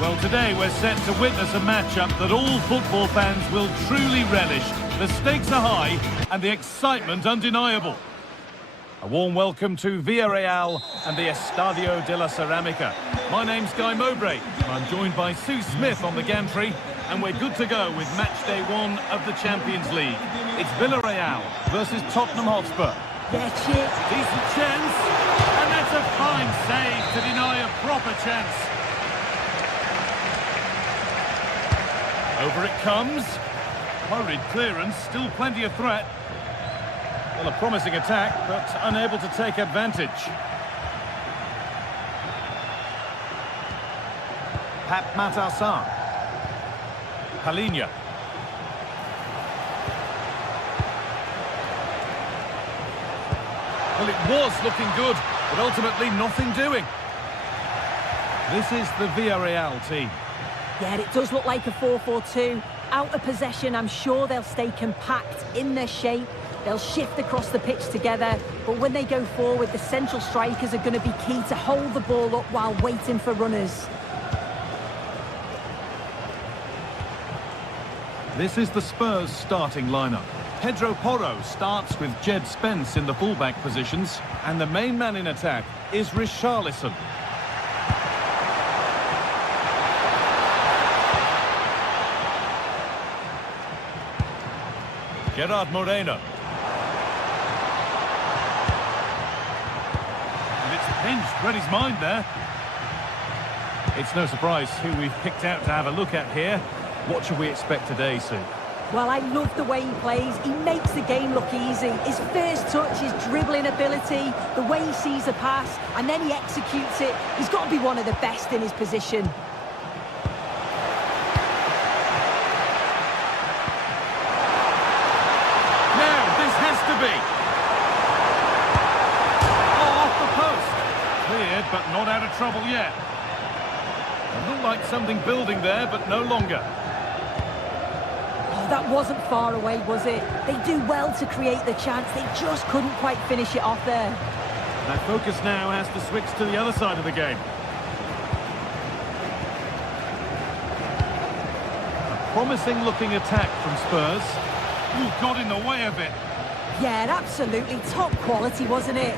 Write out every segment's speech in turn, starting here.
Well, today we're set to witness a matchup that all football fans will truly relish. The stakes are high and the excitement undeniable. A warm welcome to Villarreal and the Estadio de la Ceramica. My name's Guy Mowbray, and I'm joined by Sue Smith on the gantry, and we're good to go with match day 1 of the Champions League. It's Villarreal versus Tottenham Hotspur. Get it. Decent chance, and that's a fine save to deny a proper chance. Over it comes. Hurried clearance, still plenty of threat. Well, a promising attack, but unable to take advantage. Pat Matarsar. Palinha. Well, it was looking good, but ultimately nothing doing. This is the Villarreal team. Yeah, it does look like a 4-4-2. Out of possession, I'm sure they'll stay compact in their shape. They'll shift across the pitch together, but when they go forward, the central strikers are going to be key to hold the ball up while waiting for runners. This is the Spurs starting lineup. Pedro Porro starts with Jed Spence in the fullback positions, and the main man in attack is Richarlison. Gerard Moreno. And it's pinched, read his mind there. It's no surprise who we've picked out to have a look at here. What should we expect today, Sue? Well, I love the way he plays. He makes the game look easy. His first touch, his dribbling ability, the way he sees a pass, and then he executes it. He's got to be one of the best in his position. But not out of trouble yet. It looked like something building there, but no longer. Oh, that wasn't far away, was it? They do well to create the chance. They just couldn't quite finish it off there. That focus now has to switch to the other side of the game. A promising looking attack from Spurs. Ooh, got in the way of it. Yeah, absolutely. Top quality, wasn't it?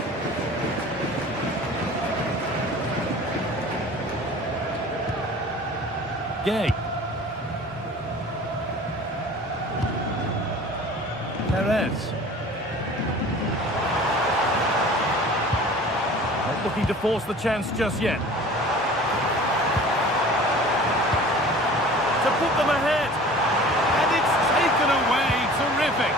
Gay. Perez. Not looking to force the chance just yet. To put them ahead. And it's taken away. Terrific.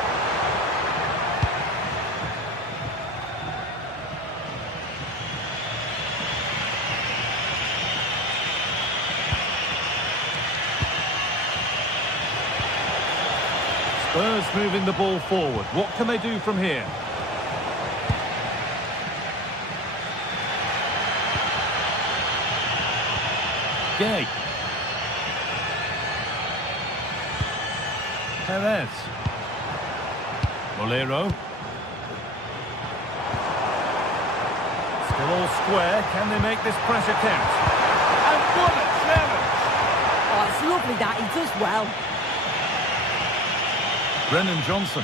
Spurs moving the ball forward. What can they do from here? Gay. Perez. Molero. Still all square. Can they make this pressure count? And what a challenge! Oh, it's lovely that. He does well. Brennan Johnson.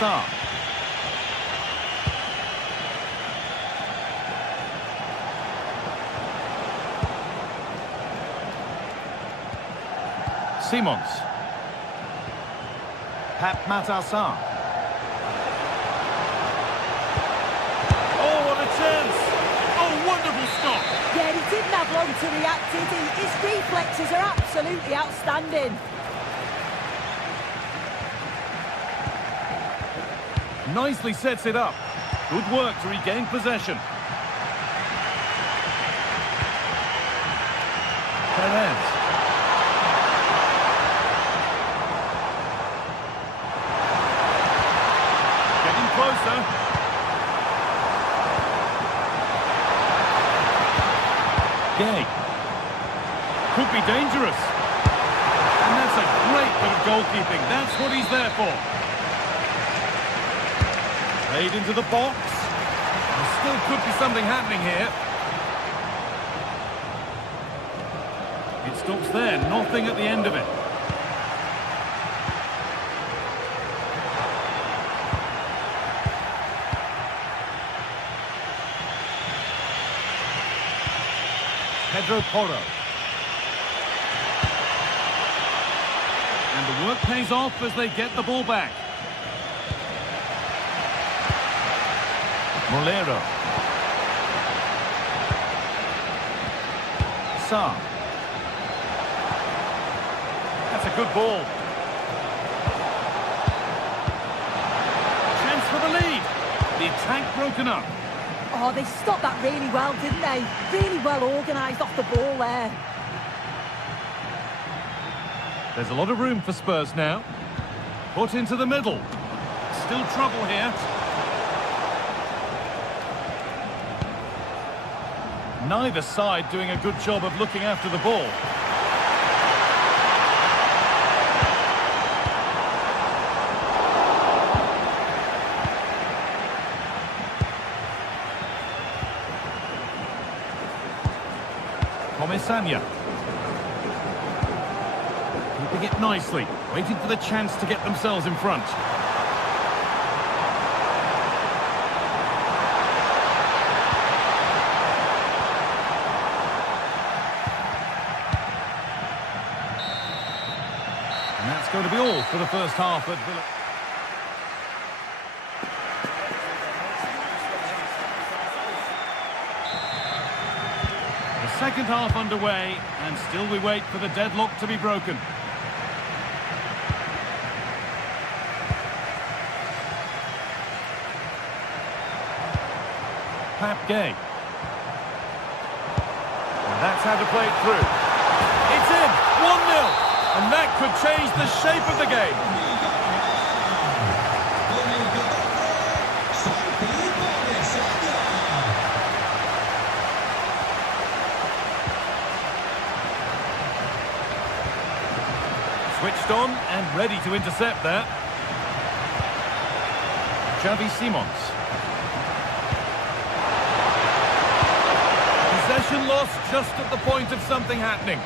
Sarr. Simons. Pat Matarsar. Oh, what a chance! Oh, wonderful stop! Yeah, he didn't have long to react, did he? His reflexes are absolutely outstanding. Nicely sets it up. Good work to regain possession. Perez. Getting closer. Gay. Could be dangerous. And that's a great bit of goalkeeping. That's what he's there for. Played into the box. There still could be something happening here. It stops there, nothing at the end of it. Pedro Porro. And the work pays off as they get the ball back. Molero. Sa. That's a good ball. Chance for the lead. The attack broken up. Oh, they stopped that really well, didn't they? Really well organised off the ball there. There's a lot of room for Spurs now. Put into the middle. Still trouble here. Neither side doing a good job of looking after the ball. Comesaña. Keeping it nicely, waiting for the chance to get themselves in front. And that's going to be all for the first half at Villa. The second half underway, and still we wait for the deadlock to be broken. Pap Gay. And that's how to play it through. It's in! 1-0! And that could change the shape of the game. Switched on and ready to intercept that. Xavi Simons. Possession lost just at the point of something happening.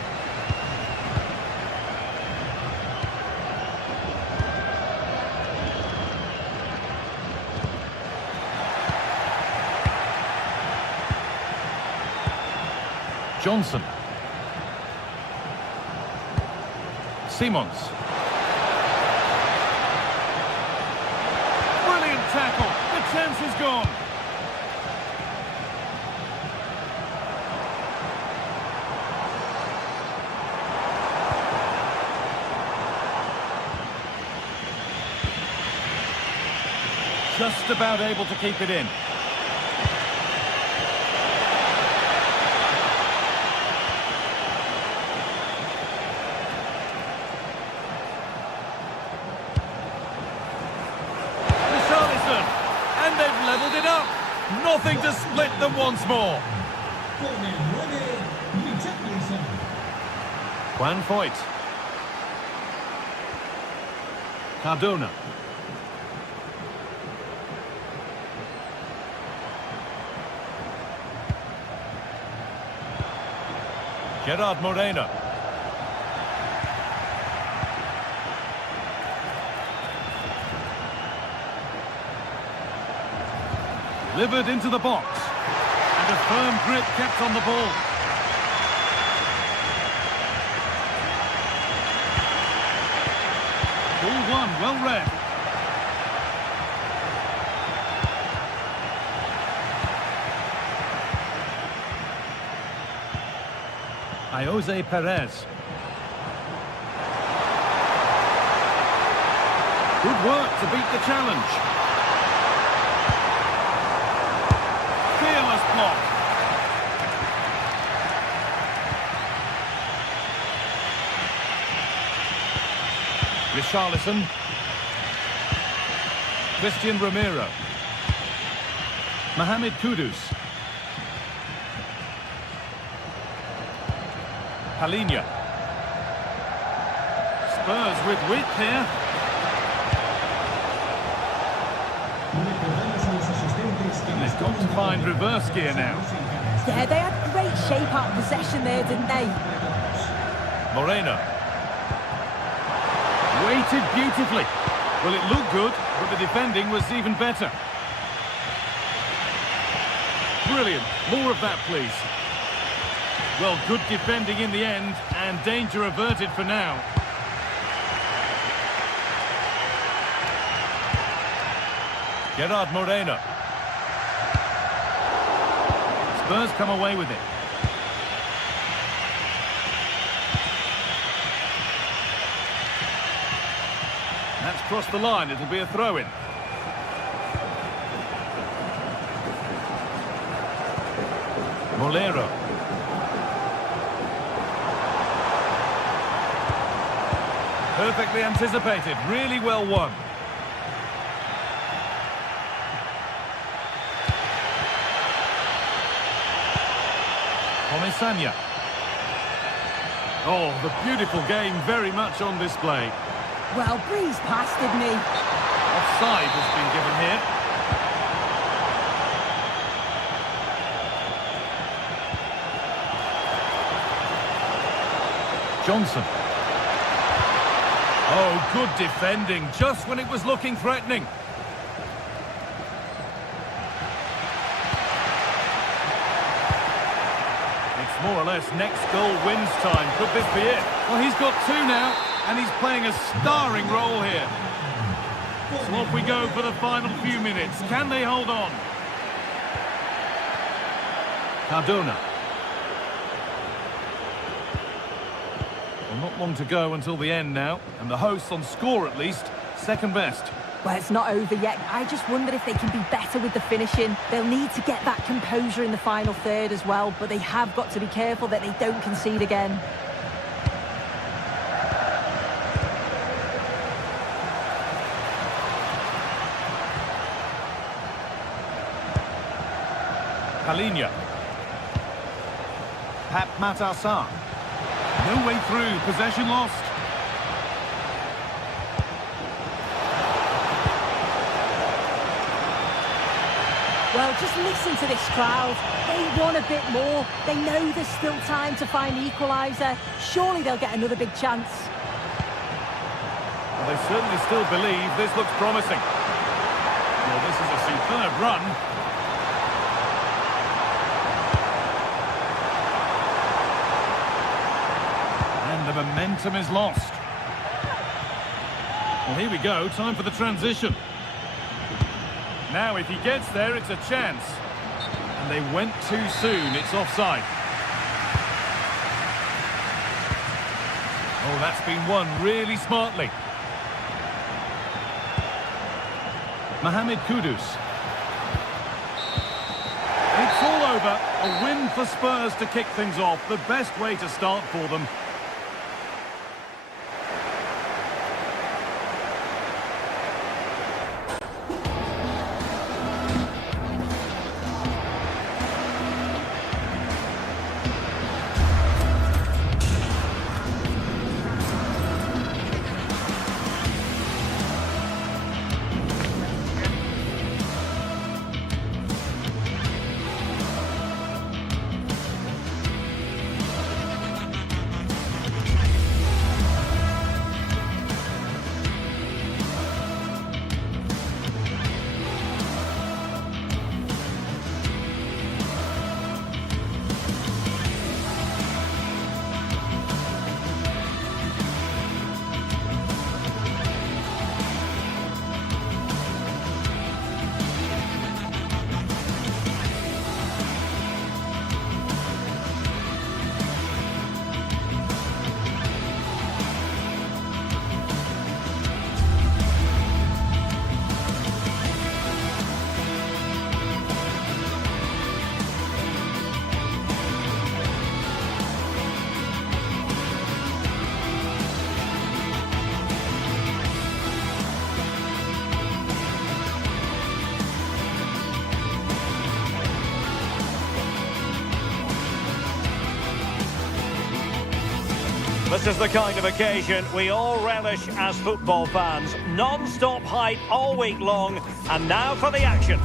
Johnson. Simons. Brilliant tackle. The chance is gone. Just about able to keep it in. And they've levelled it up. Nothing to split them once more. Juan Foyt. Cardona. Gerard Moreno. Delivered into the box. And a firm grip kept on the ball. Ball one, well read. Jose Perez. Good work to beat the challenge. Fearless block. Richarlison. Christian Romero. Mohamed Kudus. Palinha. Spurs with width here. They've got to find reverse gear now. Yeah, they had great shape out of possession there, didn't they? Moreno. Waited beautifully. Well, it looked good, but the defending was even better. Brilliant. More of that, please. Well, good defending in the end, and danger averted for now. Gerard Moreno. Spurs come away with it. That's crossed the line. It'll be a throw-in. Molero. Perfectly anticipated. Really well won. Comisania. Oh, the beautiful game very much on display. Well, breeze past, didn't he? Offside has been given here. Johnson. Oh, good defending, just when it was looking threatening. It's more or less next goal wins time. Could this be it? Well, he's got two now, and he's playing a starring role here. So off we go for the final few minutes. Can they hold on? Cardona. Well, not long to go until the end now, and the hosts on score at least, second best. Well, it's not over yet. I just wonder if they can be better with the finishing. They'll need to get that composure in the final third as well, but they have got to be careful that they don't concede again. Palinha. Pap Matassar. No way through, possession lost. Well, just listen to this crowd. They want a bit more. They know there's still time to find the equaliser. Surely they'll get another big chance. Well, they certainly still believe this looks promising. Well, this is a superb run. And the momentum is lost. Well, here we go. Time for the transition. Now, if he gets there, it's a chance. And they went too soon. It's offside. Oh, that's been won really smartly. Mohamed Kudus. It's all over. A win for Spurs to kick things off. The best way to start for them. This is the kind of occasion we all relish as football fans. Non-stop hype all week long, and now for the action.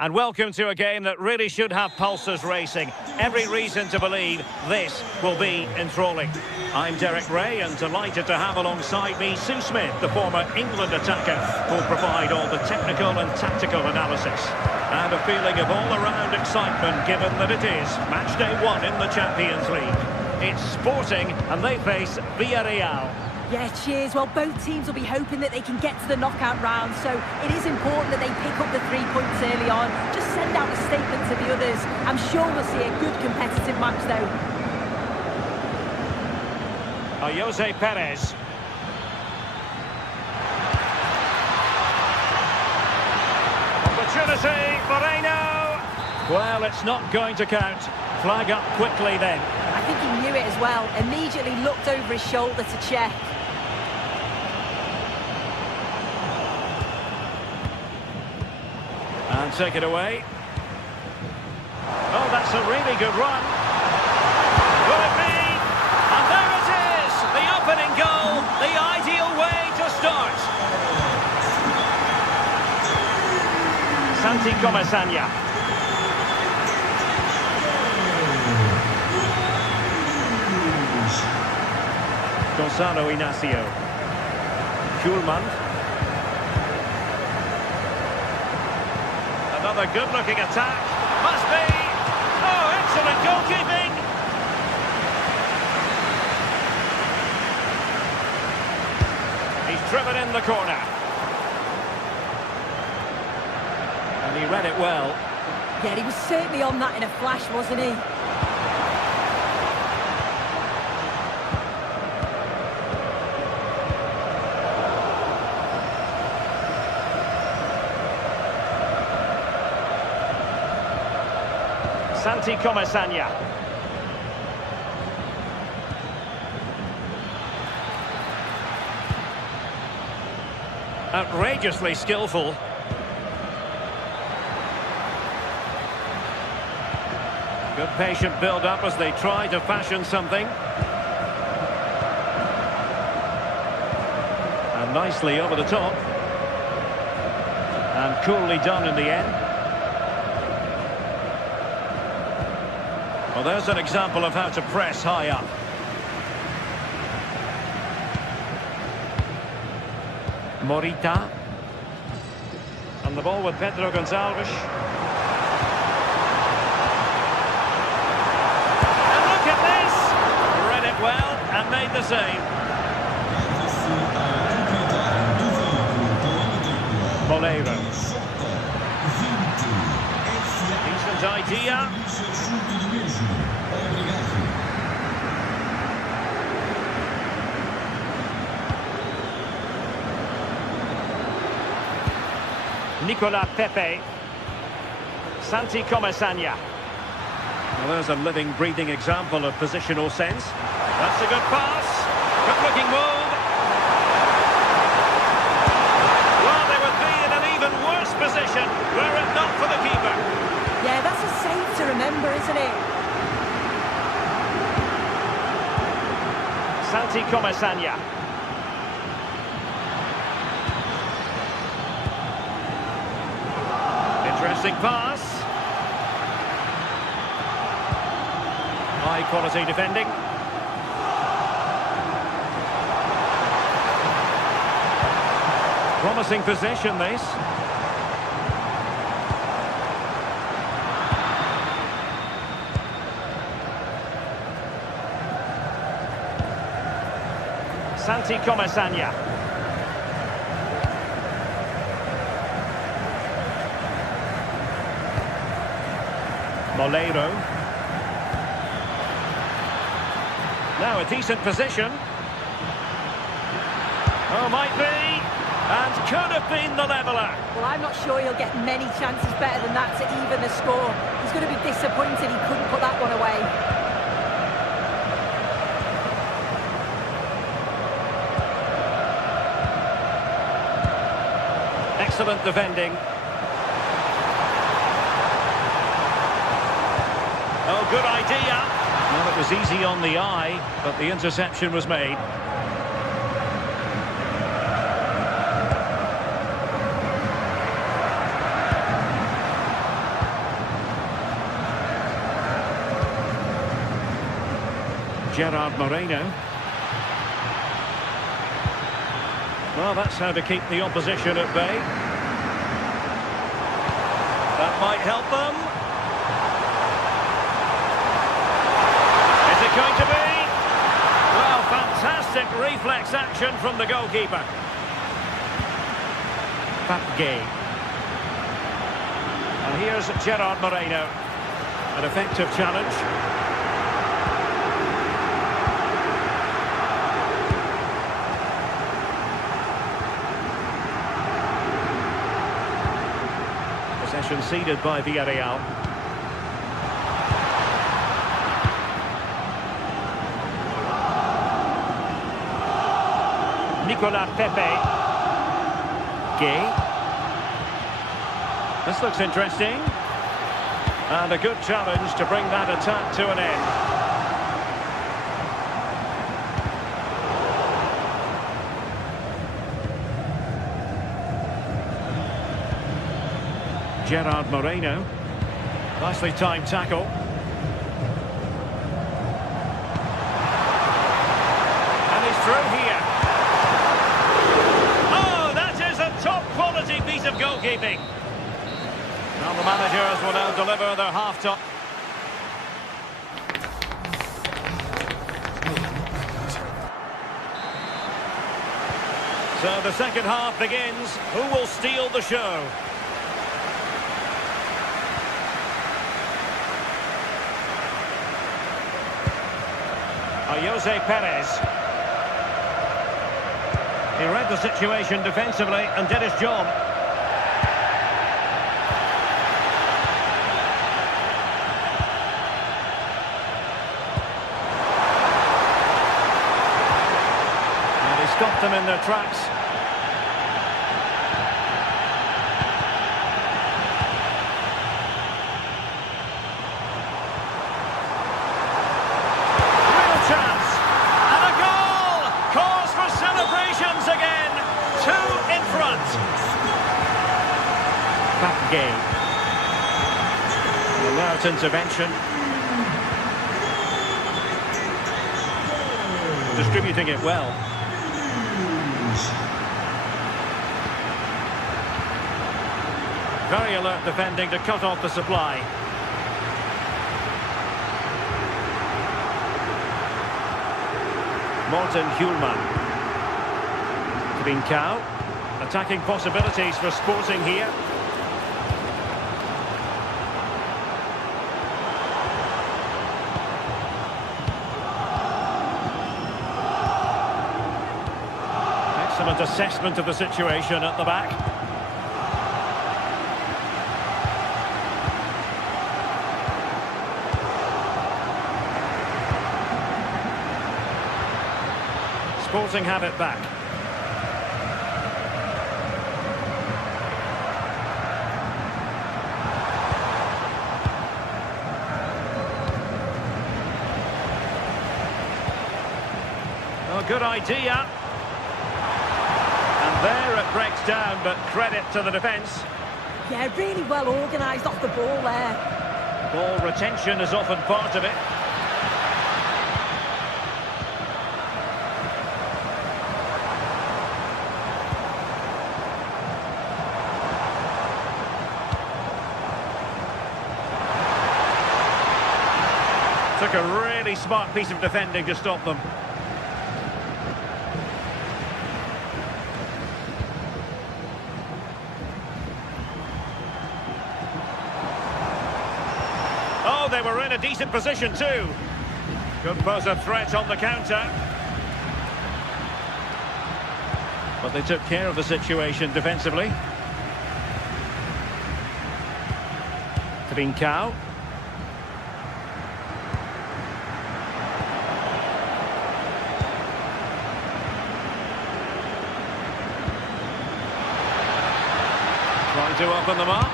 and welcome to a game that really should have pulses racing. Every reason to believe this will be enthralling. I'm Derek Ray, and delighted to have alongside me Sue Smith, the former England attacker, who'll provide all the technical and tactical analysis. And a feeling of all-around excitement, given that it is match day 1 in the Champions League. It's Sporting, and they face Villarreal. Yeah, cheers. Well, both teams will be hoping that they can get to the knockout round, so it is important that they pick up the 3 points early on. Just send out a statement to the others. I'm sure we'll see a good competitive match, though. Jose Perez. Opportunity, Moreno. Well, it's not going to count. Flag up quickly then. I think he knew it as well. Immediately looked over his shoulder to check. And take it away. Oh, that's a really good run. Will it be? And there it is! The opening goal, the ideal way to start. Santi Comesaña. Gonzalo Inacio. Schulman. Another good-looking attack. Must be. Oh, excellent goalkeeping. He's driven in the corner. And he read it well. Yeah, he was certainly on that in a flash, wasn't he? Santi Comesaña. Outrageously skillful. Good patient build-up as they try to fashion something. And nicely over the top. And coolly done in the end. Well, there's an example of how to press high up. Morita. And the ball with Pedro Gonçalves. And look at this! Read it well and made the save. Bolero. Decent idea. Nicolas Pepe. Santi Comesaña. Well, there's a living, breathing example of positional sense. That's a good pass. Good-looking move. Well, they would be in an even worse position were it not for the keeper. Yeah, that's a save to remember, isn't it? Santi Comesaña. Interesting pass. High quality defending. Promising possession, this. Santi Comesaña. Bolero. Now a decent position. Oh, might be. And could have been the leveller. Well, I'm not sure he'll get many chances better than that to even the score. He's going to be disappointed he couldn't put that one away. Excellent defending. Oh, good idea. Well, it was easy on the eye, but the interception was made. Gerard Moreno. Well, that's how to keep the opposition at bay. That might help them. Is it going to be? Well, fantastic reflex action from the goalkeeper. Gay. And here's Gerard Moreno. An effective challenge. Possession ceded by Villarreal. Nicolas Pepe. Gay. This looks interesting. And a good challenge to bring that attack to an end. Gerard Moreno. Nicely timed tackle. And he's through here. Oh, that is a top quality piece of goalkeeping. Well, the managers will now deliver their half-time. So the second half begins. Who will steal the show? Jose Perez. He read the situation defensively and did his job. And he stopped them in their tracks. Game. Alert intervention. Distributing it well. Very alert defending to cut off the supply. Morten Hjulman. Trincao. Attacking possibilities for Sporting here. Excellent assessment of the situation at the back. Sporting have it back. Oh, good idea. There it breaks down, but credit to the defence. Yeah, really well organised off the ball there. Ball retention is often part of it. Took a really smart piece of defending to stop them. Oh, they were in a decent position too. Could pose a threat on the counter. But they took care of the situation defensively. Trincao. Trying to open them up.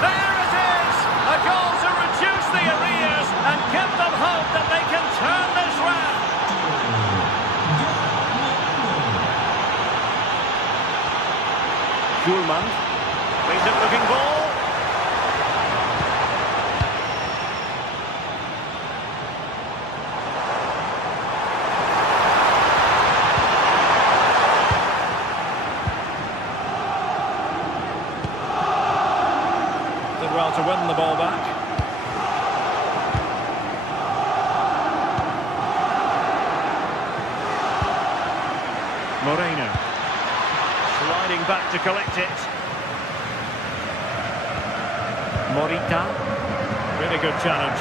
There it is! A goal to reduce the arrears and give them hope that they can turn this round. Hjulman. Decent looking ball. Moreno. Sliding back to collect it. Morita. Really good challenge.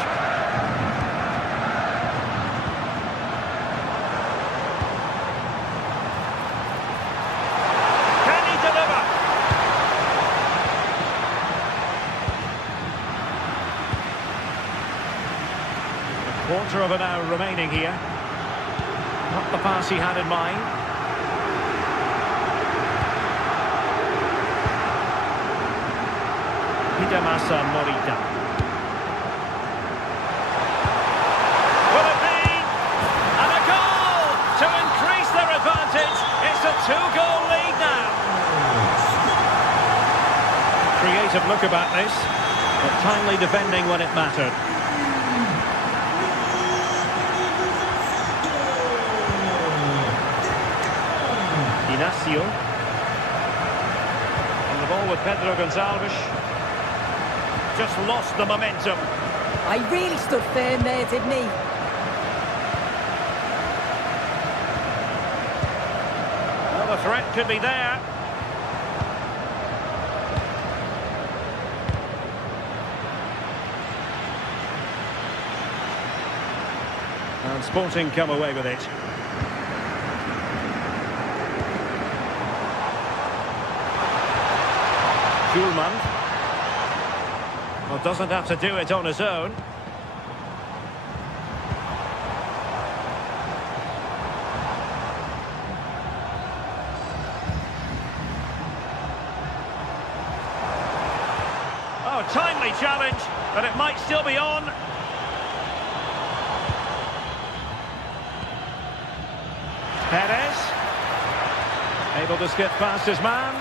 Can he deliver? A quarter of an hour remaining here. Not the pass he had in mind. Hidemasa Morita. Will it be? And a goal to increase their advantage. It's a 2-goal lead now. Creative look about this, but timely defending when it mattered. Ignacio. On the ball with Pedro Gonçalves. Just lost the momentum. I really stood firm there, didn't he? Well, the threat could be there. And Sporting come away with it. Schulman. Well, doesn't have to do it on his own. Oh, timely challenge, but it might still be on. Perez. Able to skip past his man.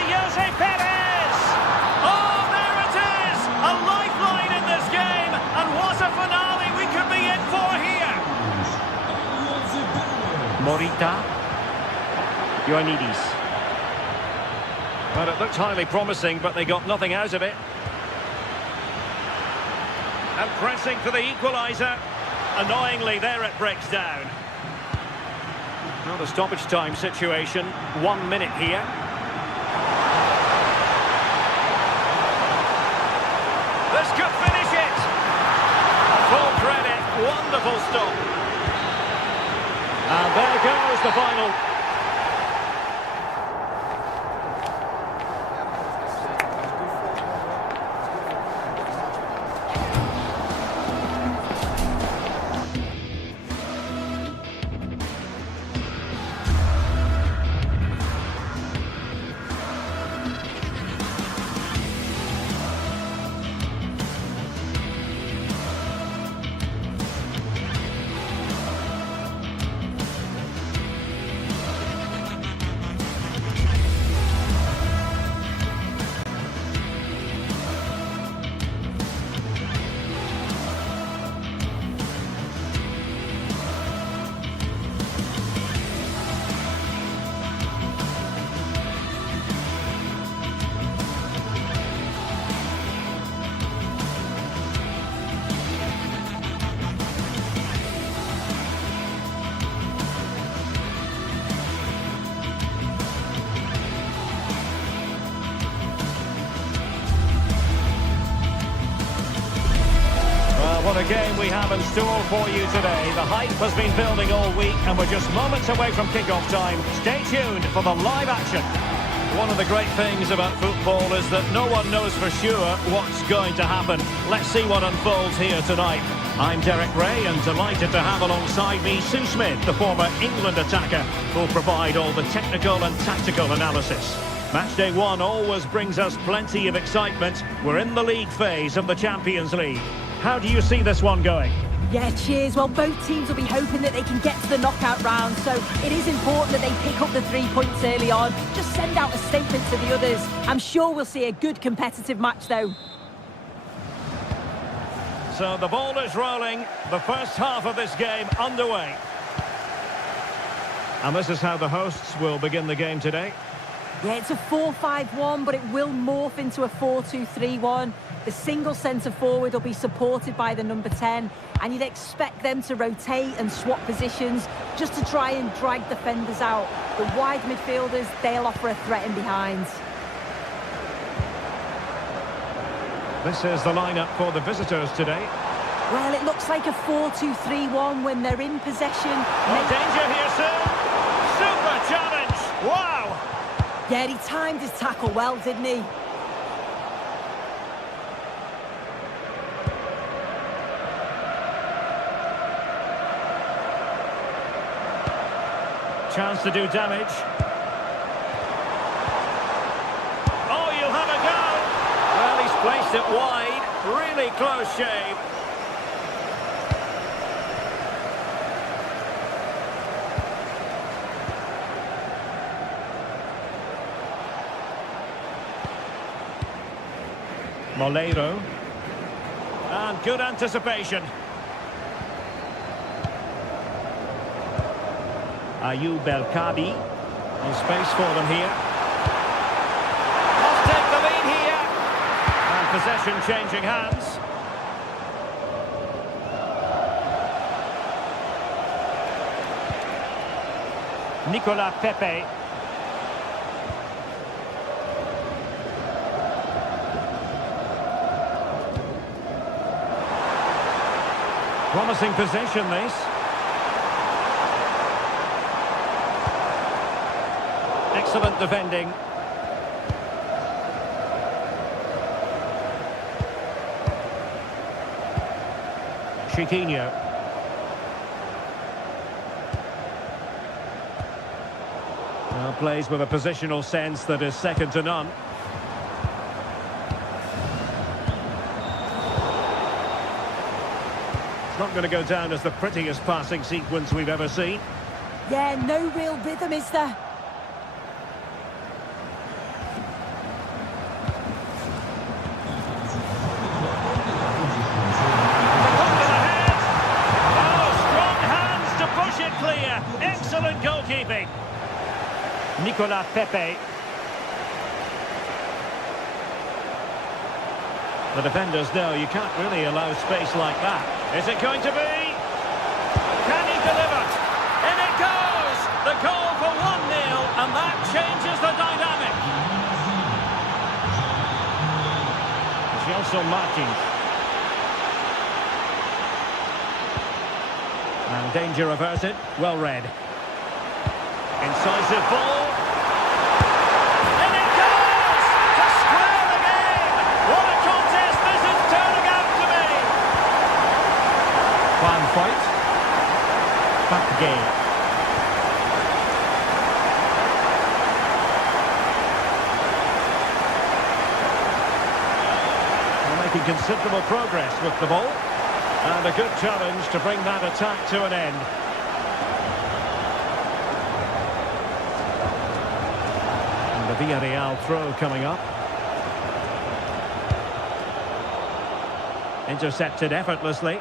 Jose Perez! Oh, there it is! A lifeline in this game, and what a finale we could be in for here! Morita. Ioannidis. Well, it looked highly promising, but they got nothing out of it. And pressing for the equaliser. Annoyingly, there it breaks down. Well, the stoppage time situation. 1 minute here. This could finish it. Full credit, wonderful stop. And there goes the final. What a game we have in store for you today. The hype has been building all week and we're just moments away from kick-off time. Stay tuned for the live action. One of the great things about football is that no one knows for sure what's going to happen. Let's see what unfolds here tonight. I'm Derek Ray and delighted to have alongside me Sue Smith, the former England attacker, who'll provide all the technical and tactical analysis. Matchday 1 always brings us plenty of excitement. We're in the league phase of the Champions League. How do you see this one going? Yeah, cheers. Well, both teams will be hoping that they can get to the knockout round, so it is important that they pick up the 3 points early on. Just send out a statement to the others. I'm sure we'll see a good competitive match, though. So the ball is rolling. The first half of this game underway. And this is how the hosts will begin the game today. Yeah, it's a 4-5-1, but it will morph into a 4-2-3-1. The single centre-forward will be supported by the number 10, and you'd expect them to rotate and swap positions just to try and drag defenders out. The wide midfielders, they'll offer a threat in behind. This is the lineup for the visitors today. Well, it looks like a 4-2-3-1 when they're in possession. Oh, danger here soon. Super challenge. Wow. Yeah, he timed his tackle well, didn't he? Chance to do damage. Oh, you'll have a go. Well, he's placed it wide. Really close shave. Moleiro. And good anticipation. Ayoub El-Kabi. No space for them here. Must take the lead here. And possession changing hands. Nicolas Pepe. Promising possession, this. Excellent defending. Chiquinho. Now plays with a positional sense that is second to none. Not going to go down as the prettiest passing sequence we've ever seen. Yeah, no real rhythm, is there? Excellent goalkeeping. Nicolas Pepe. The defenders know you can't really allow space like that. Is it going to be? Can he deliver? In it goes! The goal for 1-0, and that changes the dynamic. Gelson Martins. And danger averted. Well read. Incisive ball. And it goes! To square the game! What a contest this is turning out to be! One fight. Back game. They're making considerable progress with the ball. And a good challenge to bring that attack to an end. And the Villarreal throw coming up. Intercepted effortlessly.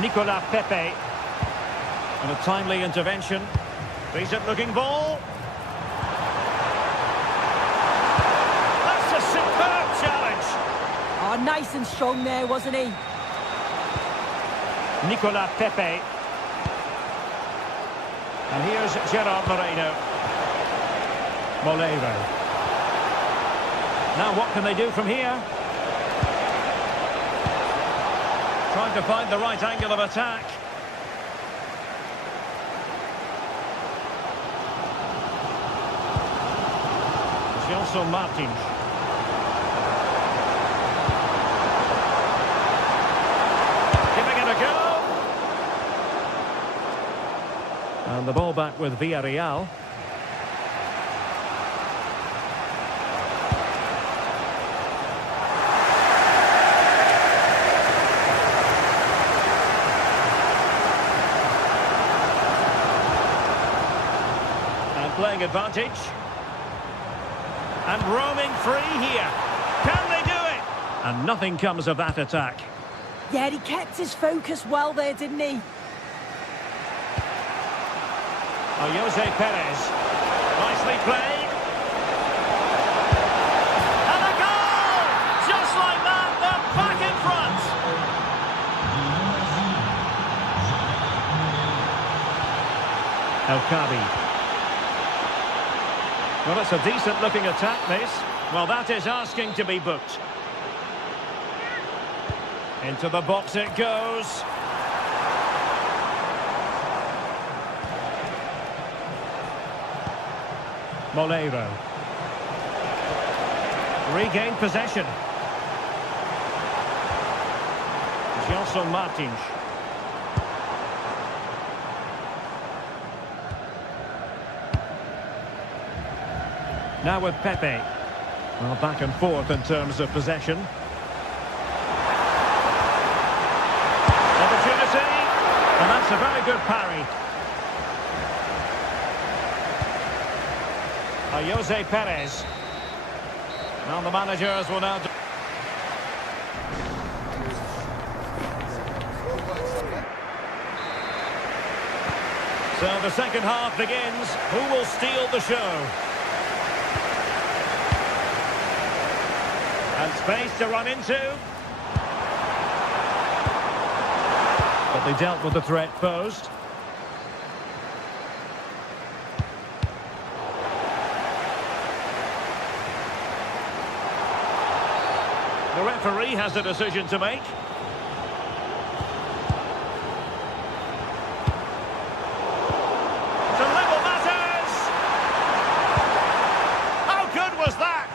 Nicolas Pepe. And a timely intervention. Decent looking ball. That's a superb challenge. Oh, nice and strong there, wasn't he? Nicolas Pepe. And here's Gerard Moreno. Moleiro. Now what can they do from here? Trying to find the right angle of attack. Gelson Martins. Giving it a go. And the ball back with Villarreal. And playing advantage. And roaming free here. Can they do it? And nothing comes of that attack. Yeah, he kept his focus well there, didn't he? Oh, Jose Perez. Nicely played. Maccabi. Well, it's a decent-looking attack, this. Well, that is asking to be booked. Into the box it goes. Moleiro. Regained possession. Gelson Martins. Now with Pepe. Well, back and forth in terms of possession. Opportunity. And that's a very good parry. Jose Perez. Now the managers will now... So the second half begins. Who will steal the show? And space to run into. But they dealt with the threat posed. The referee has a decision to make. To level matters! How good was that?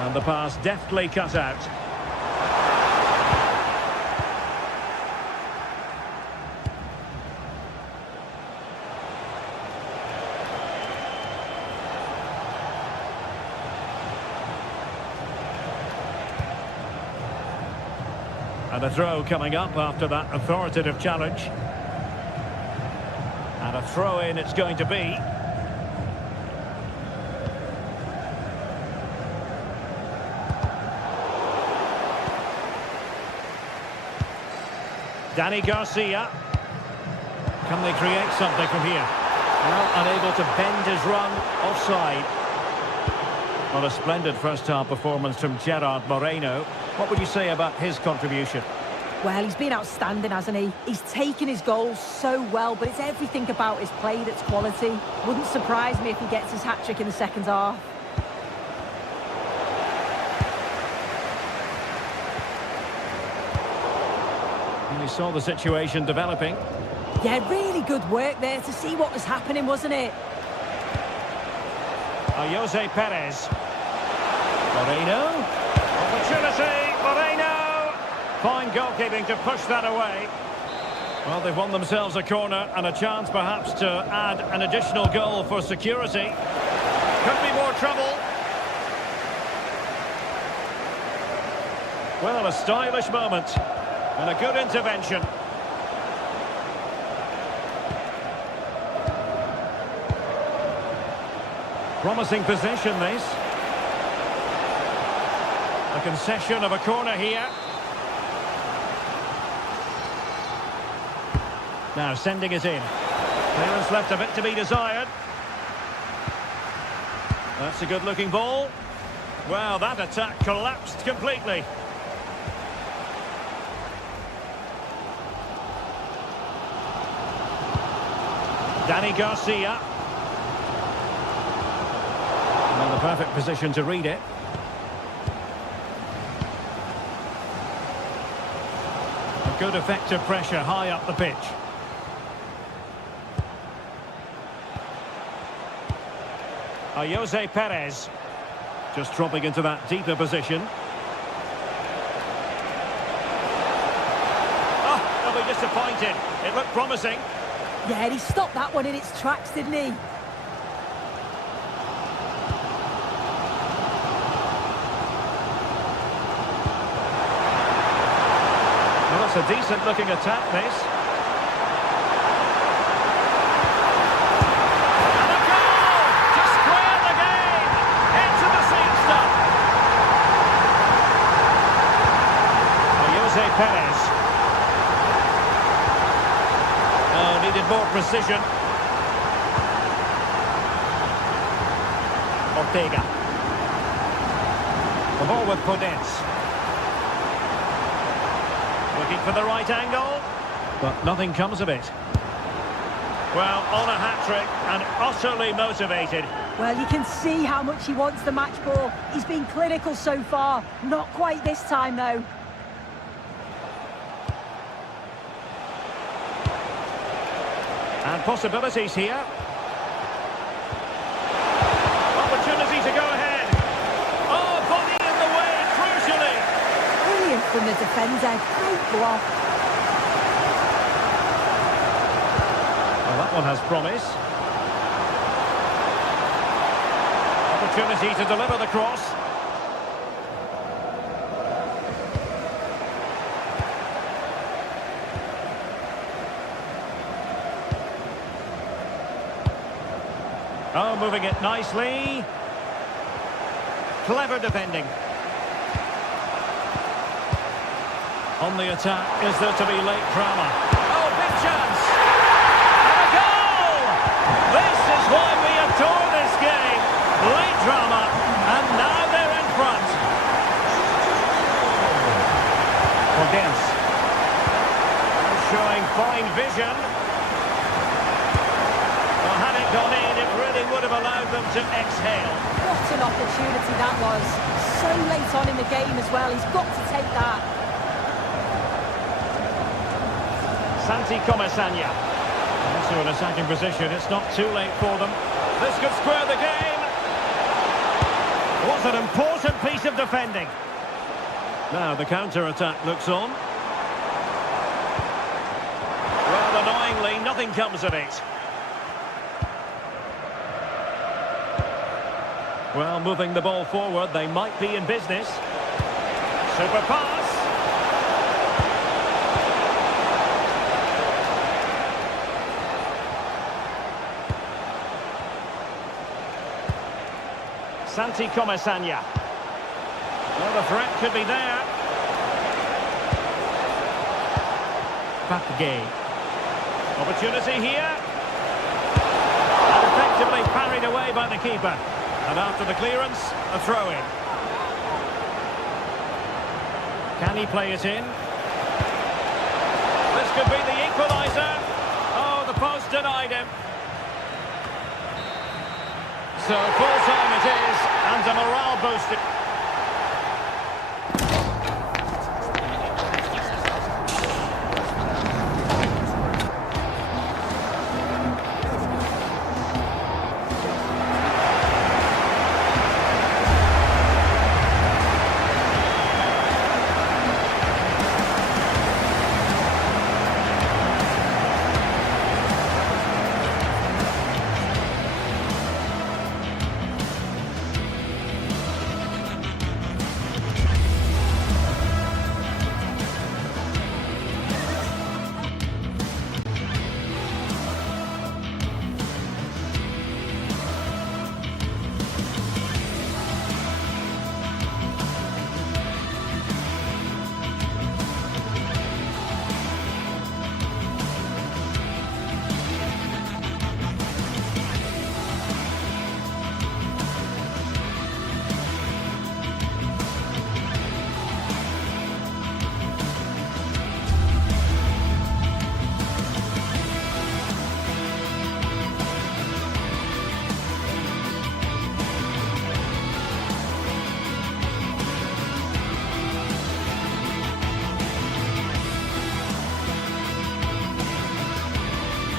And the pass deftly cut out. And a throw coming up after that authoritative challenge. And a throw-in it's going to be. Dani Garcia. Can they create something from here? Well, unable to bend his run, offside. Well, a splendid first-half performance from Gerard Moreno. What would you say about his contribution? Well, he's been outstanding, hasn't he? He's taken his goals so well, but it's everything about his play that's quality. Wouldn't surprise me if he gets his hat-trick in the second half. And he saw the situation developing. Yeah, really good work there to see what was happening, wasn't it? Jose Perez. Moreno. Opportunity. Moreno. Fine goalkeeping to push that away. Well, they've won themselves a corner and a chance perhaps to add an additional goal for security. Could be more trouble. Well, a stylish moment and a good intervention. Promising position, this. A concession of a corner here. Now sending it in. Clearance left a bit to be desired. That's a good-looking ball. Well, that attack collapsed completely. Dani Garcia. In the perfect position to read it. A good effective pressure high up the pitch. Jose Perez. Just dropping into that deeper position. Oh, they'll be disappointed. It looked promising. Yeah, he stopped that one in its tracks, didn't he? Well, that's a decent-looking attack, this. And a goal to square the game. Into the seat stuff. Jose Perez. Oh, needed more precision. Ortega. The ball with Podence. Looking for the right angle, but nothing comes of it. Well, on a hat-trick and utterly motivated. Well, you can see how much he wants the match ball. He's been clinical so far. Not quite this time, though. And possibilities here. Opportunity to go ahead. Oh, body in the way, crucially. Brilliant from the defender. Great block. Well, that one has promise. Opportunity to deliver the cross. Oh, moving it nicely. Clever defending. On the attack, is there to be late drama? Oh, big chance! And a goal! This is why we adore this game. Late drama, and now they're in front. Podence. Showing fine vision. Well, had it gone in, it really would have allowed them to exhale. What an opportunity that was. So late on in the game as well. He's got to take that. Santi Comesaña. Also an attacking position. It's not too late for them. This could square the game. What an important piece of defending. Now the counter-attack looks on. Well, annoyingly, nothing comes of it. Well, moving the ball forward, they might be in business. Super pass. Santi Comesaña. Well, the threat could be there. Game. Opportunity here. And effectively parried away by the keeper. And after the clearance, a throw-in. Can he play it in? This could be the equaliser. Oh, the post denied him. So full time it is, and a morale booster.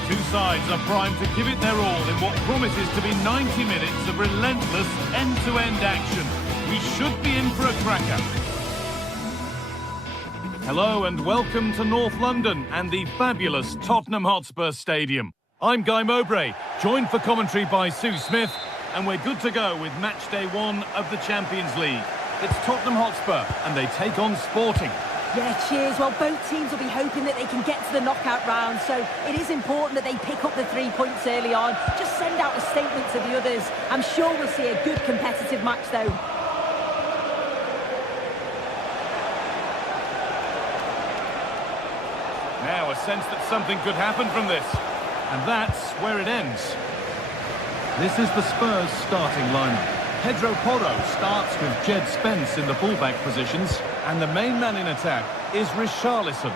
Two sides are primed to give it their all in what promises to be 90 minutes of relentless end-to-end action. We should be in for a cracker. Hello and welcome to North London and the fabulous Tottenham Hotspur Stadium. I'm Guy Mowbray, joined for commentary by Sue Smith, and we're good to go with match day 1 of the Champions League. It's Tottenham Hotspur and they take on Sporting. Yeah, cheers. Well, both teams will be hoping that they can get to the knockout round, so it is important that they pick up the 3 points early on. Just send out a statement to the others. I'm sure we'll see a good competitive match, though. Now a sense that something could happen from this, and that's where it ends. This is the Spurs starting lineup. Pedro Porro starts with Jed Spence in the fullback positions, and the main man in attack is Richarlison.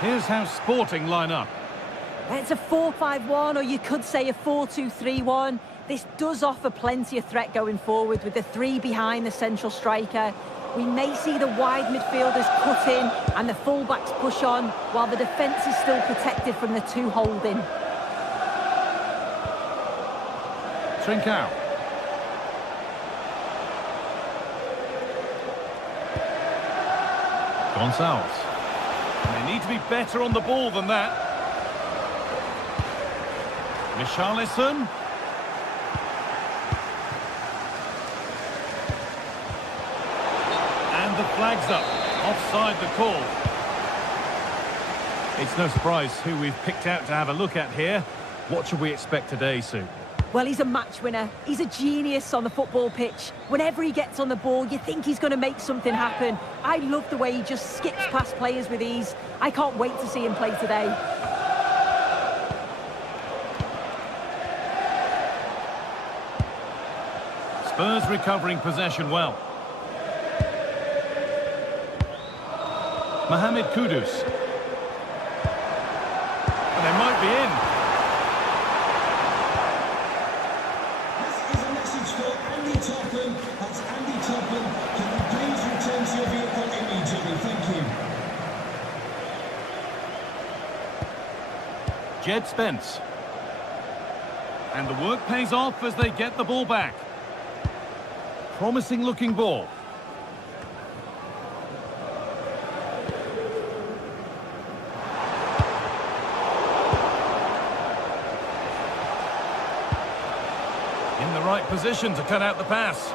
Here's how Sporting line up. It's a 4-5-1, or you could say a 4-2-3-1. This does offer plenty of threat going forward with the three behind the central striker. We may see the wide midfielders cut in and the fullbacks push on, while the defence is still protected from the two holding. Trincao. Gonçalves. They need to be better on the ball than that. Richarlison. And the flag's up. Offside the call. It's no surprise who we've picked out to have a look at here. What should we expect today, Sue? Well, he's a match winner. He's a genius on the football pitch. Whenever he gets on the ball, you think he's going to make something happen. I love the way he just skips past players with ease. I can't wait to see him play today. Spurs recovering possession well. Mohamed Kudus. And they might be in. This is a message for Andy Topham. That's Andy Topham. Can you please return to your vehicle immediately? Thank you. Jed Spence. And the work pays off as they get the ball back. Promising looking ball. In the right position to cut out the pass.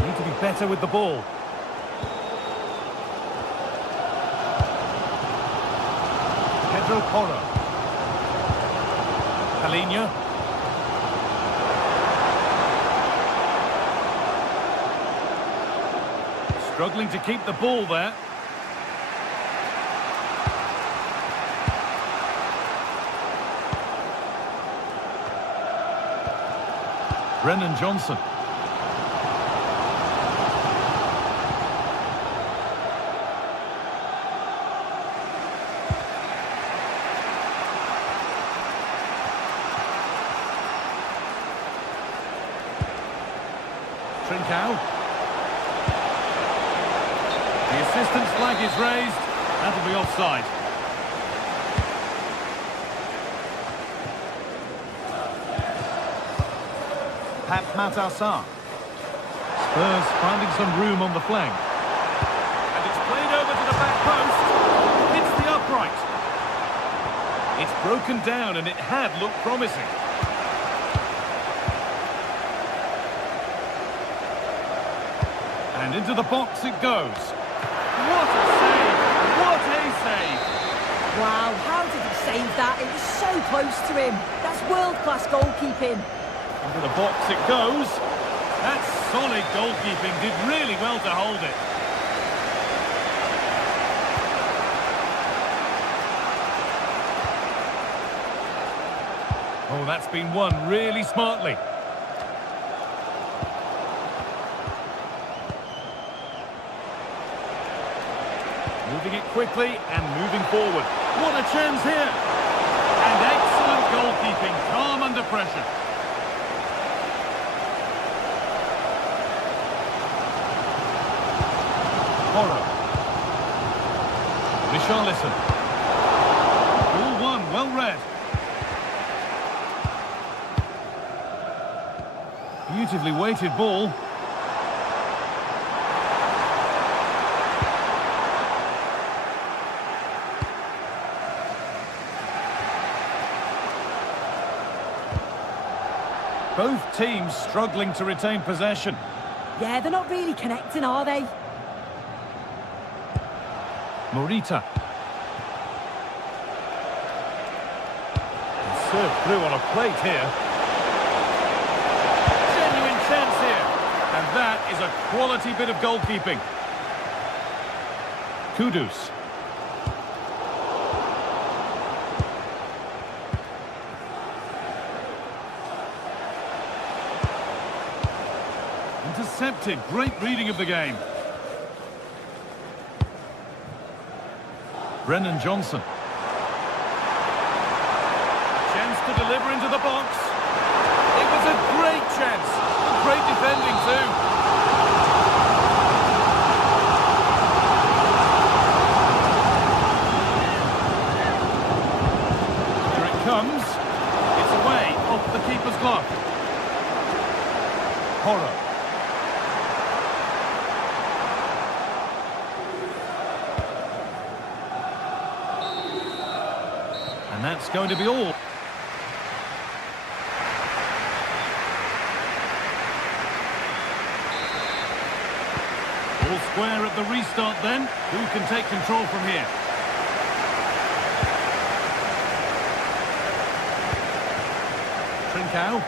Need to be better with the ball. Pedro Porro. Palinha. Struggling to keep the ball there. Brennan Johnson. Trincao. The assistant's flag is raised. That'll be offside. Pat Matassar. Spurs finding some room on the flank. And it's played over to the back post. Hits the upright. It's broken down and it had looked promising. And into the box it goes. What a save! What a save! Wow, how did he save that? It was so close to him. That's world-class goalkeeping. Into the box it goes. That's solid goalkeeping. Did really well to hold it. Oh, that's been won really smartly. Moving it quickly and moving forward. What a chance here! And excellent goalkeeping, calm under pressure. Porro. Richarlison. Ball one, well read. Beautifully weighted ball. Both teams struggling to retain possession. Yeah, they're not really connecting, are they? Morita. Served through on a plate here. that is a quality bit of goalkeeping. Kudus. Intercepted. Great reading of the game. Brennan Johnson. Chance to deliver into the box. It was a great chance. Great defending too. Here it comes. It's away off the keeper's glove. Horror. And that's going to be all. All square at the restart then. Who can take control from here? Trincao.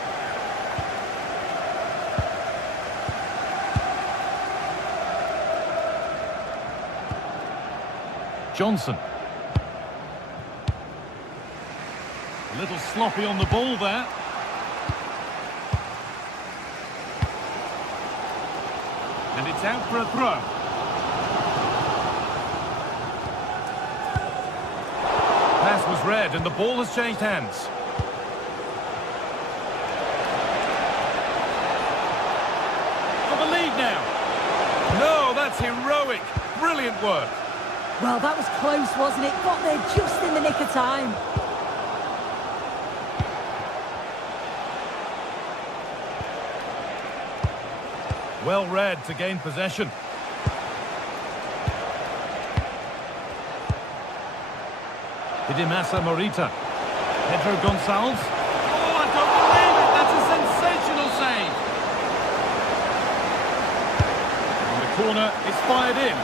Johnson. A little sloppy on the ball there. And it's out for a throw. Pass was read and the ball has changed hands. For the lead now. No, that's heroic. Brilliant work. Well, that was close, wasn't it? Got there just in the nick of time. Well read to gain possession. Hidimasa Morita. Pedro Gonçalves. Oh, I don't believe it! That's a sensational save! And the corner is fired in.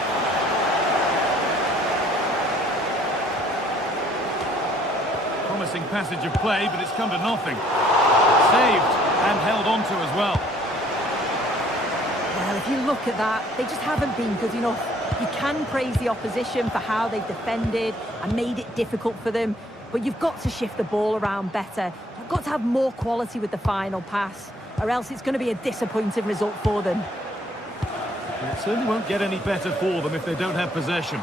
Promising passage of play, but it's come to nothing. Saved and held on to as well. Well, if you look at that, they just haven't been good enough. You can praise the opposition for how they've defended and made it difficult for them, but you've got to shift the ball around better. You've got to have more quality with the final pass, or else it's going to be a disappointing result for them. It certainly won't get any better for them if they don't have possession.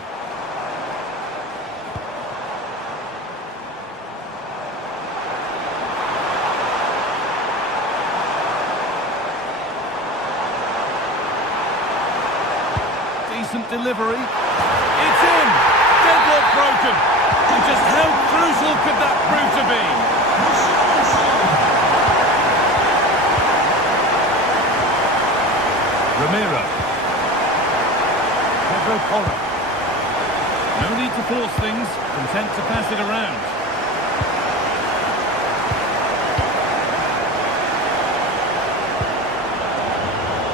Decent delivery. It's in! Deadlock broken! And just how crucial could that prove to be? Ramiro. Pedro Porro. No need to force things. Content to pass it around.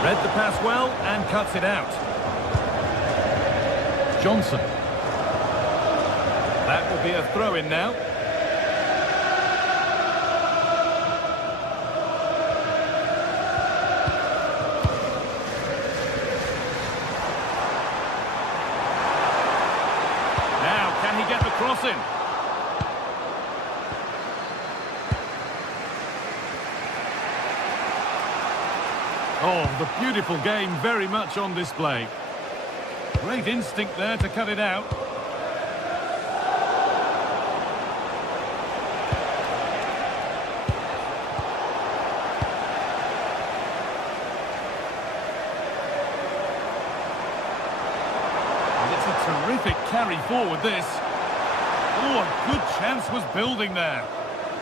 Read the pass well and cuts it out. Johnson. That will be a throw-in now. Now, can he get the cross in? Oh, the beautiful game very much on display. Great instinct there to cut it out. And it's a terrific carry forward, this. Oh, a good chance was building there.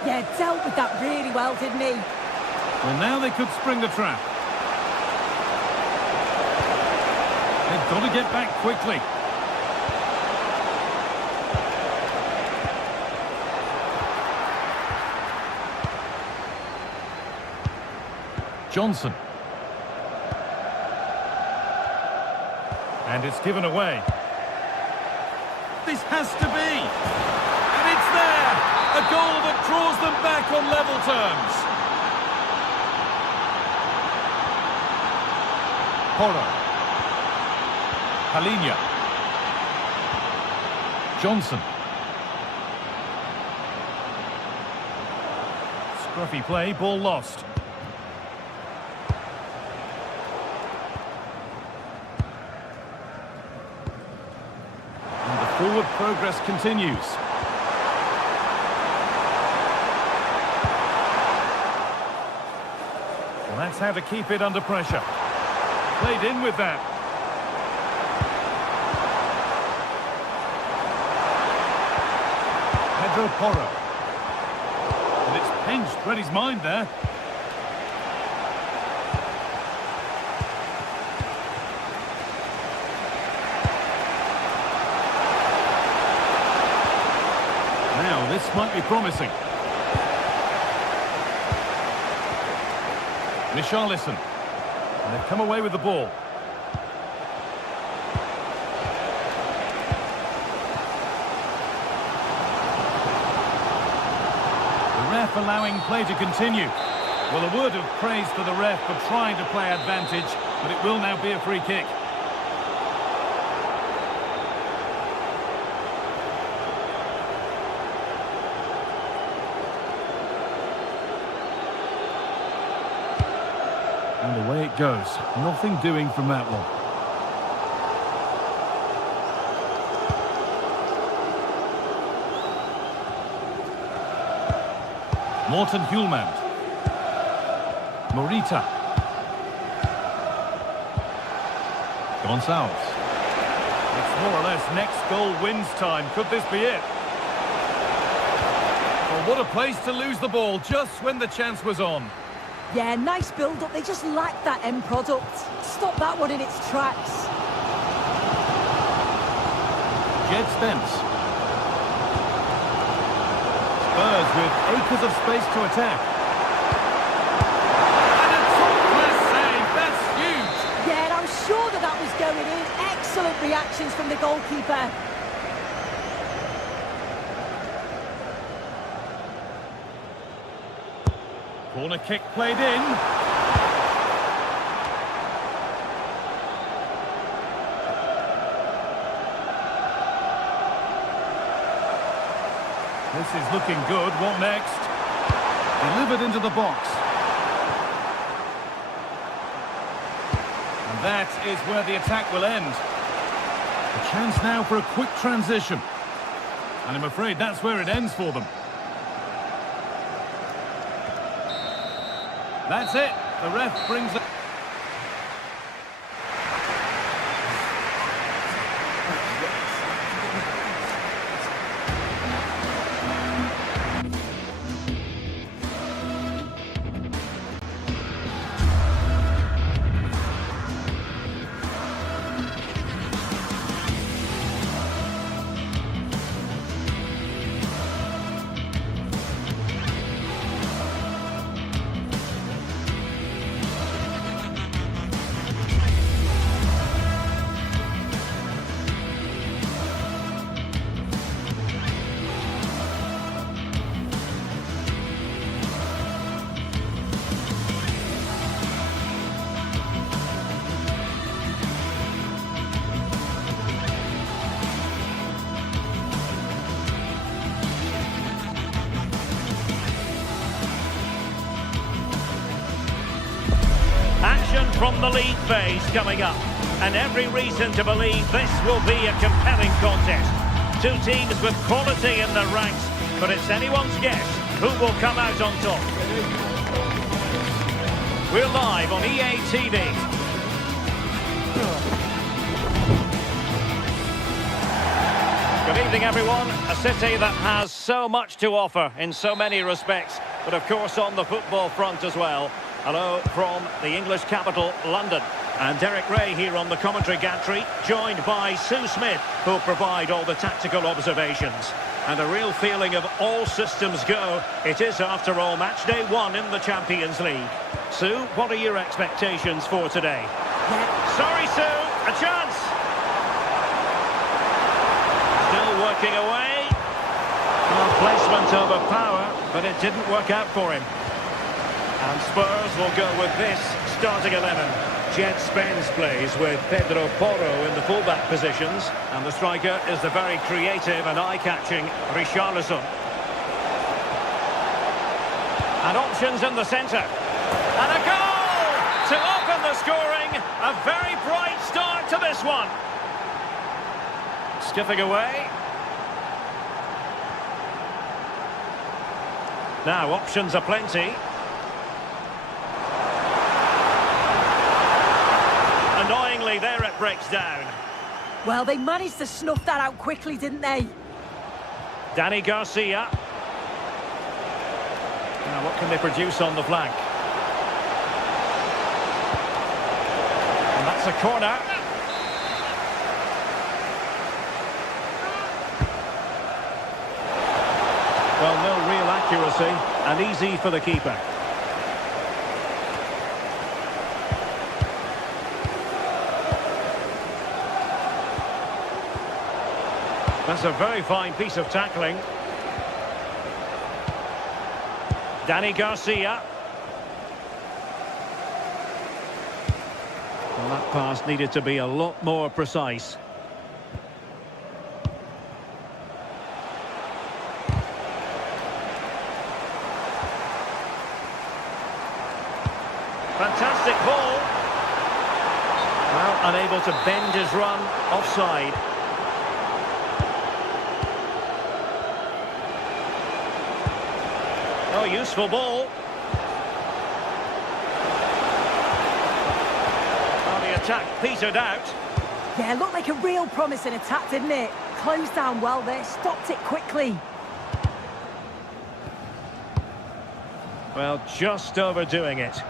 Yeah, dealt with that really well, didn't he? Well, now they could spring the trap. They've got to get back quickly. Johnson. And it's given away. This has to be. And it's there. A goal that draws them back on level terms. Porro. Palhinha. Johnson. Scruffy play, ball lost. And the forward progress continues. Well, that's how to keep it under pressure. Played in with that. Pedro Porro. And it's pinched, read his mind there. Now, this might be promising. Richarlison. And they've come away with the ball. The ref allowing play to continue. Well, a word of praise for the ref for trying to play advantage, but it will now be a free kick. And away it goes. Nothing doing from that one. Morten Hjulmand. Morita. Gonçalves. It's more or less next goal wins time. Could this be it? Well, what a place to lose the ball just when the chance was on. Yeah, nice build-up. They just lack that end product. Stop that one in its tracks. Jed Spence. Spurs with acres of space to attack. And a top-class save. That's huge. Yeah, and I'm sure that was going in. Excellent reactions from the goalkeeper. Corner kick played in. This is looking good. What next? Delivered into the box. And that is where the attack will end. A chance now for a quick transition. And I'm afraid that's where it ends for them. That's it. The ref brings it. From the league phase coming up, and every reason to believe this will be a compelling contest. Two teams with quality in their ranks, but it's anyone's guess who will come out on top. We're live on EA TV. Good evening, everyone. A city that has so much to offer in so many respects, but of course on the football front as well. Hello from the English capital, London. And Derek Ray here on the commentary gantry, joined by Sue Smith, who'll provide all the tactical observations. And a real feeling of all systems go. It is, after all, match day one in the Champions League. Sue, what are your expectations for today? Sorry, Sue, a chance! Still working away. Well, placement over power, but it didn't work out for him. And Spurs will go with this starting 11. Jet Spence plays with Pedro Porro in the fullback positions. And the striker is the very creative and eye-catching Richarlison. And options in the centre. And a goal to open the scoring. A very bright start to this one. Skipping away. Now, options are plenty. Annoyingly, there it breaks down. Well, they managed to snuff that out quickly, didn't they? Danny Garcia. Now, what can they produce on the flank? And that's a corner. Well, no real accuracy, and easy for the keeper. That's a very fine piece of tackling. Danny Garcia. Well, that pass needed to be a lot more precise. Fantastic ball. Well, unable to bend his run, offside. Oh, useful ball. Oh, the attack petered out. Yeah, looked like a real promising attack, didn't it? Closed down well there, stopped it quickly. Well, just overdoing it.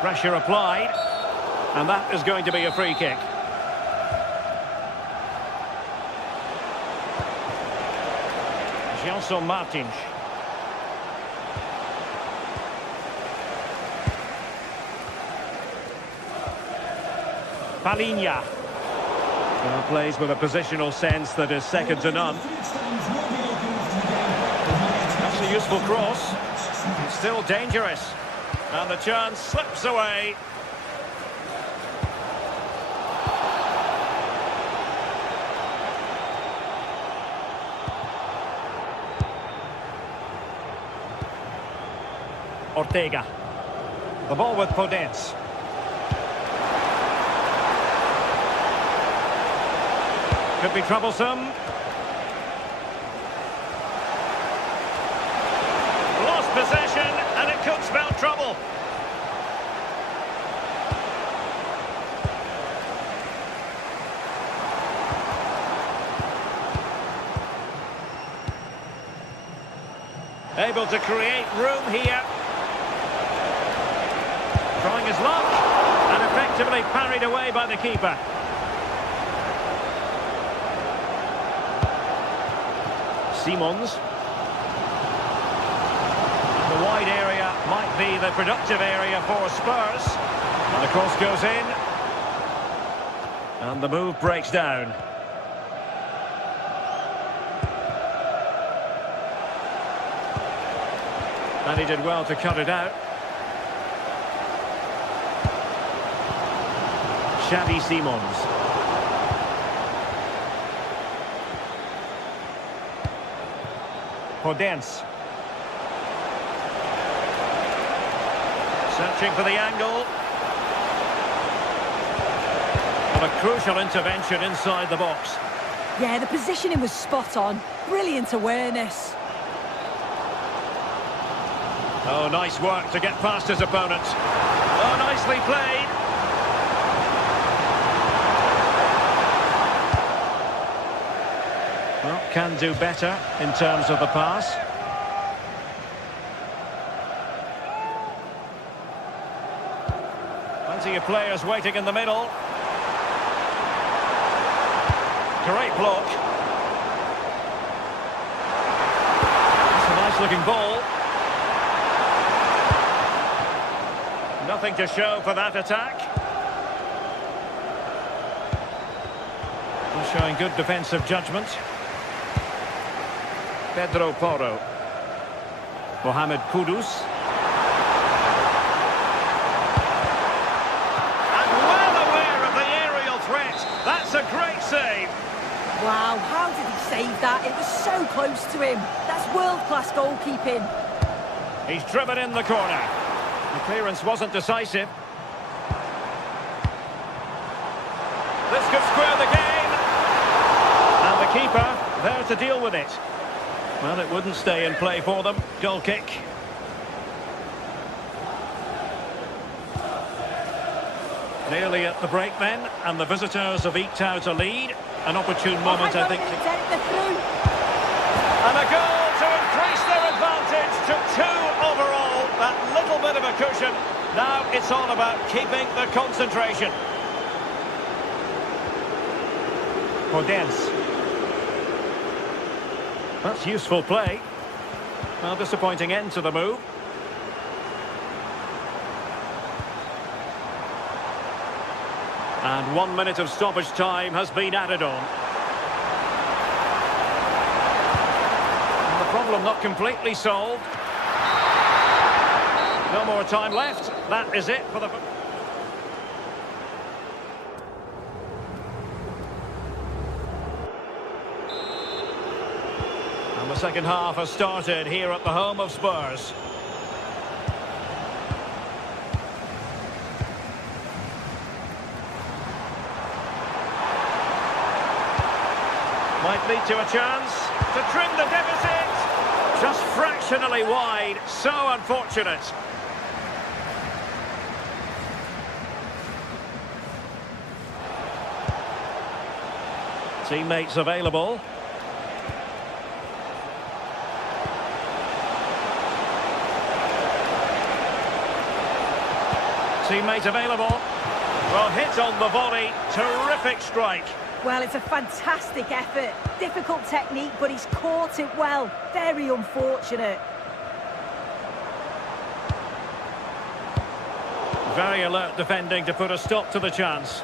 Pressure applied. And that is going to be a free kick. Gelson Martins. Palinha. Well, plays with a positional sense that is second to none. That's a useful cross. It's still dangerous. And the chance slips away. Ortega. The ball with Podence. Could be troublesome. Lost possession, and it could spell trouble. Able to create room here. Trying his luck, and effectively parried away by the keeper. Simons. The wide area might be the productive area for Spurs. And the cross goes in. And the move breaks down. And he did well to cut it out. Xavi Simons. Podence. Searching for the angle. Well, a crucial intervention inside the box. Yeah, the positioning was spot on. Brilliant awareness. Oh, nice work to get past his opponent. Oh, nicely played. Well, can do better in terms of the pass. Plenty of players waiting in the middle. Great block. It's a nice looking ball. Nothing to show for that attack. Showing good defensive judgment. Pedro Porro. Mohamed Kudus. And well aware of the aerial threat. That's a great save. Wow, how did he save that? It was so close to him. That's world-class goalkeeping. He's driven in the corner. The clearance wasn't decisive. This could square the game. And the keeper there to deal with it. Well, it wouldn't stay in play for them. Goal kick. Nearly at the break then, and the visitors have eked out a lead. An opportune moment, I think. They're through. And a goal to increase their advantage to 2 overall. That little bit of a cushion. Now it's all about keeping the concentration. Podence. That's useful play. Well, disappointing end to the move. And 1 minute of stoppage time has been added on. And the problem not completely solved. No more time left. That is it for the... And the second half has started here at the home of Spurs. Might lead to a chance to trim the deficit. Just fractionally wide. So unfortunate. Teammates available. Teammate available. Well, hit on the volley. Terrific strike. Well, it's a fantastic effort. Difficult technique, but he's caught it well. Very unfortunate. Very alert defending to put a stop to the chance.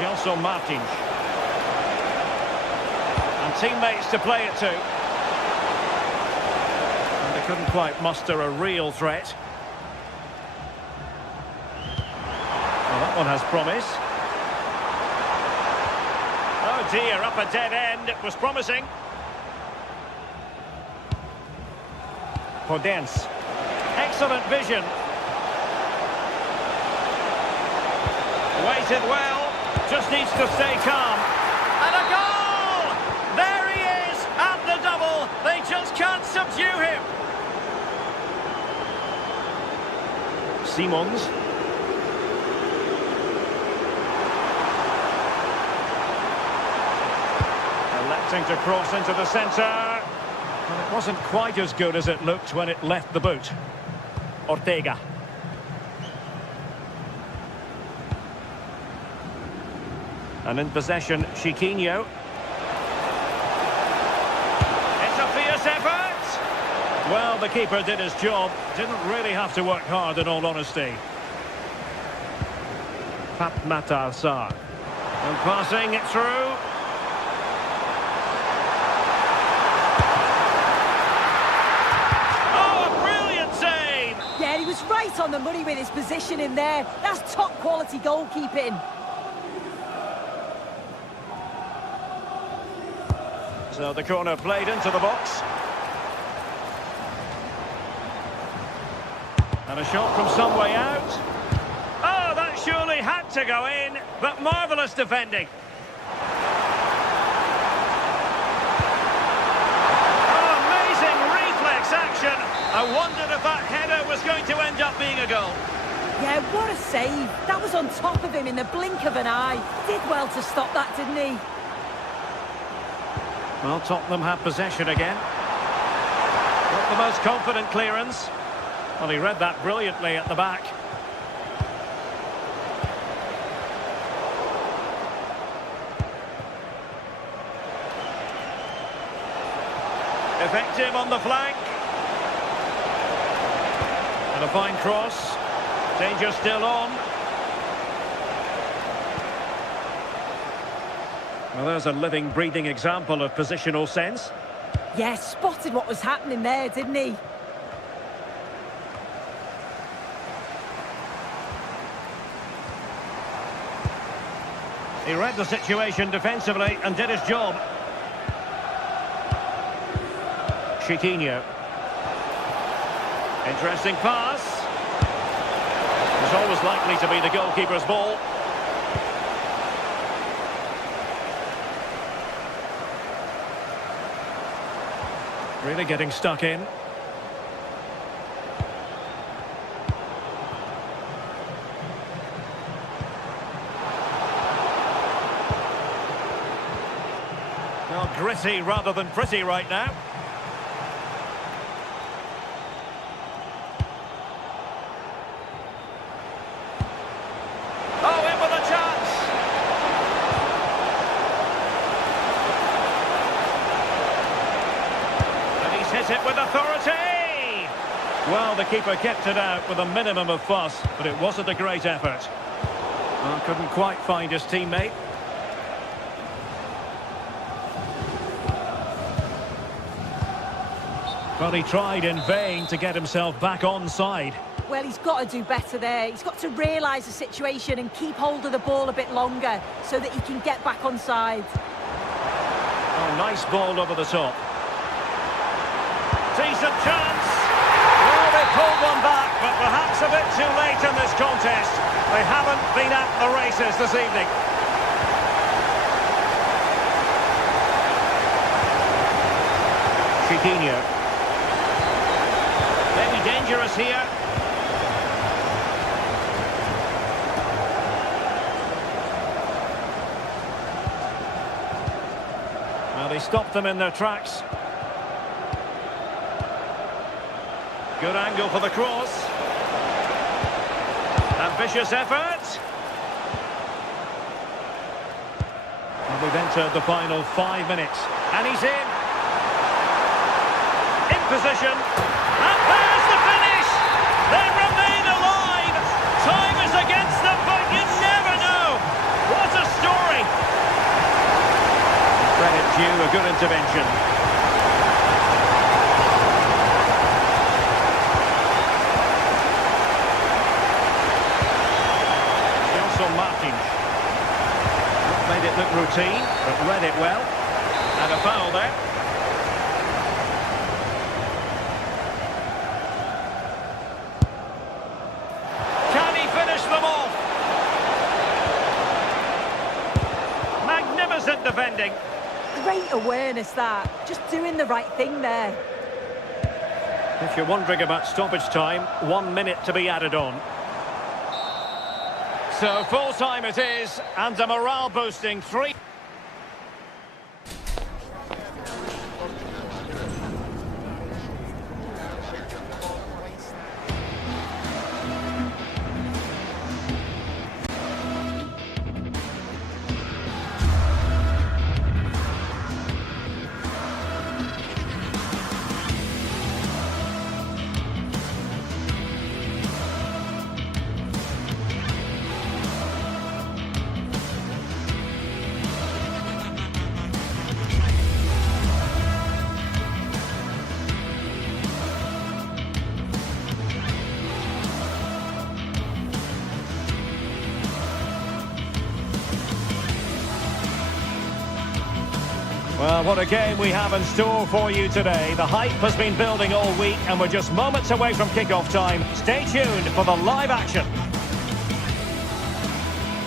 Gelson Martins. And teammates to play it to. Couldn't quite muster a real threat. Well, that one has promise. Oh dear, up a dead end. It was promising. Podence. Excellent vision. Waited well. Just needs to stay calm. And a goal! There he is at the double. They just can't subdue him. Simons. Electing to cross into the centre. And it wasn't quite as good as it looked when it left the boot. Ortega. And in possession, Chiquinho. It's a fierce effort. Well, the keeper did his job. Didn't really have to work hard, in all honesty. Pat Matar Sarr. And passing it through. Oh, a brilliant save! Yeah, he was right on the money with his position in there. That's top quality goalkeeping. So the corner played into the box. And a shot from some way out. Oh, that surely had to go in, but marvellous defending. Oh, amazing reflex action. I wondered if that header was going to end up being a goal. Yeah, what a save. That was on top of him in the blink of an eye. Did well to stop that, didn't he? Well, Tottenham have possession again. Not the most confident clearance. Well, he read that brilliantly at the back. Effective on the flank. And a fine cross. Danger still on. Well, there's a living, breathing example of positional sense. Yes, spotted what was happening there, didn't he? He read the situation defensively and did his job. Chiquinho. Interesting pass. It's always likely to be the goalkeeper's ball. Really getting stuck in. Well, gritty rather than pretty right now. Oh, in with a chance! And he's hit it with authority! Well, the keeper kept it out with a minimum of fuss, but it wasn't a great effort. Well, couldn't quite find his teammate. Well, he tried in vain to get himself back onside. Well, he's got to do better there. He's got to realise the situation and keep hold of the ball a bit longer so that he can get back onside. Oh, nice ball over the top. Decent chance. Well, they pulled one back, but perhaps a bit too late in this contest. They haven't been at the races this evening. Chiquinho. Maybe dangerous here. Well, they stopped them in their tracks. Good angle for the cross. Ambitious effort. And we've entered the final 5 minutes. And he's in. In position. And there's the finish! They remain alive! Time is against them, but you never know! What a story! Credit due, a good intervention. Gelson Martins. Made it look routine, but read it well. And a foul there. Defending. Great awareness that. Just doing the right thing there. If you're wondering about stoppage time, 1 minute to be added on. So full time it is, and a morale boosting 3. Well, what a game we have in store for you today. The hype has been building all week and we're just moments away from kick-off time. Stay tuned for the live action.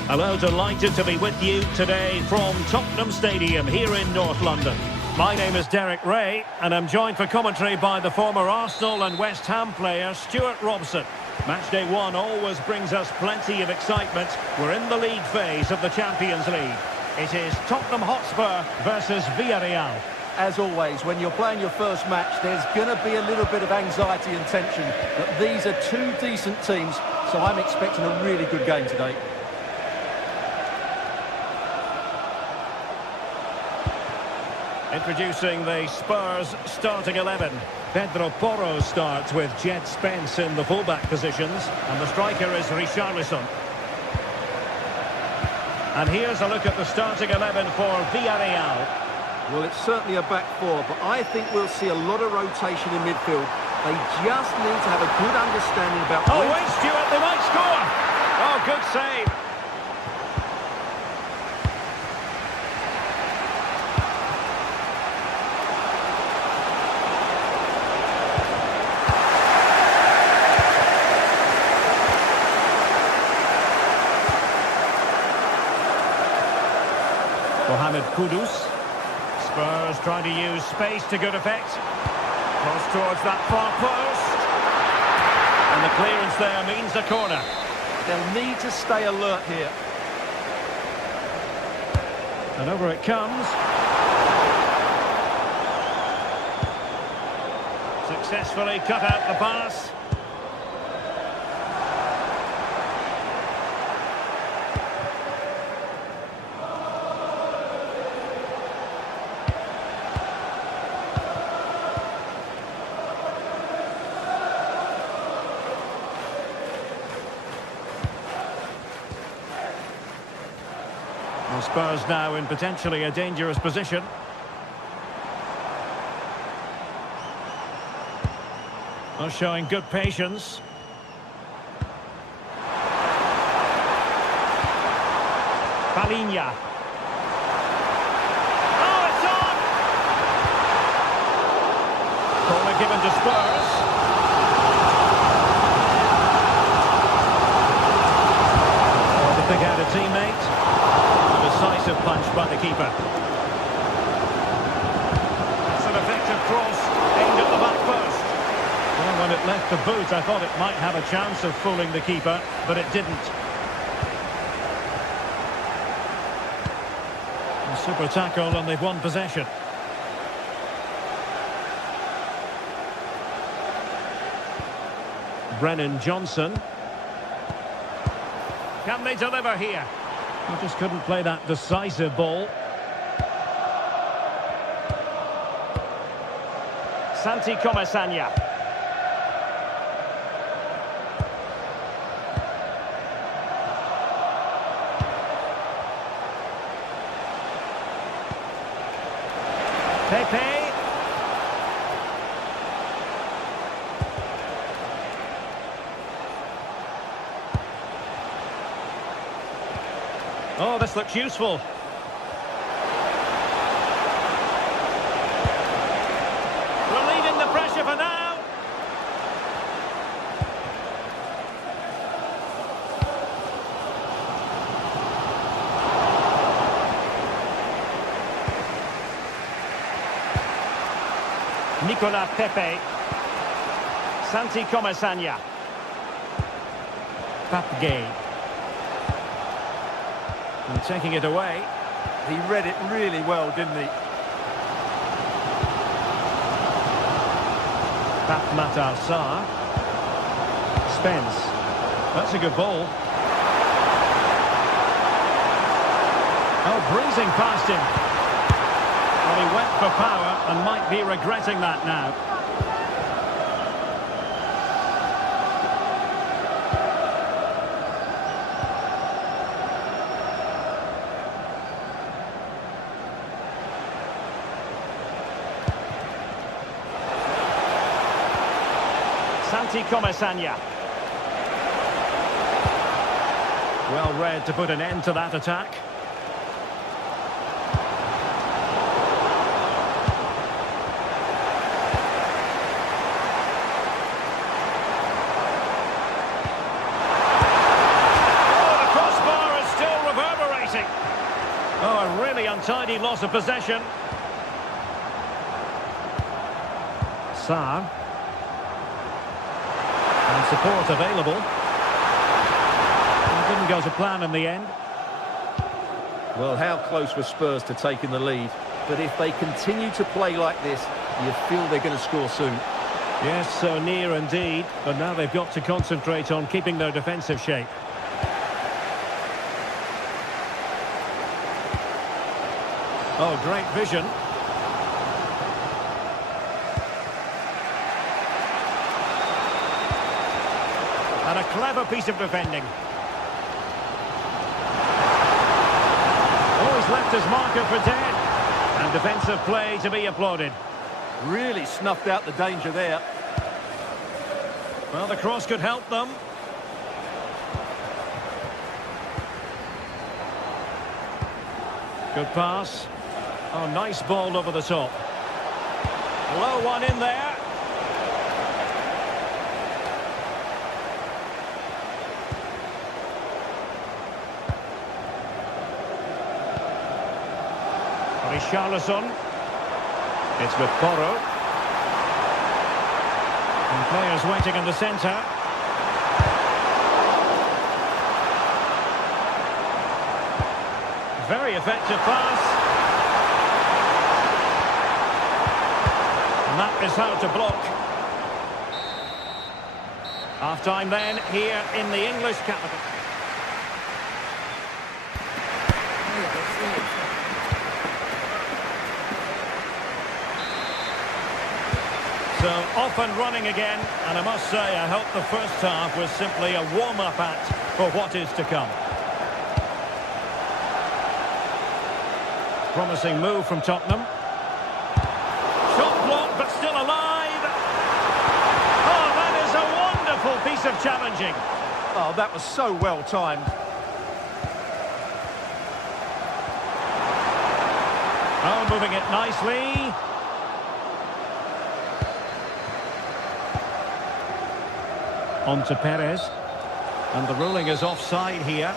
Hello, delighted to be with you today from Tottenham Stadium here in North London. My name is Derek Ray and I'm joined for commentary by the former Arsenal and West Ham player Stuart Robson. Matchday 1 always brings us plenty of excitement. We're in the league phase of the Champions League. It is Tottenham Hotspur versus Villarreal. As always, when you're playing your first match, there's going to be a little bit of anxiety and tension. But these are two decent teams, so I'm expecting a really good game today. Introducing the Spurs starting 11. Pedro Porro starts with Jed Spence in the fullback positions, and the striker is Richarlison. And here's a look at the starting 11 for Villarreal. Well, it's certainly a back four, but I think we'll see a lot of rotation in midfield. They just need to have a good understanding about... Oh, wait, Stuart, they might score! Oh, good save. Mohamed Kudus. Spurs trying to use space to good effect. Cross towards that far post. And the clearance there means a corner. They'll need to stay alert here. And over it comes. Successfully cut out the pass. The Spurs now in potentially a dangerous position. Well, showing good patience. Palinha. Oh, it's on! Corner given to Spurs. Oh, the big-headed teammate. Decisive punch by the keeper. That's an effective cross aimed at the back post. Well, when it left the boot, I thought it might have a chance of fooling the keeper, but it didn't. A super tackle, and they've won possession. Brennan Johnson. Can they deliver here? He just couldn't play that decisive ball. Santi Comasagna. Pepe. Oh, this looks useful. Relieving the pressure for now. Nicolas Pepe. Santi Comasagna. Pape. And taking it away. He read it really well, didn't he? Pape Matar Sarr. Spence. That's a good ball. Oh, breezing past him. Well, he went for power and might be regretting that now. Santi Comasagna. Well read to put an end to that attack. Oh, the crossbar is still reverberating. Oh, a really untidy loss of possession. Sarr. And support available. It didn't go to plan in the end. Well, how close were Spurs to taking the lead? But if they continue to play like this, you feel they're going to score soon. Yes, so near indeed. But now they've got to concentrate on keeping their defensive shape. Oh, great vision. And a clever piece of defending. left his marker for dead. And defensive play to be applauded. Really snuffed out the danger there. Well, the cross could help them. Good pass. Oh, nice ball over the top. Low one in there. Richarlison. It's with Porro. And players waiting in the centre. Very effective pass. And that is how to block. Half-time then, here in the English capital. So, off and running again, and I must say, I hope the first half was simply a warm-up act for what is to come. Promising move from Tottenham. Shot blocked, but still alive. Oh, that is a wonderful piece of challenging. Oh, that was so well timed. Oh, moving it nicely. On to Perez. And the ruling is offside here.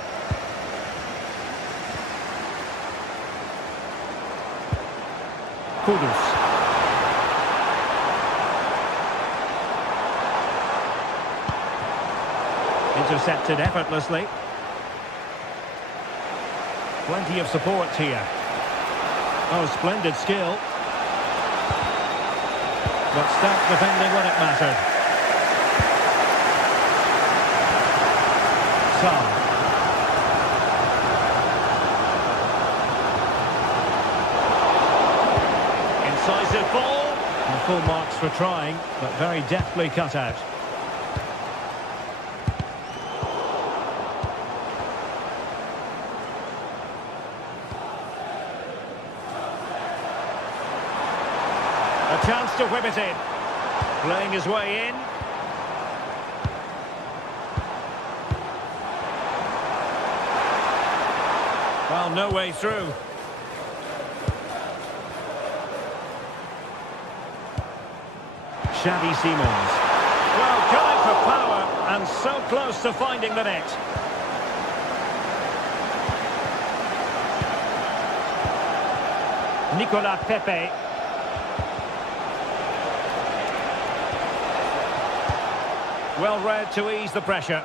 Kudus. Intercepted effortlessly. Plenty of support here. Oh, splendid skill. But stout defending when it mattered. Son. Incisive ball. And full marks for trying, but very deftly cut out. A chance to whip it in. Playing his way in. Well, no way through. Xavi Simons. Well, going for power and so close to finding the net. Nicolas Pepe. Well read to ease the pressure.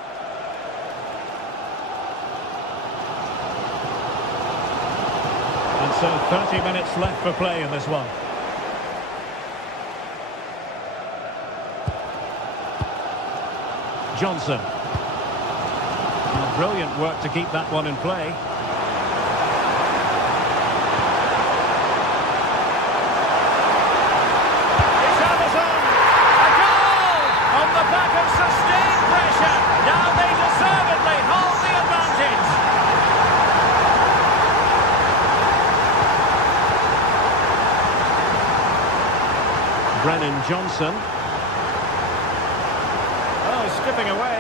And so 30 minutes left for play in this one. Johnson. Brilliant work to keep that one in play. It's Amazon! A goal! On the back of sustained pressure. Now they deservedly hold the advantage. Brennan Johnson. Stripping away.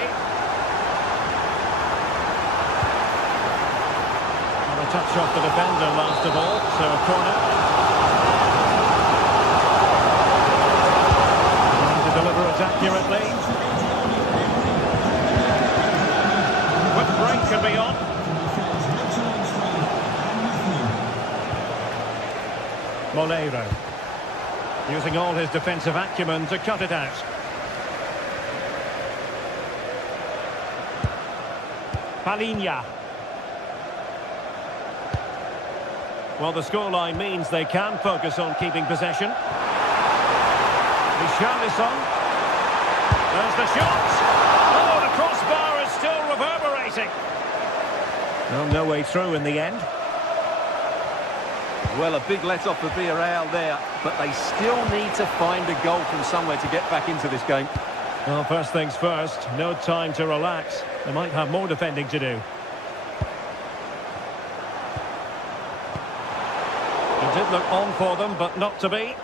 And a touch off the defender last of all, so a corner. Trying to deliver it accurately. Quick break can be on. Moleiro. Using all his defensive acumen to cut it out. Palinha. Well, the scoreline means they can focus on keeping possession. Richarlison. There's the shot. Oh, the crossbar is still reverberating. Well, no way through in the end. Well, a big let-off for Villarreal there, but they still need to find a goal from somewhere to get back into this game. Well, first things first, no time to relax. They might have more defending to do. Did look on for them, but not to be.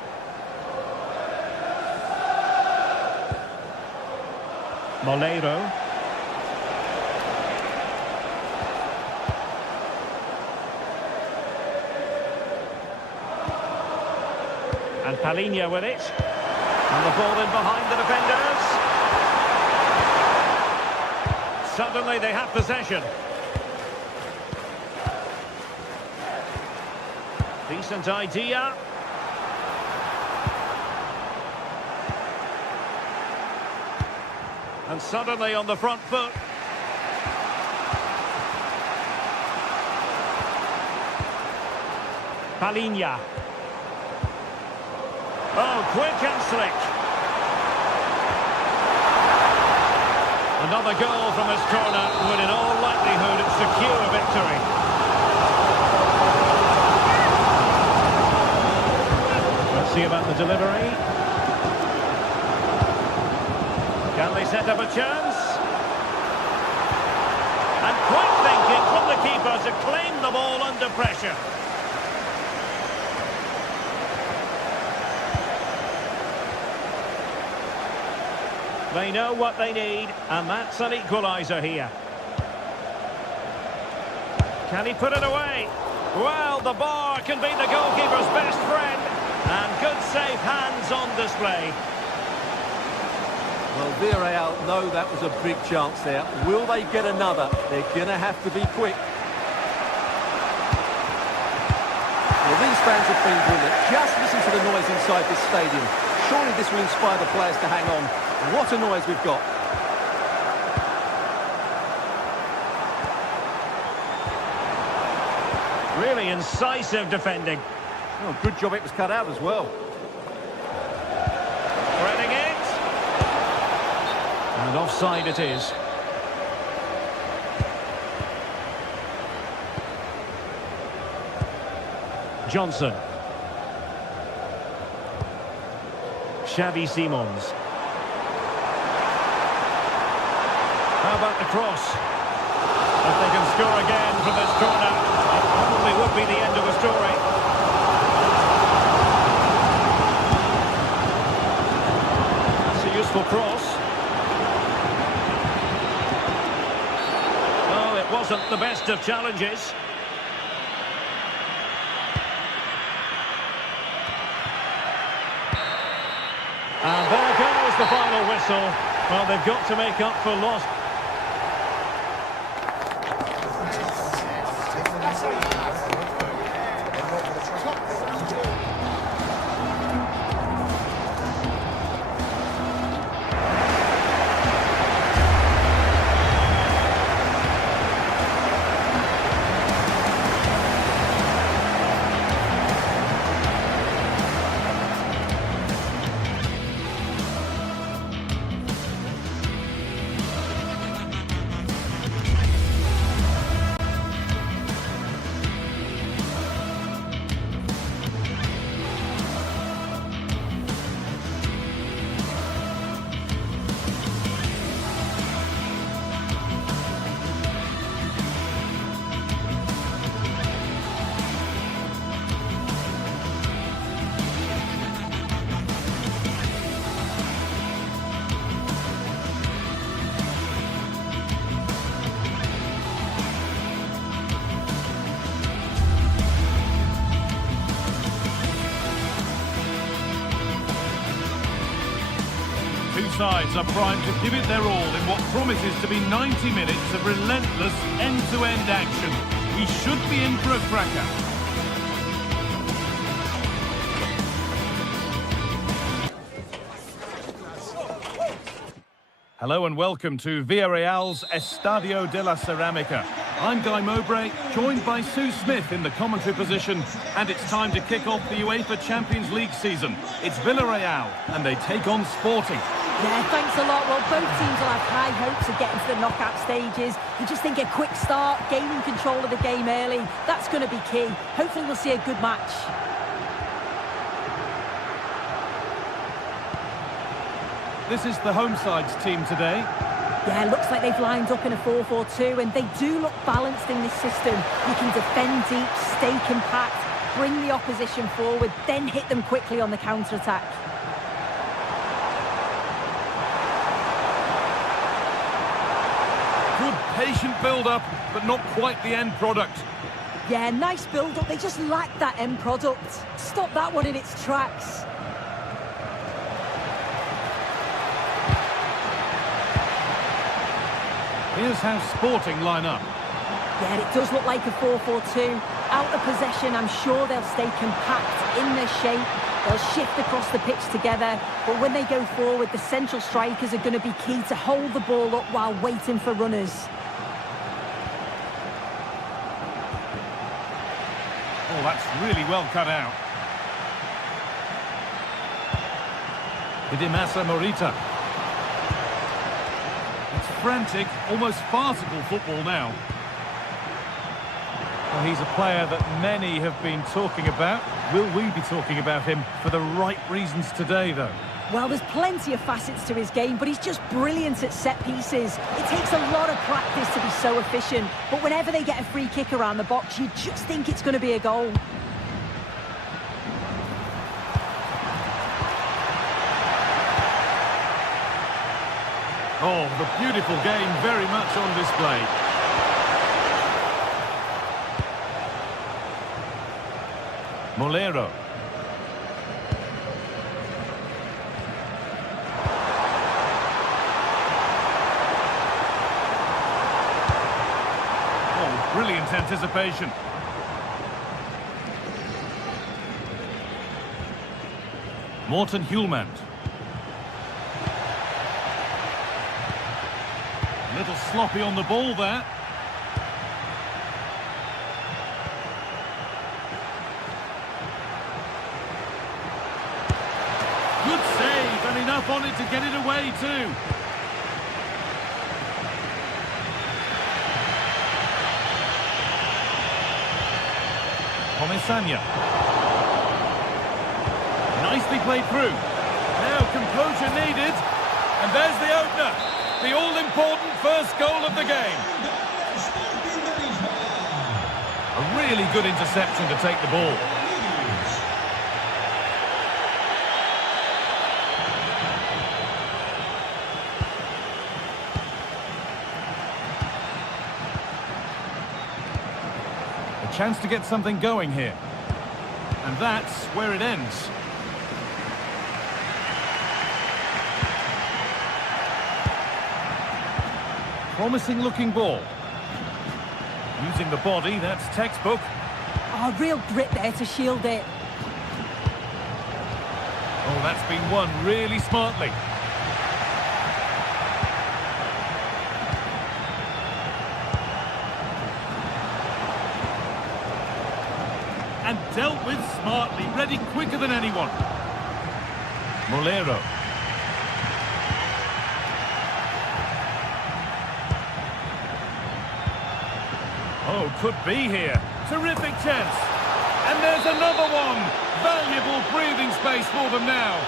Moleiro. And Palinha with it. And the ball in behind the defenders. Suddenly they have possession. Decent idea. And suddenly on the front foot. Palinha. Oh, quick and slick. Another goal from his corner would in all likelihood secure a victory. Let's see about the delivery. Can they set up a chance? And quick thinking from the keeper to claim the ball under pressure. They know what they need, and that's an equaliser here. Can he put it away? Well, the bar can be the goalkeeper's best friend. And good safe hands on display. Well, Villarreal know that was a big chance there. Will they get another? They're going to have to be quick. Well, these fans have been brilliant. Just listen to the noise inside this stadium. Surely this will inspire the players to hang on. What a noise we've got. Really incisive defending. Oh, good job it was cut out as well. Threading it. And offside it is. Johnson. Xavi Simons. How about the cross? If they can score again from this corner, it probably would be the end of the story. That's a useful cross. Oh, it wasn't the best of challenges. And there goes the final whistle. Well, they've got to make up for lost. Two sides are primed to give it their all in what promises to be 90 minutes of relentless end-to-end action. We should be in for a cracker. Hello and welcome to Villarreal's Estadio de la Ceramica. I'm Guy Mowbray, joined by Sue Smith in the commentary position, and it's time to kick off the UEFA Champions League season. It's Villarreal, and they take on Sporting. Yeah, thanks a lot. Well, both teams will have high hopes of getting to the knockout stages. They just think a quick start, gaining control of the game early, that's going to be key. Hopefully we'll see a good match. This is the home side's team today. Yeah, looks like they've lined up in a 4-4-2, and they do look balanced in this system. You can defend deep, stay compact. bring the opposition forward, then hit them quickly on the counter-attack. Good patient build-up, but not quite the end product. Yeah, nice build-up. They just lack that end product. Stop that one in its tracks. Here's how Sporting line up. Yeah, it does look like a 4-4-2. Out of possession, I'm sure they'll stay compact in their shape. They'll shift across the pitch together. But when they go forward, the central strikers are going to be key to hold the ball up while waiting for runners. Oh, that's really well cut out. Hidemasa Morita. It's frantic, almost farcical football now. Well, he's a player that many have been talking about. Will we be talking about him for the right reasons today, though? Well, there's plenty of facets to his game, but he's just brilliant at set pieces. It takes a lot of practice to be so efficient, but whenever they get a free kick around the box, you just think it's going to be a goal. Oh, the beautiful game very much on display. Molero. Oh, brilliant anticipation. Morten Hjulmand. A little sloppy on the ball there. Good save, and enough on it to get it away too. Pomesania. Nicely played through. Now composure needed, and there's the opener. The all-important first goal of the game. A really good interception to take the ball. A chance to get something going here. And that's where it ends. Promising looking ball. Using the body, that's textbook. Oh, real grit there to shield it. Oh, that's been won really smartly. And dealt with smartly, ready quicker than anyone. Molero. Oh, could be here. Terrific chance. And there's another one. Valuable breathing space for them now.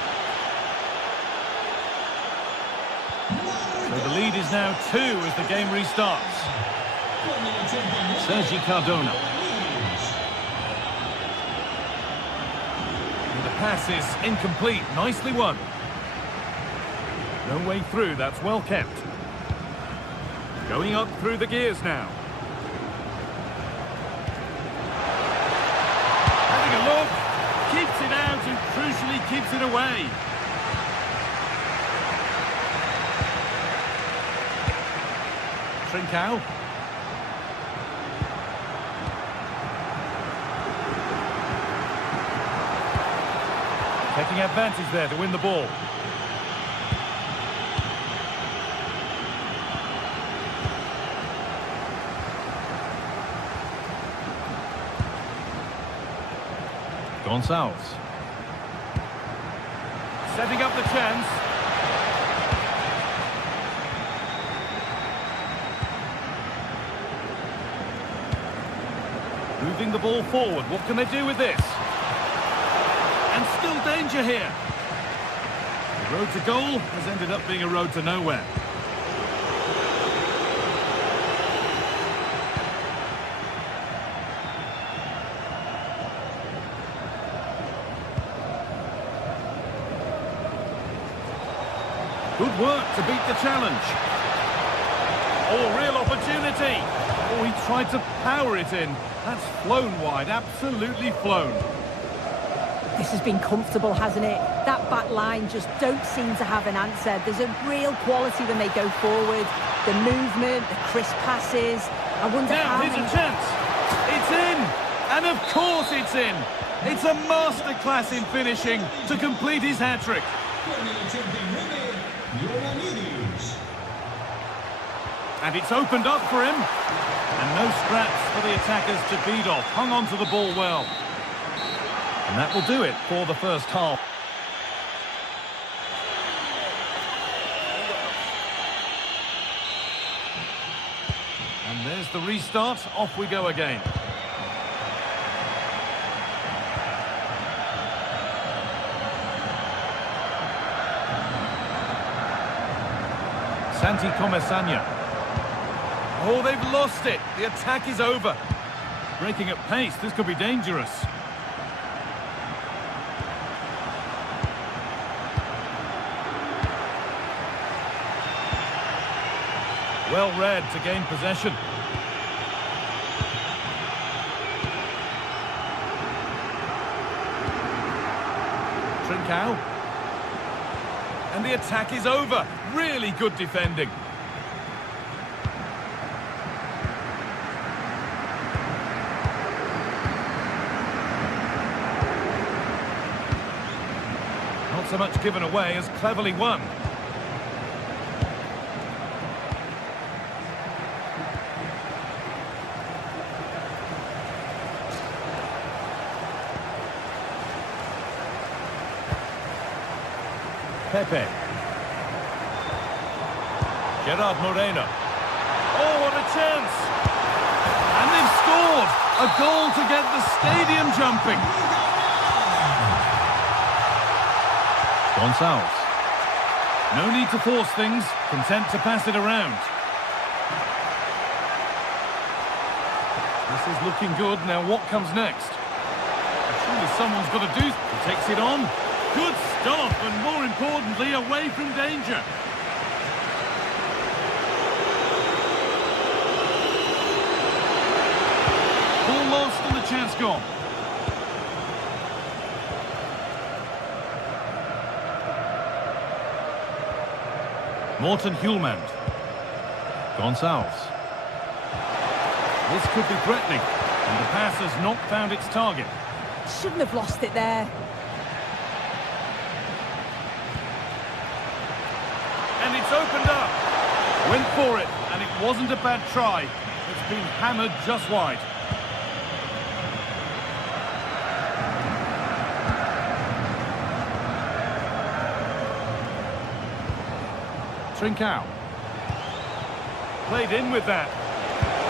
So the lead is now 2 as the game restarts. Sergi Cardona. And the pass is incomplete. Nicely won. No way through. That's well kept. Going up through the gears now. Keeps it out and crucially keeps it away. Trincao. Taking advantage there to win the ball. Gonçalves. Setting up the chance. Moving the ball forward. What can they do with this? And still danger here. The road to goal has ended up being a road to nowhere. Good work to beat the challenge. Oh, real opportunity. Oh, he tried to power it in. That's flown wide, absolutely flown. This has been comfortable, hasn't it? That back line just don't seem to have an answer. There's a real quality when they go forward. The movement, the crisp passes. I wonder now, how... here's a chance. It's in. And of course it's in. It's a masterclass in finishing to complete his hat-trick. And it's opened up for him. And no scraps for the attackers to feed off. Hung on to the ball well. And that will do it for the first half. And there's the restart. Off we go again. Santi Comesanya. Oh, they've lost it. The attack is over. Breaking at pace. This could be dangerous. Well read to gain possession. Trincao. And the attack is over. Really good defending. Not so much given away as cleverly won. Pepe. Gerard Moreno. Oh, what a chance! And they've scored! A goal to get the stadium jumping. Gonçalves. No need to force things, content to pass it around. This is looking good. Now what comes next? Surely someone's got to do... He takes it on. Good stop, and more importantly, away from danger. Ball lost and the chance gone. Morten Hjulmand. Gonçalves. This could be threatening, and the pass has not found its target. Shouldn't have lost it there. And it's opened up. Went for it, and it wasn't a bad try. It's been hammered just wide. Trincao. Played in with that.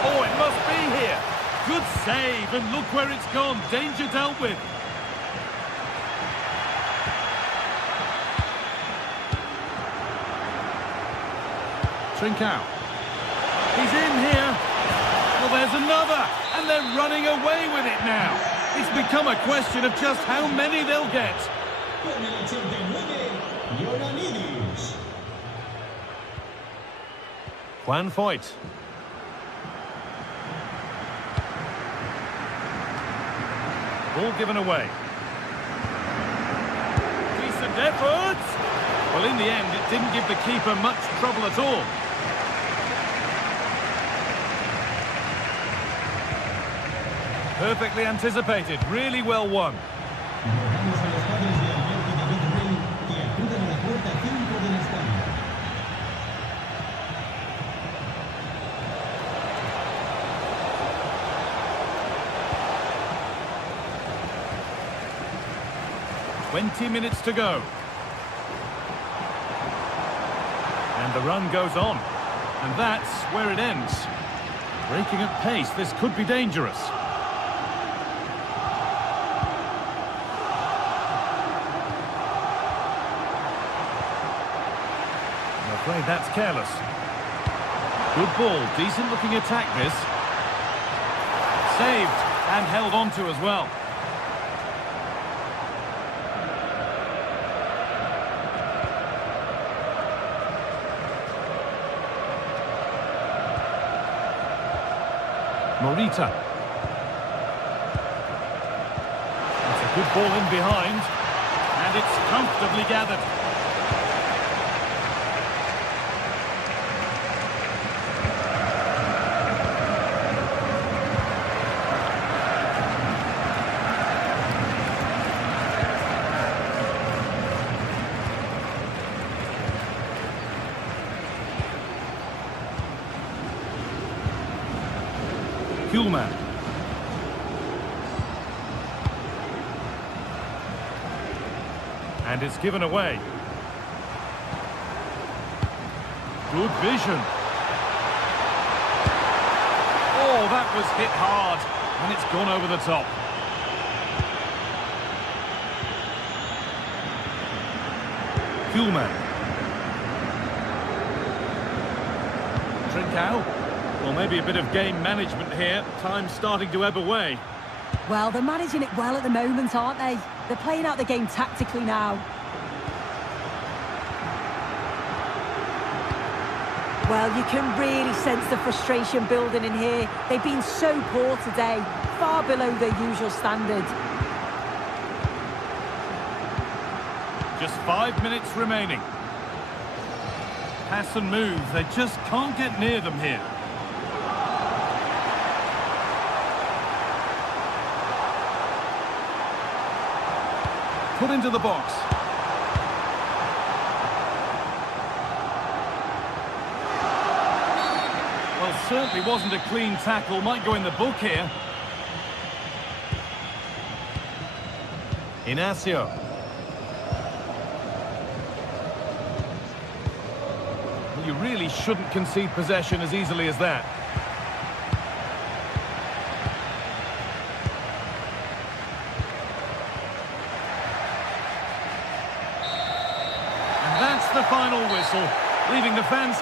Oh, it must be here. Good save, and look where it's gone. Danger dealt with. Trincao. He's in here. Well, there's another, and they're running away with it now. It's become a question of just how many they'll get. Juan Foyt. Ball given away. Decent effort. Well, in the end, it didn't give the keeper much trouble at all. Perfectly anticipated, really well won. 20 minutes to go. And the run goes on. And that's where it ends. Breaking at pace, this could be dangerous. I'm afraid that's careless. Good ball, decent looking attack this. Saved and held on to as well. Morita. That's a good ball in behind. And it's comfortably gathered. Kuhlman. And it's given away. Good vision. Oh, that was hit hard. And it's gone over the top. Kuhlman. Trincao. Well, maybe a bit of game management here. Time's starting to ebb away. Well, they're managing it well at the moment, aren't they? They're playing out the game tactically now. Well, you can really sense the frustration building in here. They've been so poor today, far below their usual standard. Just 5 minutes remaining. Pass and move. They just can't get near them here. Put into the box. Well, certainly wasn't a clean tackle. Might go in the book here. Inacio. Well, you really shouldn't concede possession as easily as that. That's the final whistle, leaving the fans.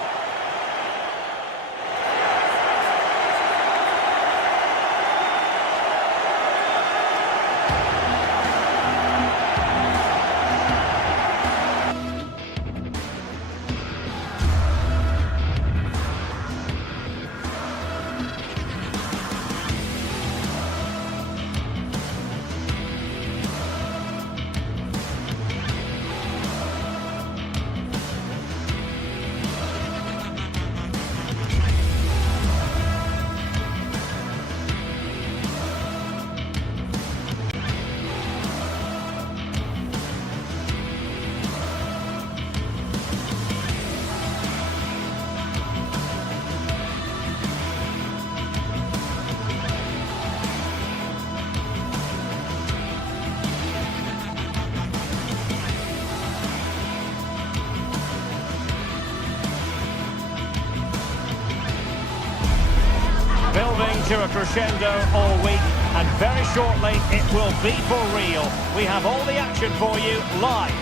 Building to a crescendo all week, and very shortly it will be for real. We have all the action for you live.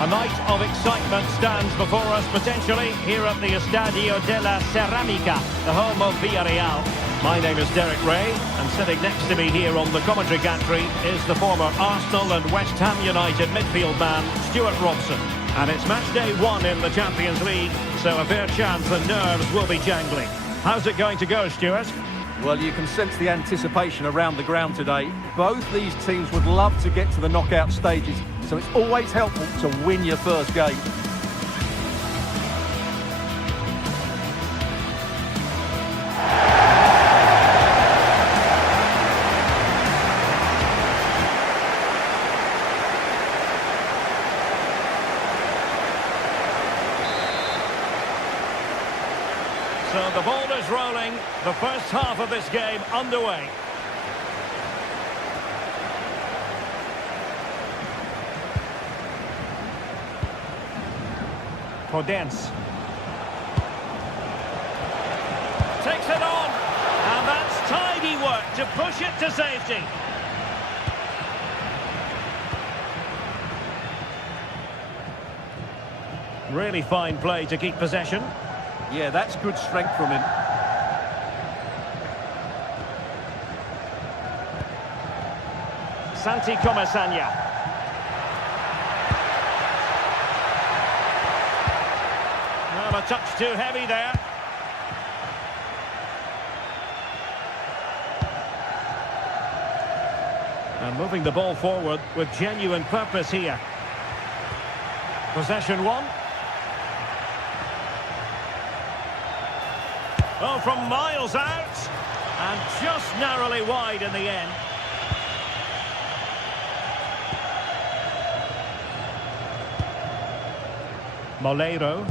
A night of excitement stands before us potentially here at the Estadio de la Ceramica, the home of Villarreal. My name is Derek Ray, and sitting next to me here on the commentary gantry is the former Arsenal and West Ham United midfield man, Stuart Robson. And it's match day 1 in the Champions League, so a fair chance the nerves will be jangling. How's it going to go, Stuart? Well, you can sense the anticipation around the ground today. Both these teams would love to get to the knockout stages, so it's always helpful to win your first game. So the ball is rolling, the first half of this game underway. Podence. Takes it on, and that's tidy work to push it to safety. Really fine play to keep possession. Yeah, that's good strength from him. Santi Comasagna. Well, a touch too heavy there. And moving the ball forward with genuine purpose here. Possession one. Oh, from miles out. And just narrowly wide in the end. Moleiro.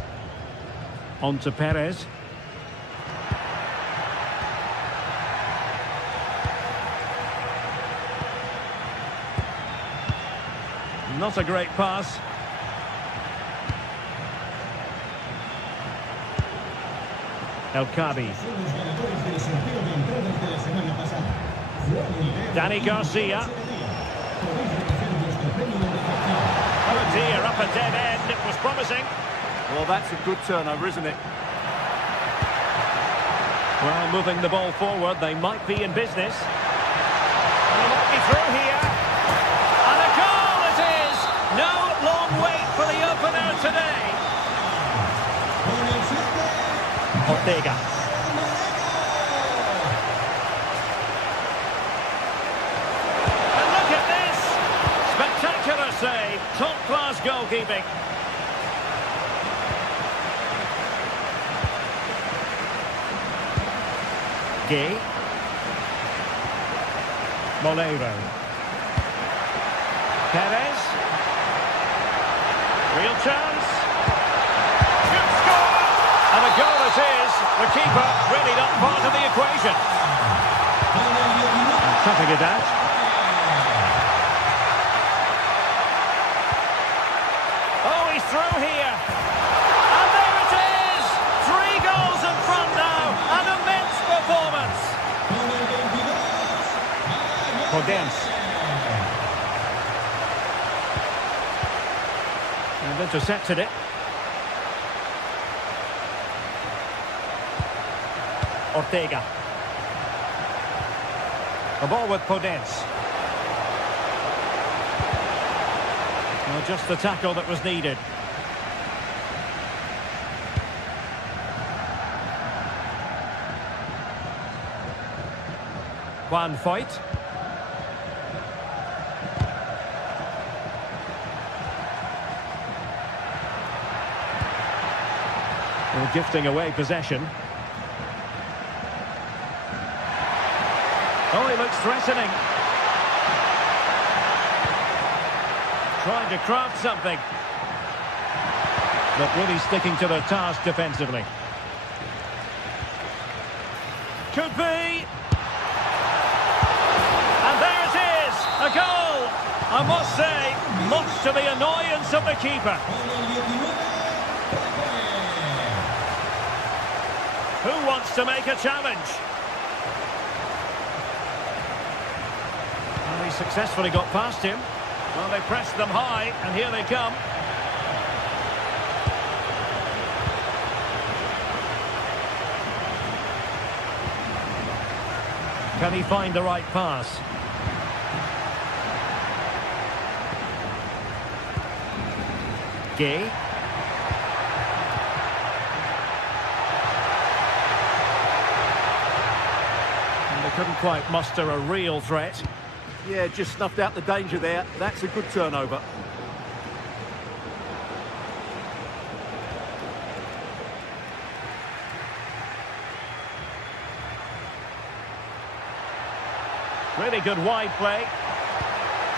On to Perez. Not a great pass. El Kabi. Danny Garcia. Oh dear, up a dead end. It was promising. Well, that's a good turnover, isn't it? Well, moving the ball forward, they might be in business. And he might be through here. And a goal it is! No long wait for the opener today. Ortega. And look at this! Spectacular save, top-class goalkeeping. Gay. Moleiro. Perez. Real chance. Should score! And a goal it is. The keeper really not part of the equation. Tapping it out. Oh, he's through here. And there it is! 3 goals in front now. An immense performance. Podence. And intercepted it. Ortega. The ball with Podence. Well, just the tackle that was needed. Juan Foyt. Well, gifting away possession. Oh, he looks threatening. Trying to craft something. But really sticking to their task defensively. Could be. And there it is, a goal. I must say, much to the annoyance of the keeper. Who wants to make a challenge? Well, he successfully got past him. Well, they pressed them high, and here they come. Can he find the right pass? Gay. And they couldn't quite muster a real threat. Yeah, just snuffed out the danger there. That's a good turnover. Really good wide play.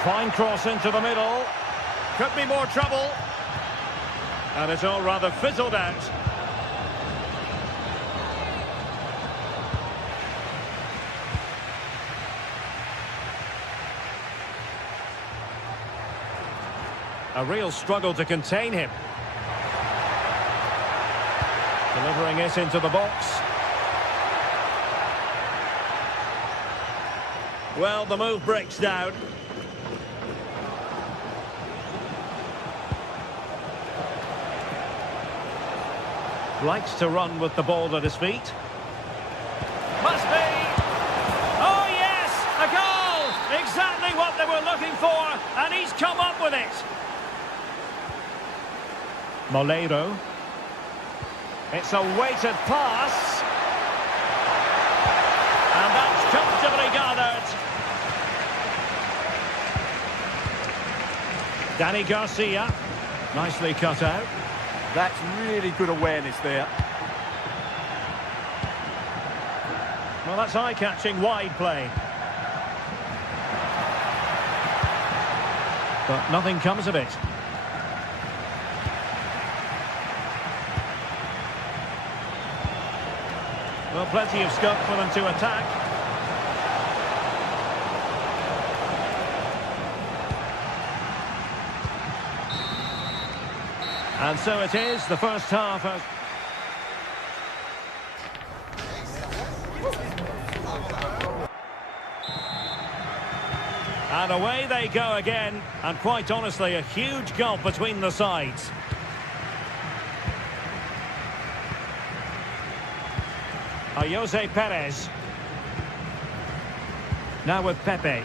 Fine cross into the middle. Could be more trouble. And it's all rather fizzled out. A real struggle to contain him. Delivering it into the box. Well, the move breaks down. Likes to run with the ball at his feet. Must be! Oh yes! A goal! Exactly what they were looking for, and he's come up with it. Moleiro. It's a weighted pass. And that's comfortably gathered. Danny Garcia. Nicely cut out. That's really good awareness there. Well, that's eye-catching wide play. But nothing comes of it. Well, plenty of scope for them to attack. And so it is, the first half has... And away they go again, and quite honestly, a huge gulf between the sides. Jose Perez. Now with Pepe.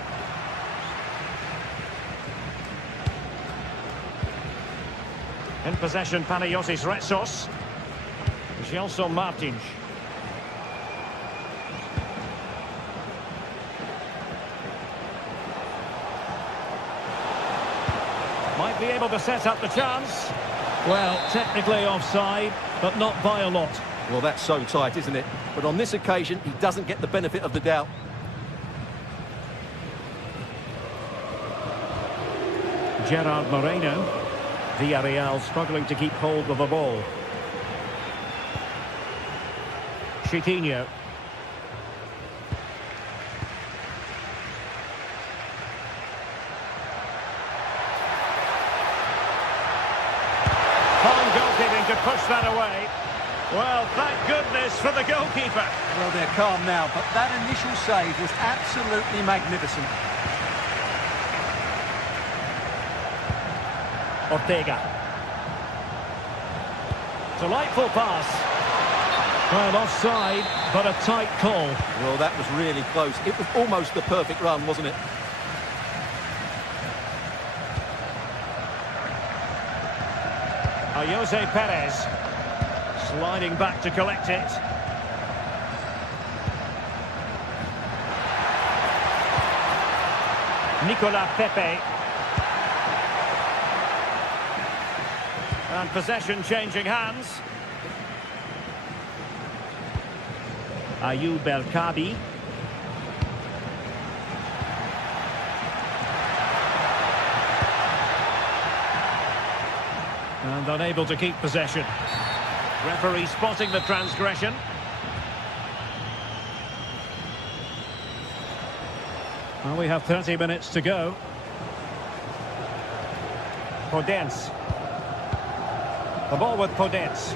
In possession, Panagiotis Retsos. Gelson Martins. Might be able to set up the chance. Well, technically offside, but not by a lot. Well, that's so tight, isn't it? But on this occasion, he doesn't get the benefit of the doubt. Gerard Moreno. Villarreal struggling to keep hold of the ball. Chiquinho. Fine goalkeeping to push that away. Well, thank goodness for the goalkeeper. Well, they're calm now, but that initial save was absolutely magnificent. Ortega. Delightful pass. Well, offside, but a tight call. Well, that was really close. It was almost the perfect run, wasn't it? Jose Perez. Sliding back to collect it. Nicolas Pepe. And possession changing hands. Ayoub El Kabi. And unable to keep possession. Referee spotting the transgression. Well, we have 30 minutes to go. Podence. The ball with Podence.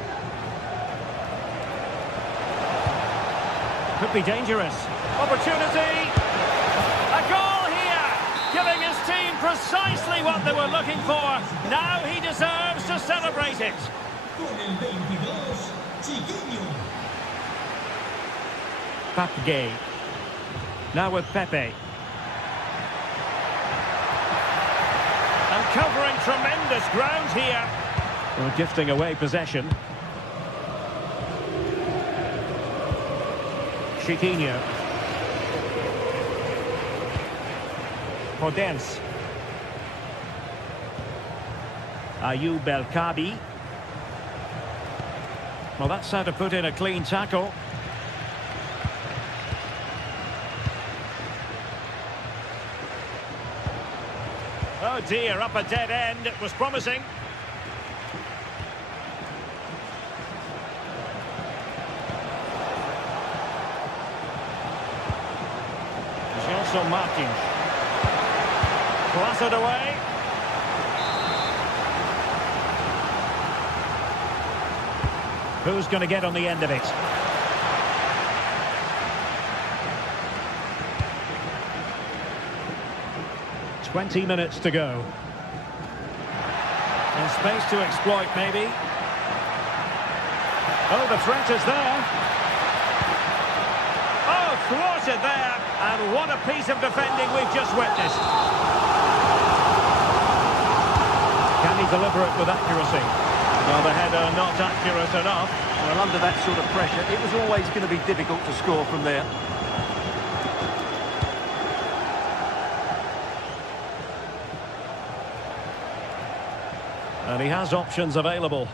Could be dangerous. Opportunity. A goal here. Giving his team precisely what they were looking for. Now he deserves to celebrate it. Papgay. Now with Pepe. And covering tremendous ground here. Well, gifting away possession. Chiquinho. Podence. Ayoub El Kabi. Well, that's how to put in a clean tackle. Oh dear, up a dead end. It was promising. Gelson Martins. Clattered away. Who's going to get on the end of it? "20 minutes to go. And space to exploit, maybe. Oh, the threat is there. Oh, thwarted there. And what a piece of defending we've just witnessed. Can he deliver it with accuracy? Well, the header not accurate enough. Well, under that sort of pressure, it was always going to be difficult to score from there. And he has options available.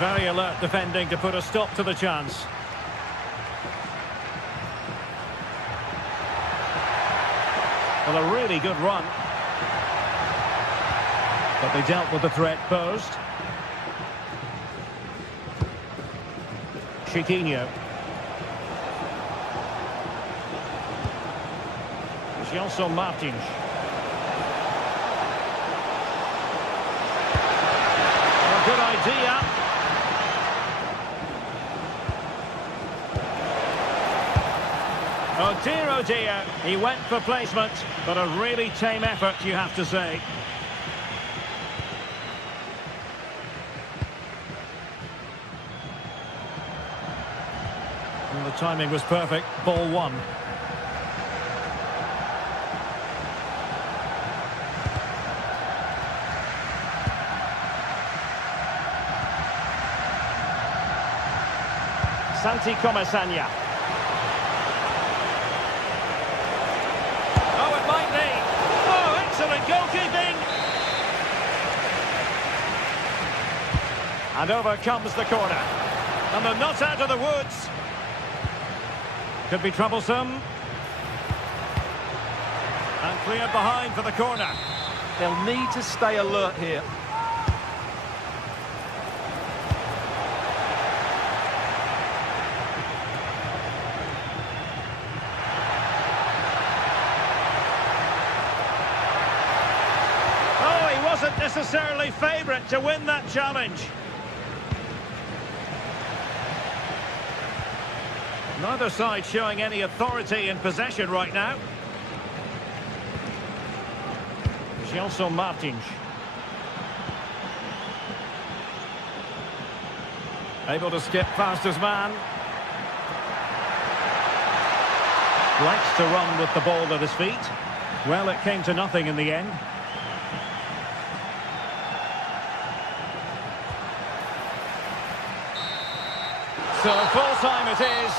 Very alert defending to put a stop to the chance. Well, a really good run. But they dealt with the threat posed. Chiquinho. Gelson Martins. A good idea. Oh dear, he went for placement, but a really tame effort, you have to say. And the timing was perfect, ball one. Santi Comesaña. Oh, it might be. Oh, excellent goalkeeping. And over comes the corner. And they're not out of the woods. Could be troublesome. And cleared behind for the corner. They'll need to stay alert here. Wasn't necessarily favourite to win that challenge. Neither side showing any authority in possession right now. Gelson Martins. Able to skip past his man. Likes to run with the ball at his feet. Well, it came to nothing in the end. So full time it is.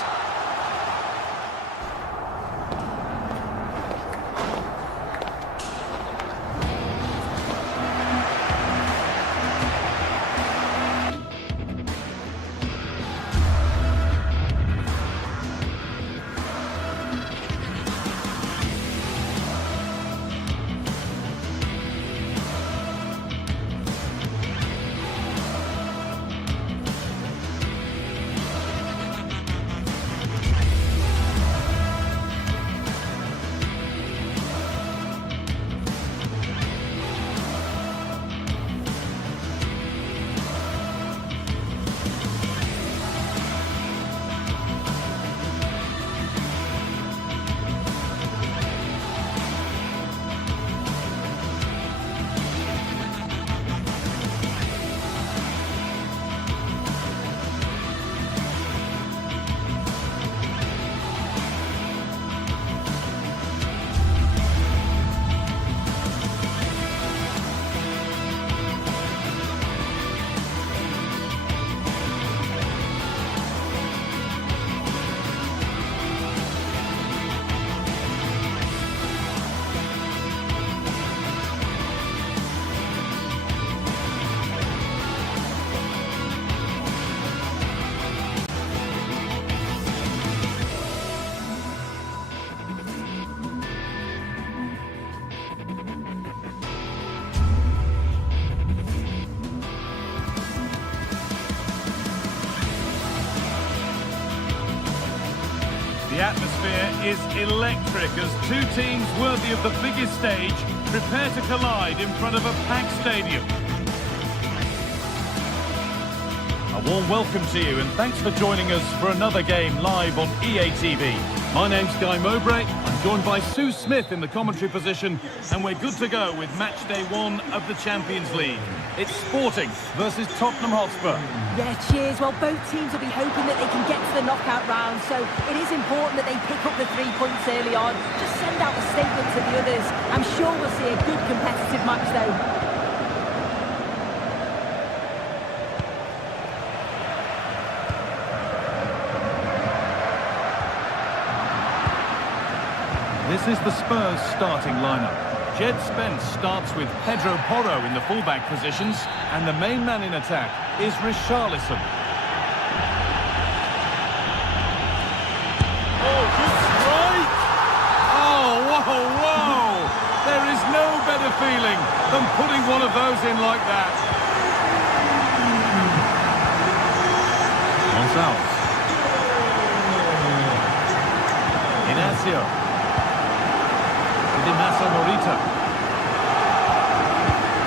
The atmosphere is electric as two teams worthy of the biggest stage prepare to collide in front of a packed stadium. A warm welcome to you and thanks for joining us for another game live on EA TV. My name's Guy Mowbray, I'm joined by Sue Smith in the commentary position and we're good to go with match day one of the Champions League. It's Sporting versus Tottenham Hotspur. Yeah, cheers. Well, both teams will be hoping that they can get to the knockout round, so it is important that they pick up the 3 points early on. Just send out a statement to the others. I'm sure we'll see a good competitive match, though. This is the Spurs starting lineup. Jed Spence starts with Pedro Porro in the fullback positions, and the main man in attack is Richarlison. Oh, good strike! Oh, whoa, whoa! There is no better feeling than putting one of those in like that. Gonzalez. Inacio. Di Massa Morita.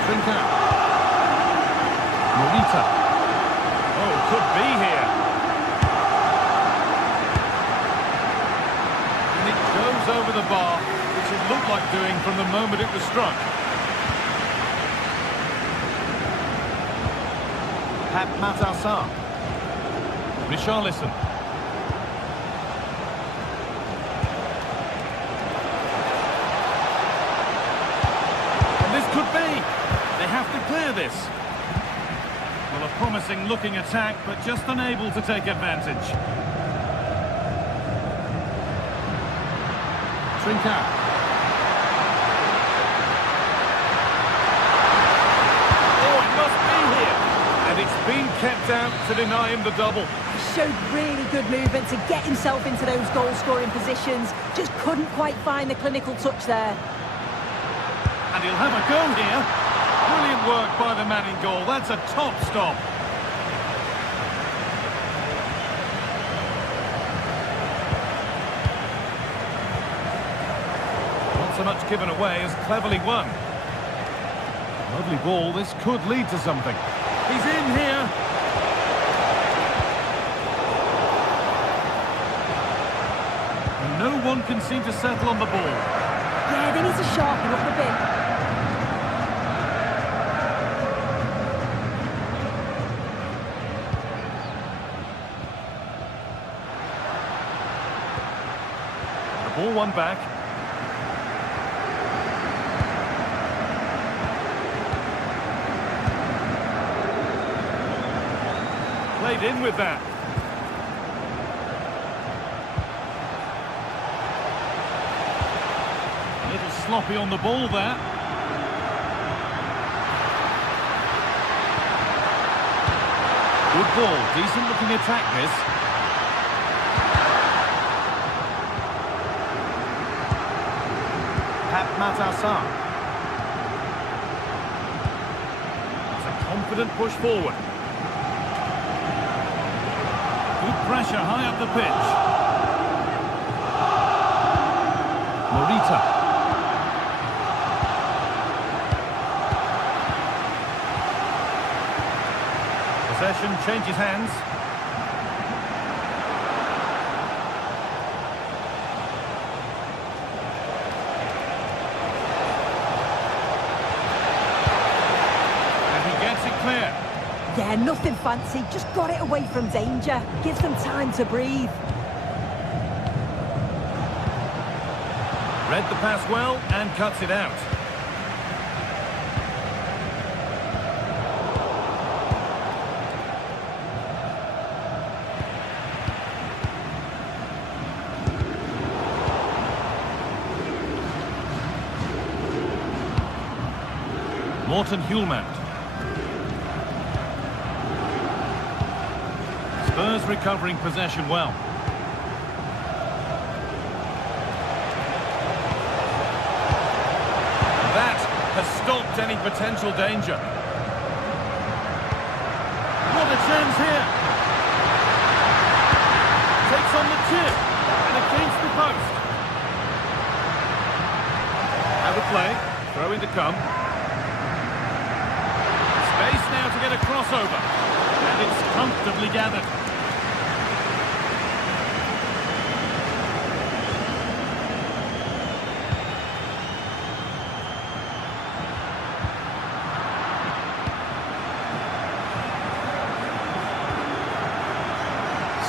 Trincao. Morita. Oh, could be here. And it goes over the bar, which it looked like doing from the moment it was struck. Pat Matassar. Richarlison. Could be. They have to clear this. Well, a promising looking attack, but just unable to take advantage. Trincao. Oh, it must be here. And it's been kept out to deny him the double. He showed really good movement to get himself into those goal-scoring positions. Just couldn't quite find the clinical touch there. And he'll have a go here. Brilliant work by the man in goal. That's a top stop. Not so much given away as cleverly won. Lovely ball. This could lead to something. He's in here. And no one can seem to settle on the ball. Yeah, they need to sharpen up a bit. Ball one back. Played in with that. A little sloppy on the ball there. Good ball, decent looking attack this. Matassar. It's a confident push forward. Good pressure high up the pitch. Morita. Possession changes hands. Yeah, nothing fancy, just got it away from danger. Gives them time to breathe. Read the pass well and cuts it out. Morten Hjulmand. Spurs recovering possession well. That has stopped any potential danger. What a chance here. Takes on the tip and against the post. Out of play, throw in to come. Space now to get a crossover. And it's comfortably gathered.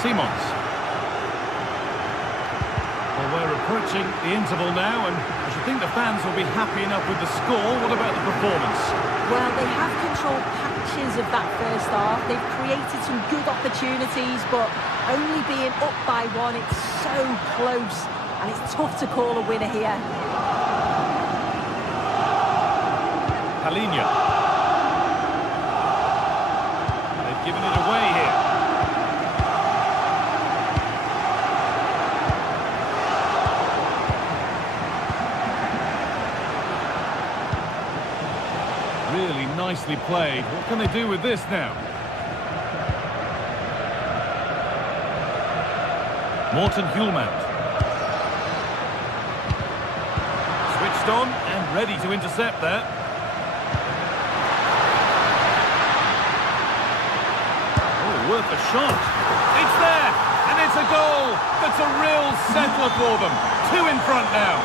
Simons. Well, we're approaching the interval now, and I should think the fans will be happy enough with the score. What about the performance? Well, they have controlled patches of that first half. They've created some good opportunities, but only being up by one, it's so close. and it's tough to call a winner here. Palinha. They've given it away here. Really nicely played. What can they do with this now? Morten Hjulmand. Switched on and ready to intercept there. Oh, worth a shot. It's there, and it's a goal. That's a real settler for them. 2 in front now.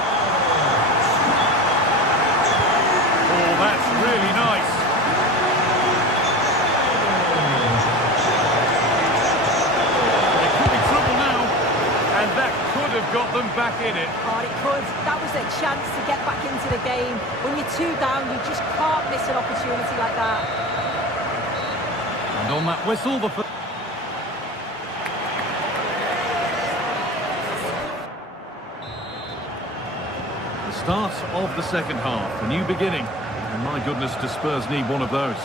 Oh, that's really nice. There could be trouble now, and that could have got them back in it. Oh, it could. That was their chance to get back into the game. When you're 2 down, you just can't miss an opportunity like that. And on that whistle, the... Start of the second half, a new beginning, and my goodness, do Spurs need one of those.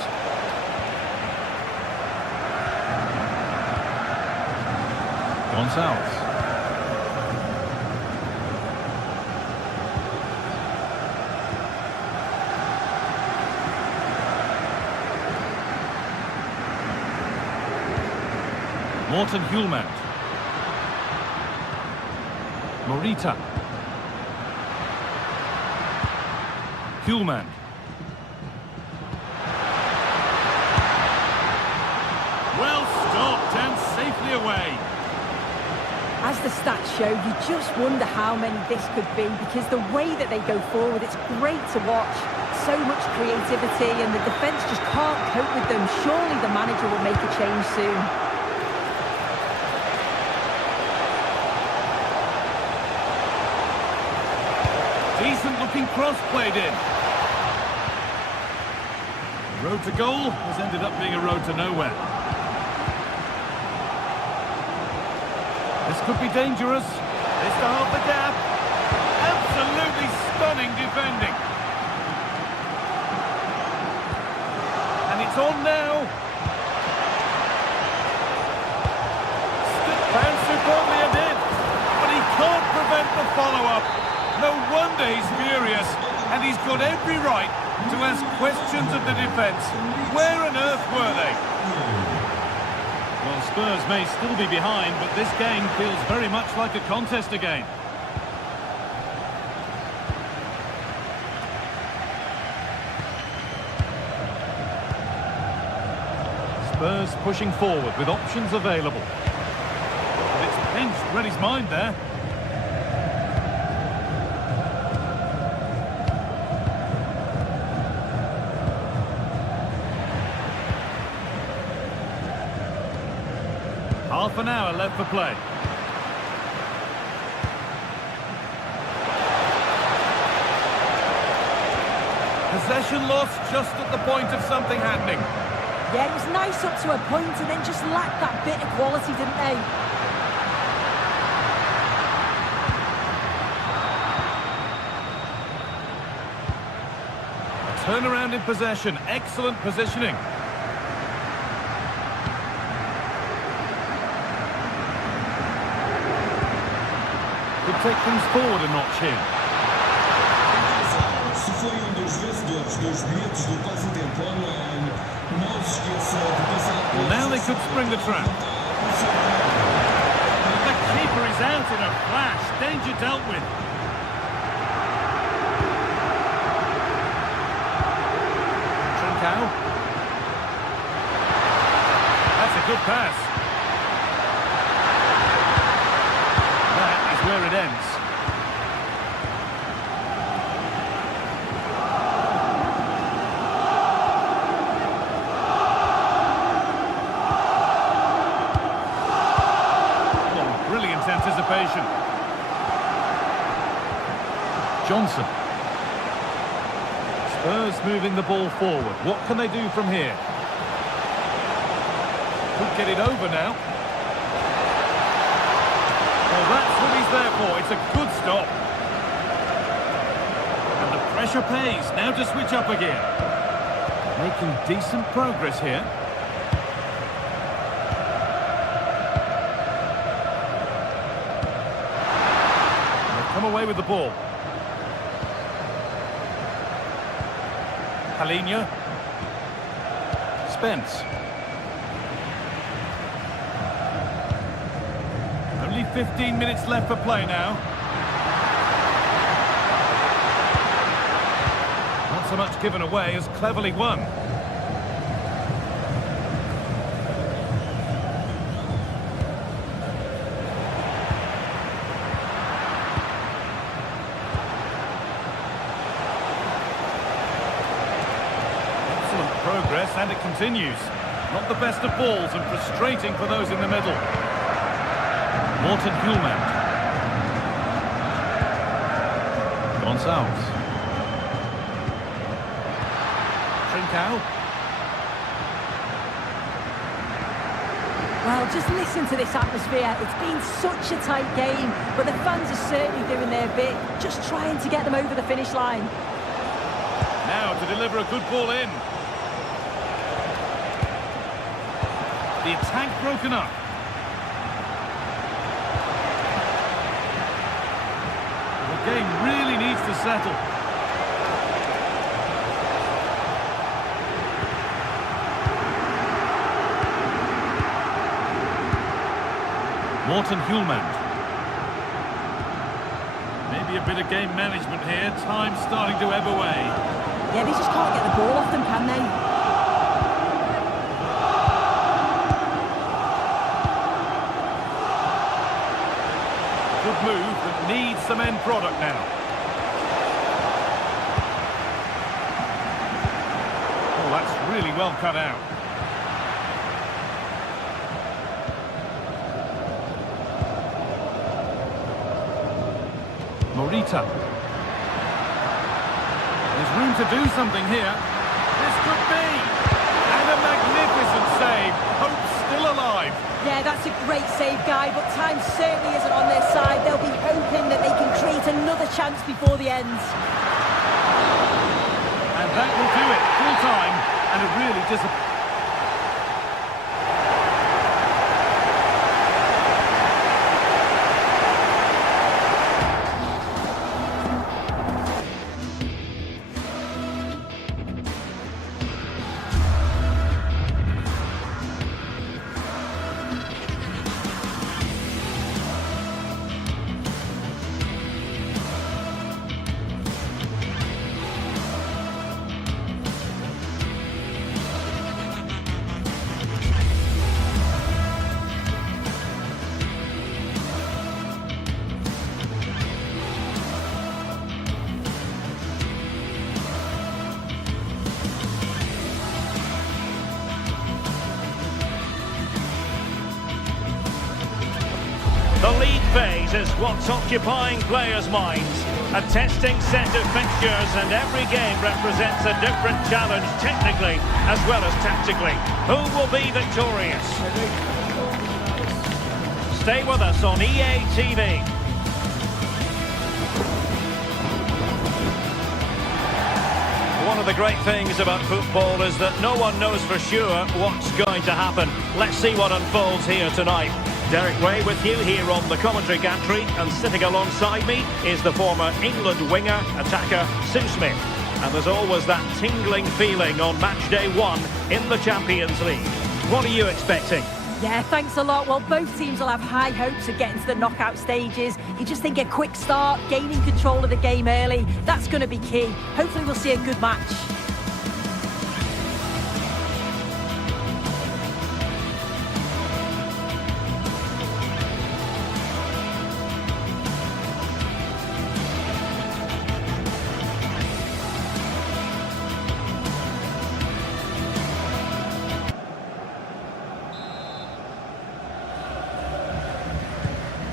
Gonçalves. Morten Hjulmand. Morita. Hjulmand. Well stopped and safely away. As the stats show, you just wonder how many this could be, because the way that they go forward, it's great to watch. So much creativity, and the defence just can't cope with them. Surely the manager will make a change soon. Decent looking cross played in. The road to goal has ended up being a road to nowhere. This could be dangerous. This to hold the gap. Absolutely stunning defending. And it's on now. Found superbly and did. But he can't prevent the follow-up. No wonder he's furious. And he's got every right to ask questions of the defence. Where on earth were they? Well, Spurs may still be behind, but this game feels very much like a contest again. Spurs pushing forward with options available. But it's pinched, read his mind there. Half an hour left for play. Possession lost just at the point of something happening. Yeah, it was nice up to a point, and then just lacked that bit of quality, didn't they? Turnaround in possession, excellent positioning. Could take things forward a notch here. Se foi dos vencedores dos bilhetes do passe tempo online, não se esqueça de passar. Well, now they could spring the trap. The keeper is out in a flash. Danger dealt with. Trincao. That's a good pass. That is where it ends. Anticipation. Johnson. Spurs moving the ball forward. What can they do from here? Could get it over now. Well, that's what he's there before. It's a good stop. And the pressure pays. Now to switch up again. Making decent progress here. They've come away with the ball. Palinha. Spence. Only 15 minutes left for play now. Not so much given away as cleverly won. Excellent progress, and it continues. Not the best of balls and frustrating for those in the middle. Morten Hulman. Gonçalves. Trincao. Well, just listen to this atmosphere. It's been such a tight game, but the fans are certainly doing their bit, just trying to get them over the finish line. Now to deliver a good ball in. The attack broken up. The game really needs to settle. Morten Hulman. Maybe a bit of game management here. Time starting to ebb away. Yeah, they just can't get the ball off them, can they? Good move that needs some end product now. Oh, that's really well cut out. Morita. There's room to do something here. This could be. And a magnificent save. Hope's still alive. Yeah, that's a great save, Guy, but time certainly isn't on their side. They'll be hoping that they can create another chance before the ends. And that will do it. Full time, and a really disappointing. The league phase is what's occupying players' minds. A testing set of fixtures, and every game represents a different challenge technically as well as tactically. Who will be victorious? Stay with us on EA TV. One of the great things about football is that no one knows for sure what's going to happen. Let's see what unfolds here tonight. Derek Ray with you here on the commentary gantry, and sitting alongside me is the former England winger, attacker, Sue Smith. And there's always that tingling feeling on match day 1 in the Champions League. What are you expecting? Yeah, thanks a lot. Well, both teams will have high hopes of getting to the knockout stages. You just think a quick start, gaining control of the game early, that's going to be key. Hopefully we'll see a good match.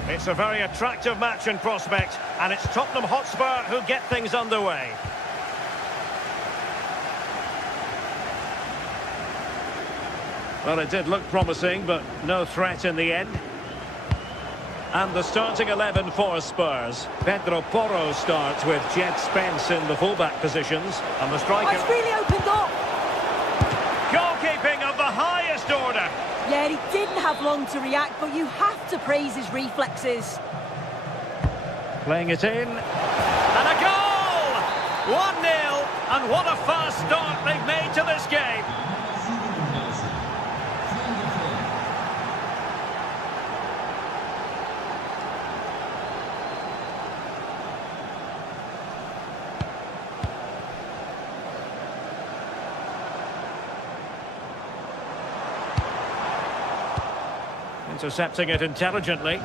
It's a very attractive match in prospect, and it's Tottenham Hotspur who get things underway. Well, it did look promising, but no threat in the end. And the starting 11 for Spurs. Pedro Porro starts with Jet Spence in the fullback positions. And the Oh, striker... it's really opened up. Goalkeeping of the highest order. Yeah, he didn't have long to react, but you have to praise his reflexes. Playing it in. And a goal! 1-0. And what a fast start they've made to this game. Intercepting it intelligently.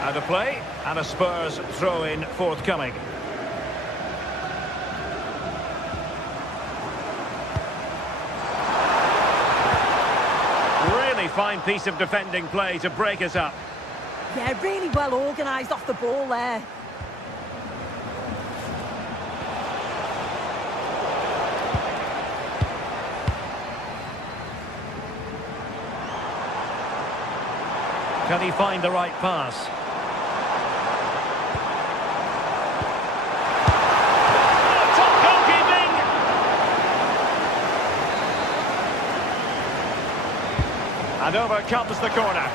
Out of play, and a Spurs throw-in forthcoming. Really fine piece of defending play to break it up. Yeah, really well organised off the ball there. Can he find the right pass? Oh, top goalkeeping! And over comes the corner.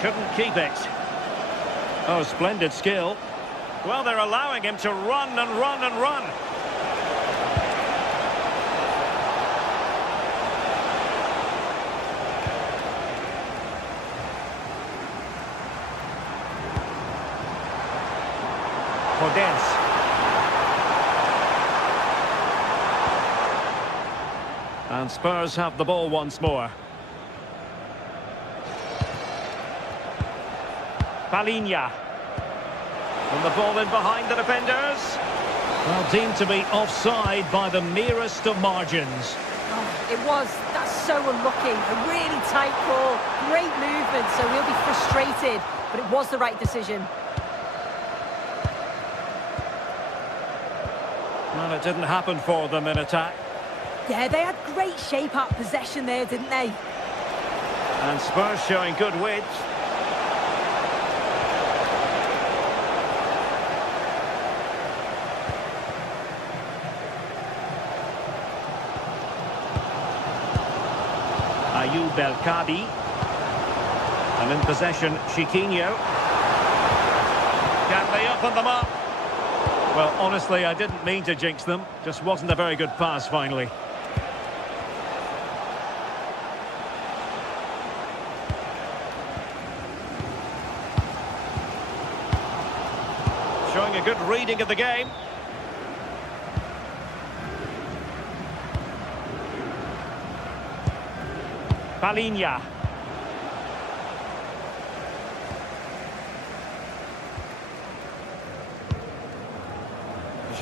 Couldn't keep it. Oh, splendid skill. Well, they're allowing him to run and run and run. Podence. And Spurs have the ball once more. Palinha. And the ball in behind the defenders. Well, deemed to be offside by the merest of margins. Oh, it was. That's so unlucky. A really tight call. Great movement, so he'll be frustrated. But it was the right decision. Well, it didn't happen for them in attack. Yeah, they had great shape up possession there, didn't they? And Spurs showing good width. Ayoub El-Kadi. And in possession, Chiquinho. Can they open them up? Well, honestly, I didn't mean to jinx them. Just wasn't a very good pass, finally. Showing a good reading of the game. Palinha.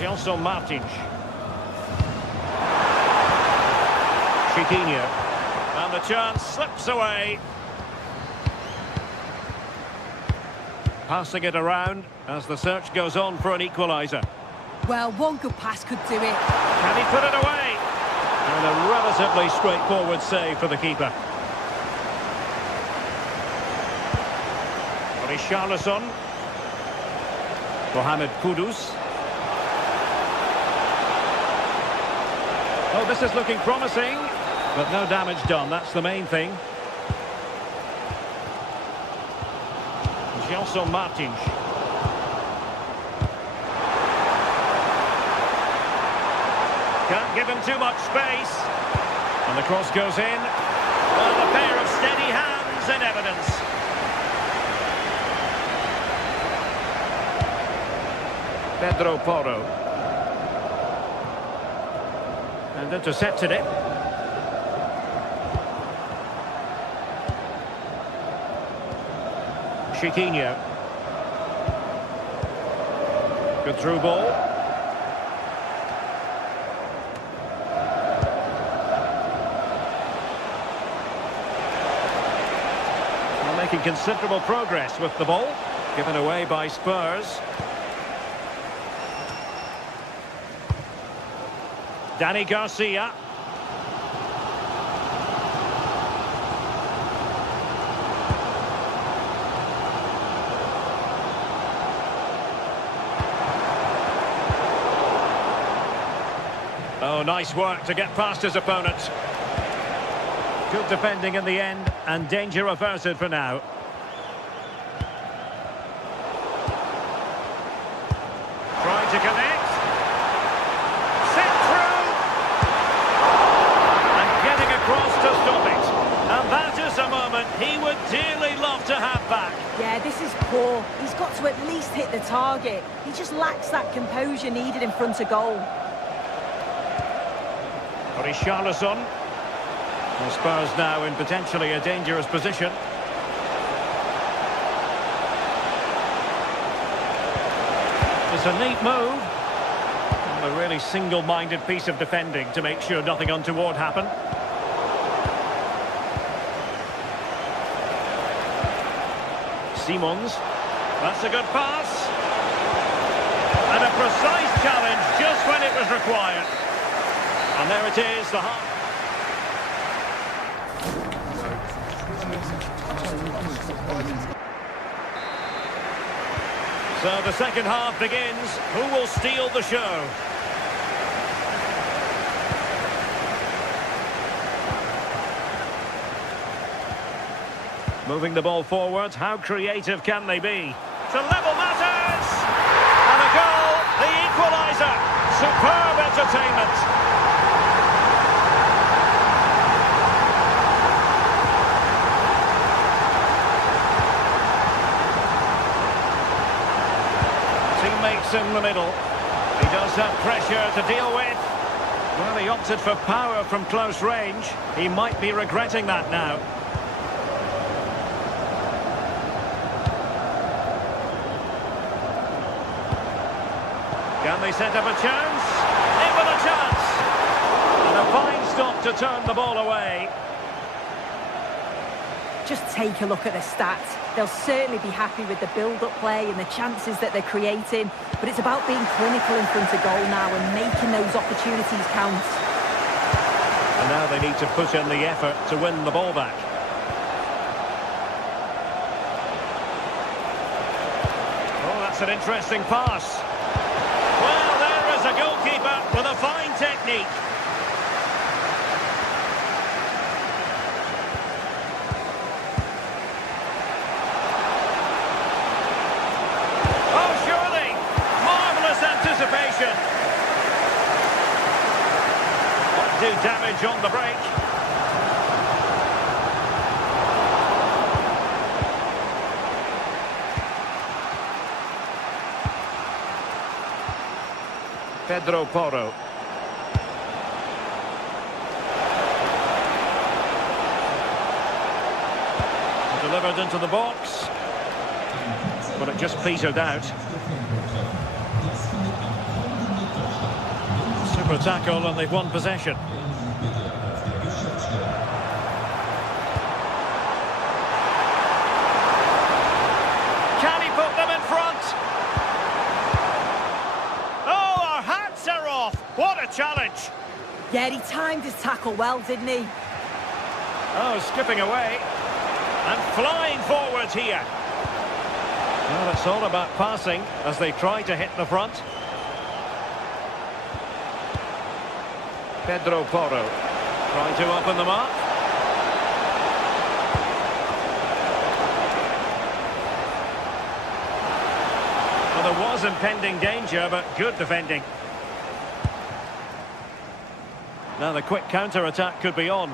Gelson Martins. Chiquinho. And the chance slips away. Passing it around as the search goes on for an equaliser. Well, one good pass could do it. Can he put it away? And a relatively straightforward save for the keeper. Richarlison. Mohamed Kudus. Oh, this is looking promising, but no damage done. That's the main thing. Gelson Martins. Can't give him too much space. And the cross goes in. Well, a pair of steady hands in evidence. Pedro Porro. And intercepted it. Chiquinho. Good through ball. Well, making considerable progress with the ball. Given away by Spurs. Danny Garcia. Oh, nice work to get past his opponent. Good defending in the end, and danger averted for now. Trying to connect. Set through. And getting across to stop it. And that is a moment he would dearly love to have back. Yeah, this is poor. He's got to at least hit the target. He just lacks that composure needed in front of goal. Richarlison. The Spurs now in potentially a dangerous position. It's a neat move. And a really single-minded piece of defending to make sure nothing untoward happened. Simons. That's a good pass. And a precise challenge just when it was required. And there it is, the half. So the second half begins. Who will steal the show? Moving the ball forward, how creative can they be? To level matters! And a goal, the equaliser. Superb entertainment. Teammates in the middle. He does have pressure to deal with. Well, he opted for power from close range. He might be regretting that now. Can they set up a chance? In with a chance! And a fine stop to turn the ball away. Just take a look at the stats. They'll certainly be happy with the build-up play and the chances that they're creating. But it's about being clinical in front of goal now and making those opportunities count. And now they need to put in the effort to win the ball back. Oh, that's an interesting pass. Well, there is a goalkeeper with a fine technique. Oh, surely! Marvellous anticipation. Won't do damage on the break. Pedro Porro. Delivered into the box. But it just petered out. Super tackle and they've won possession. Can he put them in front? What a challenge! Yeah, he timed his tackle well, didn't he? Oh, skipping away. And flying forwards here. Well, it's all about passing as they try to hit the front. Pedro Porro trying to open them up. Well, there was impending danger, but good defending. Now the quick counter-attack could be on.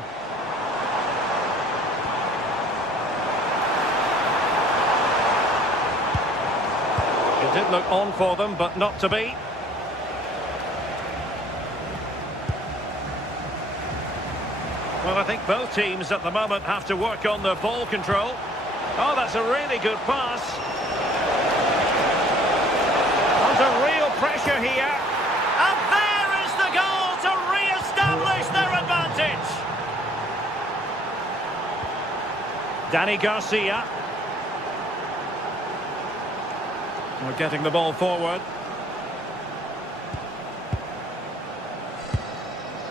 It did look on for them, but not to be. Well, I think both teams at the moment have to work on their ball control. Oh, that's a really good pass. Under real pressure here. And there is the goal to re-establish their advantage. Danny Garcia. We're getting the ball forward.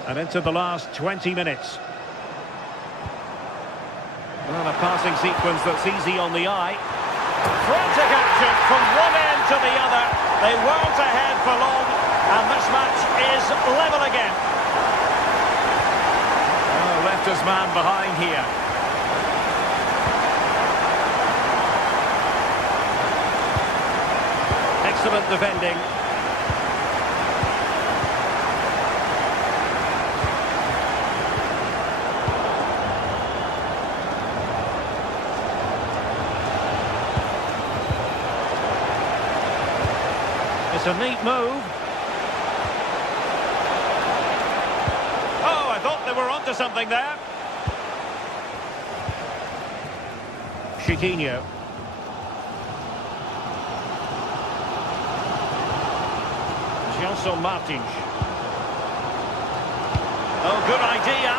And into the last 20 minutes. Well, a passing sequence that's easy on the eye. Frantic action from one end to the other. They weren't ahead for long, And this match is level again. Oh, left his man behind here. Excellent defending. It's a neat move. Oh, I thought they were onto something there. Chiquinho. Gelson Martins. Oh, good idea.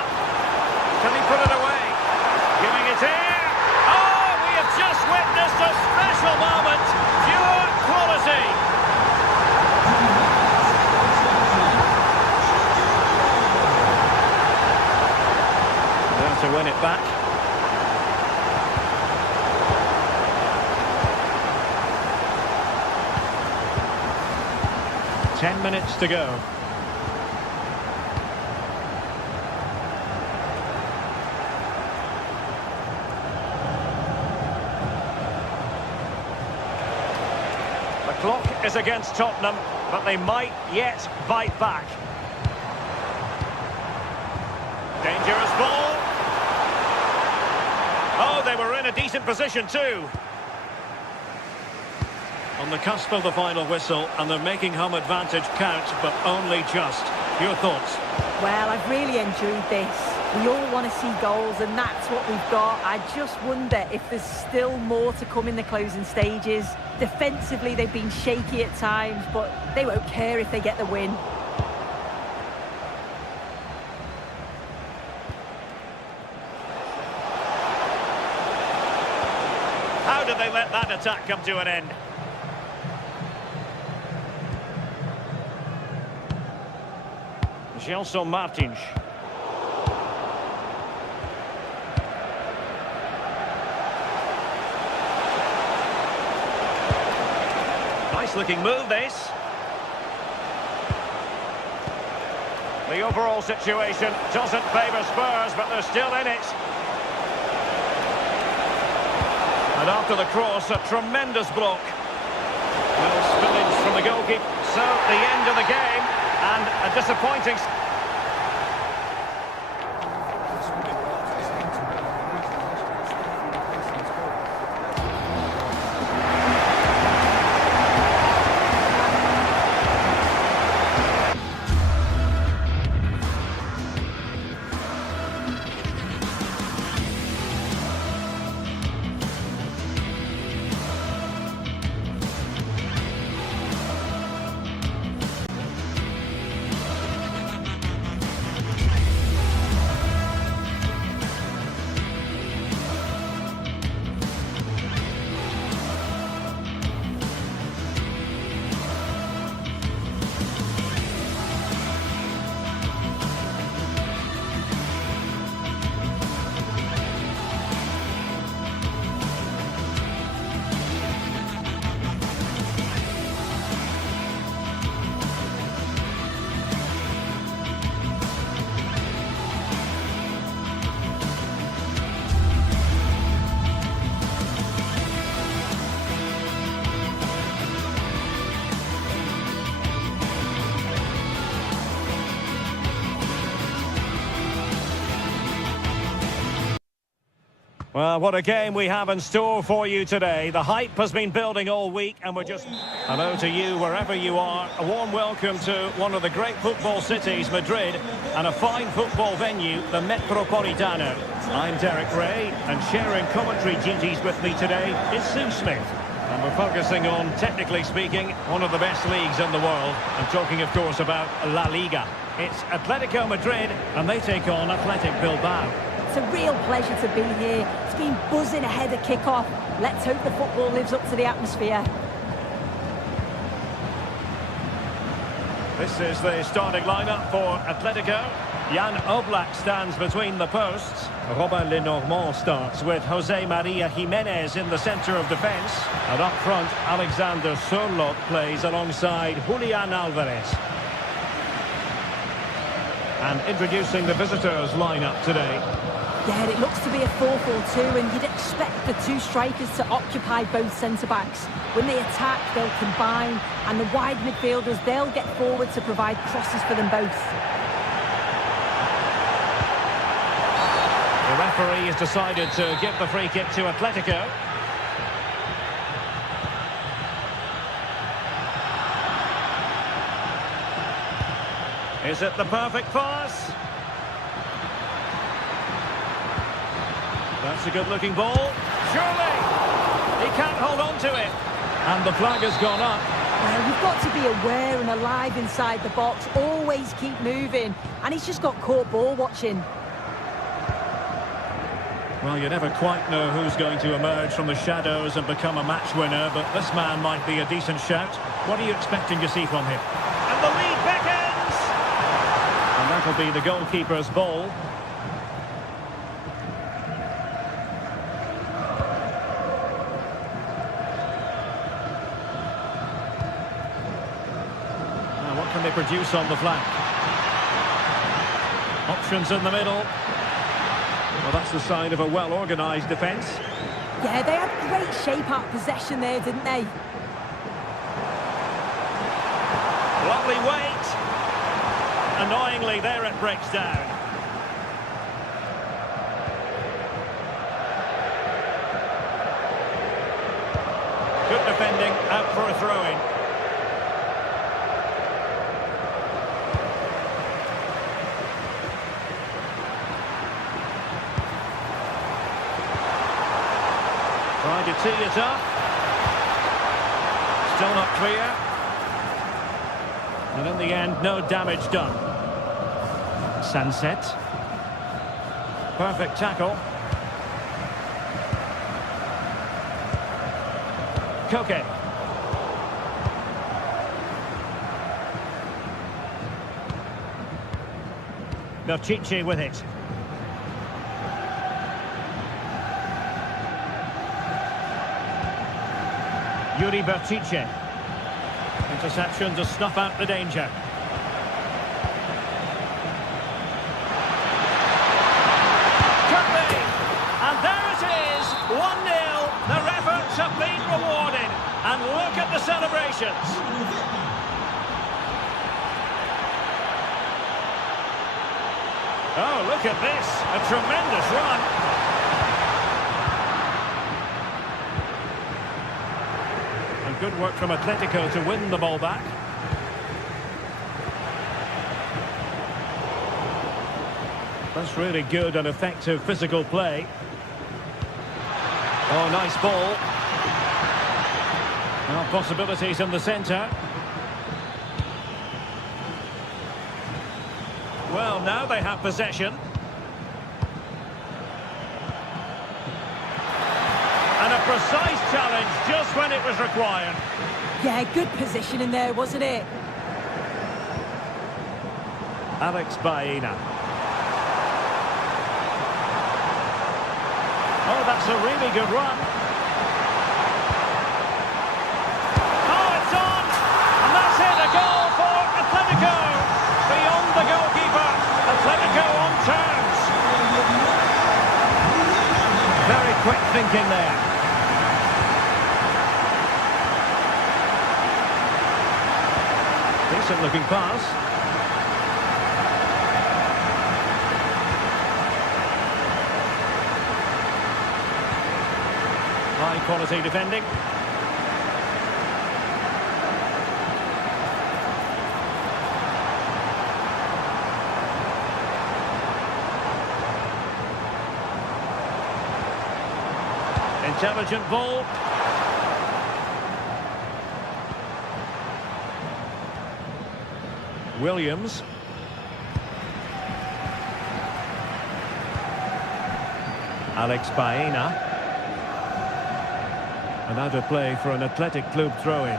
Can he put it away? Giving it here. Oh, we have just witnessed a special moment. Pure quality. There to win it back. Ten minutes to go. The clock is against Tottenham, but they might yet bite back. Dangerous ball. Oh, they were in a decent position too. On the cusp of the final whistle, and they're making home advantage count, but only just. Your thoughts? Well, I've really enjoyed this. We all want to see goals, and that's what we've got. I just wonder if there's still more to come in the closing stages. Defensively, they've been shaky at times, but they won't care if they get the win. How did they let that attack come to an end? Gelson Martins. Nice looking move, this. The overall situation doesn't favour Spurs, but they're still in it. And after the cross, a tremendous block. Well, spillage from the goalkeeper. So, the end of the game, and a disappointing... Well, what a game we have in store for you today. The hype has been building all week, and we're just... Hello to you, wherever you are. A warm welcome to one of the great football cities, Madrid, and a fine football venue, the Metropolitano. I'm Derek Ray, and sharing commentary duties with me today is Sue Smith. And we're focusing on, technically speaking, one of the best leagues in the world. I'm talking, of course, about La Liga. It's Atletico Madrid, and they take on Athletic Bilbao. It's a real pleasure to be here. It's been buzzing ahead of kick-off. Let's hope the football lives up to the atmosphere. This is the starting lineup for Atletico. Jan Oblak stands between the posts. Robin Lenormand starts with Jose Maria Jimenez in the centre of defence. And up front, Alexander Sørloth plays alongside Julian Alvarez. And introducing the visitors lineup today. Yeah, it looks to be a 4-4-2, and you'd expect the two strikers to occupy both centre-backs. When they attack, they'll combine, and the wide midfielders, they'll get forward to provide crosses for them both. The referee has decided to give the free kick to Atletico. Is it the perfect pass? That's a good-looking ball. Surely! He can't hold on to it. And the flag has gone up. Well, you've got to be aware and alive inside the box. Always keep moving. And he's just got caught ball watching. Well, you never quite know who's going to emerge from the shadows and become a match winner, but this man might be a decent shout. What are you expecting to see from him? And the lead beckons! And that'll be the goalkeeper's ball. Now, what can they produce on the flank? Options in the middle. Well, that's the sign of a well-organised defence. Yeah, they had great shape out possession there, didn't they? Lovely weight. Annoyingly, there it breaks down. Good defending, out for a throw-in. Trying to tee it up. Still not clear. And in the end, no damage done. Sunset. Perfect tackle. Koke. Berchiche with it. Yuri Berchiche. Interception to snuff out the danger. Kirby! And there it is, 1-0. Their efforts have been rewarded. And look at the celebrations. Oh, look at this. A tremendous run. Good work from Atletico to win the ball back. That's really good and effective physical play. Oh, nice ball. Now possibilities in the centre. Well, now they have possession. And a precise challenge just when it was required. Yeah, good position in there, wasn't it? Alex Baena. Oh, that's a really good run. Oh, it's on! And that's it, a goal for Atletico. Beyond the goalkeeper, Atletico on terms. Very quick thinking there. Decent looking pass. High quality defending. Intelligent ball. Williams. Alex Baena. And out of play for an Athletic Club throw-in.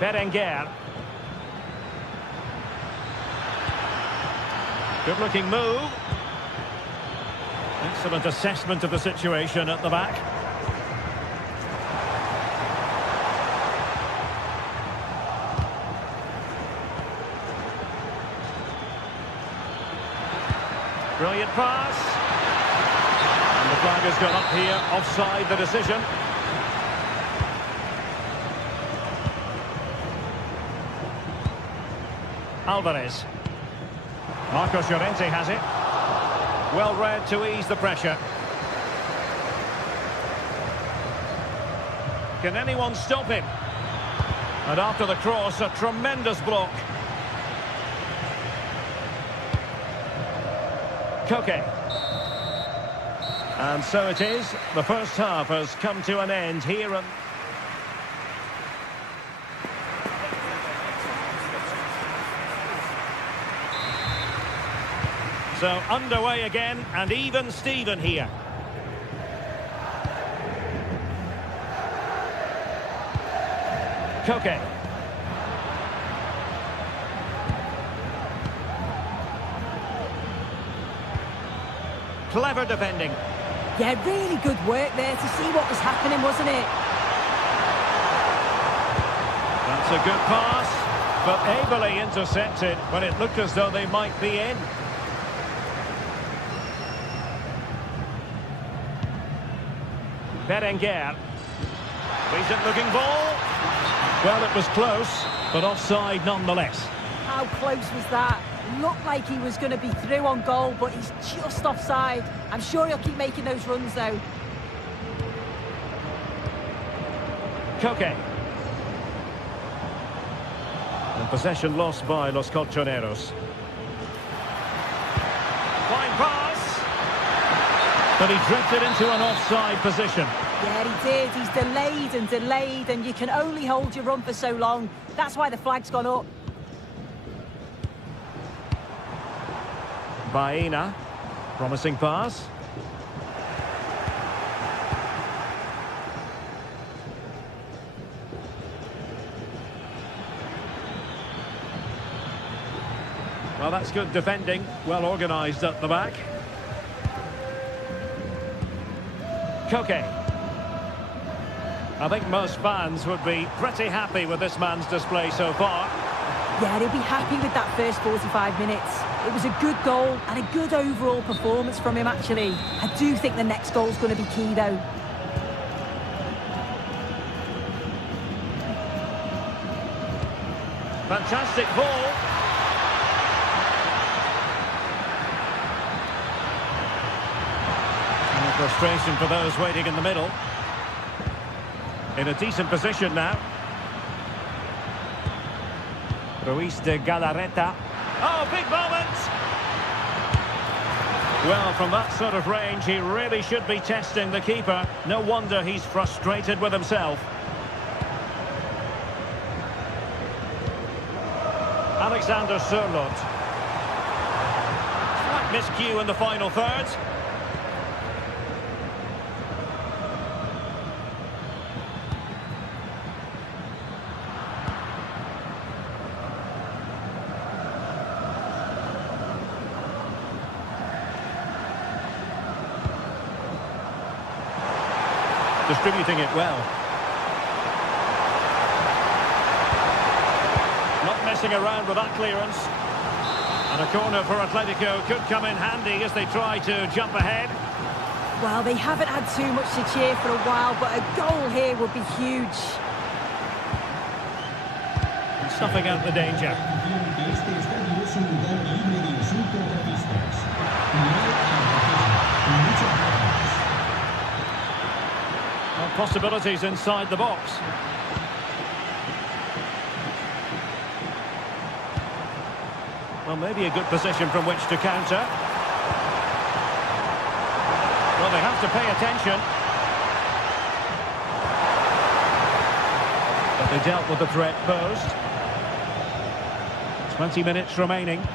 Berenguer. Good-looking move. Excellent assessment of the situation at the back. Brilliant pass. And the flag has gone up here, offside the decision. Alvarez. Marcos Llorente has it. Well read to ease the pressure. Can anyone stop him? And after the cross, a tremendous block. Koke. And so it is. The first half has come to an end here. So underway again, and even Steven here. Koke. Clever defending. Yeah, really good work there to see what was happening, wasn't it? That's a good pass, but ably intercepted when it looked as though they might be in. Berenguer. Decent looking ball. Well, it was close, but offside nonetheless. How close was that? Looked like he was going to be through on goal, but he's just offside. I'm sure he'll keep making those runs, though. Koke. And possession lost by Los Colchoneros. Fine pass. But he drifted into an offside position. Yeah, he did. He's delayed, and you can only hold your run for so long. That's why the flag's gone up. Baena. Promising pass. Well, that's good defending. Well organised at the back. Koke. I think most fans would be pretty happy with this man's display so far. Yeah, they'll be happy with that first 45 minutes. It was a good goal and a good overall performance from him, actually. I do think the next goal's going to be key, though. Fantastic ball. And frustration for those waiting in the middle. In a decent position now. Ruiz de Galarreta. Oh, big moment! Well, from that sort of range, he really should be testing the keeper. No wonder he's frustrated with himself. Alexander Sørloth. Slight miscue in the final third. Distributing it well. Not messing around with that clearance. And a corner for Atletico could come in handy as they try to jump ahead. Well, they haven't had too much to cheer for a while, but a goal here would be huge. And stuffing out the danger. Possibilities inside the box. Well, maybe a good position from which to counter. Well, they have to pay attention. But they dealt with the threat posed. 20 minutes remaining.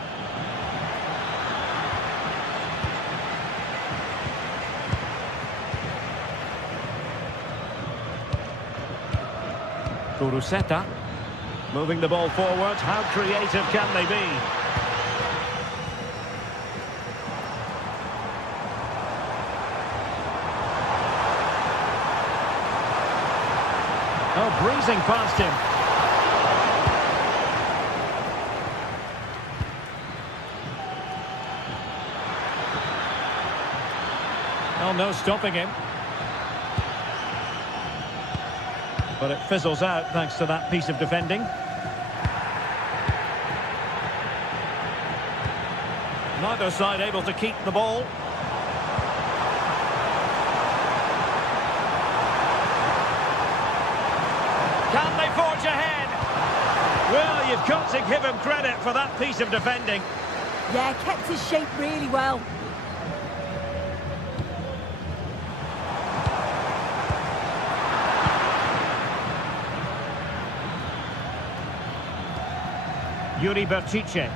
Kuruseta, moving the ball forward. How creative can they be? Oh, breezing past him. Well, no stopping him. But it fizzles out thanks to that piece of defending. Neither side able to keep the ball. Can they forge ahead? Well, you've got to give him credit for that piece of defending. Yeah, kept his shape really well. Yuri Berchiche.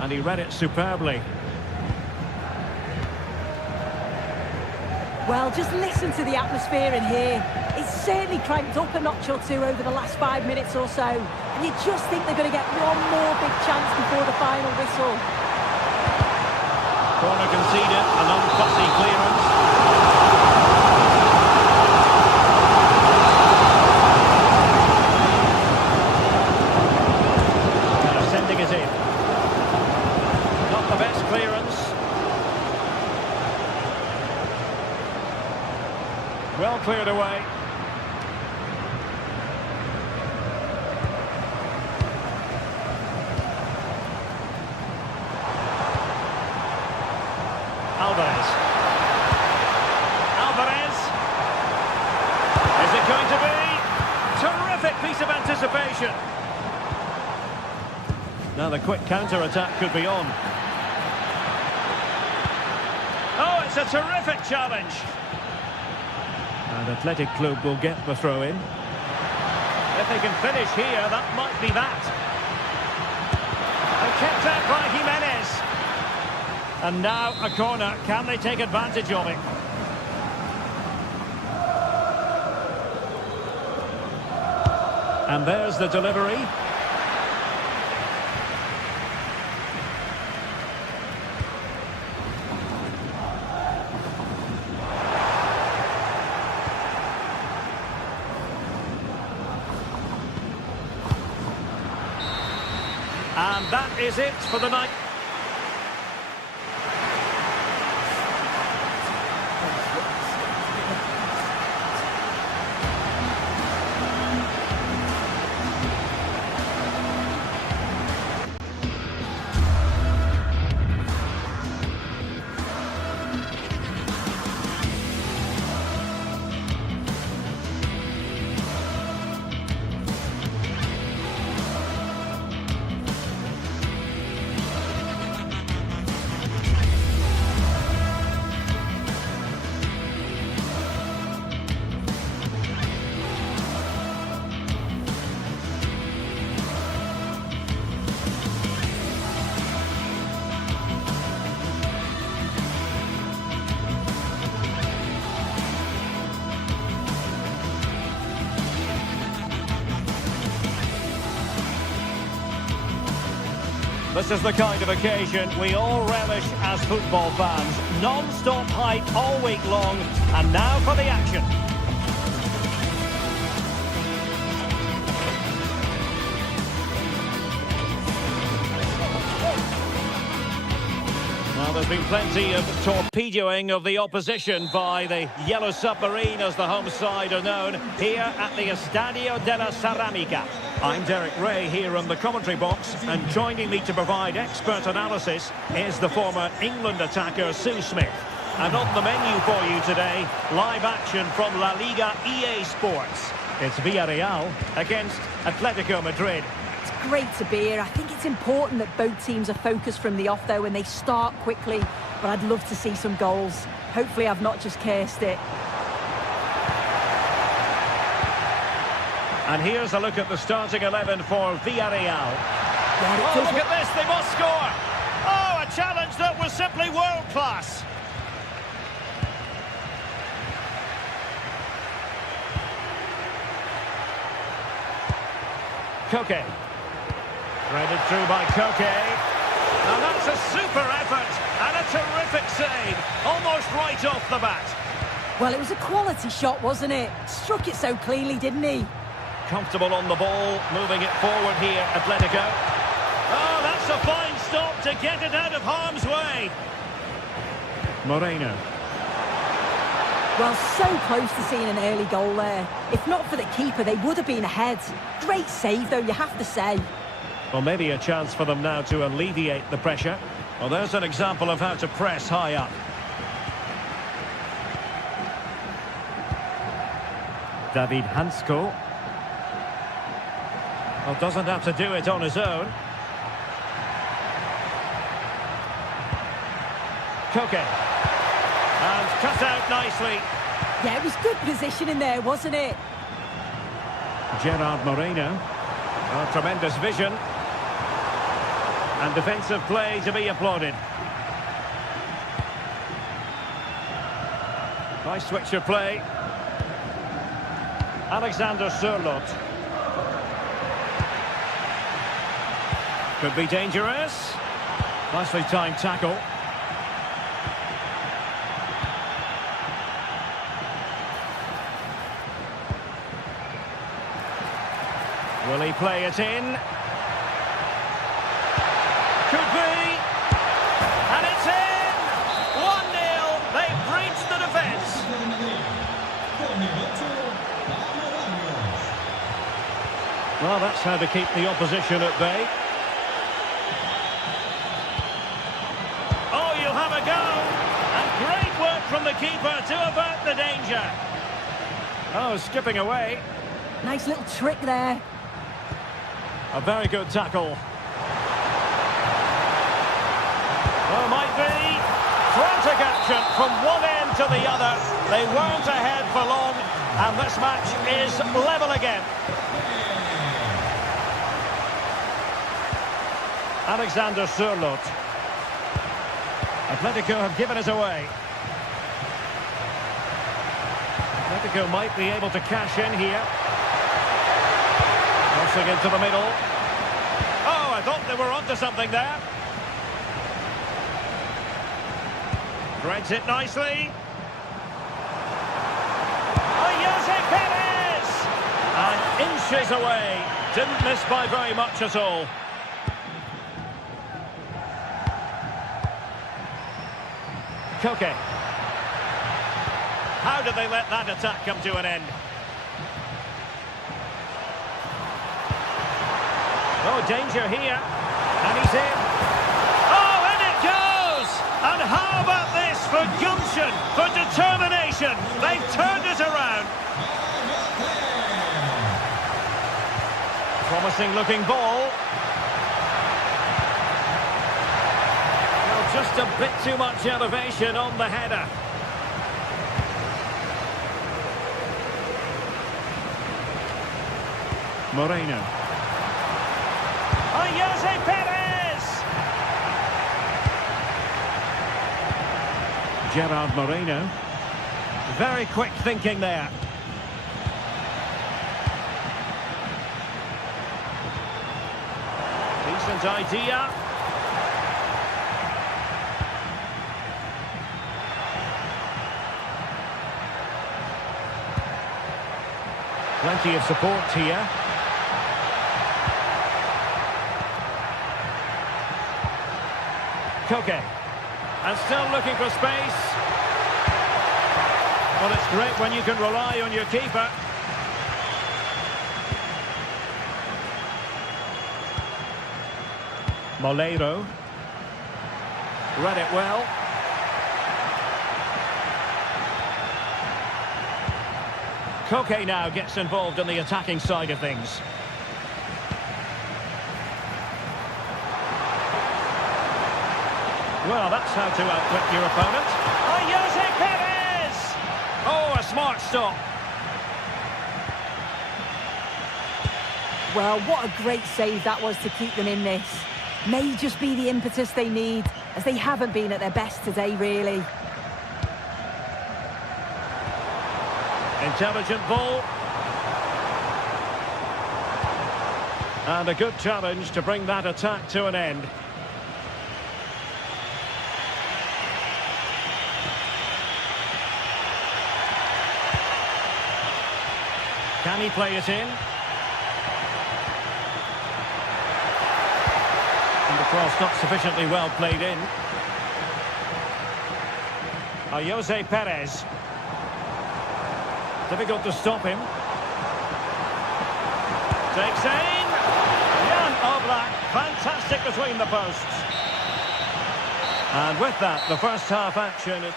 And he read it superbly. Well, just listen to the atmosphere in here. It's certainly cranked up a notch or two over the last 5 minutes or so. And you just think they're going to get one more big chance before the final whistle. Corner conceded, an unfussy clearance. They're sending it in. Not the best clearance. Well cleared away. Alvarez. Is it going to be? Terrific piece of anticipation. Now the quick counter-attack could be on. Oh, it's a terrific challenge. And Athletic Club will get the throw-in. If they can finish here, that might be that. And kept out by Jimenez. And now a corner. Can they take advantage of it? And there's the delivery. And that is it for the night. This is the kind of occasion we all relish as football fans. Non-stop hype all week long, and now for the action. Well, there's been plenty of torpedoing of the opposition by the Yellow Submarine, as the home side are known, here at the Estadio de la Ceramica. I'm Derek Ray here on the commentary box, and joining me to provide expert analysis is the former England attacker Sue Smith. And on the menu for you today, live action from La Liga EA Sports. It's Villarreal against Atletico Madrid. It's great to be here. I think it's important that both teams are focused from the off, though, and they start quickly. But I'd love to see some goals. Hopefully I've not just cursed it. And here's a look at the starting 11 for Villarreal. Yeah, Oh, look at this, they must score! Oh, a challenge that was simply world-class! Koke. Threaded through by Koke. Now that's a super effort and a terrific save, almost right off the bat. Well, it was a quality shot, wasn't it? Struck it so cleanly, didn't he? Comfortable on the ball, moving it forward here, Atletico. Oh, that's a fine stop to get it out of harm's way. Moreno. Well, so close to seeing an early goal there. If not for the keeper, they would have been ahead. Great save, though, you have to say. Well, maybe a chance for them now to alleviate the pressure. Well, there's an example of how to press high up. David Hansko. Well, doesn't have to do it on his own. Koke. And cut out nicely. Yeah, it was good positioning there, wasn't it? Gerard Moreno. Oh, tremendous vision. And defensive play to be applauded. Nice switch of play. Alexander Sørloth. Could be dangerous. Nicely timed tackle. Will he play it in? Could be. And it's in! 1-0. They've breached the defence. Well, that's how to keep the opposition at bay. Oh, you'll have a go. And great work from the keeper to avert the danger. Oh, skipping away. Nice little trick there. A very good tackle. Well, might be. Frantic action from one end to the other. They weren't ahead for long, and this match is level again. Alexander Sørloth. Atletico have given it away. Atletico might be able to cash in here. Crossing into the middle. Oh, I thought they were onto something there. Threads it nicely. Oh, Jose Perez! And inches away. Didn't miss by very much at all. Koke. How did they let that attack come to an end? Oh, danger here. And he's in. Oh, and it goes! And how about this for gumption, for determination? They've turned it around. Promising looking ball. Well, just a bit too much elevation on the header. Moreno. Oh, Jose Perez! Gerard Moreno. Very quick thinking there. Decent idea. Plenty of support here. Koke. And still looking for space. Well, it's great when you can rely on your keeper. Molero. Read it well. Koke now gets involved in the attacking side of things. Well, that's how to outwit your opponent. Oh, Jose Perez! Oh, a smart stop. Well, what a great save that was to keep them in this. May just be the impetus they need, as they haven't been at their best today, really. Intelligent ball. And a good challenge to bring that attack to an end. Can he play it in? And the Cross not sufficiently well played in. Jose Perez. Difficult to stop him. Takes aim. Jan Oblak. Fantastic between the posts. And with that, the first half action is...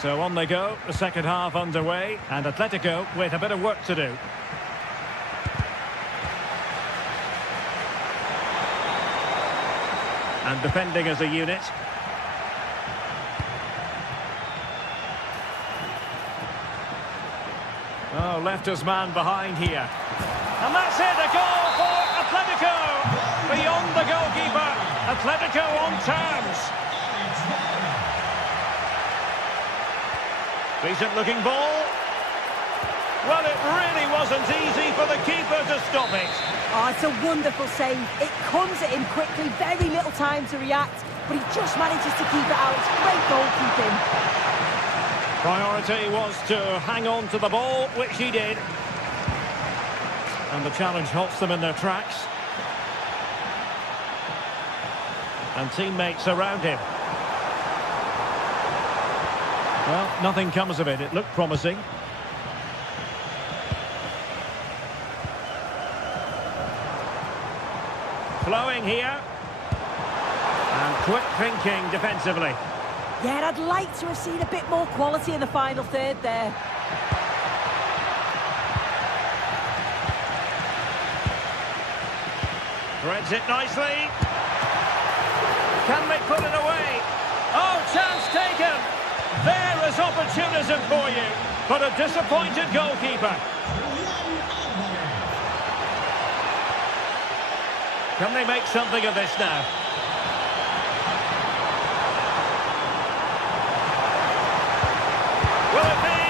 So on they go, the second half underway, and Atletico with a bit of work to do. And defending as a unit. Oh, left his man behind here. And that's it, a goal for Atletico! Beyond the goalkeeper, Atletico on terms. Decent looking ball. Well, it really wasn't easy for the keeper to stop it. Oh, it's a wonderful save. It comes at him quickly, very little time to react, but he just manages to keep it out. It's great goalkeeping. Priority was to hang on to the ball, which he did. And the challenge halts them in their tracks. And teammates around him. Well, nothing comes of it. It looked promising. Flowing here. And quick thinking defensively. Yeah, I'd like to have seen a bit more quality in the final third there. Threads it nicely. Can they put it away? Oh, chance taken. There is opportunism for you, but a disappointed goalkeeper. Can they make something of this now? Will it be?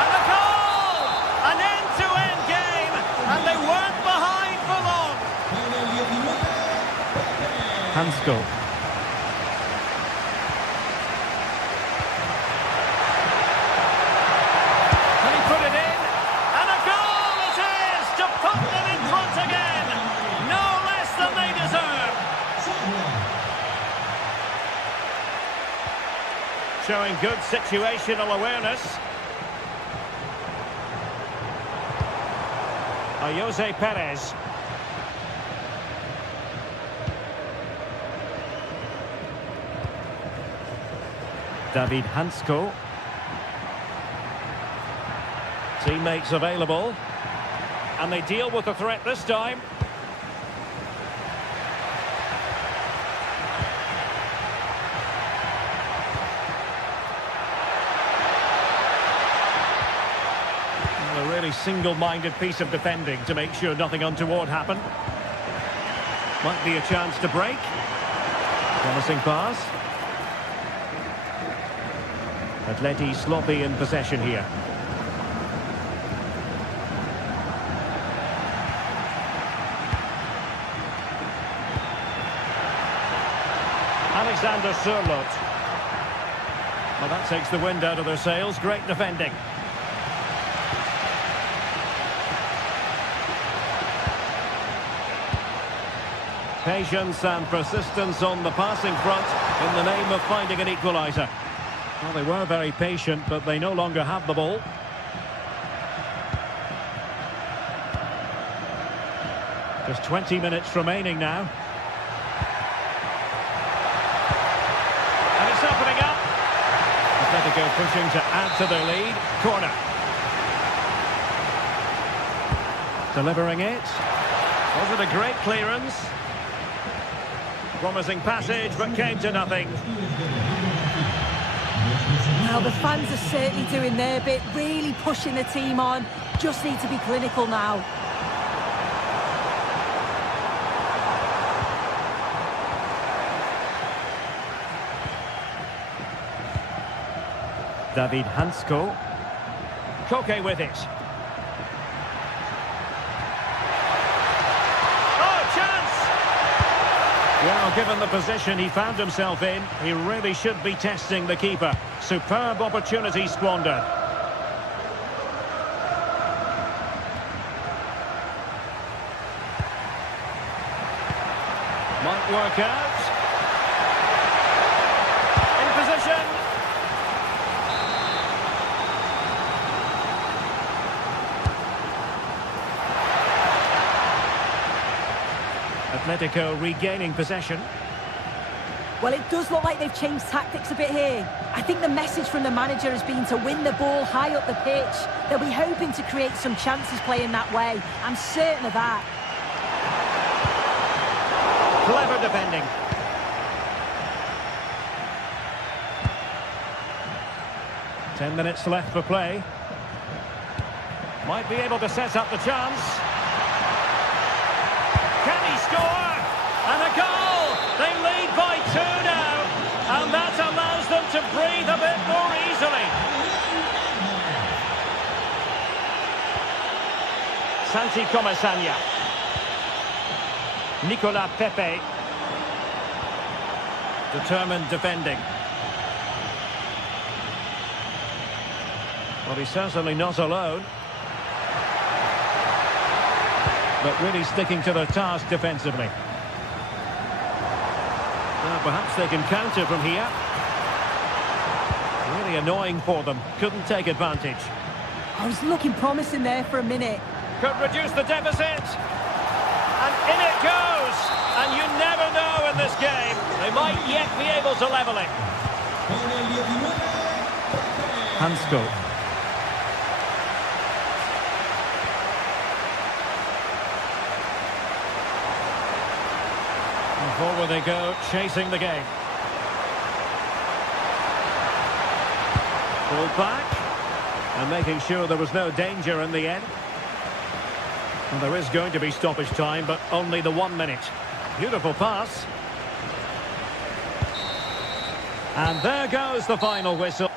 And the goal! An end-to-end game, and they weren't behind for long. Hansko. Can he put it in? And a goal it is to put them in front again. No less than they deserve. Showing good situational awareness. Jose Perez. David Hansko. Teammates available. And they deal with the threat this time. Well, a really single-minded piece of defending to make sure nothing untoward happened. Might be a chance to break. Promising pass. Atleti sloppy in possession here. Alexander Sørloth. Well, that takes the wind out of their sails. Great defending. Patience and persistence on the passing front in the name of finding an equaliser. Well, they were very patient, but they no longer have the ball. Just 20 minutes remaining now. And it's opening up. Atletico pushing to add to their lead. Corner. Delivering it. Was it a great clearance? Promising passage, but came to nothing. Now, the fans are certainly doing their bit, really pushing the team on. Just need to be clinical now. David Hansko. Koke with it. Oh, chance! Well, given the position he found himself in, he really should be testing the keeper. Superb opportunity squandered. Might work out. In position. Atletico regaining possession. Well, it does look like they've changed tactics a bit here. I think the message from the manager has been to win the ball high up the pitch. They'll be hoping to create some chances playing that way. I'm certain of that. Clever defending. Ten minutes left for play. Might be able to set up the chance. Can he score? And a goal! They lead by 2 now. And that allows them to breathe a bit more easily. Santi Comasagna. Nicola Pepe. Determined defending. Well, he's certainly not alone. But really sticking to their task defensively. Now, perhaps they can counter from here. Really annoying for them. Couldn't take advantage. I was looking promising there for a minute. Could reduce the deficit. And in it goes. And you never know in this game. They might yet be able to level it. Hansko. Forward they go, chasing the game. Pulled back. And making sure there was no danger in the end. Well, there is going to be stoppage time, but only the 1 minute. Beautiful pass. And there goes the final whistle.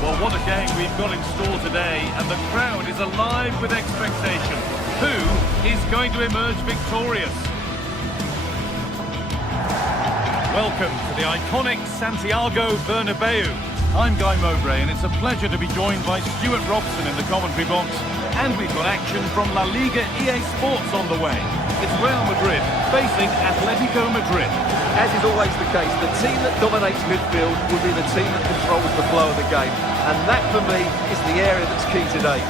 Well, what a game we've got in store today, and the crowd is alive with expectation. Who is going to emerge victorious? Welcome to the iconic Santiago Bernabeu. I'm Guy Mowbray, and it's a pleasure to be joined by Stuart Robson in the commentary box. And we've got action from La Liga GTSports on the way. It's Real Madrid facing Atletico Madrid. As is always the case, the team that dominates midfield will be the team that controls the flow of the game. And that, for me, is the area that's key today.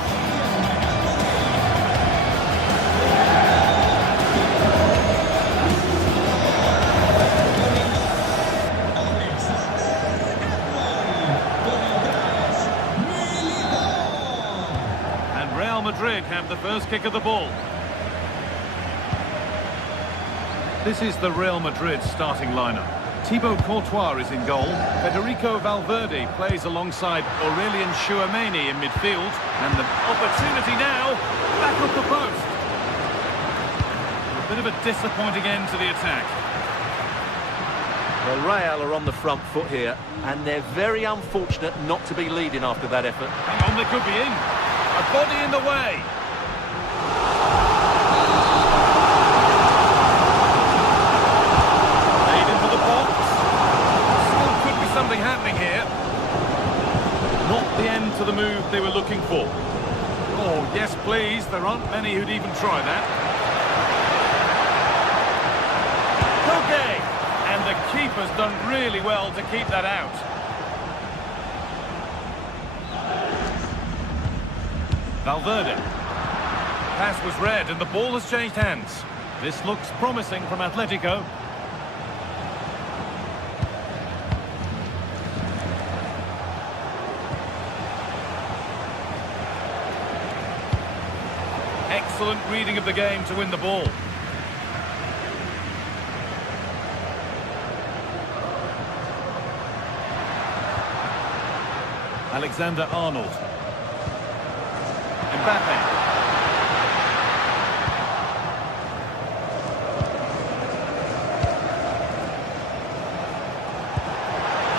And Real Madrid have the first kick of the ball. This is the Real Madrid starting lineup. Thibaut Courtois is in goal. Federico Valverde plays alongside Aurelien Tchouameni in midfield. And the opportunity now, back up the post. A bit of a disappointing end to the attack. Well, Real are on the front foot here, and they're very unfortunate not to be leading after that effort. Hang on, they could be in. A body in the way. Something happening here. Not the end to the move they were looking for. Oh, yes, please. There aren't many who'd even try that. Okay. And the keeper's done really well to keep that out. Valverde. pass was read and the ball has changed hands. This looks promising from Atletico. Excellent reading of the game to win the ball. Alexander-Arnold. Mbappe.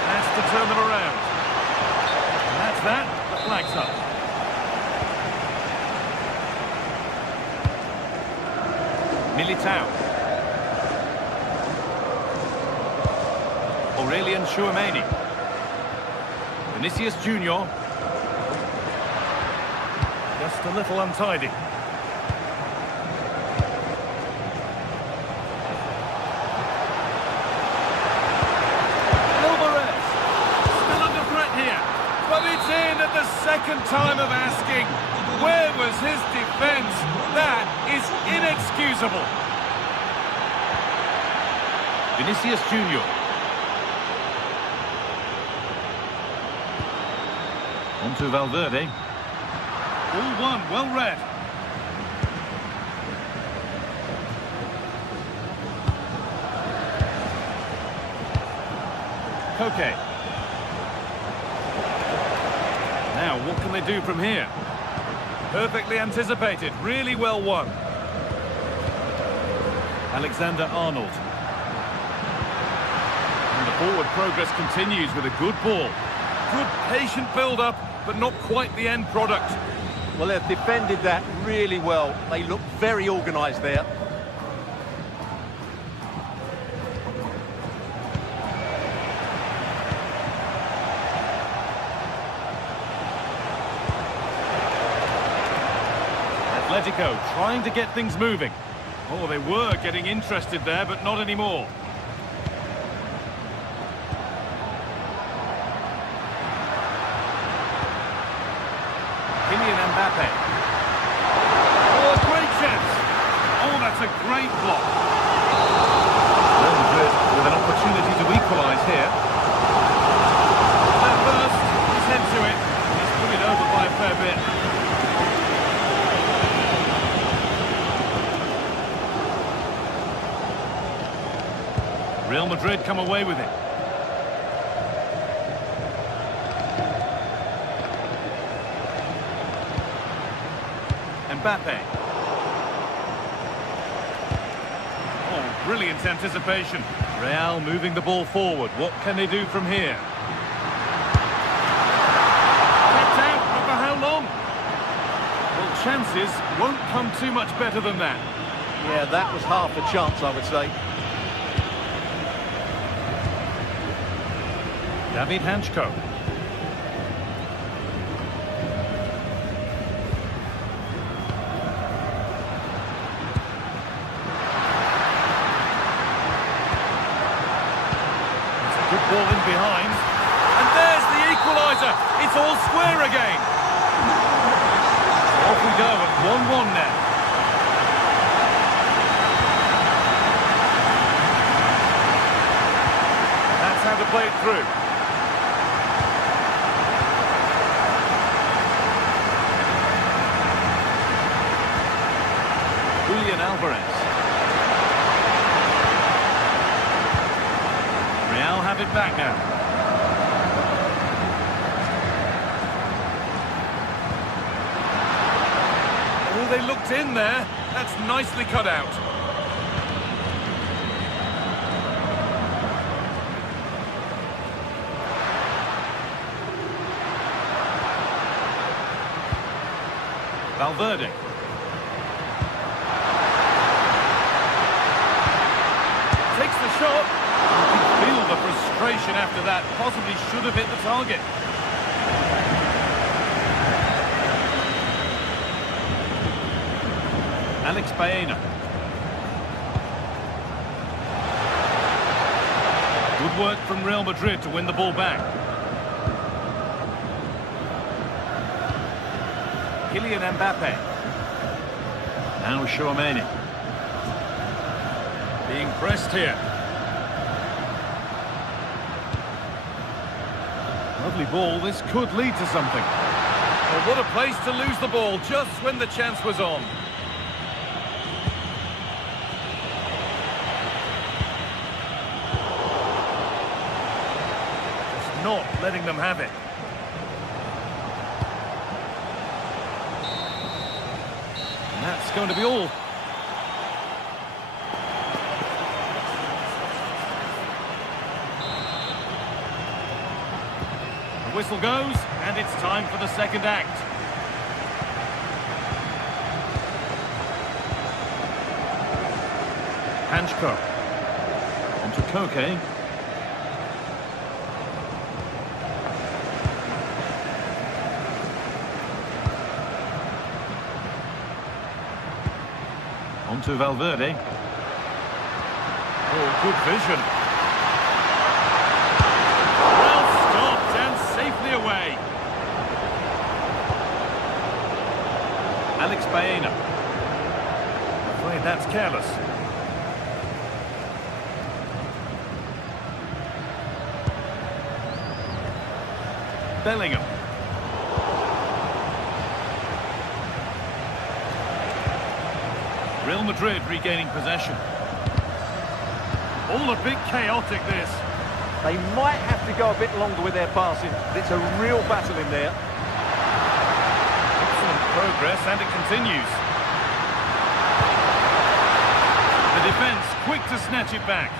Has to turn them around. And that's that. The flag's up. Militao. Aurelien Tchouameni. Vinicius Junior. Just a little untidy. Alvarez. Still under threat here. But it's in at the second time of asking. Where was his defence? That is inexcusable. Vinicius Junior. On to Valverde. All one, well read. Koke. Now, what can they do from here? Perfectly anticipated, really well won. Alexander-Arnold. And the forward progress continues with a good ball. Good patient build-up, but not quite the end product. Well, they've defended that really well. They look very organised there. Atletico trying to get things moving. Oh, they were getting interested there, but not anymore. Kylian Mbappe. Oh, a great chance. Oh, that's a great block. Real Madrid with an opportunity to equalise here. At first, he's head to it. He's put it over by a fair bit. Real Madrid come away with it. Mbappe. Oh, brilliant anticipation. Real moving the ball forward. What can they do from here? Kept out, but for how long? Well, chances won't come too much better than that. Yeah, that was half a chance, I would say. David Hanchko. Good ball in behind. And there's the equaliser. It's all square again. Off we go at 1-1 now. That's how to play it through. Julian Alvarez. Real have it back now. Oh, they looked in there. That's nicely cut out. Valverde. Takes the shot. You can feel the frustration after that. Possibly should have hit the target. Alex Baena. Good work from Real Madrid to win the ball back. Kylian Mbappe. Now Chouameni. Being pressed here. Lovely ball, this could lead to something. Well, what a place to lose the ball just when the chance was on. Just not letting them have it. And that's going to be all. The whistle goes, and it's time for the second act. Hanchko. Onto Koke. Onto Valverde. Oh, good vision. Well stopped and safely away. Alex Baena. I'm afraid that's careless. Bellingham. Real Madrid regaining possession. All a bit chaotic, this. They might have to go a bit longer with their passing, but it's a real battle in there. Excellent progress, and it continues. The defence quick to snatch it back.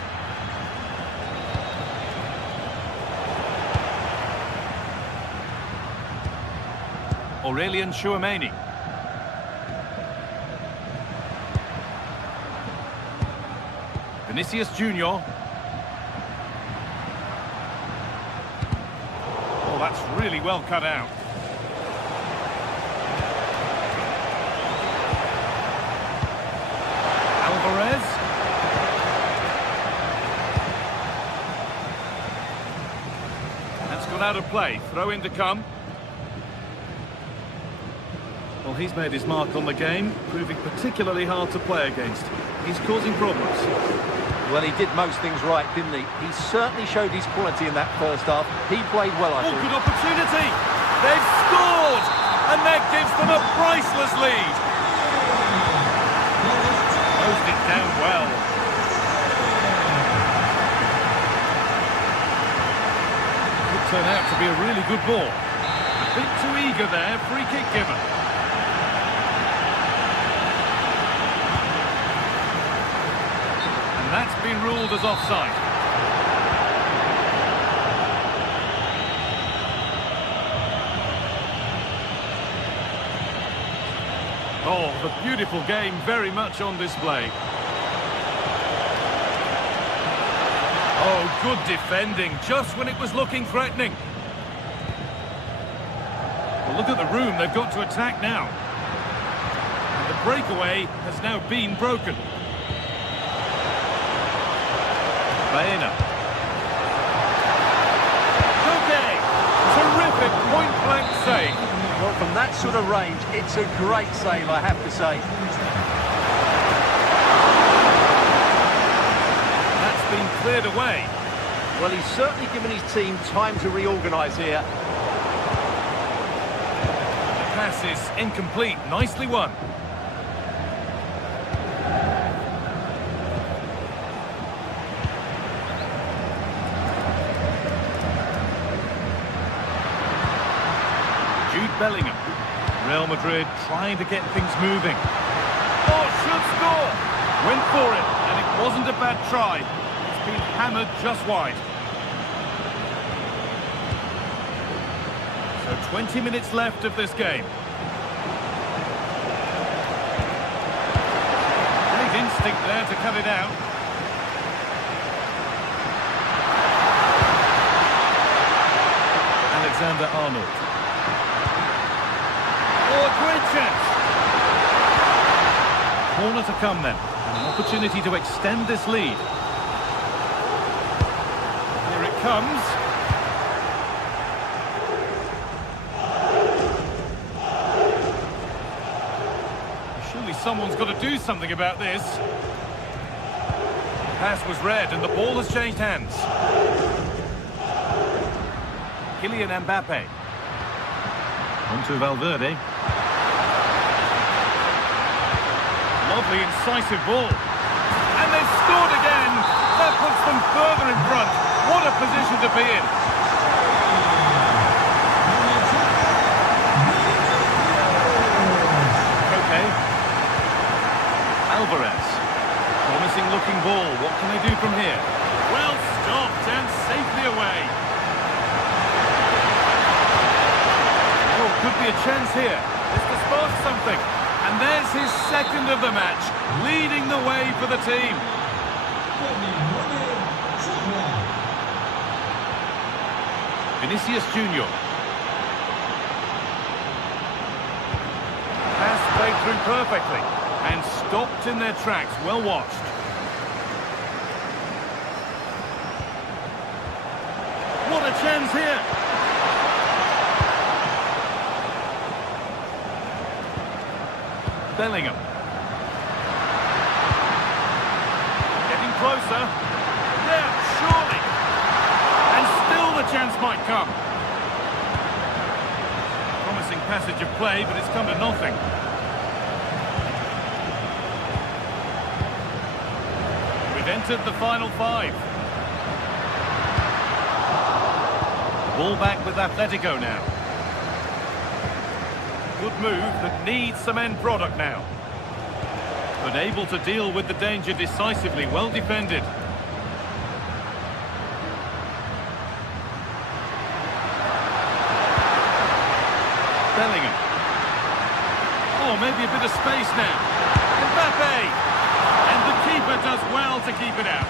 Aurelien Chouameni. Vinicius Junior. Oh, that's really well cut out. Alvarez. That's gone out of play. Throw in to come. Well, he's made his mark on the game, proving particularly hard to play against. He's causing problems. Well, he did most things right, didn't he? He certainly showed his quality in that first half. He played well, I thought. Good opportunity! They've scored! And that gives them a priceless lead. Closed it down well. Could turn out to be a really good ball. A bit too eager there, free kick given. That's been ruled as offside. Oh, the beautiful game very much on display. Oh, good defending, just when it was looking threatening. Well, look at the room they've got to attack now. And the breakaway has now been broken. Baena. Okay, terrific point-blank save. Well, from that sort of range, it's a great save, I have to say. That's been cleared away. Well, he's certainly given his team time to reorganise here. The pass is incomplete, nicely won. Bellingham. Real Madrid trying to get things moving. Oh, should score! Went for it, and it wasn't a bad try. It's been hammered just wide. So 20 minutes left of this game. Great instinct there to cut it out. Alexander-Arnold. Oh, a great chance. Corner to come then. An opportunity to extend this lead. Here it comes. Surely someone Someone's got to do something about this. Pass was read and the ball has changed hands. Kylian Mbappe. Onto Valverde. Lovely incisive ball. And they've scored again. That puts them further in front. What a position to be in. Okay. Alvarez. Promising looking ball. What can they do from here? Well stopped and safely away. Oh, could be a chance here. This to spark something. And there's his second of the match, leading the way for the team. Vinicius Junior. Pass played through perfectly and stopped in their tracks. Well watched. What a chance here. Bellingham. Getting closer. Yeah, surely. And still the chance might come. Promising passage of play, but it's come to nothing. We've entered the final 5. Ball back with Atletico now. Good move that needs some end product now. But able to deal with the danger decisively, well defended. Bellingham. Oh, maybe a bit of space now. Mbappe! And the keeper does well to keep it out.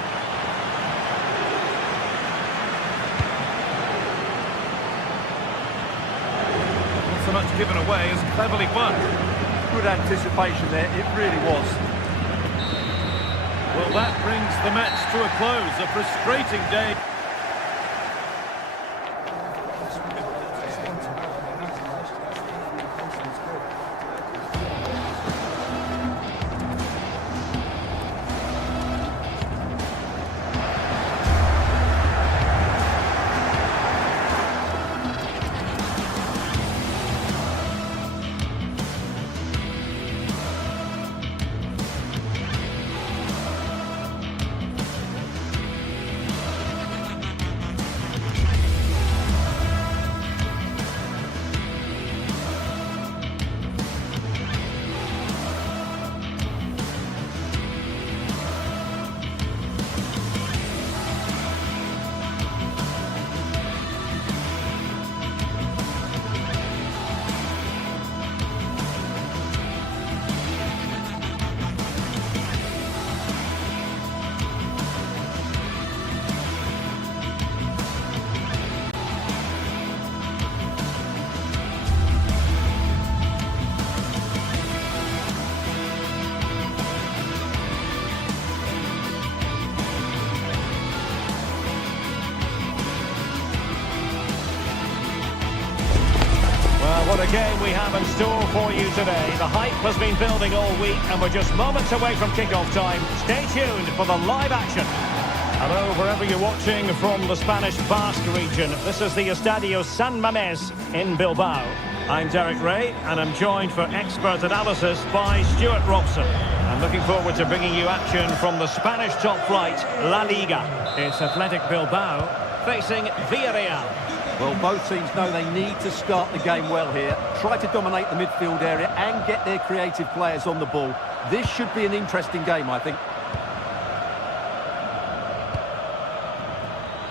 So much given away as cleverly won. Good anticipation there, it really was. Well, that brings the match to a close. A frustrating day. What a game we have in store for you today. The hype has been building all week and we're just moments away from kick-off time. Stay tuned for the live action. Hello, wherever you're watching from the Spanish Basque region. This is the Estadio San Mamés in Bilbao. I'm Derek Ray and I'm joined for expert analysis by Stuart Robson. I'm looking forward to bringing you action from the Spanish top flight, La Liga. It's Athletic Bilbao facing Villarreal. Well, both teams know they need to start the game well here. Try to dominate the midfield area and get their creative players on the ball. This should be an interesting game, I think.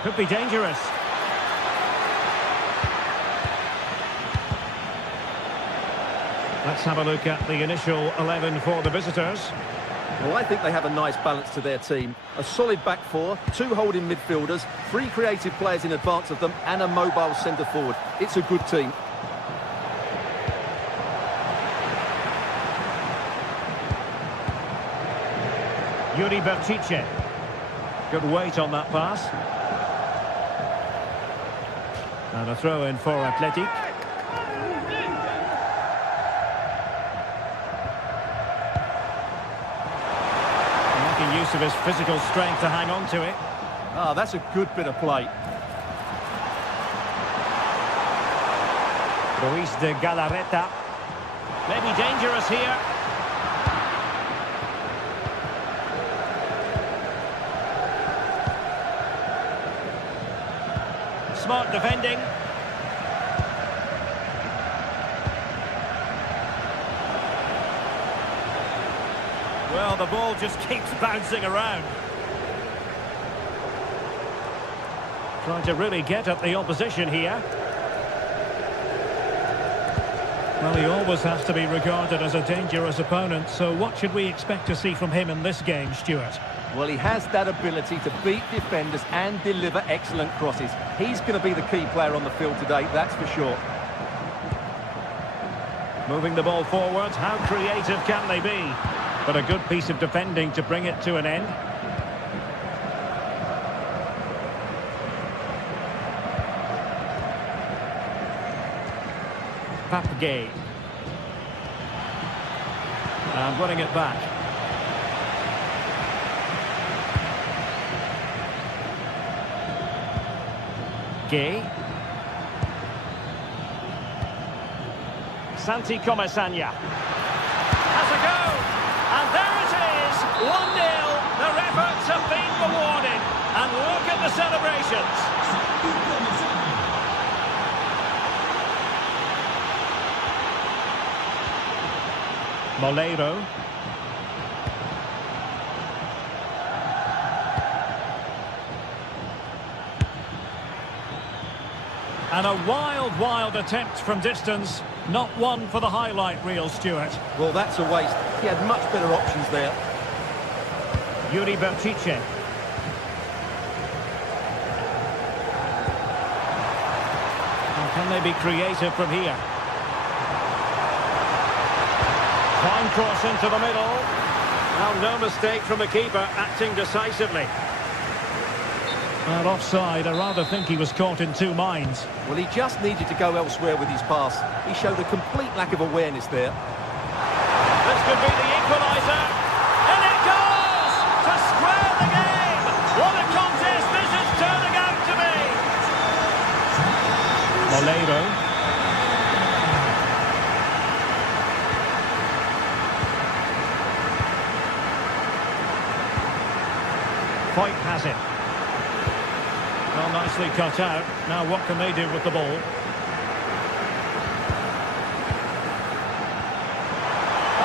Could be dangerous. Let's have a look at the initial 11 for the visitors. Well, I think they have a nice balance to their team. A solid back four, 2 holding midfielders, 3 creative players in advance of them, and a mobile centre-forward. It's a good team. Yuri Bertice. Good weight on that pass. And a throw-in for Athletic. most of his physical strength to hang on to it. Ah, that's a good bit of play. Luis de Galarreta. Maybe dangerous here. Smart defending. Well, the ball just keeps bouncing around. Trying to really get at the opposition here. Well, he always has to be regarded as a dangerous opponent, so what should we expect to see from him in this game, Stuart? Well, he has that ability to beat defenders and deliver excellent crosses. He's going to be the key player on the field today, that's for sure. Moving the ball forward, how creative can they be? But a good piece of defending to bring it to an end. Papgay. And running it back. Gay. Santi Comesaña. Has a go! And there it is! 1-0. Their efforts have been rewarded. And look at the celebrations. Moleiro. And a wild attempt from distance. Not one for the highlight reel, Stuart. Well, that's a waste. He had much better options there. Yuri Berchiche. And can they be creative from here? Fine cross into the middle. Well, no mistake from the keeper, acting decisively. Well, offside, I rather think he was caught in two minds. Well, he just needed to go elsewhere with his pass. He showed a complete lack of awareness there. This could be the equaliser. And it goes! To square the game! What a contest this is turning out to be! Moleiro. Foyt has it. Well, nicely cut out. Now what can they do with the ball?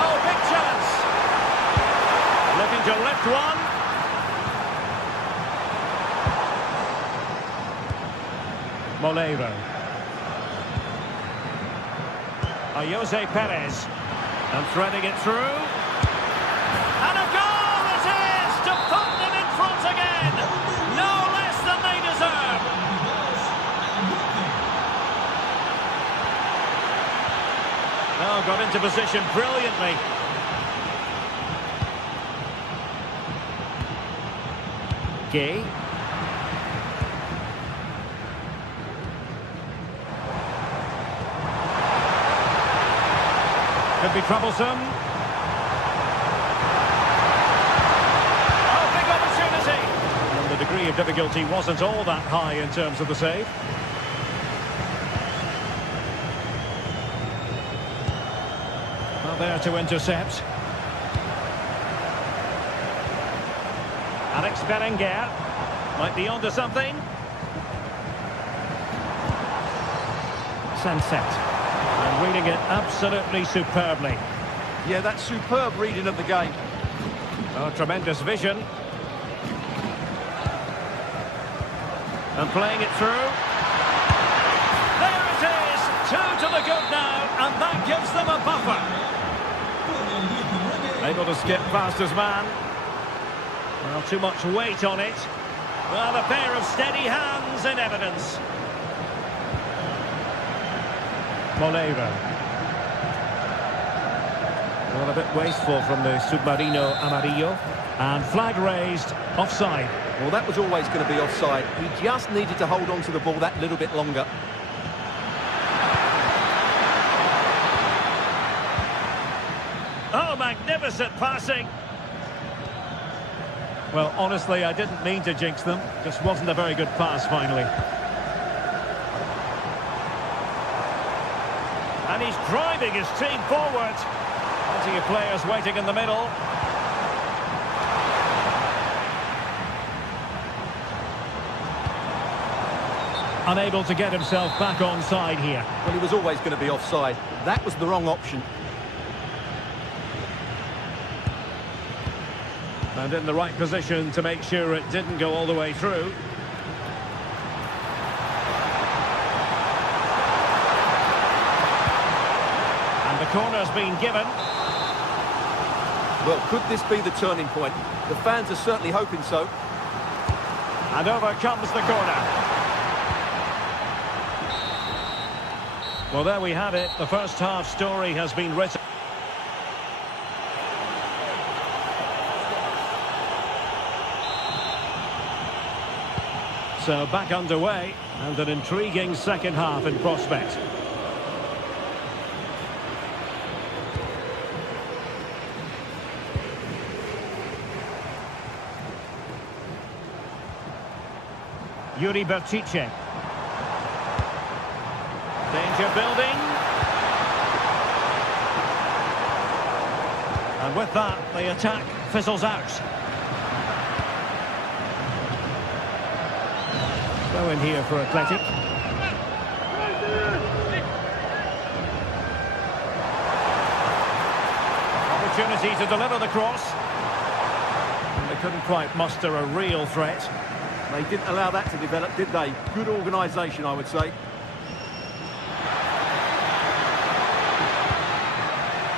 Oh, big chance! Looking to lift one. Moleiro. Jose Perez. And threading it through. And a goal it is to put them in front again. No less than they deserve. Oh, got into position brilliantly. Gay. Could be troublesome. Oh, big opportunity. And the degree of difficulty wasn't all that high in terms of the save. Well, there to intercept. Alex Berenguer might be onto something. Sunset. And reading it absolutely superbly. Yeah, that's superb reading of the game. Oh, tremendous vision. And playing it through. There it is! 2 to the good now, and that gives them a buffer. Able to skip past his man. Well, too much weight on it. Well, a pair of steady hands in evidence. Moleiro. Well, a bit wasteful from the Submarino Amarillo. And flag raised, offside. Well, that was always going to be offside. He just needed to hold on to the ball that little bit longer. Oh, magnificent passing. Well, honestly, I didn't mean to jinx them. Just wasn't a very good pass, finally. And he's driving his team forward. Plenty of players waiting in the middle. Unable to get himself back onside here. Well, he was always going to be offside. That was the wrong option. And in the right position to make sure it didn't go all the way through. And the corner's been given. Well, could this be the turning point? The fans are certainly hoping so. And over comes the corner. Well, there we have it. The first half story has been written. So back underway, and an intriguing second half in prospect. Yuri Bertice. Danger building. And with that, the attack fizzles out. Go in here for Athletic. Opportunity to deliver the cross. And they couldn't quite muster a real threat. They didn't allow that to develop, did they? Good organisation, I would say.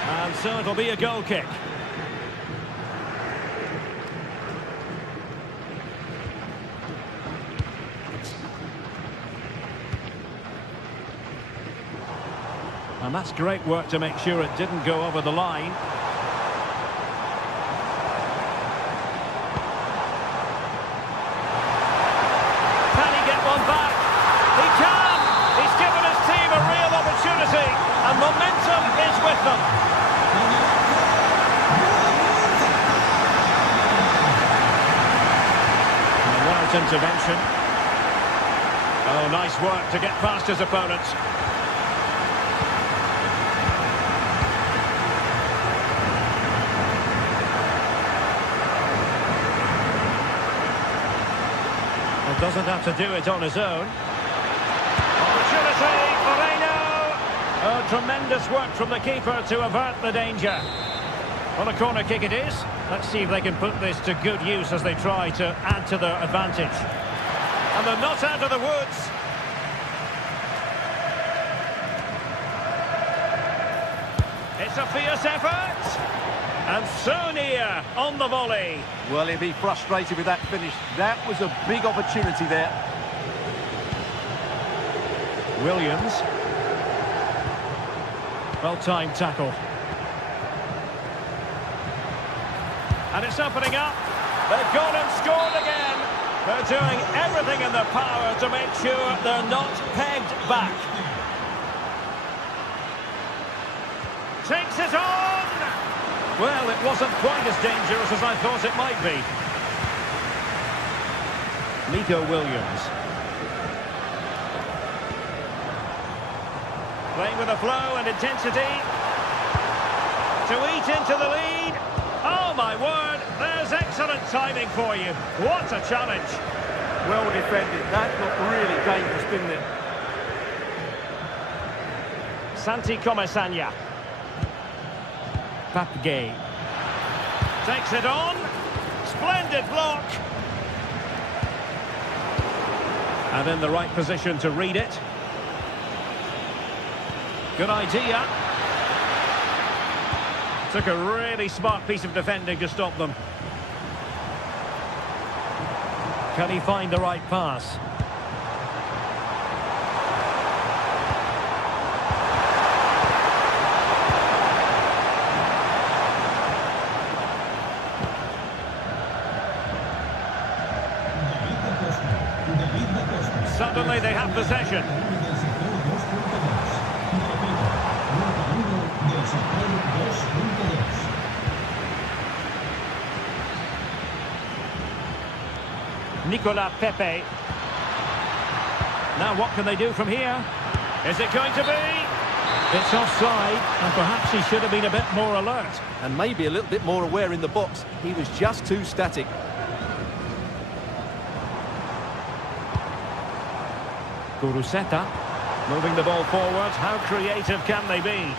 And so it'll be a goal kick. And that's great work to make sure it didn't go over the line. Can he get one back? He can! He's given his team a real opportunity, and momentum is with them. And without intervention. Oh, nice work to get past his opponents. Doesn't have to do it on his own. Opportunity, Moreno! Oh, tremendous work from the keeper to avert the danger. Well, a corner kick it is. Let's see if they can put this to good use as they try to add to their advantage. And they're not out of the woods. It's a fierce effort. And so near on the volley. Well, he'll be frustrated with that finish. That was a big opportunity there. Williams. Well-timed tackle. And it's opening up. They've gone and scored again. They're doing everything in their power to make sure they're not pegged back. Takes it on. Well, it wasn't quite as dangerous as I thought it might be. Nico Williams. Playing with a flow and intensity. To eat into the lead. Oh, my word. There's excellent timing for you. What a challenge. Well defended. That looked really dangerous, didn't it? Santi Comesaña. Papgay. Takes it on. Splendid block. And in the right position to read it. Good idea. Took a really smart piece of defending to stop them. Can he find the right pass? Suddenly they have possession. Nicolas Pepe. Now what can they do from here? Is it going to be? It's offside, and perhaps he should have been a bit more alert. And maybe a little bit more aware in the box. He was just too static. Guruseta moving the ball forward. How creative can they be?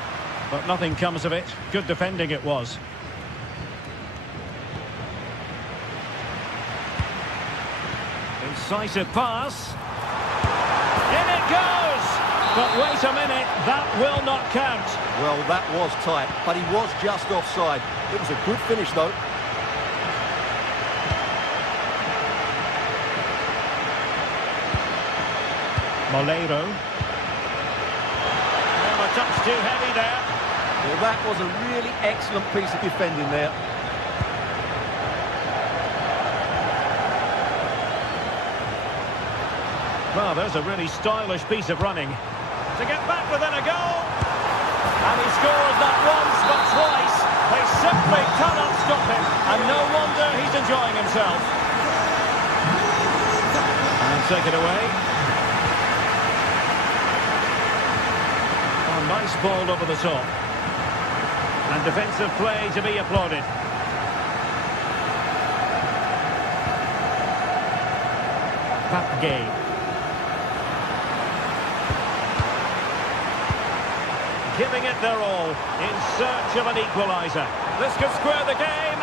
But nothing comes of it. Good defending it was. Incisive pass. In it goes! But wait a minute, that will not count. Well, that was tight, but he was just offside. It was a good finish, though. Moleiro. Well, a touch too heavy there. Well, that was a really excellent piece of defending there. Well, there's a really stylish piece of running. To get back within a goal. And he scores not once, but twice. They simply cannot stop him. And no wonder he's enjoying himself. And take it away. Oh, nice ball over the top. And defensive play to be applauded. Papgay. Giving it their all in search of an equaliser. This could square the game,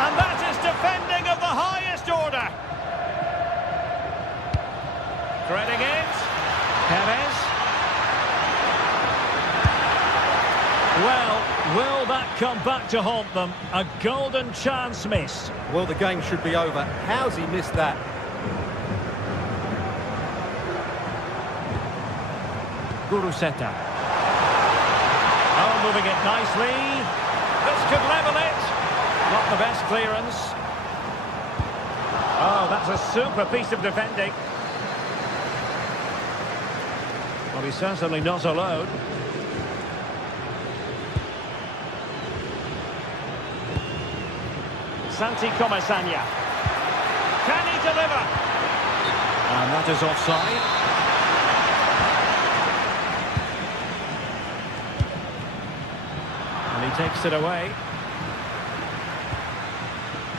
and that is defending of the highest order. Threading it. Perez. Well, will that come back to haunt them? A golden chance missed. Well, the game should be over. How's he missed that? Guruseta. Oh, moving it nicely. This could level it. Not the best clearance. Oh, that's a super piece of defending. Well, he's certainly not alone. Santi Comasagna. Can he deliver? And that is offside. And he takes it away.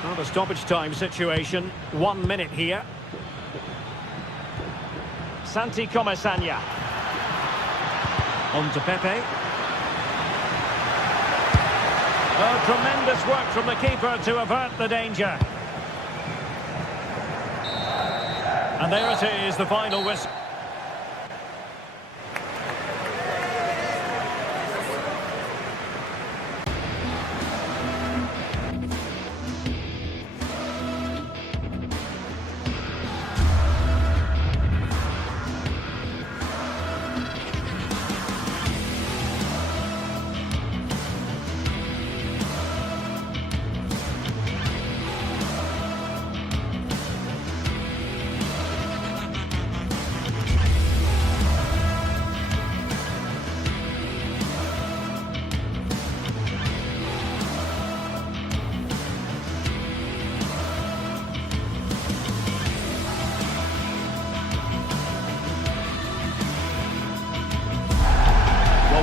Well, the stoppage time situation. 1 minute here. Santi Comasagna. On to Pepe. Oh, tremendous work from the keeper to avert the danger. And there it is, the final whistle.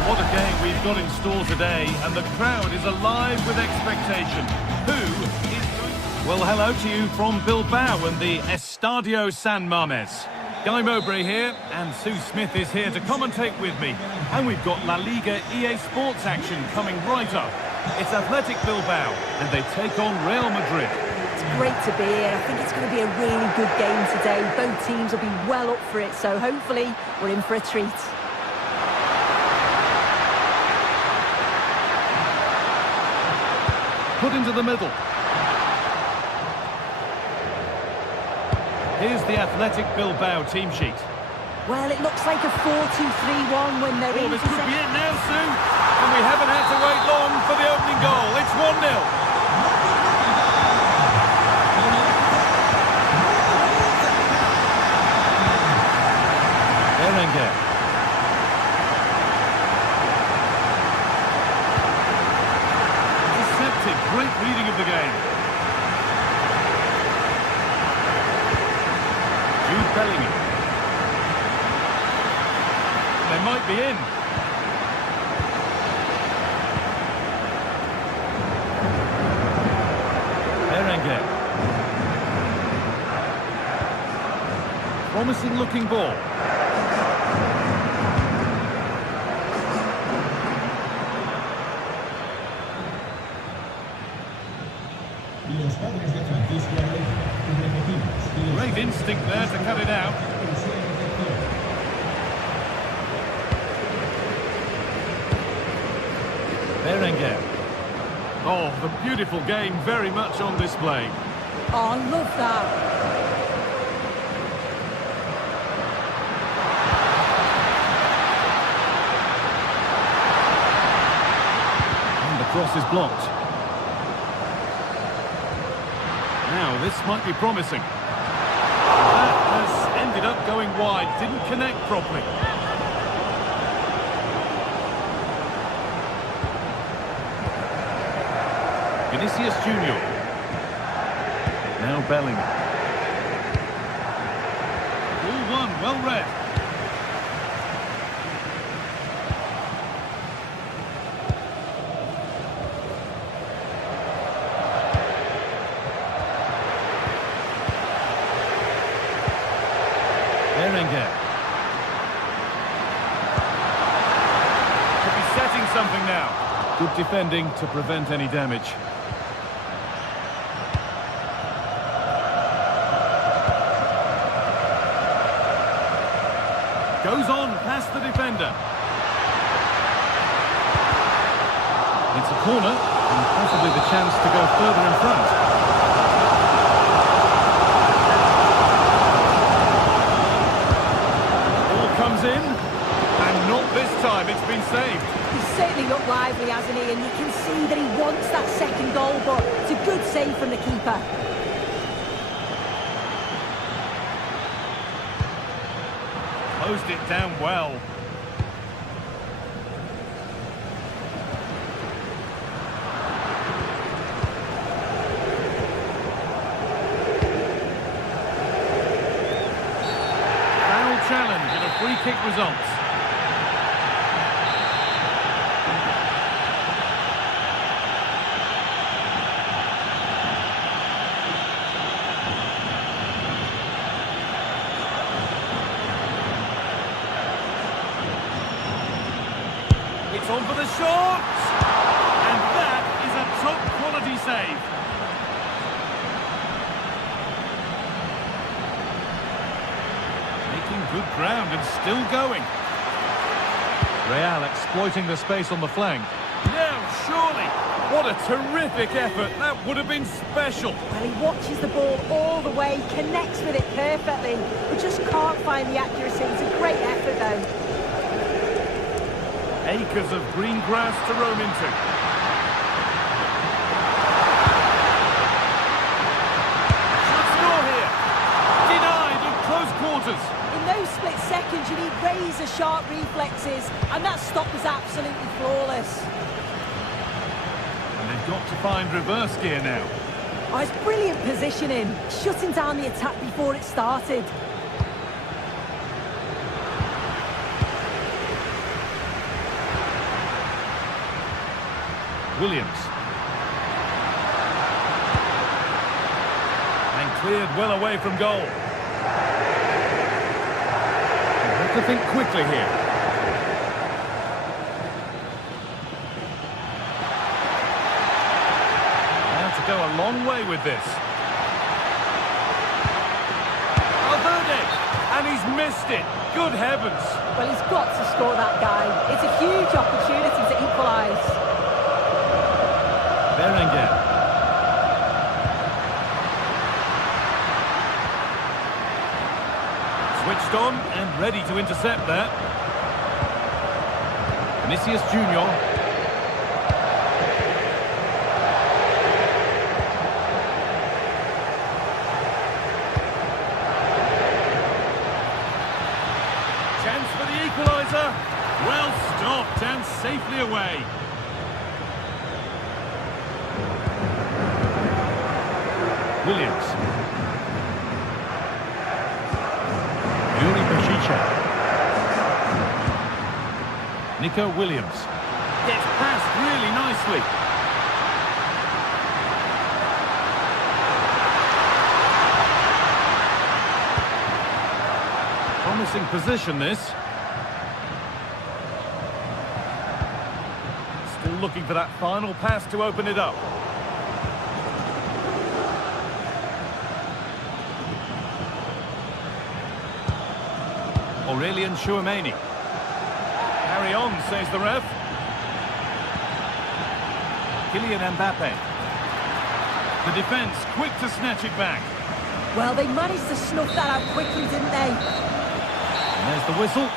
What a game we've got in store today, and the crowd is alive with expectation. Who is going... Well, hello to you from Bilbao and the Estadio San Mamés. Guy Mowbray here, and Sue Smith is here to commentate with me. And we've got La Liga EA Sports action coming right up. It's Athletic Bilbao, and they take on Real Madrid. It's great to be here. I think it's going to be a really good game today. Both teams will be well up for it, so hopefully we're in for a treat. Put into the middle. Here's the Athletic Bilbao team sheet. Well, it looks like a 4-2-3-1 when they're in This could be possession. it now, Sue. And we haven't had to wait long for the opening goal. It's 1-0. Berenguer. Deceptive, great reading of the game. Bellingham. They might be in. Berenguer. Promising looking ball. Los padres de Francisco repetimos. Great instinct there to cut it out. Berenguer. Oh, the beautiful game very much on display. Oh, I love that. And the cross is blocked. Now, this might be promising. That has ended up going wide. Didn't connect properly. Vinicius Junior. Now Bellingham. All one, well read. Berenguer. Could be setting something now. Good defending to prevent any damage. Goes on past the defender. It's a corner and possibly the chance to go further in front. Ball comes in and not this time. It's been saved. He's certainly looked lively, hasn't he? And you can see that he wants that second goal, but it's a good save from the keeper. Closed it down well. Foul challenge and a free kick results. It's on for the shot! And that is a top-quality save. Making good ground and still going. Real exploiting the space on the flank. Now, surely! What a terrific effort. That would have been special. Well, he watches the ball all the way, connects with it perfectly, but just can't find the accuracy. It's a great effort, though. Acres of green grass to roam into. Should score here. Denied in close quarters. In those split seconds, you need razor-sharp reflexes, and that stop was absolutely flawless. And they've got to find reverse gear now. Oh, it's brilliant positioning, shutting down the attack before it started. Williams. And cleared well away from goal. They have to think quickly here. Now to go a long way with this. Valverde! And he's missed it. Good heavens. Well, he's got to score that guy. It's a huge opportunity to equalise. Berenguer. Switched on and ready to intercept that. Vinicius Junior. Chance for the equaliser. Well stopped and safely away. Williams. Yuri Beshiche. Nico Williams. Gets past really nicely. Promising position, this. Still looking for that final pass to open it up. Aurelien Chouameni. Carry on, says the ref. Kylian Mbappe. The defence quick to snatch it back. Well, they managed to snuff that out quickly, didn't they? And there's the whistle.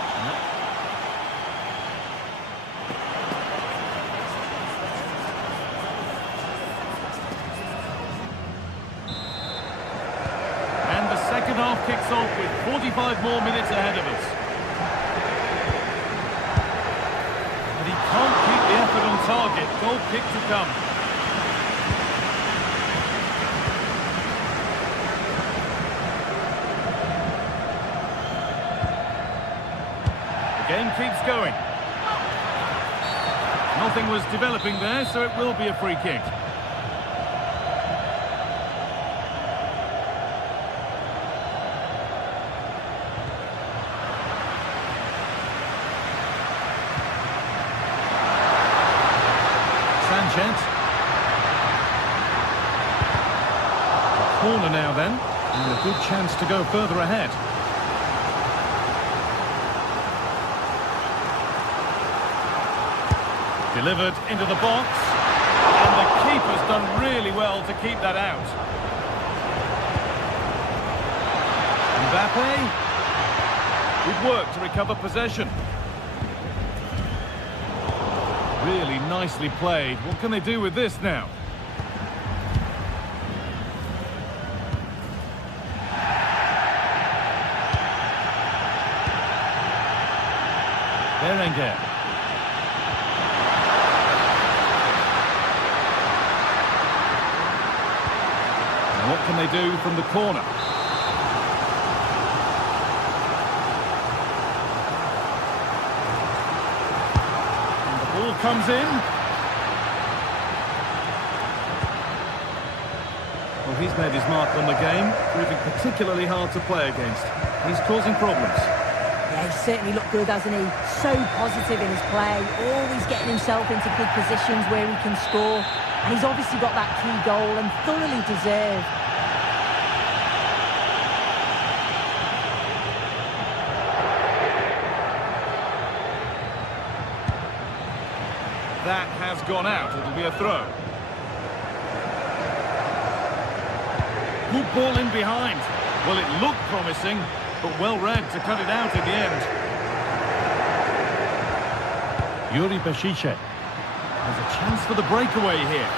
And the second half kicks off with 45 more minutes ahead of us. But he can't keep the effort on target. Goal kick to come. Game keeps going. Nothing was developing there, so it will be a free kick. Sanchez. A corner now then, and a good chance to go further ahead. Delivered into the box, and the keeper's done really well to keep that out. Mbappe, good work to recover possession. Really nicely played. What can they do with this now? Berenguer. What can they do from the corner? And the ball comes in. Well, he's made his mark on the game, proving particularly hard to play against. He's causing problems. Yeah, he's certainly looked good, hasn't he? So positive in his play, always getting himself into good positions where he can score. And he's obviously got that key goal and thoroughly deserved. That has gone out. It'll be a throw. Good ball in behind. Well, it looked promising, but well read to cut it out in the end. Yuri Beshiche. There's a chance for the breakaway here.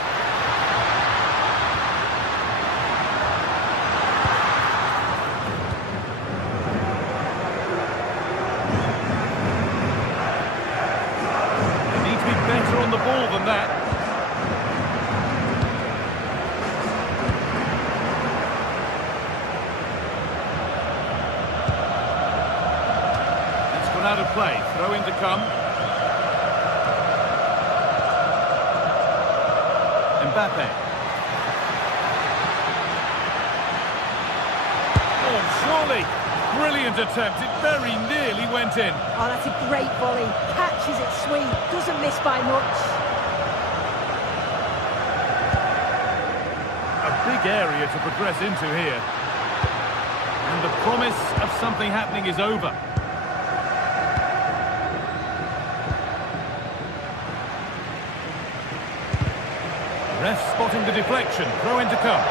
They need to be better on the ball than that. It's gone out of play. Throw in to come. Mbappe. Oh, surely. Brilliant attempt. It very nearly went in. Oh, that's a great volley. Catches it sweet. Doesn't miss by much. A big area to progress into here. And the promise of something happening is over. Ref spotting the deflection. Throw in to come.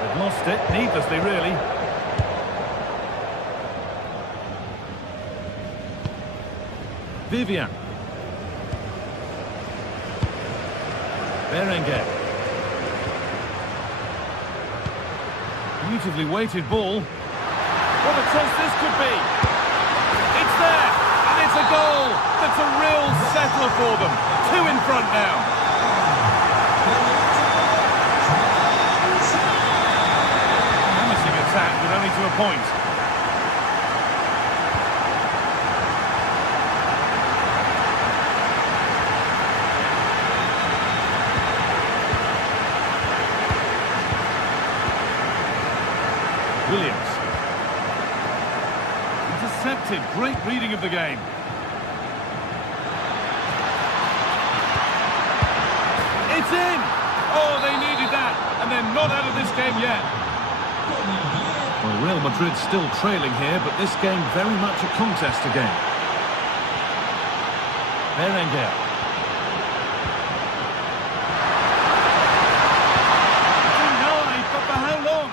They've lost it, needlessly really. Vivian. Berenguer. Beautifully weighted ball. What a chance this could be. It's there, and it's a goal. That's a real settler for them. 2 in front now. point. Williams. Intercepted. Great reading of the game. It's in! Oh, they needed that, and they're not out of this game yet. Well, Real Madrid still trailing here, but this game very much a contest again. Berenguer. Denied, but for how long?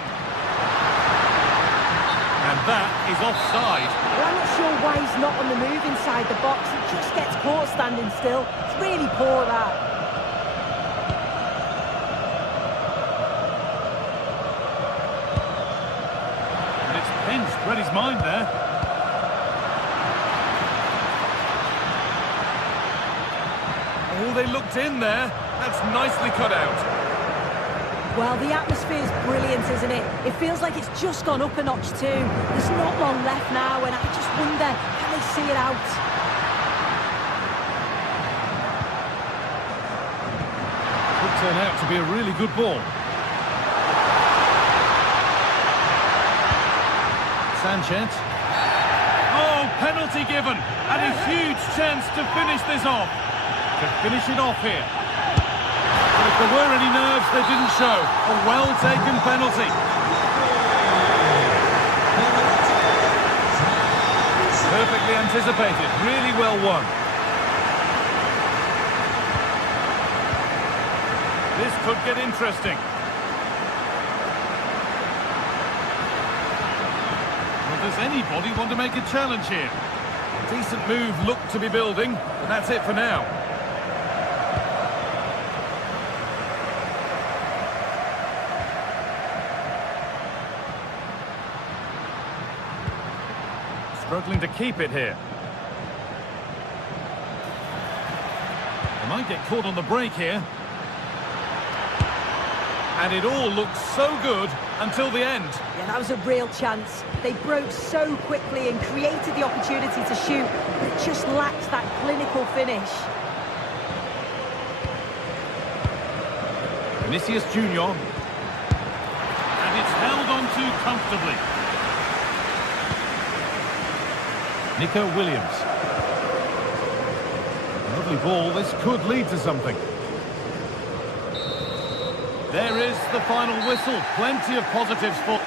And that is offside. Well, I'm not sure why he's not on the move inside the box. He just gets caught standing still. It's really poor, that. Read his mind there. Oh, they looked in there. That's nicely cut out. Well, the atmosphere's brilliant, isn't it? It feels like it's just gone up a notch too. There's not long left now, and I just wonder, can they see it out? Could turn out to be a really good ball. Sanchez. Oh, penalty given, and a huge chance to finish this off. To finish it off here. But if there were any nerves, they didn't show. A well-taken penalty. Perfectly anticipated, really well won. This could get interesting. Does anybody want to make a challenge here? Decent move looked to be building, but that's it for now. Struggling to keep it here. They might get caught on the break here. And it all looked so good until the end. Yeah, that was a real chance. They broke so quickly and created the opportunity to shoot, but it just lacked that clinical finish. Vinicius Junior. And it's held on to comfortably. Nico Williams. Lovely ball. This could lead to something. There is the final whistle. Plenty of positives for...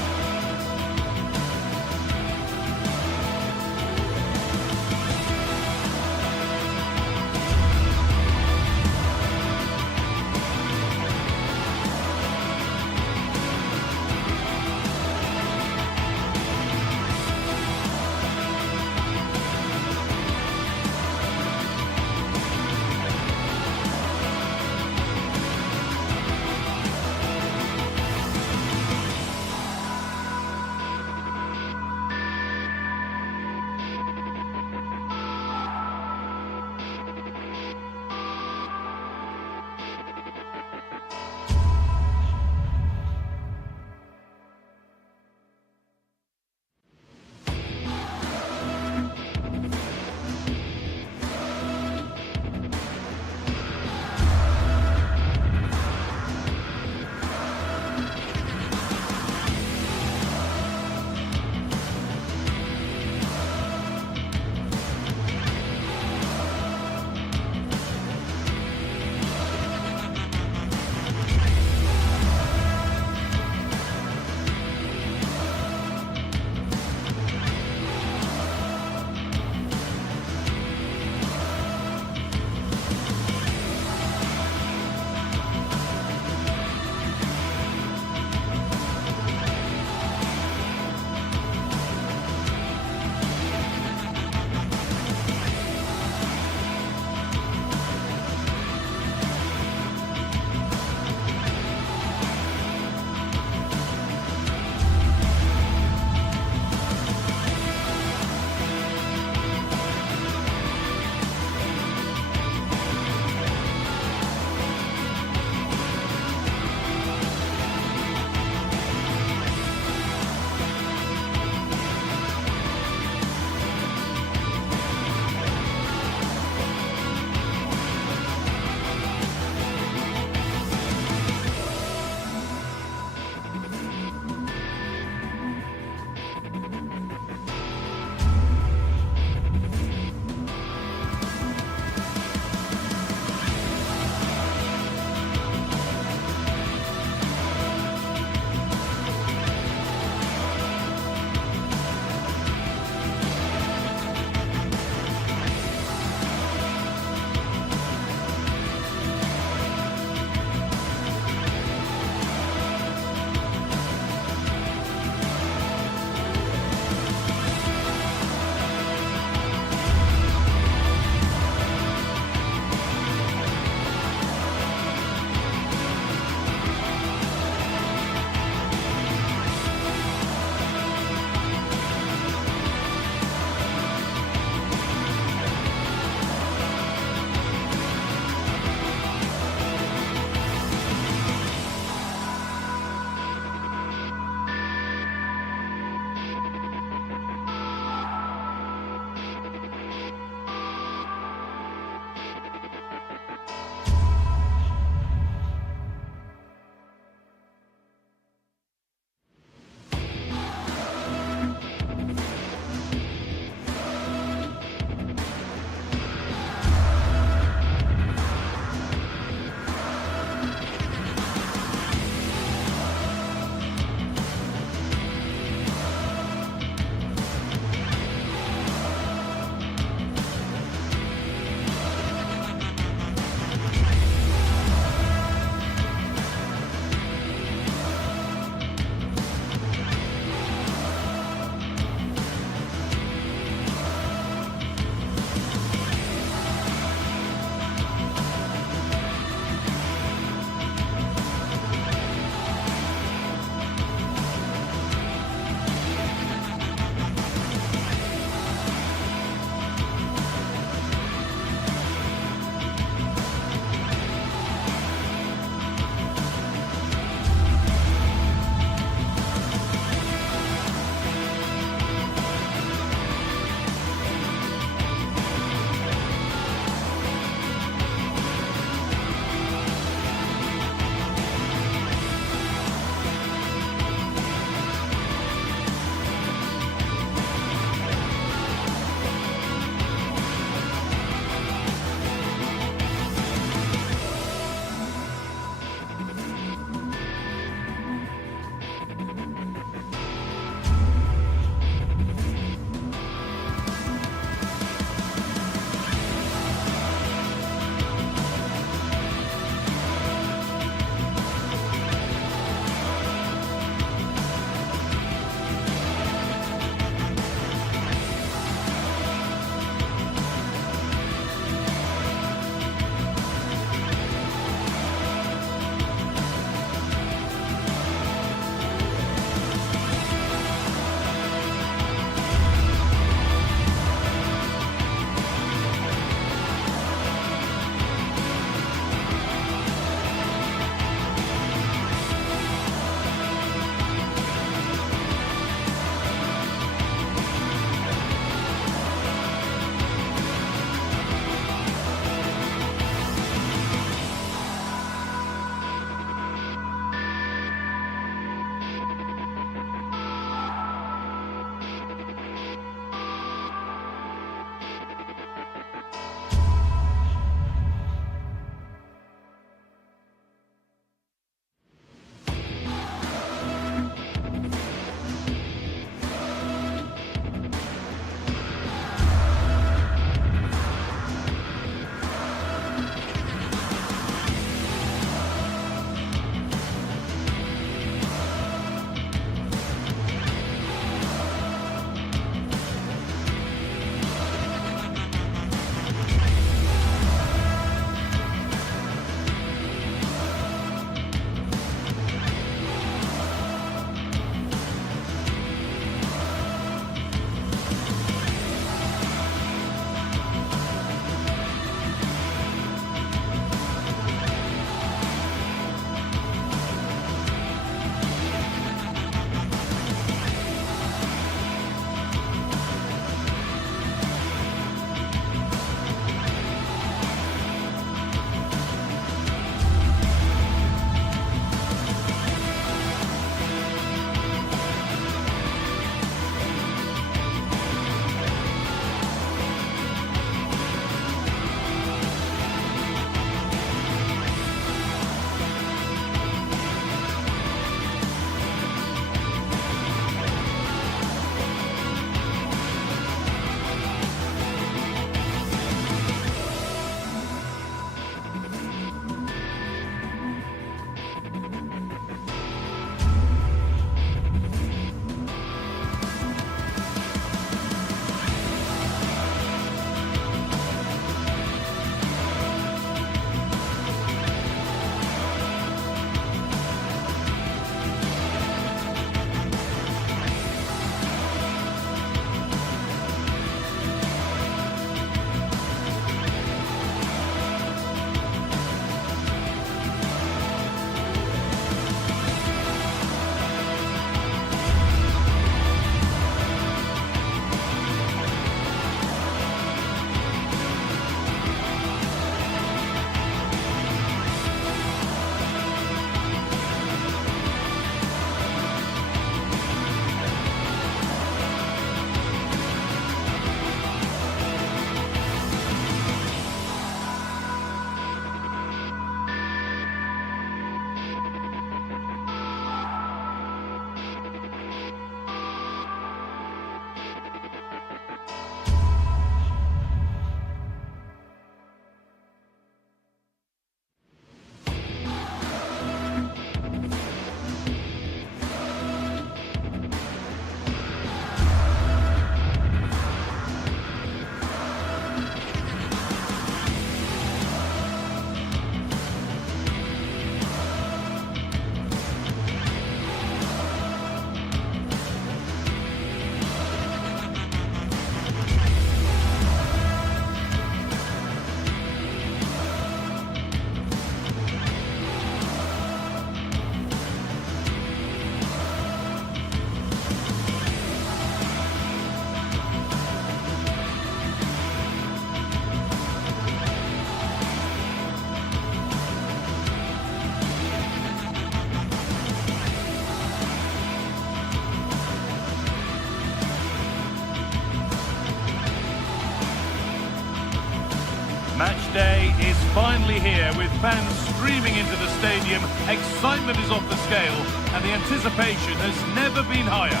finally here with fans streaming into the stadium. Excitement is off the scale and the anticipation has never been higher.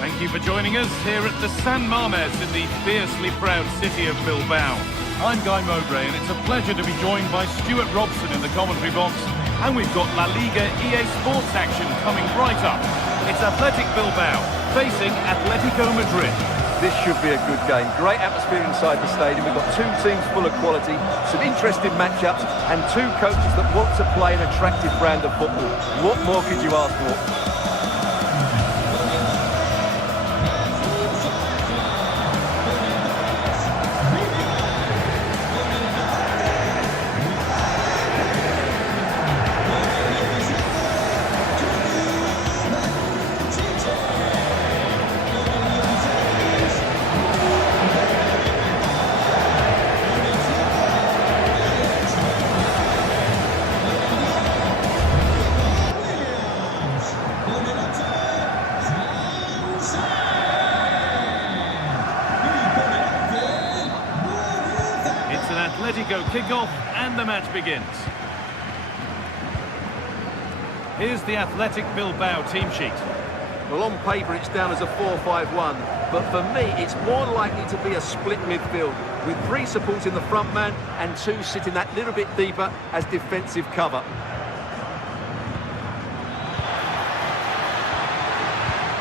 Thank you for joining us here at the San Mamés in the fiercely proud city of Bilbao. I'm Guy Mowbray and it's a pleasure to be joined by Stuart Robson in the commentary box. And we've got La Liga Sports action coming right up. It's Athletic Bilbao facing Atletico Madrid. This should be a good game. Great atmosphere inside the stadium. We've got two teams full of quality, some interesting matchups, and two coaches that want to play an attractive brand of football. What more could you ask for? Atletico kick-off and the match begins. Here's the Athletic Bilbao team sheet. Well, on paper it's down as a 4-5-1, but for me it's more likely to be a split midfield with three supporting the front man and two sitting that little bit deeper as defensive cover.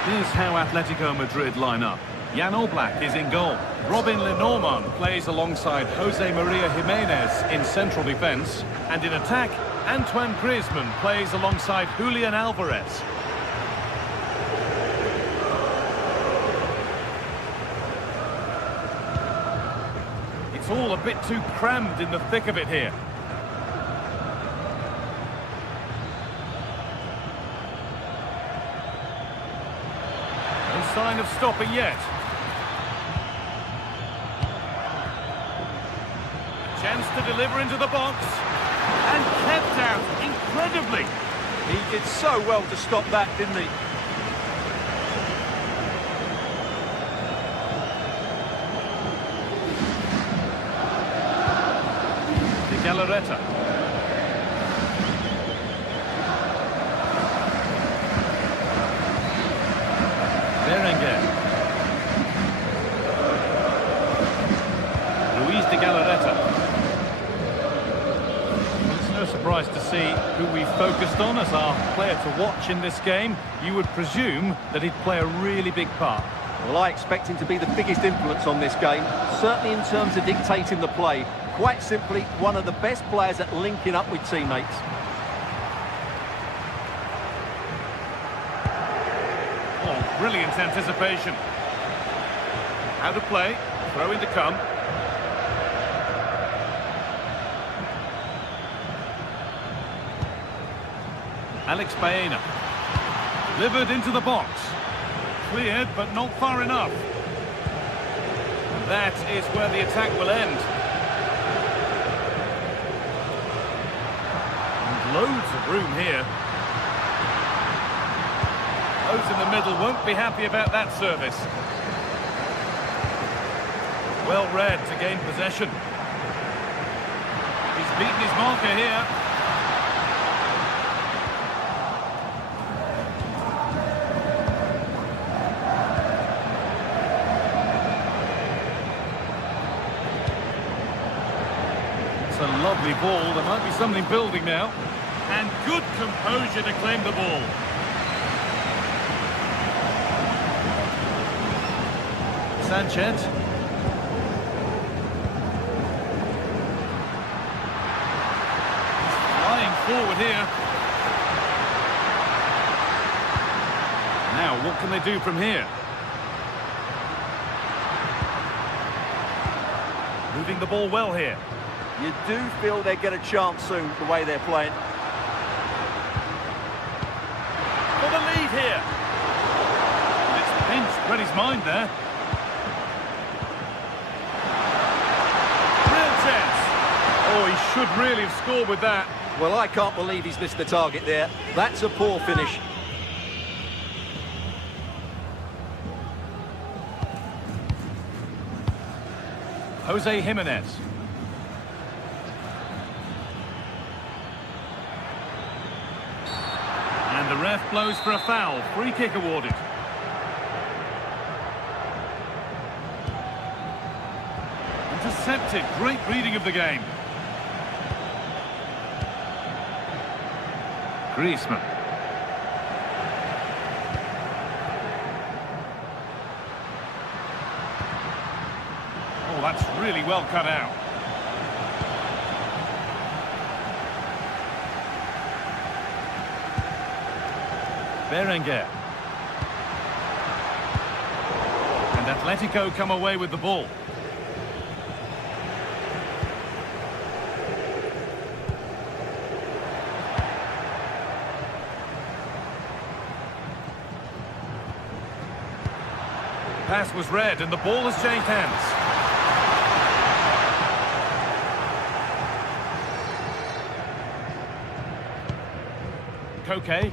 Here's how Atletico Madrid line up. Jan Oblak is in goal. Robin Lenormand plays alongside Jose Maria Jimenez in central defence. And in attack, Antoine Griezmann plays alongside Julian Alvarez. It's all a bit too crammed in the thick of it here. No sign of stopping yet. Chance to deliver into the box. And kept out incredibly. He did so well to stop that, didn't he? De Galarreta. Berenguer. Luis De Galarreta. No surprise to see who we focused on as our player to watch in this game. You would presume that he'd play a really big part. Well, I expect him to be the biggest influence on this game, certainly in terms of dictating the play. Quite simply, one of the best players at linking up with teammates. Oh, brilliant anticipation. How to play, throw in to come. Alex Baena. Delivered into the box. Cleared, but not far enough. That is where the attack will end. And loads of room here. Those in the middle won't be happy about that service. Well read to gain possession. He's beaten his marker here. A lovely ball. There might be something building now. And good composure to claim the ball. Sanchez. He's flying forward here. Now, what can they do from here? Moving the ball well here. You do feel they get a chance soon, the way they're playing. For the lead here. It's pinched, read his mind there. Real chance. Oh, he should really have scored with that. Well, I can't believe he's missed the target there. That's a poor finish. Jose Jimenez. ref blows for a foul. Free kick awarded. Intercepted. Great reading of the game. Griezmann. Oh, that's really well cut out. Berenguer. And Atletico come away with the ball. Pass was read and the ball has changed hands. Koke.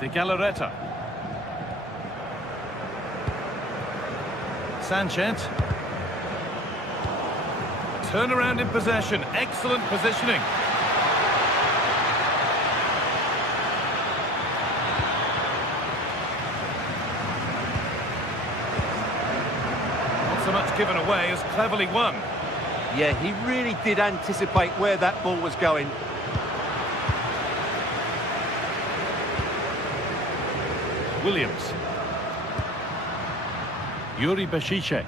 De Galarreta. Sanchez. Turnaround in possession. Excellent positioning. Not so much given away as cleverly won. Yeah, he really did anticipate where that ball was going. Williams. Yuri Bashiche.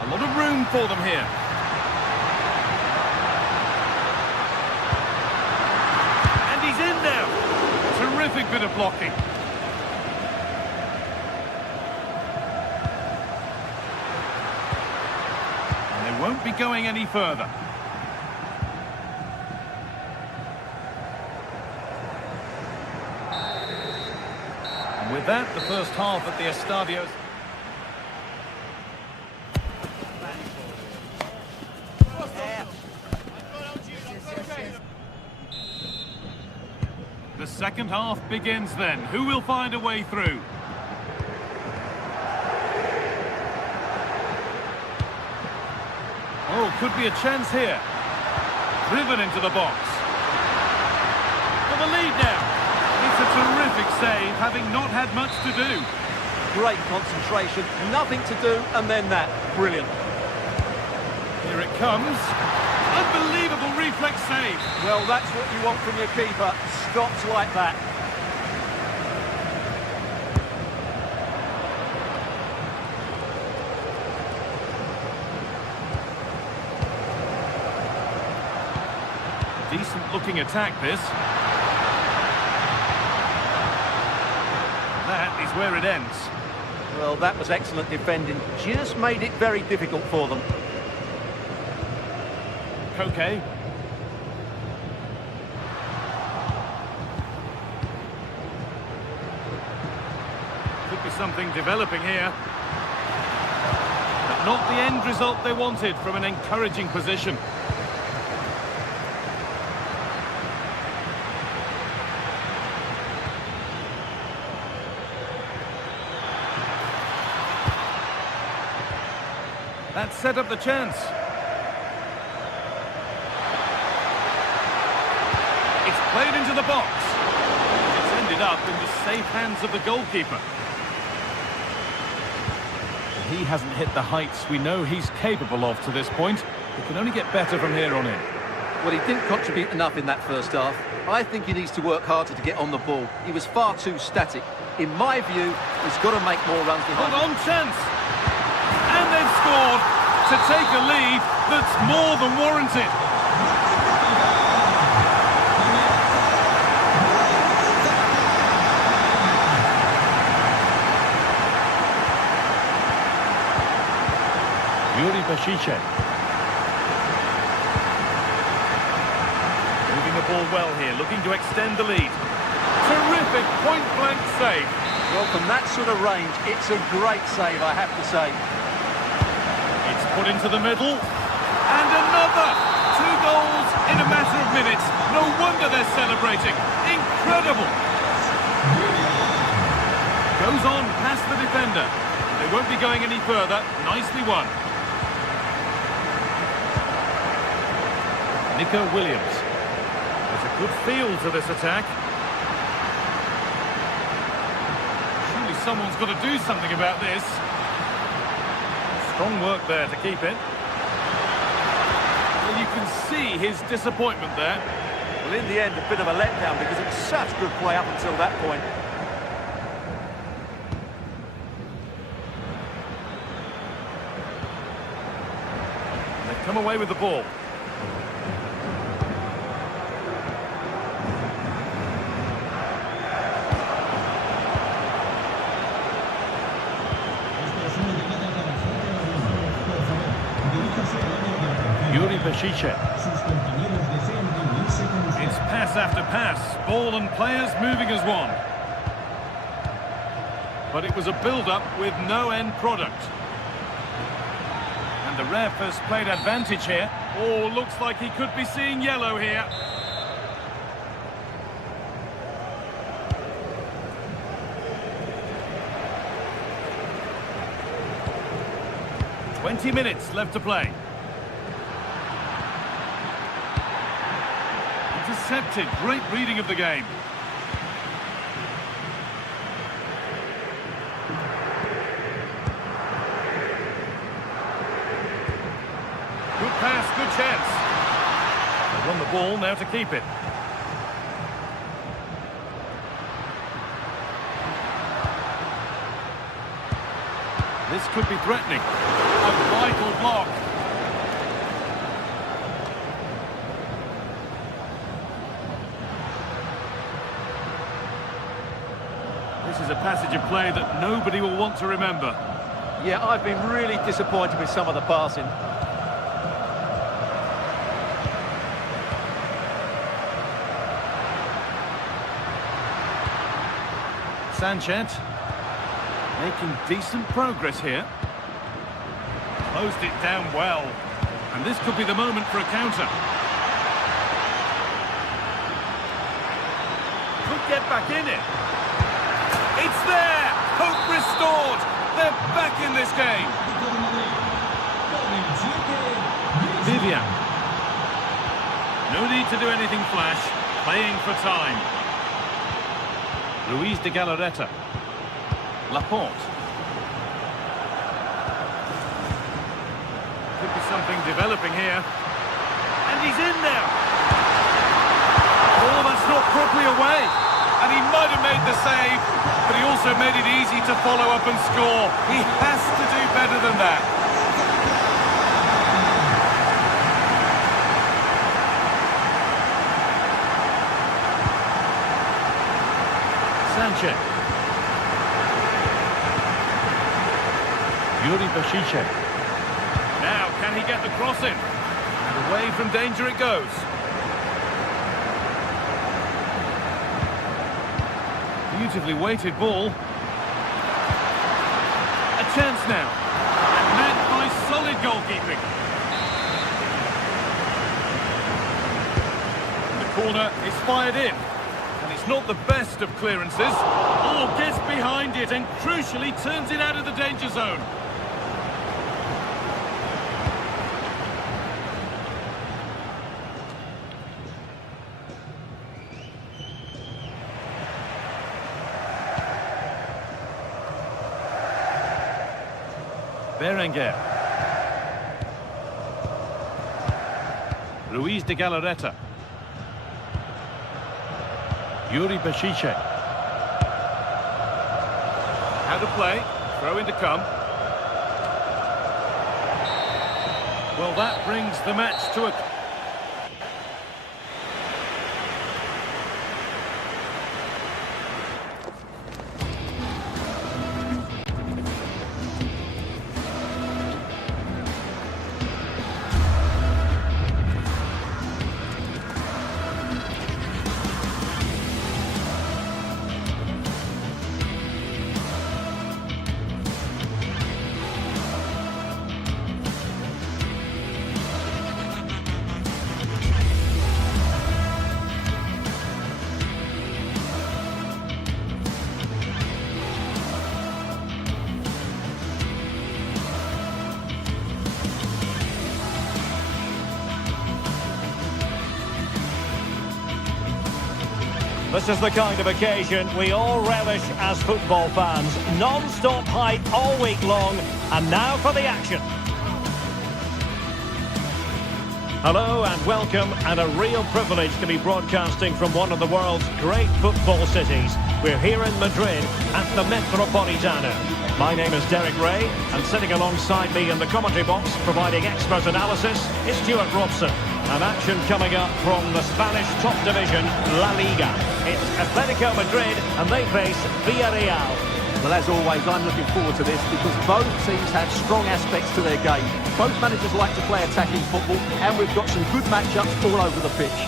A lot of room for them here. And he's in now. Terrific bit of blocking. And they won't be going any further. With that, the first half at the Estadio. The second half begins then. Who will find a way through? Oh, could be a chance here. Driven into the box. For the lead now. It's a terrific save, having not had much to do. Great concentration, nothing to do, and then that. Brilliant. Here it comes. Unbelievable reflex save. Well, that's what you want from your keeper. Stops like that. Decent looking attack, this. That is where it ends. Well, that was excellent defending. Just made it very difficult for them. Koke. Could be something developing here. But not the end result they wanted from an encouraging position. That set up the chance. It's played into the box. It's ended up in the safe hands of the goalkeeper. He hasn't hit the heights we know he's capable of to this point. He can only get better from here on in. Well, he didn't contribute enough in that first half. I think he needs to work harder to get on the ball. He was far too static. In my view, he's got to make more runs behind. Hold on, chance! And they've scored to take a lead that's more than warranted. Yuri Bashiche. Moving the ball well here, looking to extend the lead. Terrific point-blank save. Well, from that sort of range, it's a great save, I have to say. It's put into the middle. And another! Two goals in a matter of minutes. No wonder they're celebrating. Incredible. Goes on past the defender. They won't be going any further. Nicely won. Nico Williams. There's a good feel to this attack. Surely someone's got to do something about this. Strong work there to keep it. Well, you can see his disappointment there. Well, in the end, a bit of a letdown because it was such good play up until that point. They've come away with the ball. It's pass after pass, ball and players moving as one. But it was a build-up with no end product. And the ref has played advantage here. Oh, looks like he could be seeing yellow here. "20 minutes left to play. Intercepted, great reading of the game. Good pass, good chance. They won the ball, now to keep it. This could be threatening. A vital block. This is a passage of play that nobody will want to remember. Yeah, I've been really disappointed with some of the passing. Sanchez making decent progress here. Closed it down well. And this could be the moment for a counter. Could get back in it. It's there! Hope restored! They're back in this game! Vivian. No need to do anything flash. Playing for time. Luis de Galarreta. Laporte. Could be something developing here. And he's in there! Oh, that's not properly away. And he might have made the save, but he also made it easy to follow up and score. He has to do better than that. Sanchez. Yuri Bashiche. Now, can he get the cross in? And away from danger it goes. Beautifully weighted ball. A chance now. And met by solid goalkeeping. The corner is fired in. And it's not the best of clearances. Oh, gets behind it and crucially turns it out of the danger zone. Berenguer. Luis de Galarreta. Yuri Bashiche. How to play. Throw in to come. Well, that brings the match to a... This is the kind of occasion we all relish as football fans. Non-stop hype all week long, and now for the action. Hello and welcome, and a real privilege to be broadcasting from one of the world's great football cities. We're here in Madrid at the Metropolitano. My name is Derek Ray, and sitting alongside me in the commentary box, providing expert analysis, is Stuart Robson. And action coming up from the Spanish top division, La Liga. It's Atletico Madrid, and they face Villarreal. Well, as always, I'm looking forward to this because both teams have strong aspects to their game. Both managers like to play attacking football, and we've got some good matchups all over the pitch.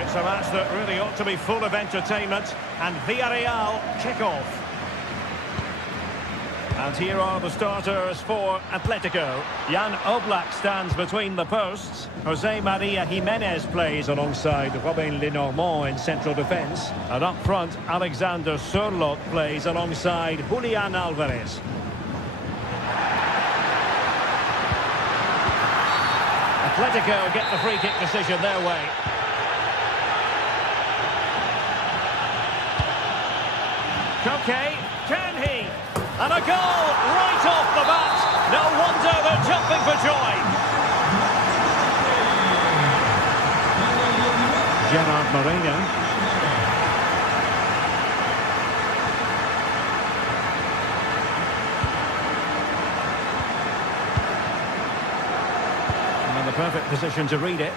It's a match that really ought to be full of entertainment, and Villarreal kick off. And here are the starters for Atletico. Jan Oblak stands between the posts. Jose Maria Jimenez plays alongside Robin Lenormand in central defence. And up front, Alexander Sørloth plays alongside Julián Álvarez. Atletico get the free kick decision their way. Koke, can he? And a goal right off the bat. No wonder they're jumping for joy. Gerard Moreno. And the perfect position to read it.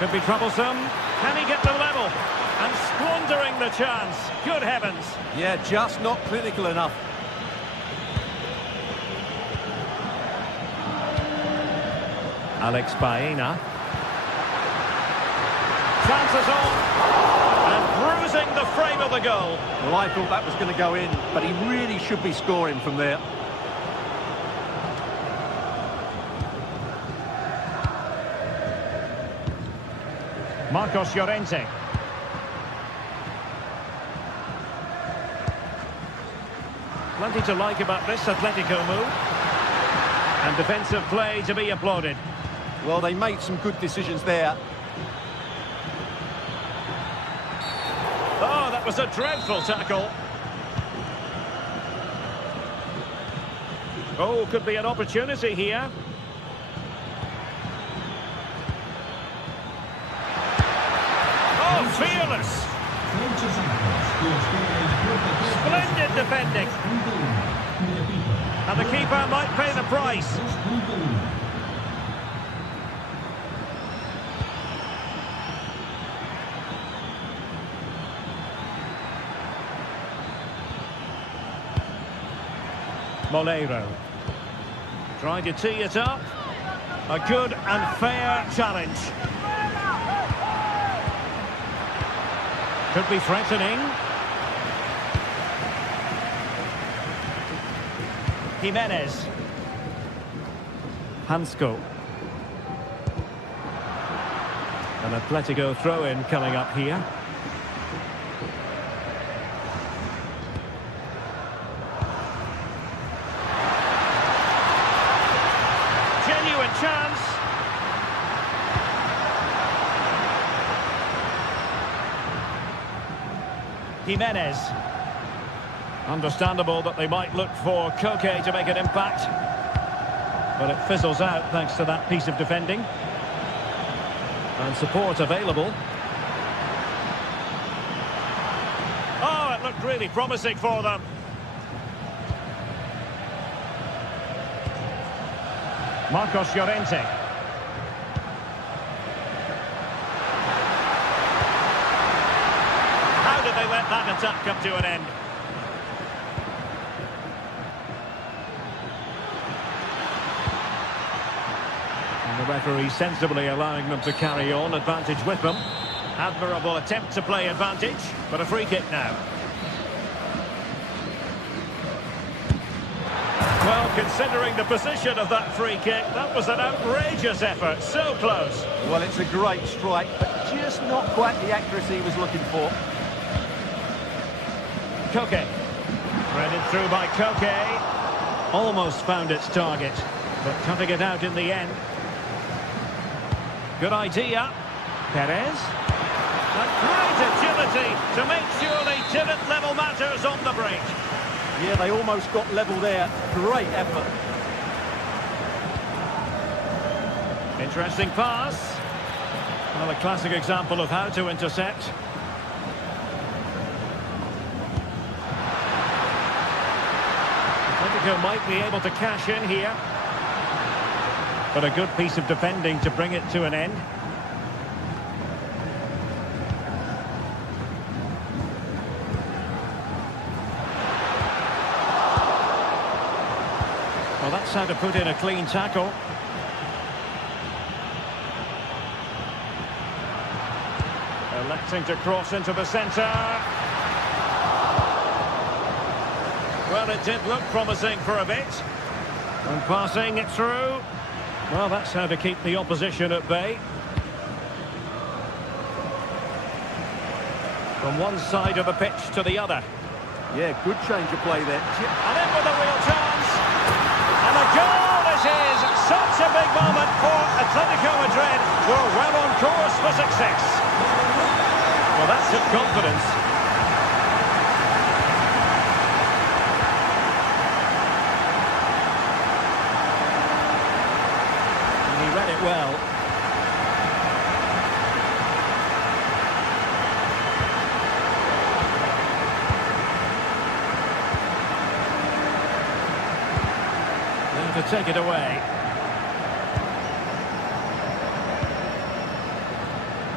Could be troublesome. Can he get the level? And squandering the chance. Good heavens. Yeah, just not clinical enough. Alex Baena. Chances on. And bruising the frame of the goal. Well, I thought that was going to go in, but he really should be scoring from there. Marcos Llorente. Plenty to like about this Atletico move. And defensive play to be applauded. Well, they made some good decisions there. Oh, that was a dreadful tackle. Oh, could be an opportunity here. Fearless. Splendid defending. And the keeper might pay the price. Molero. Trying to tee it up. A good and fair challenge. Could be threatening. Jimenez. Hansko. An Atletico throw-in coming up here. Genuine chance. Jimenez. Understandable that they might look for Koke to make an impact. But it fizzles out thanks to that piece of defending. And support available. Oh, it looked really promising for them. Marcos Llorente. Let that attack come to an end. And the referee sensibly allowing them to carry on, advantage with them. Admirable attempt to play advantage, but a free kick now. Well, considering the position of that free kick, that was an outrageous effort, so close. Well, it's a great strike, but just not quite the accuracy he was looking for. Koke. Threaded through by Koke. Almost found its target, but cutting it out in the end. Good idea. Perez. And great agility to make sure they didn't level matters on the break. Yeah, they almost got level there. Great effort. Interesting pass. Well, a classic example of how to intercept. Atletico might be able to cash in here. But a good piece of defending to bring it to an end. Well, that's how to put in a clean tackle. Electing to cross into the centre. Well, it did look promising for a bit. And passing it through. Well, that's how to keep the opposition at bay. From one side of the pitch to the other. Yeah, good change of play there. And in with a real chance. And a goal it is. Such a big moment for Atletico Madrid. We're well on course for success. Well, that's just confidence. And he read it well. To take it away.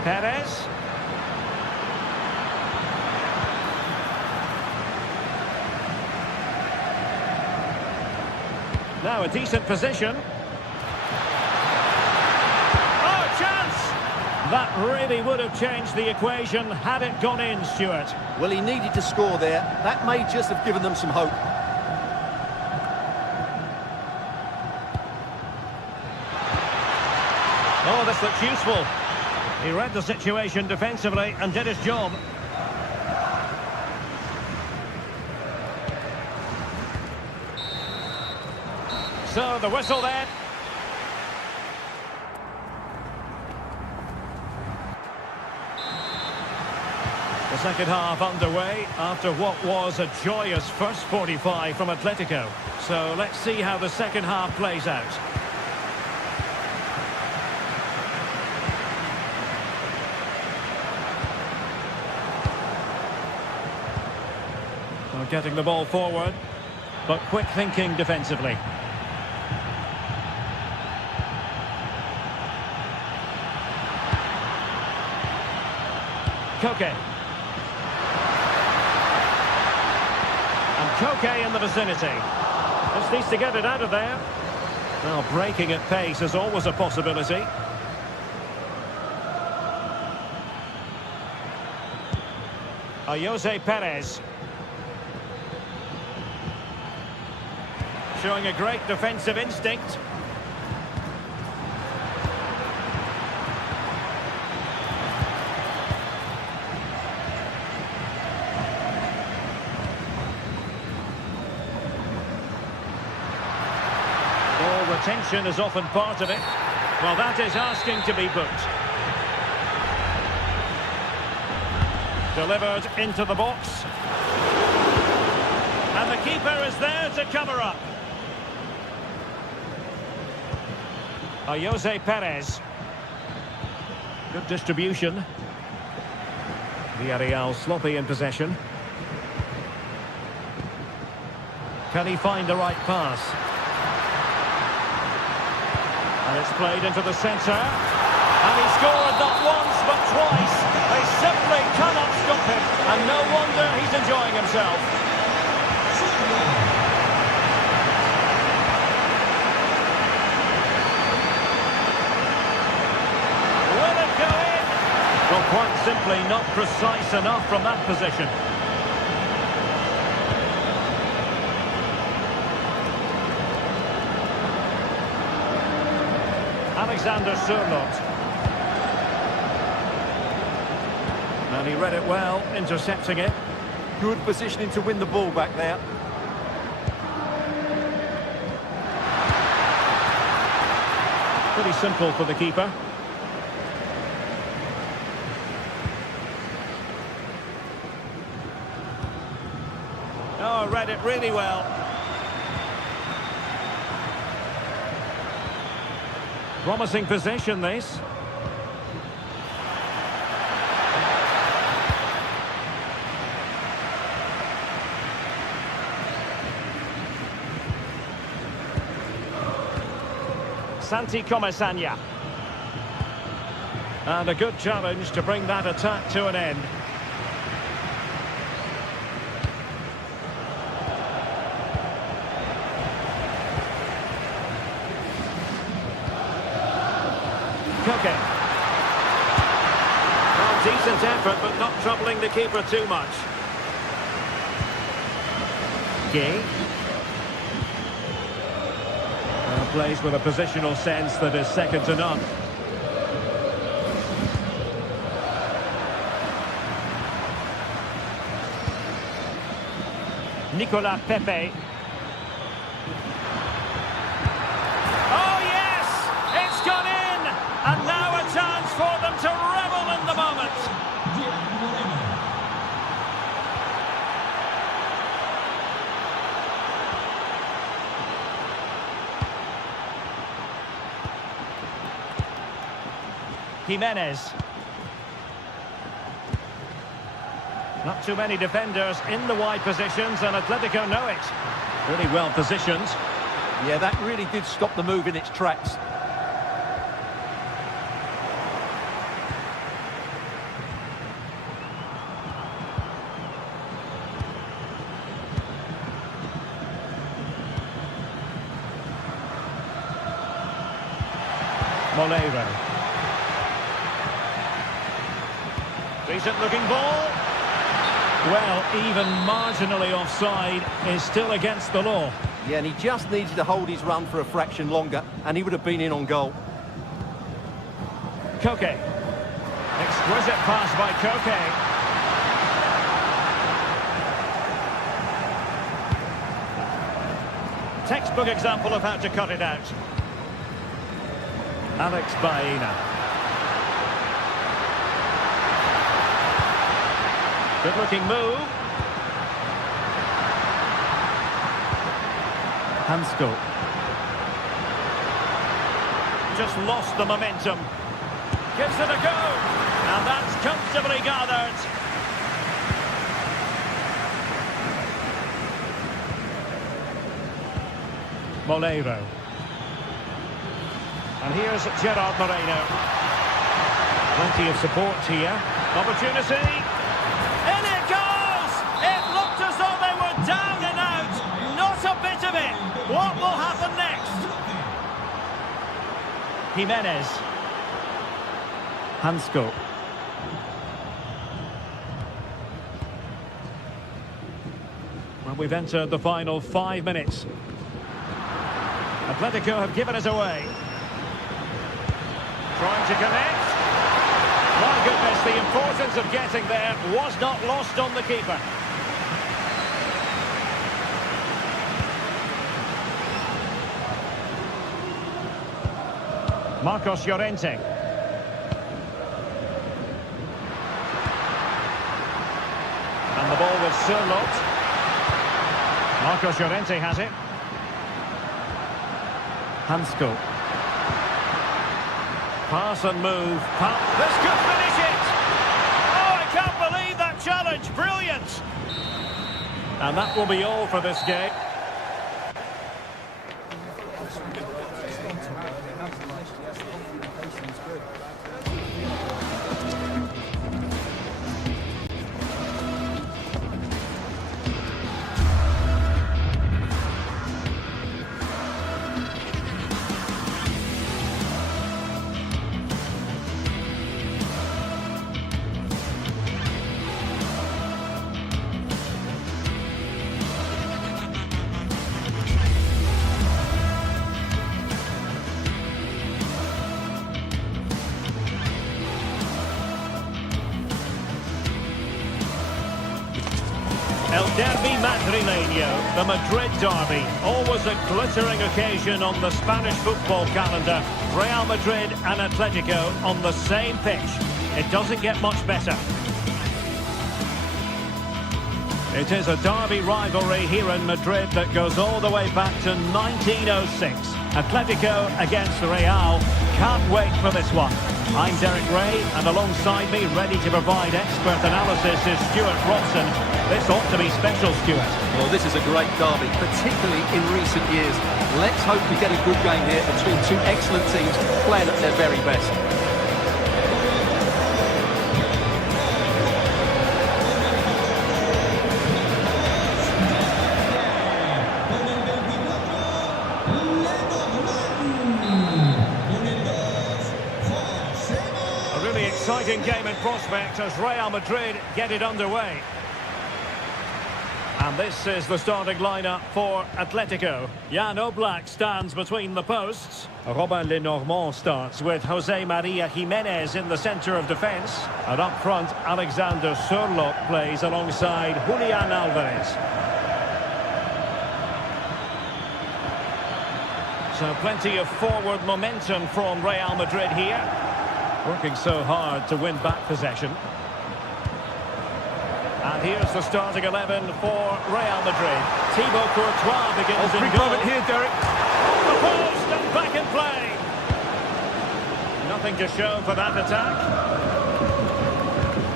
Perez. Now a decent position. Oh, chance! That really would have changed the equation had it gone in, Stuart. Well, he needed to score there. That may just have given them some hope. Oh, this looks useful. He read the situation defensively and did his job. So the whistle then. The second half underway after what was a joyous first 45 from Atletico. So let's see how the second half plays out. Getting the ball forward, but quick thinking defensively. Koke. And Koke in the vicinity. Just needs to get it out of there. Well, breaking at pace is always a possibility. Jose Perez. Showing a great defensive instinct. Ball retention is often part of it. Well, that is asking to be booked. Delivered into the box. And the keeper is there to cover up. Jose Perez. Good distribution. Villarreal sloppy in possession. Can he find the right pass? And it's played into the centre. And he scored not once but twice. They simply cannot stop him. And no wonder he's enjoying himself. Well, quite simply not precise enough from that position. Alexander Sørloth. And he read it well, intercepting it. Good positioning to win the ball back there. Pretty simple for the keeper. Oh, read it really well. Promising possession, this. Santi Comasagna. And a good challenge to bring that attack to an end. Koke. Well, decent effort, but not troubling the keeper too much. Gay. Plays with a positional sense that is second to none. Nicolas Pepe. Oh, yes! It's gone in! And now a chance for them to revel in the moment. Jimenez. Not too many defenders in the wide positions, and Atletico know it. Really well positioned. Yeah, that really did stop the move in its tracks. Moleiro. Decent looking ball. Well, even marginally offside is still against the law. Yeah, and he just needed to hold his run for a fraction longer, and he would have been in on goal. Koke. Exquisite pass by Koke. Textbook example of how to cut it out. Alex Baena. Good looking move. Hansko. Just lost the momentum. Gives it a go. And that's comfortably gathered. Moleiro. And here's Gerard Moreno. Plenty of support here. Opportunity. In it goes! It looked as though they were down and out. Not a bit of it. What will happen next? Jimenez. Hansko. Well, we've entered the final 5 minutes. Atletico have given us away. Trying to connect. My goodness, the importance of getting there was not lost on the keeper. Marcos Llorente. And the ball with Sirlot. Marcos Llorente has it. Hansko. Pass and move. This could finish it! Oh, I can't believe that challenge. Brilliant! And that will be all for this game. El Derby Madrileño, the Madrid derby. Always a glittering occasion on the Spanish football calendar. Real Madrid and Atletico on the same pitch. It doesn't get much better. It is a derby rivalry here in Madrid that goes all the way back to 1906. Atletico against Real. Can't wait for this one. I'm Derek Ray, and alongside me, ready to provide expert analysis, is Stuart Robson. This ought to be special, Stuart. Well, this is a great derby, particularly in recent years. Let's hope we get a good game here between two excellent teams playing at their very best. Exciting game in prospect as Real Madrid get it underway. And this is the starting lineup for Atletico. Jan Oblak stands between the posts. Robin Lenormand starts with Jose Maria Jimenez in the centre of defence. And up front, Alexander Sørloth plays alongside Julian Alvarez. So plenty of forward momentum from Real Madrid here. Working so hard to win back possession. And here's the starting 11 for Real Madrid. Thibaut Courtois begins in goal. Moment here, Derek. The post and back in play. Nothing to show for that attack.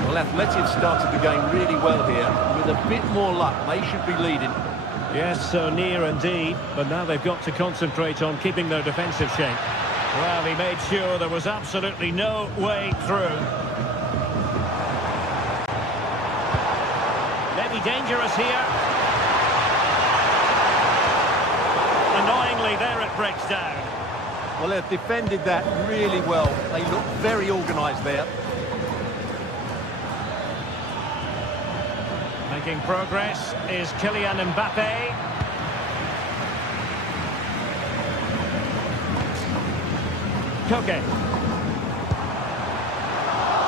Well, Athletic started the game really well here. With a bit more luck, they should be leading. Yes, so near indeed. But now they've got to concentrate on keeping their defensive shape. Well, he made sure there was absolutely no way through. Maybe dangerous here. Annoyingly, there it breaks down. Well, they've defended that really well. They look very organised there. Making progress is Kylian Mbappe. Koke.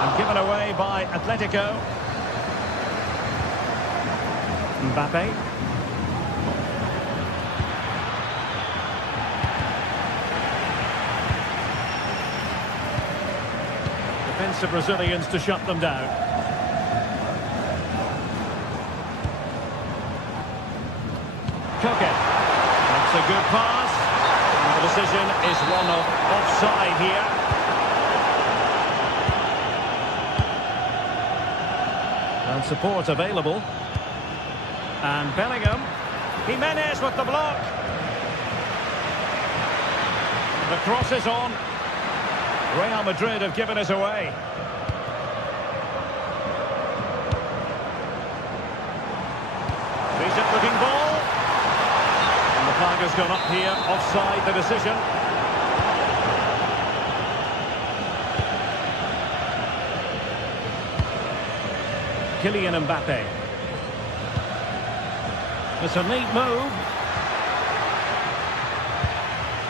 And given away by Atletico. Mbappe. Defensive Brazilians to shut them down. Koke. That's a good pass. The decision is one of offside here. And support available. And Bellingham. Jimenez with the block. The cross is on. Real Madrid have given us away. Decent looking ball. The flag has gone up here, offside the decision. Kylian Mbappe. It's a neat move.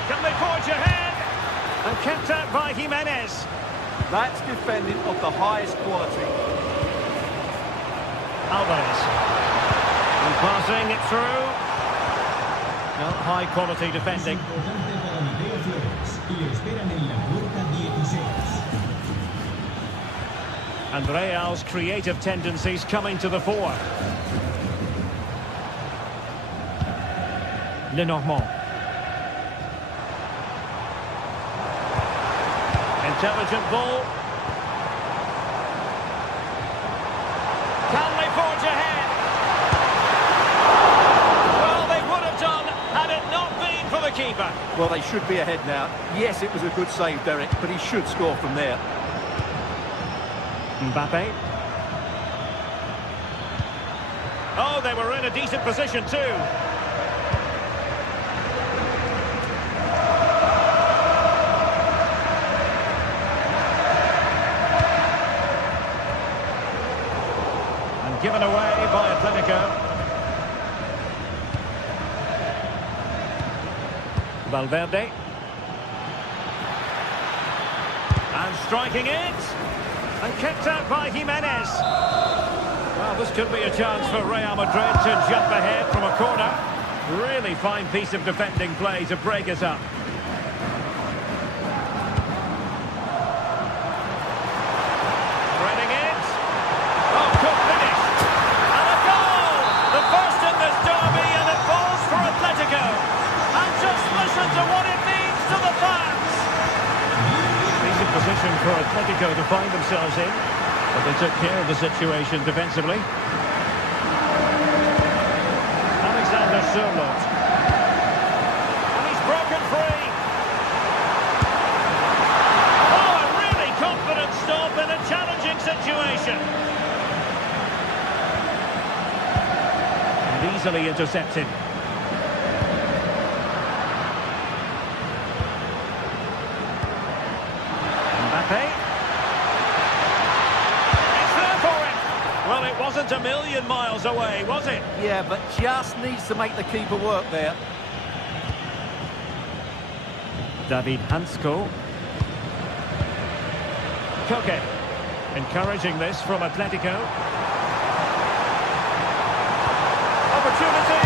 Can they forge ahead? And kept out by Jimenez. That's defending of the highest quality. Alvarez. And passing it through. No, high quality defending. And Real's creative tendencies coming to the fore. Lenormand. Intelligent ball. Can they forge ahead? Well, they would have done had it not been for the keeper. Well, they should be ahead now. Yes, it was a good save, Derek, but he should score from there. Mbappe. Oh, they were in a decent position too. And given away by Atletico. Valverde. And striking it. And kicked out by Jimenez. Well, this could be a chance for Real Madrid to jump ahead from a corner. Really fine piece of defending play to break us up. Threading it. Oh, good finish. And a goal! The first in this derby, and it falls for Atletico. And just listen to what it means to the fans. Decent position for Atletico to find themselves in, but they took care of the situation defensively. Alexander Sørloth. And he's broken free. Oh, a really confident stop in a challenging situation. And easily intercepted. Mbappe. It's there for him. Well, it wasn't a million miles away, was it? Yeah, but just needs to make the keeper work there. David Hansko. Koke. Encouraging this from Atletico. Opportunity.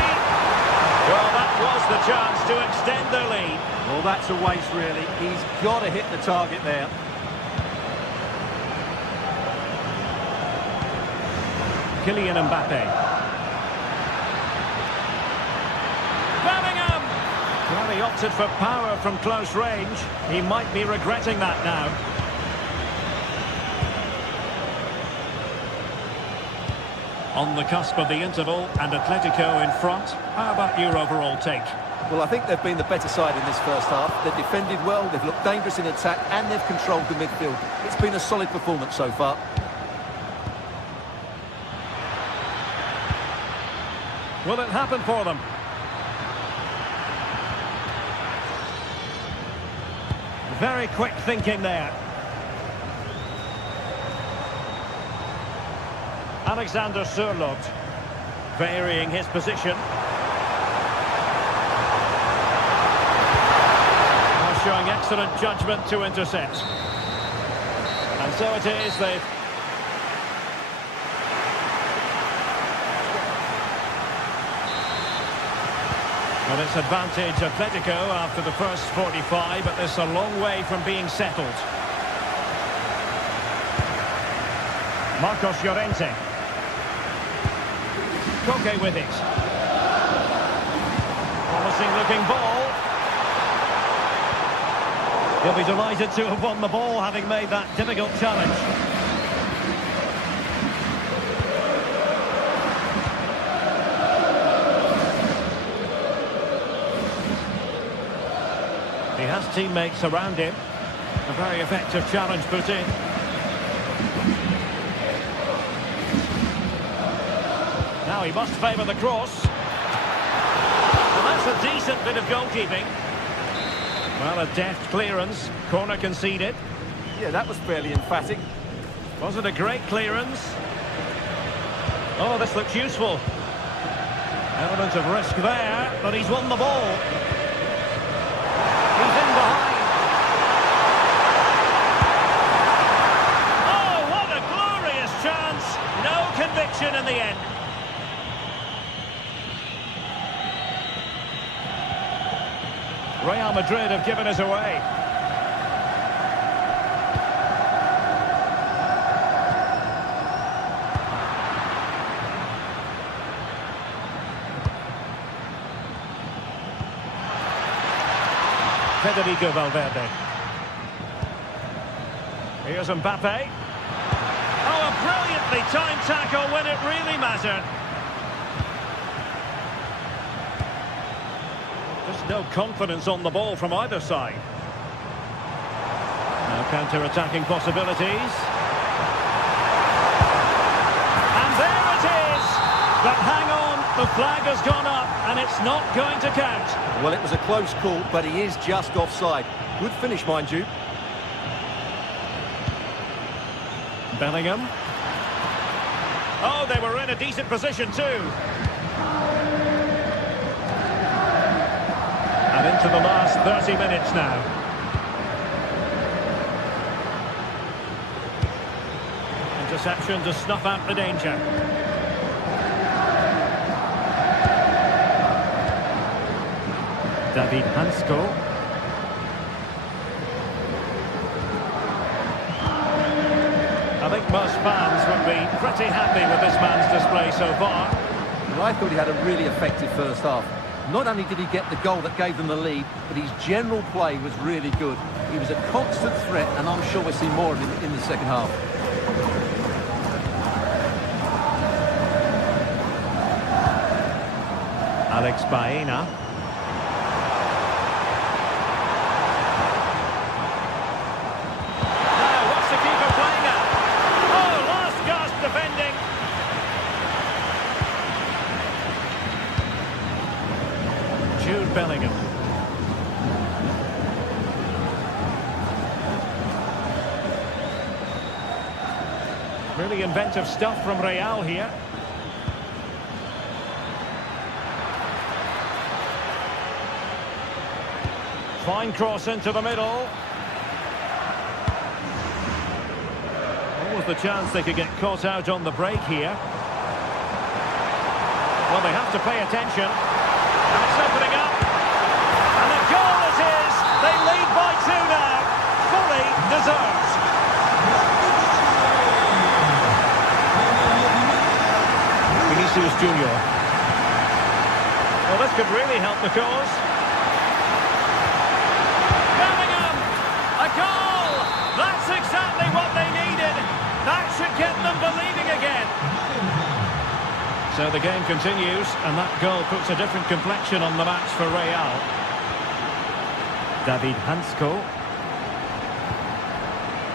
Well, that was the chance to extend their lead. Well, that's a waste, really. He's got to hit the target there. Kylian Mbappe. Bellingham. Well, he opted for power from close range. He might be regretting that now. On the cusp of the interval, and Atletico in front. How about your overall take? Well, I think they've been the better side in this first half. They've defended well, they've looked dangerous in attack, and they've controlled the midfield. It's been a solid performance so far. Will it happen for them? Very quick thinking there. Alexander Sørloth varying his position. Now showing excellent judgment to intercept. And so it is, they've... Well, it's advantage Atletico after the first 45, but it's a long way from being settled. Marcos Llorente. Koke with it. Promising looking ball. He'll be delighted to have won the ball, having made that difficult challenge. He has teammates around him. A very effective challenge put in. Now he must favour the cross. And that's a decent bit of goalkeeping. Well, a deft clearance. Corner conceded. Yeah, that was fairly emphatic. Was it a great clearance? Oh, this looks useful. Element of risk there, but he's won the ball. He's in behind. Oh, what a glorious chance. No conviction in the end. Real Madrid have given us away. Federico Valverde. Here's Mbappe. Oh, a brilliantly timed tackle when it really mattered. Just no confidence on the ball from either side. Now counter-attacking possibilities. And there it is! But hang on, the flag has gone up and it's not going to count. Well, it was a close call, but he is just offside. Good finish, mind you. Bellingham. Oh, they were in a decent position too. And into the last 30 minutes now. Interception to snuff out the danger. David Hansko. I think most fans would be pretty happy with this man's display so far. Well, I thought he had a really effective first half. Not only did he get the goal that gave them the lead, but his general play was really good. He was a constant threat, and I'm sure we'll see more of him in the second half. Alex Baena. Now, what's the keeper playing at? Oh, last gasp defending. Jude Bellingham. Really inventive stuff from Real here. Fine cross into the middle. What was the chance they could get caught out on the break here? Well, they have to pay attention. And it's opening up. And the goal it is. They lead by 2 now. Fully deserved. Vinicius Junior. Well, this could really help the cause. Bellingham! A goal! That's exactly what they needed. That should get them believing again. So the game continues, and that goal puts a different complexion on the match for Real. David Hansko.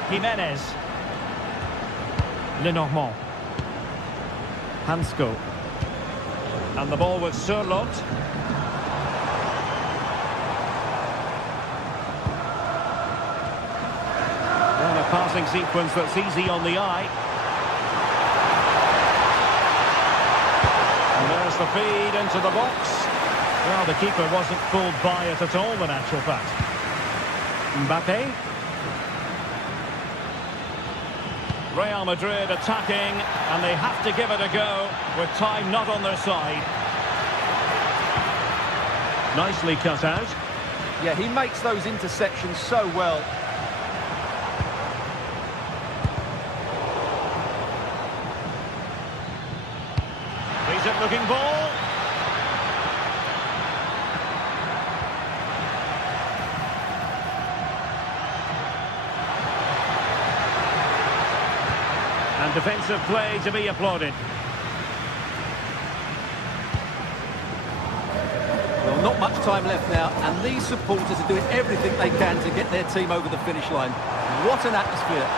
Jimenez. Lenormand. Hansko. And the ball with Sørloth. Well, a passing sequence that's easy on the eye. And there's the feed into the box. Well, the keeper wasn't fooled by it at all, in actual fact. Mbappe. Real Madrid attacking, and they have to give it a go with time not on their side. Nicely cut out. Yeah, he makes those interceptions so well. Decent looking ball. And defensive play to be applauded. Well, not much time left now, and these supporters are doing everything they can to get their team over the finish line. What an atmosphere.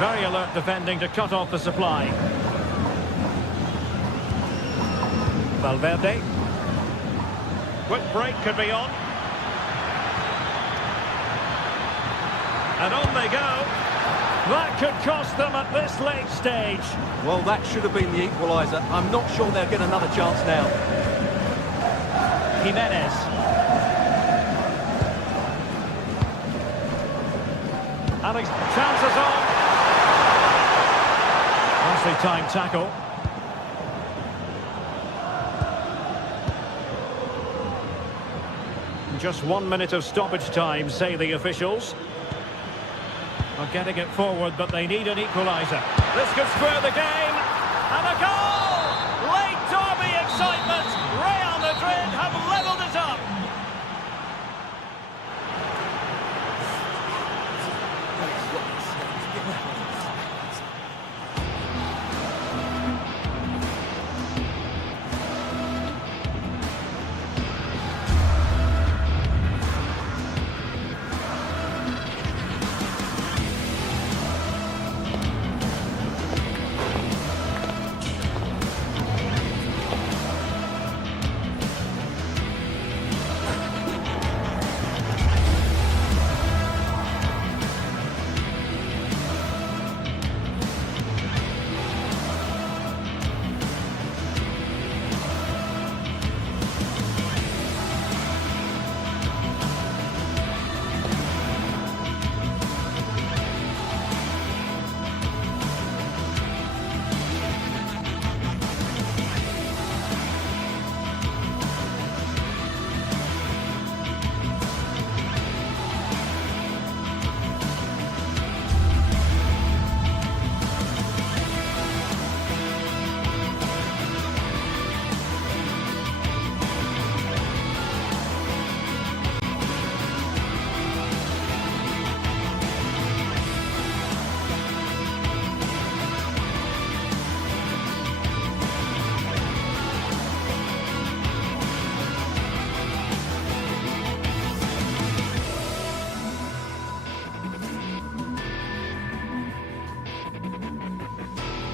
Very alert defending to cut off the supply. Valverde. Quick break could be on. And on they go. That could cost them at this late stage. Well, that should have been the equaliser. I'm not sure they'll get another chance now. Jimenez. Alex, chances on. Nicely timed tackle. Just 1 minute of stoppage time, say the officials. Are getting it forward, but they need an equaliser. This could square the game. And a goal! Late derby excitement. Real Madrid have levelled it up.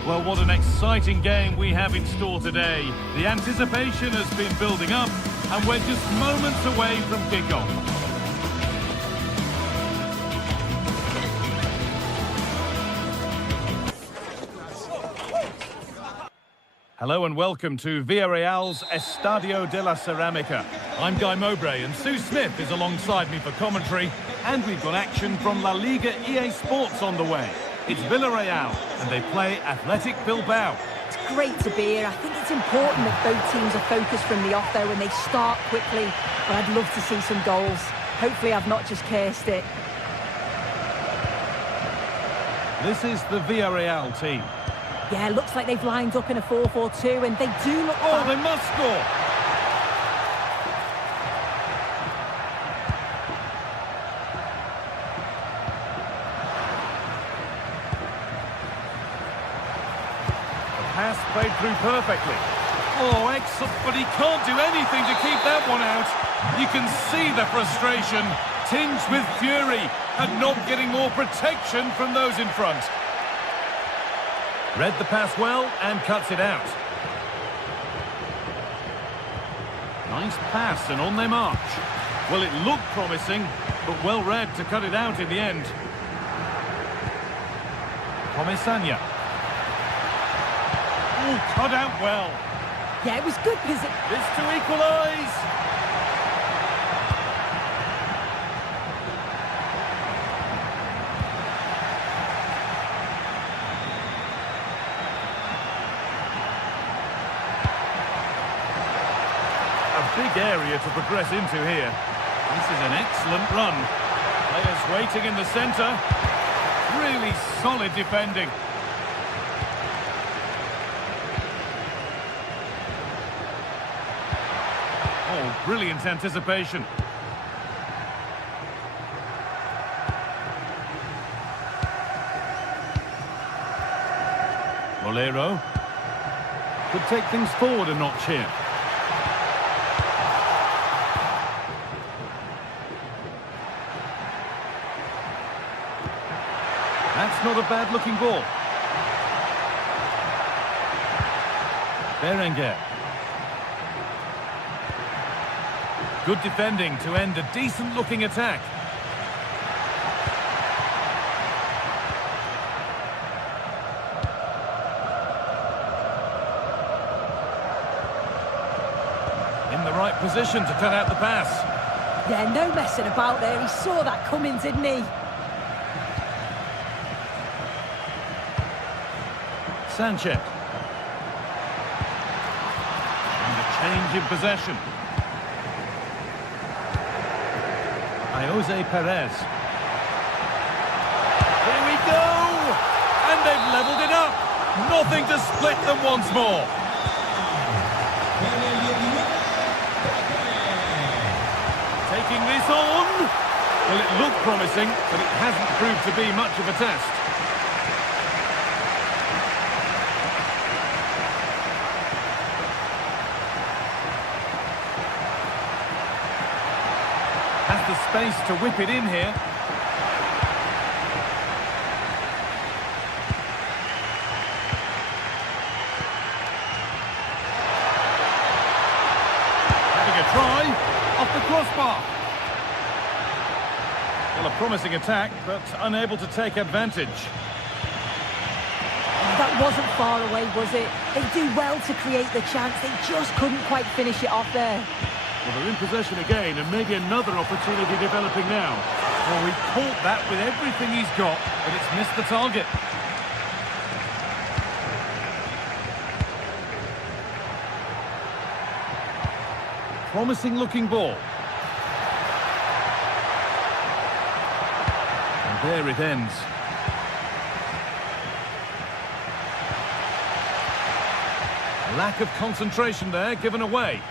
Well, what an exciting game we have in store today. The anticipation has been building up, and we're just moments away from kickoff. Hello and welcome to Villarreal's Estadio de la Ceramica. I'm Guy Mowbray and Sue Smith is alongside me for commentary, and we've got action from La Liga GTSports on the way. It's Villarreal and they play Athletic Bilbao. It's great to be here. I think it's important that both teams are focused from the off though and they start quickly, but I'd love to see some goals. Hopefully I've not just cursed it. This is the Villarreal team. Yeah, looks like they've lined up in a 4-4-2 and they do look Oh, back. they must score! The pass played through perfectly. Oh, excellent, but he can't do anything to keep that one out. You can see the frustration, tinged with fury, and not getting more protection from those in front. Read the pass well and cuts it out. Nice pass and on their march. Well, it looked promising, but well read to cut it out in the end. Comisania. Oh, cut out well. Yeah, it was good position. This to equalise. Big area to progress into here. This is an excellent run. Players waiting in the centre. Really solid defending. Oh, brilliant anticipation. Rolero could take things forward a notch here. That's not a bad-looking ball. Berenguer. Good defending to end a decent-looking attack. In the right position to cut out the pass. Yeah, no messing about there. He saw that coming, didn't he? Sanchez. And a change in possession. Jose Perez. Here we go! And they've levelled it up. Nothing to split them once more. Taking this on. Well, it looked promising, but it hasn't proved to be much of a test. Has the space to whip it in here. Having a try off the crossbar. Well, a promising attack, but unable to take advantage. That wasn't far away, was it? They do well to create the chance. They just couldn't quite finish it off there. Well, they're in possession again, and maybe another opportunity developing now. Well, he caught that with everything he's got, but it's missed the target. Promising looking ball. And there it ends. Lack of concentration there, given away.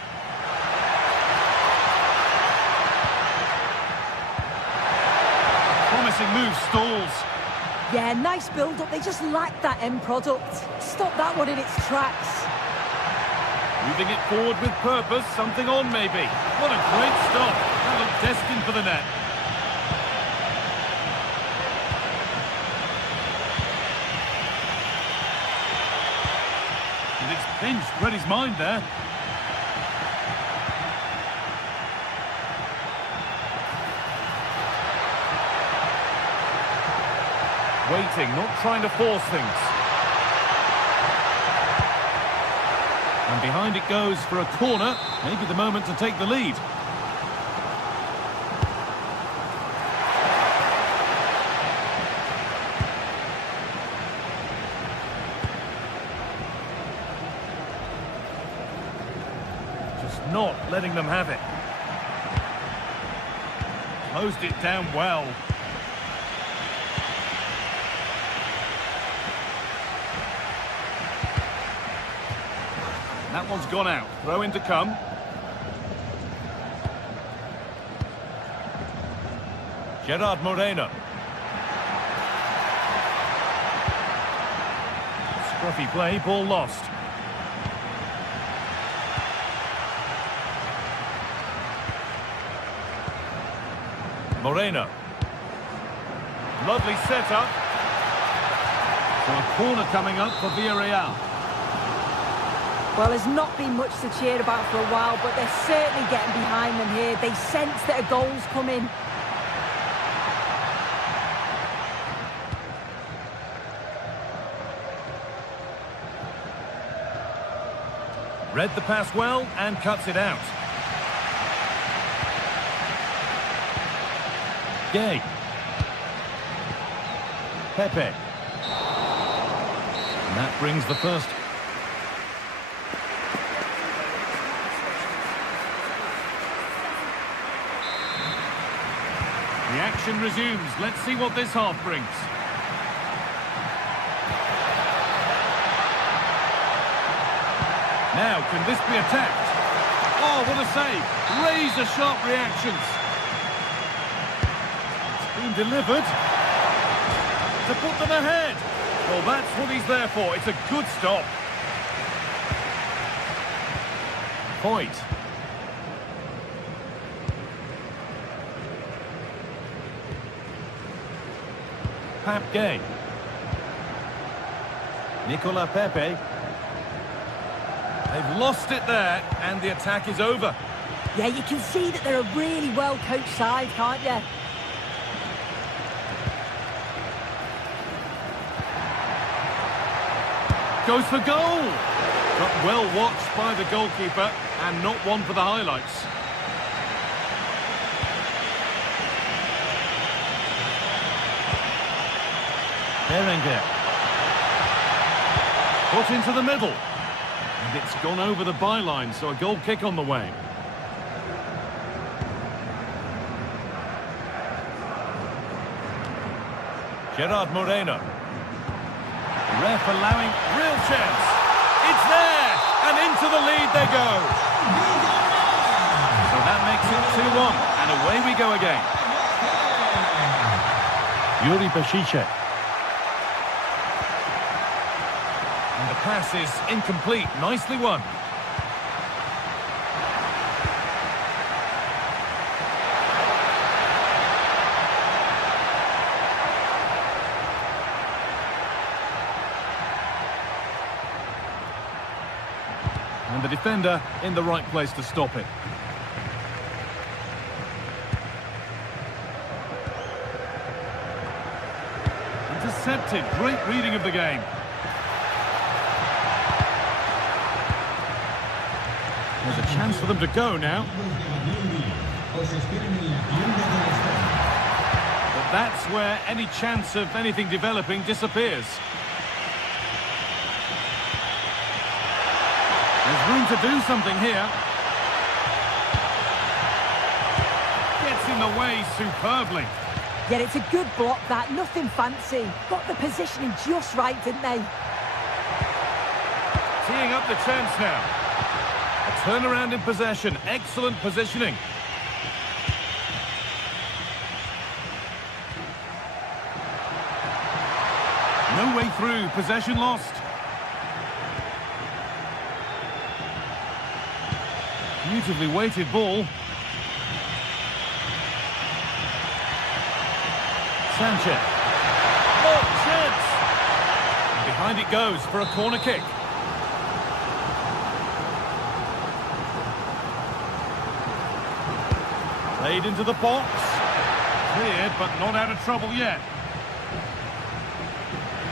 Promising move stalls. Yeah, nice build-up. They just lacked that end product. Stop that one in its tracks. Moving it forward with purpose, something on maybe. What a great stop. That looked destined for the net. And it's pinched, read his mind there. Waiting, not trying to force things. And behind it goes for a corner. Maybe the moment to take the lead. Just not letting them have it. Closed it down well. That one's gone out. Throw in to come. Gerard Moreno. Scruffy play, ball lost. Moreno. Lovely setup. So a corner coming up for Villarreal. Well, there's not been much to cheer about for a while, but they're certainly getting behind them here. They sense that a goal's coming. Read the pass well and cuts it out. Gay. Pepe. And that brings the first. The action resumes. Let's see what this half brings. Now, can this be attacked? Oh, what a save. Razor-sharp reactions. It's been delivered to put them ahead. Well, that's what he's there for. It's a good stop. Point. Pap Gay. Nicola Pepe. They've lost it there, and the attack is over. Yeah, you can see that they're a really well-coached side, can't you? Goes for goal. But well watched by the goalkeeper, and not one for the highlights. Berenguer. Put into the middle. And it's gone over the byline, so a goal kick on the way. Gerard Moreno. Ref allowing real chance. It's there, and into the lead they go. So that makes it 2-1, and away we go again. Yuri Bashice. And the pass is incomplete. Nicely won. And the defender in the right place to stop it. Intercepted. Great reading of the game. There's a chance for them to go now. But that's where any chance of anything developing disappears. There's room to do something here. Gets in the way superbly. Yeah, it's a good block, that. Nothing fancy. Got the positioning just right, didn't they? Teeing up the chance now. A turnaround in possession. Excellent positioning. No way through. Possession lost. Beautifully weighted ball. Sanchez. Oh, chance! And behind it goes for a corner kick. Played into the box. Cleared, but not out of trouble yet.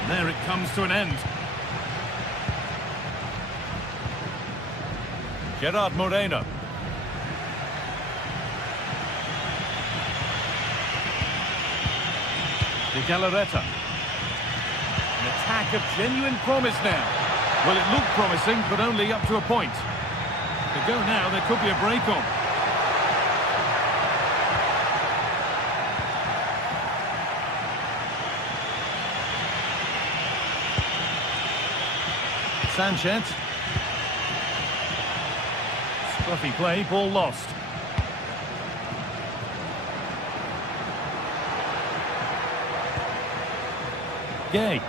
There it comes to an end. Gerard Moreno. De Galarreta. An attack of genuine promise now. Well, it looked promising, but only up to a point. To go now, there could be a break on. Sanchez. Scruffy play, ball lost. Gay.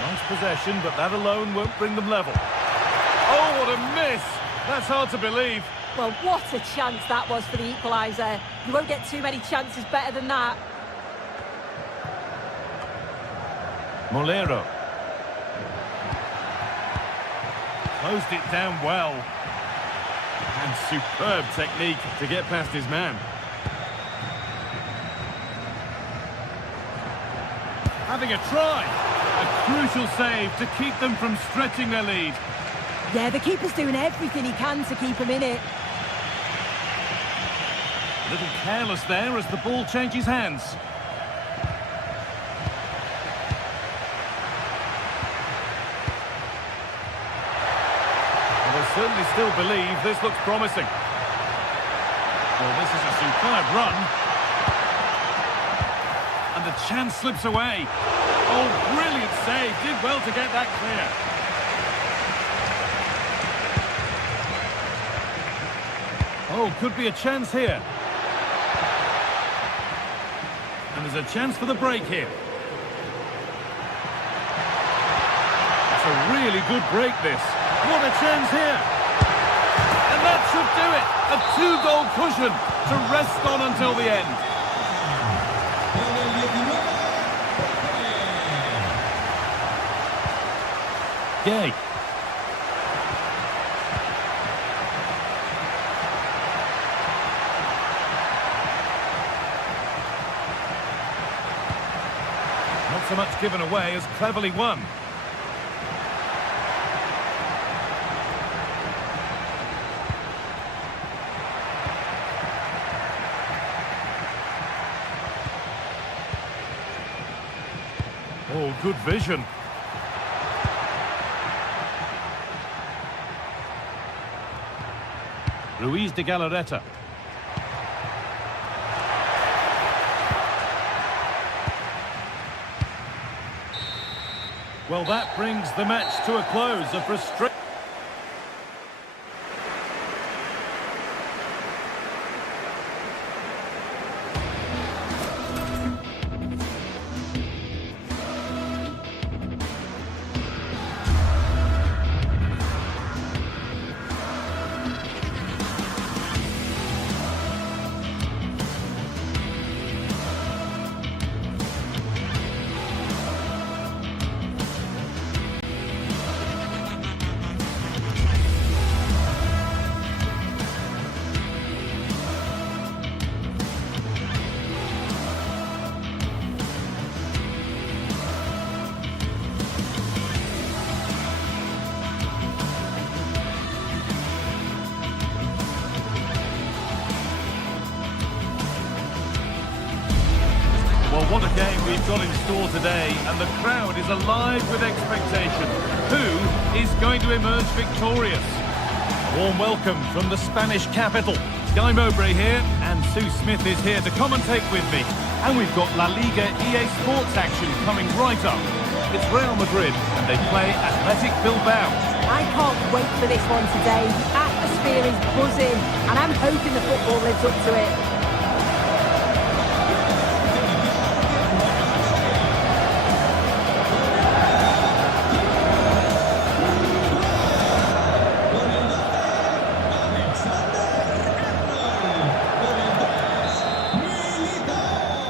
Nice possession, but that alone won't bring them level. Oh, what a miss! That's hard to believe. Well, what a chance that was for the equaliser. You won't get too many chances better than that. Molero. Closed it down well. And superb technique to get past his man. Having a try. A crucial save to keep them from stretching their lead. Yeah, the keeper's doing everything he can to keep him in it. A little careless there as the ball changes hands. Well, they certainly still believe this looks promising. Well, this is a superb run. And the chance slips away. Oh, brilliant save. Did well to get that clear. Oh, could be a chance here. And there's a chance for the break here. It's a really good break, this. What a chance here. And that should do it. A two-goal cushion to rest on until the end. Gay. Not so much given away as cleverly won. Oh, good vision. Ruiz de Galarreta. Well, that brings the match to a close. A frustrating... Well, what a game we've got in store today, and the crowd is alive with expectation. Who is going to emerge victorious? Warm welcome from the Spanish capital. Guy Mowbray here, and Sue Smith is here to commentate with me. And we've got La Liga EA Sports action coming right up. It's Real Madrid, and they play Athletic Bilbao. I can't wait for this one today. The atmosphere is buzzing, and I'm hoping the football lives up to it.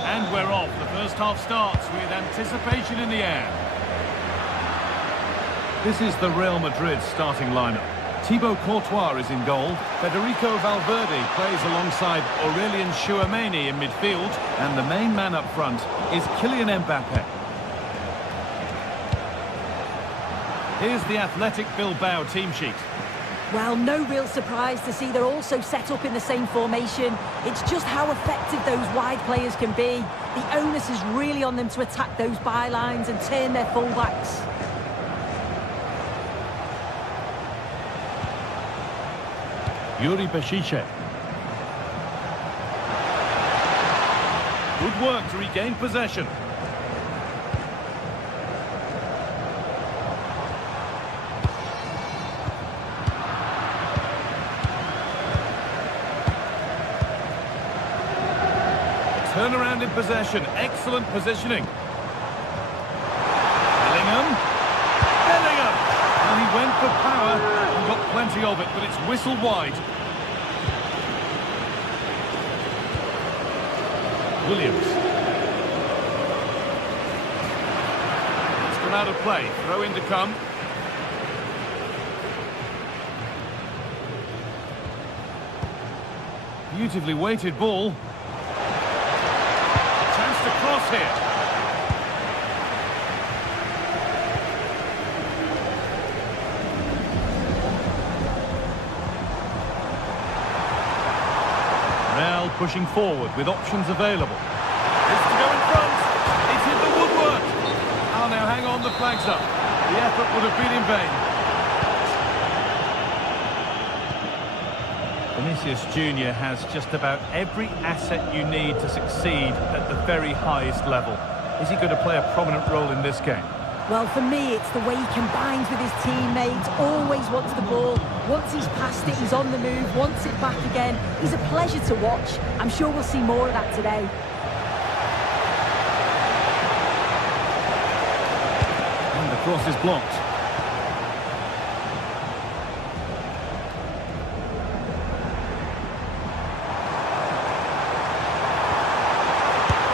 And we're off. half starts with anticipation in the air. This is the Real Madrid starting lineup. Thibaut Courtois is in goal. Federico Valverde plays alongside Aurelien Tchouameni in midfield. And the main man up front is Kylian Mbappe. Here's the Athletic Bilbao team sheet. Well, no real surprise to see they're also set up in the same formation. It's just how effective those wide players can be. The onus is really on them to attack those bylines and turn their fullbacks. Yuri Bešice. Good work to regain possession. Turnaround in possession. Excellent positioning. Bellingham. And he went for power and got plenty of it, but it's whistled wide. Williams. It's gone out of play. Throw in to come. Beautifully weighted ball. Chance to cross here. Now pushing forward with options available. It's to go in front. It's hit the woodwork. Oh, now hang on, the flag's up. The effort would have been in vain. Vinicius Junior has just about every asset you need to succeed at the very highest level. Is he going to play a prominent role in this game? Well, for me, it's the way he combines with his teammates, always wants the ball. Once he's passed it, he's on the move, wants it back again. He's a pleasure to watch. I'm sure we'll see more of that today. And the cross is blocked.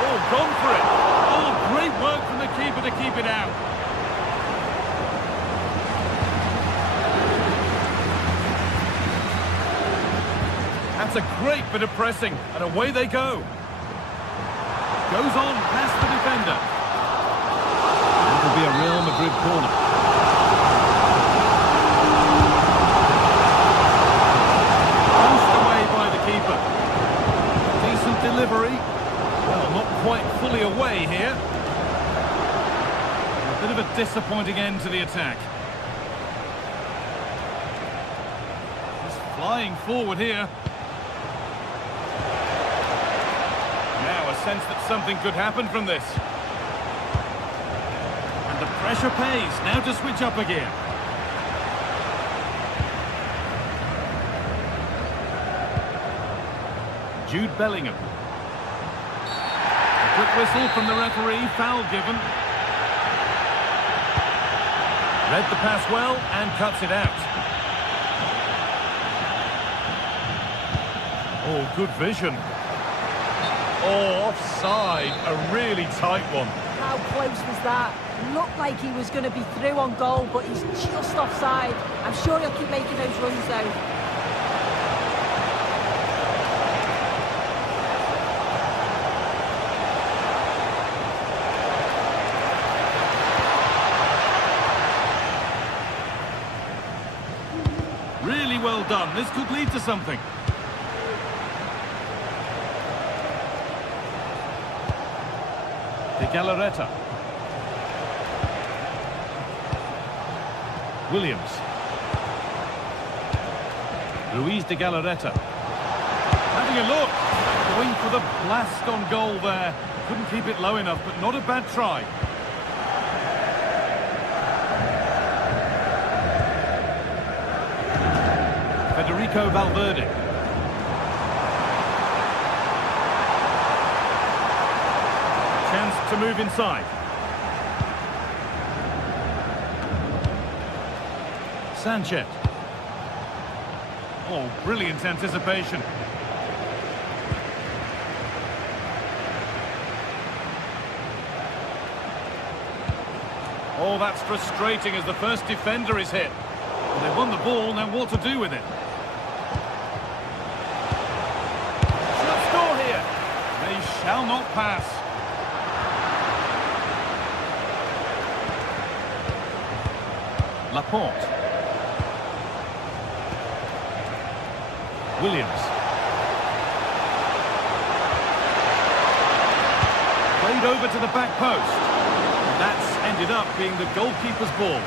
Oh, gone for it. Oh, great work from the keeper to keep it out. That's a great bit of pressing, and away they go. Goes on past the defender. That'll be a Real Madrid corner. Pushed away by the keeper. Decent delivery. Well, not quite fully away here. A bit of a disappointing end to the attack. He's flying forward here. Now a sense that something could happen from this. And the pressure pays. Now to switch up again. Jude Bellingham. A quick whistle from the referee. Foul given. Read the pass well and cuts it out. Oh, good vision. Oh, offside. A really tight one. How close was that? Looked like he was going to be through on goal, but he's just offside. I'm sure he'll keep making those runs, though. Really well done. This could lead to something. De Galarreta. Williams. Luis De Galarreta. Having a look. Going for the blast on goal there. Couldn't keep it low enough, but not a bad try. Federico Valverde. Chance to move inside. Sanchez. Oh, brilliant anticipation. Oh, that's frustrating as the first defender is hit. Well, they've won the ball, now what to do with it? Should score here. They shall not pass. Laporte. Williams. Played over to the back post. And that's ended up being the goalkeeper's ball.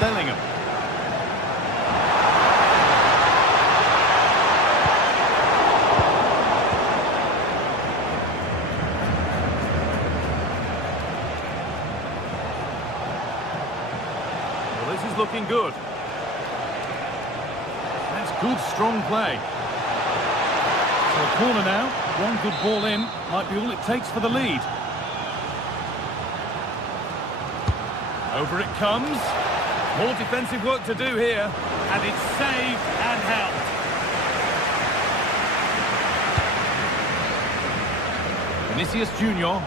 Bellingham. Well, this is looking good. That's good, strong play. So a corner now. One good ball in might be all it takes for the lead. Over it comes. More defensive work to do here, and it's saved and helped. Vinicius Junior.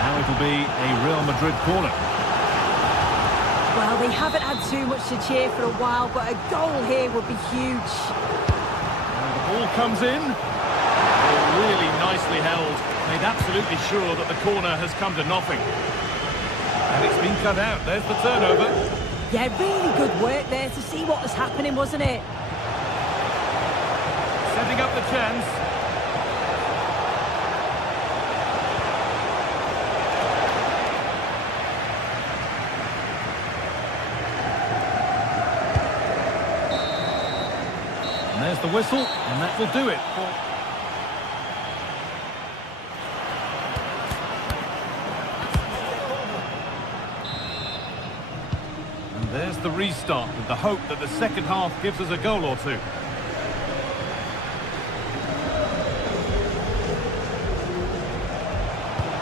Now it'll be a Real Madrid corner. Well, they haven't had too much to cheer for a while, but a goal here would be huge. And the ball comes in. Oh, really nicely held. Made absolutely sure that the corner has come to nothing. And it's been cut out. There's the turnover. Yeah, really good work there to see what was happening, wasn't it? Setting up the chance. And there's the whistle, and that will do it. And there's the restart with the hope that the second half gives us a goal or two.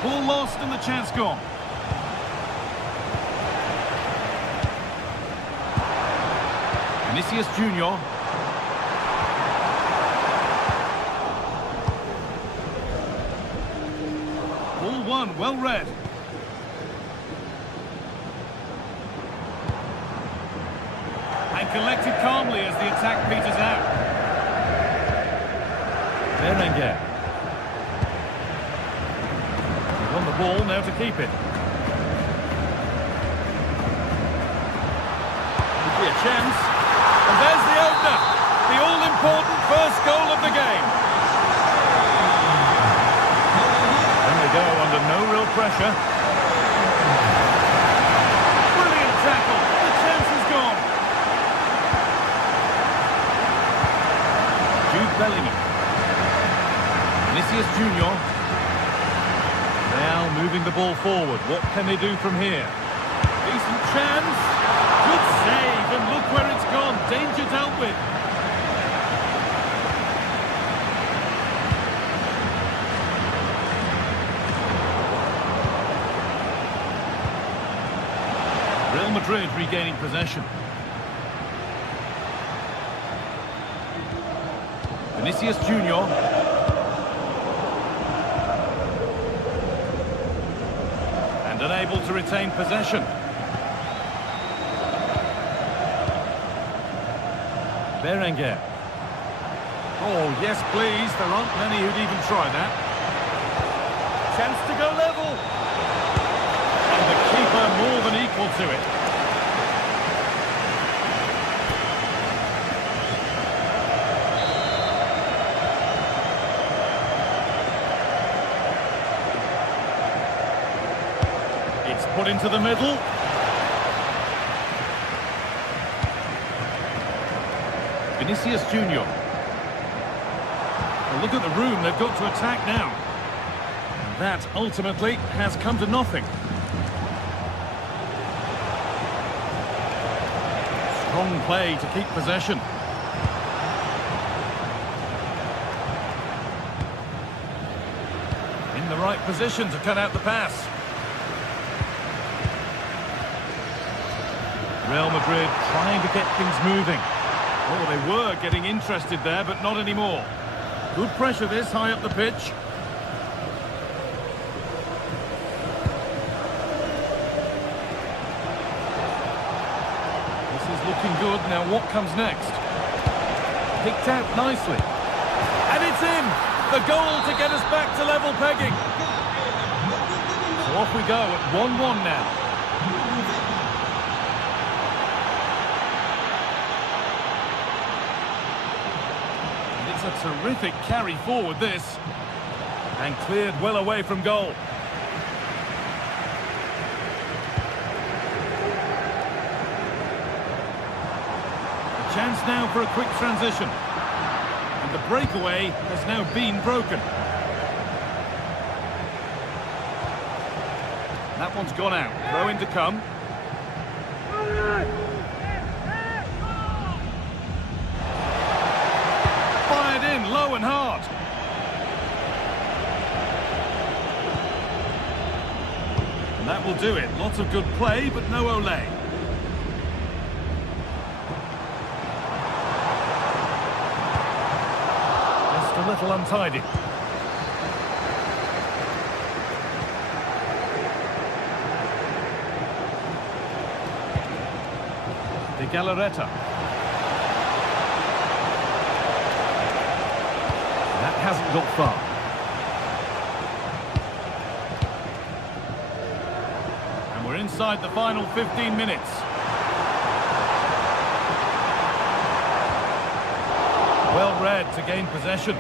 Ball lost and the chance gone. Vinicius Junior. Ball won, well read. And collected calmly as the attack peters out. Berenguer. On the ball, now to keep it. Could be a chance. And there's the opener. The all-important first goal of the game. And they go under no real pressure. Brilliant tackle. The chance is gone. Jude Bellingham. Vinicius Junior. Now moving the ball forward. What can they do from here? Decent chance. Good save, and look where it's gone. Danger dealt with. Real Madrid regaining possession. Vinicius Junior. Unable to retain possession. Berenguer. Oh, yes, please. There aren't many who'd even try that. Chance to go level. And the keeper more than equal to it. It's put into the middle. Vinicius Junior. Well, look at the room they've got to attack now. And that ultimately has come to nothing. Strong play to keep possession. In the right position to cut out the pass. Real Madrid trying to get things moving. Oh, they were getting interested there, but not anymore. Good pressure this, high up the pitch. This is looking good. Now what comes next? Picked out nicely. And it's in! The goal to get us back to level pegging. So off we go at 1-1 now. It's a terrific carry forward, this. And cleared well away from goal. A chance now for a quick transition. And the breakaway has now been broken. That one's gone out. Throw in to come. Fired in, low and hard. And that will do it. Lots of good play, but no Olé. Just a little untidy. De Galarreta. That hasn't got far. And we're inside the final 15 minutes. Well read to gain possession.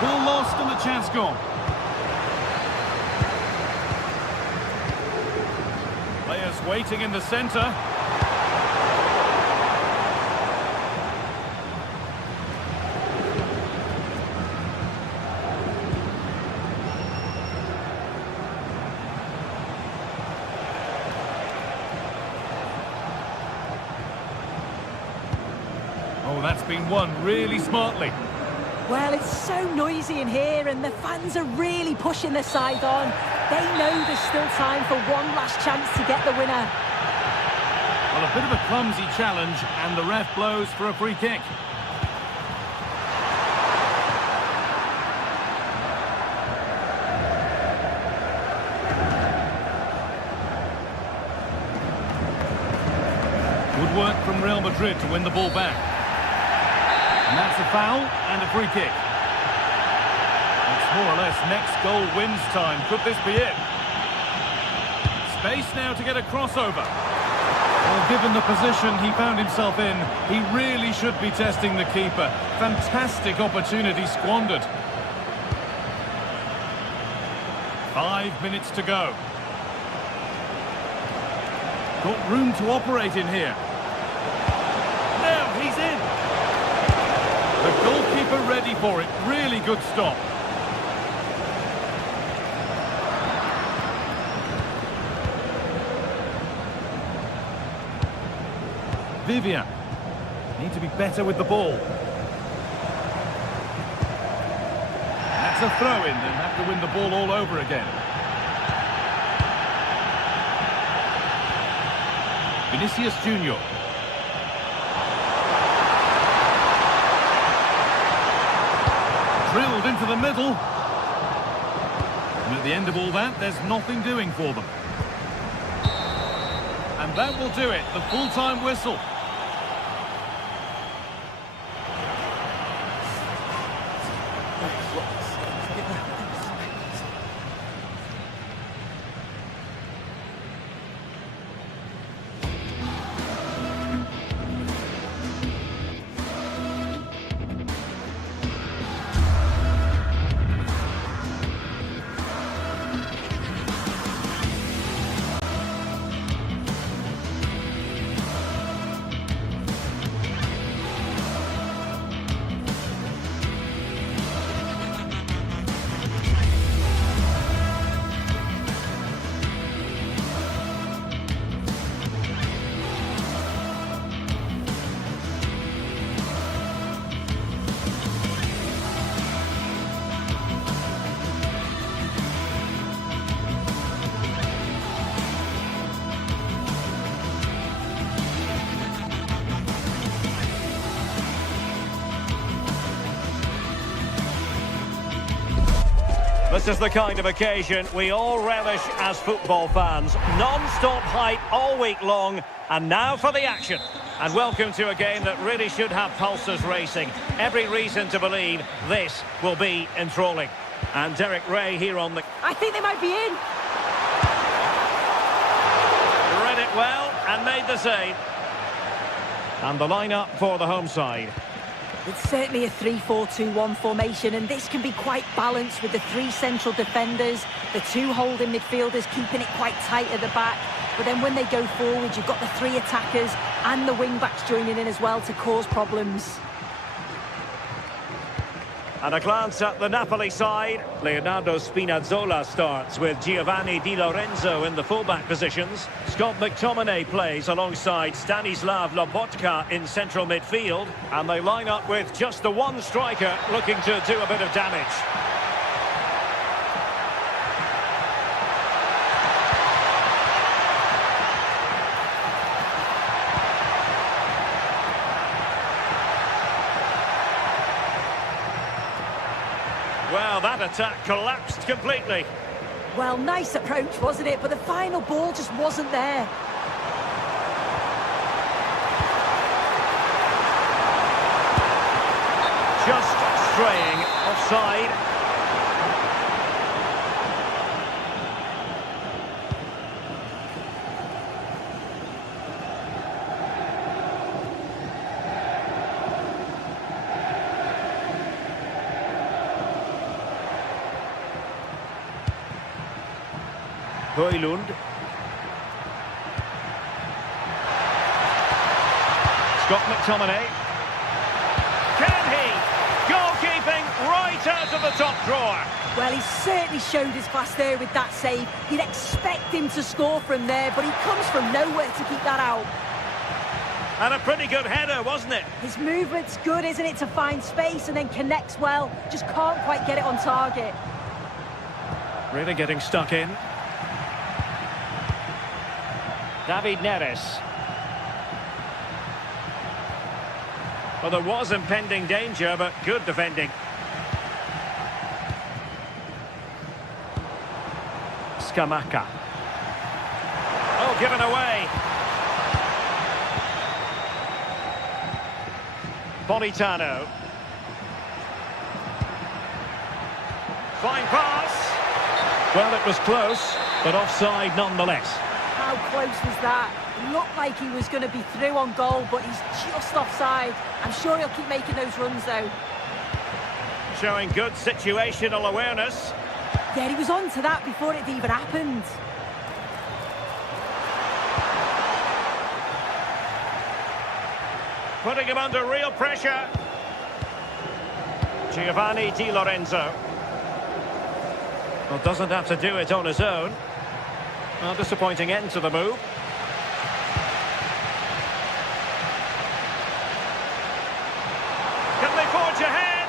Ball lost and the chance gone. Players waiting in the centre. Oh, that's been won really smartly. Well, it's so noisy in here and the fans are really pushing their side on. They know there's still time for one last chance to get the winner. Well, a bit of a clumsy challenge and the ref blows for a free kick. Good work from Real Madrid to win the ball back. And that's a foul and a free kick. It's more or less next goal wins time. Could this be it? Space now to get a crossover. Well, given the position he found himself in, he really should be testing the keeper. Fantastic opportunity squandered. 5 minutes to go. Got room to operate in here. Now he's in. The goalkeeper ready for it. Really good stop. Vivian. Need to be better with the ball. That's a throw-in. They'll have to win the ball all over again. Vinicius Junior. Drilled into the middle. And at the end of all that, there's nothing doing for them. And that will do it. The full-time whistle. This is the kind of occasion we all relish as football fans. Non-stop hype all week long, and now for the action. And welcome to a game that really should have pulses racing. Every reason to believe this will be enthralling. And Derek Ray here on the... I think they might be in. Read it well and made the save. And the lineup for the home side. It's certainly a 3-4-2-1 formation, and this can be quite balanced with the three central defenders, the two holding midfielders keeping it quite tight at the back. But then when they go forward, you've got the three attackers and the wing-backs joining in as well to cause problems. And a glance at the Napoli side. Leonardo Spinazzola starts with Giovanni Di Lorenzo in the fullback positions. Scott McTominay plays alongside Stanislav Lobotka in central midfield. And they line up with just the one striker looking to do a bit of damage. Well, that attack collapsed completely. Well, nice approach, wasn't it? But the final ball just wasn't there. Just straying offside. Højlund. Scott McTominay. Can he? Goalkeeping right out of the top drawer. Well, he certainly showed his class there with that save. You'd expect him to score from there, but he comes from nowhere to keep that out. And a pretty good header, wasn't it? His movement's good, isn't it, to find space and then connects well. Just can't quite get it on target. Really getting stuck in. David Neres. Well, there was impending danger, but good defending. Scamacca. Oh, given away. Politano. Fine pass. Well, it was close, but offside nonetheless. How close was that? It looked like he was going to be through on goal, but he's just offside. I'm sure he'll keep making those runs, though. Showing good situational awareness. Yeah, he was on to that before it even happened. Putting him under real pressure. Giovanni Di Lorenzo. Well, doesn't have to do it on his own. Well, disappointing end to the move. Can they forge ahead?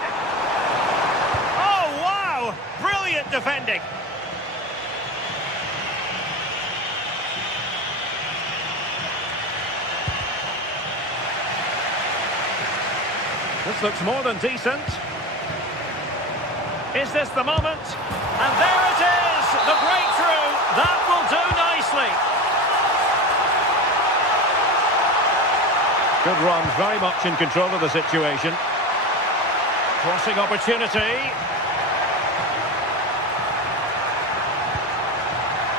Oh, wow! Brilliant defending. This looks more than decent. Is this the moment? And there it is! The breakthrough! That will do nicely. Good run, very much in control of the situation. Crossing opportunity.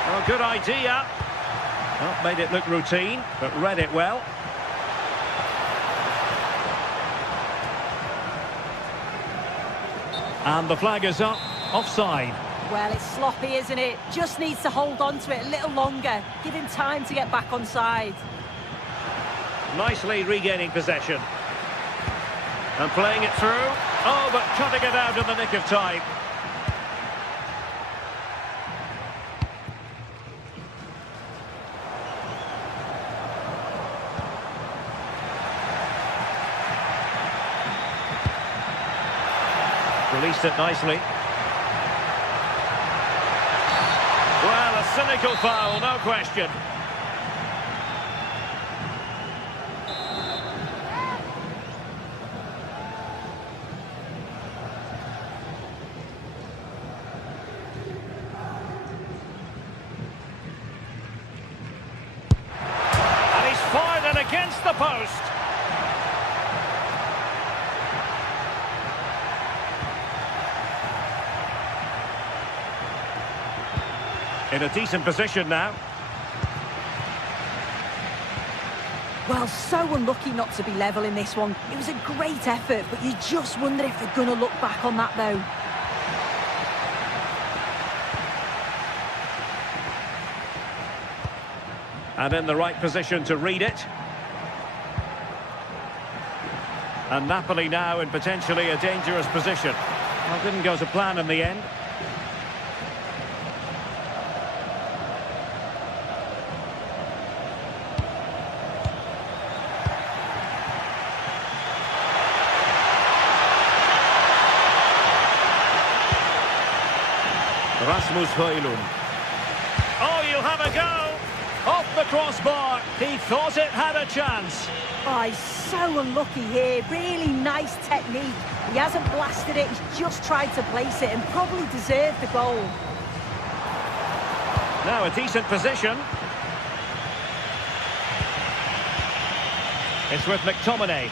Oh, good idea. Well, made it look routine, but read it well. And the flag is up, offside. Well, it's sloppy, isn't it? Just needs to hold on to it a little longer. Give him time to get back on side. Nicely regaining possession. And playing it through. Oh, but cutting it out in the nick of time. Released it nicely. Well, a cynical foul, no question. the post. In a decent position now. Well, so unlucky not to be level in this one. It was a great effort, but you just wonder if they're going to look back on that, though. And in the right position to read it. And Napoli now in potentially a dangerous position. Well, didn't go to plan in the end. Rasmus Højlund. Oh, you'll have a go! Off the crossbar. He thought it had a chance. Oh, he's so unlucky here. Really nice technique. He hasn't blasted it. He's just tried to place it and probably deserved the goal. Now a decent position. It's with McTominay.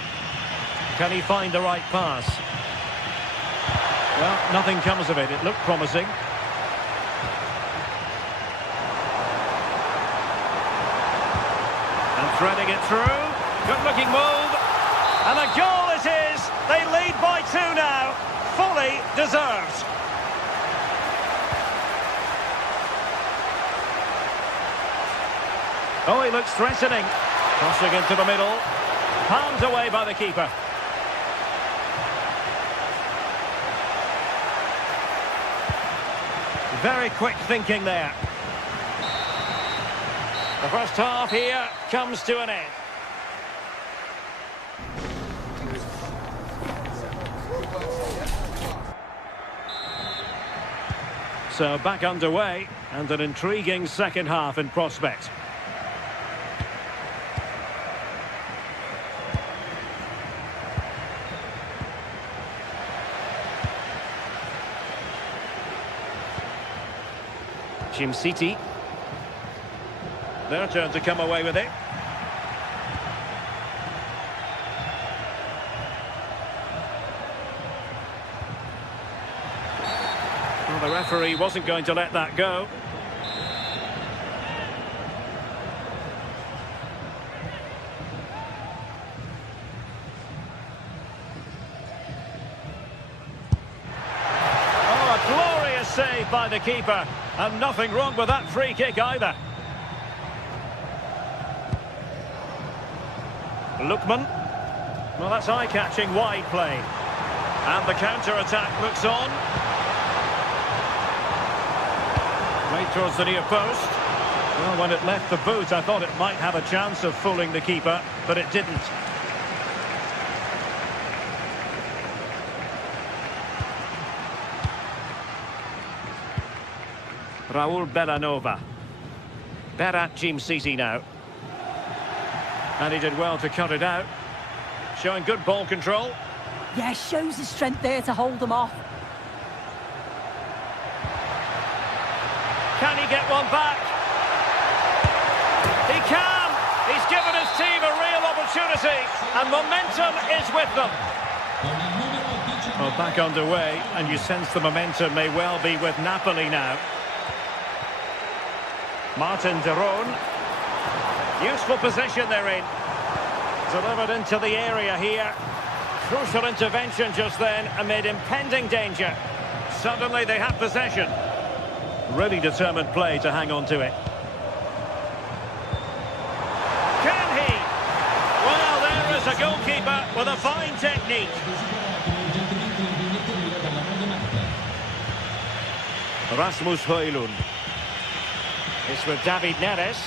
Can he find the right pass? Well, nothing comes of it. It looked promising. Threading it through. Good-looking move. And a goal it is. They lead by 2 now. Fully deserved. Oh, he looks threatening. Crossing into the middle. Palmed away by the keeper. Very quick thinking there. The first half here comes to an end. So back underway and an intriguing second half in prospect. Jim City. Their turn to come away with it. Well, the referee wasn't going to let that go. Oh, a glorious save by the keeper. And nothing wrong with that free kick either. Lookman. Well, that's eye-catching wide play. And the counter-attack looks on. Right towards the near post. Well, when it left the boot, I thought it might have a chance of fooling the keeper, but it didn't. Raul Bellanova. Berat Jim City now. And he did well to cut it out. Showing good ball control. Yeah, shows his strength there to hold them off. Can he get one back? He can! He's given his team a real opportunity. And momentum is with them. Well, back underway. And you sense the momentum may well be with Napoli now. Martin de Roon. Useful position they're in. Delivered into the area here. Crucial intervention just then amid impending danger. Suddenly they have possession. Really determined play to hang on to it. Can he? Well, there is a goalkeeper with a fine technique. Rasmus Højlund. It's with David Neres.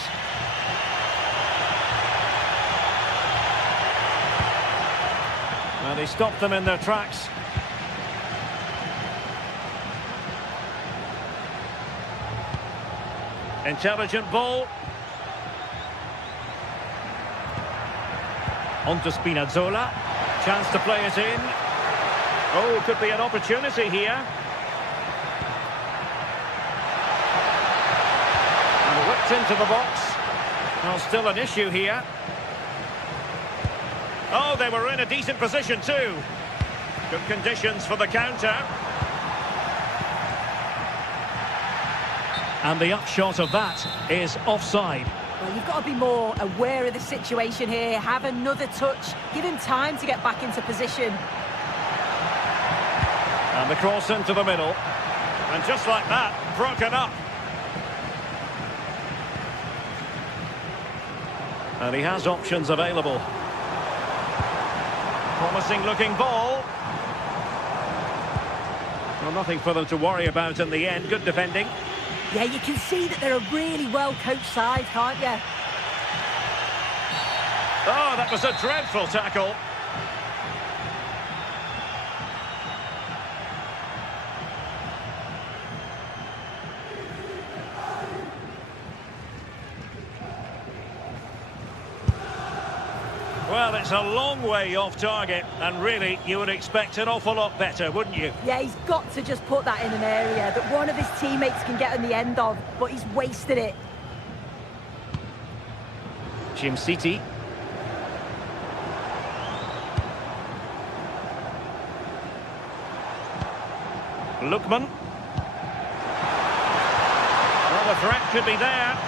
And he stopped them in their tracks. Intelligent ball. On to Spinazzola. Chance to play it in. Oh, could be an opportunity here. And whipped into the box. Well, still an issue here. Oh, they were in a decent position too. Good conditions for the counter. And the upshot of that is offside. Well, you've got to be more aware of the situation here. Have another touch. Give him time to get back into position. And the cross into the middle. And just like that, broken up. And he has options available. Promising looking ball. Well, nothing for them to worry about in the end. Good defending. Yeah, you can see that they're a really well-coached side, can't you? Oh, that was a dreadful tackle. Well, it's a long way off target, and really, you would expect an awful lot better, wouldn't you? Yeah, he's got to just put that in an area that one of his teammates can get on the end of, but he's wasted it. Jim City. Lookman. Well, the threat could be there.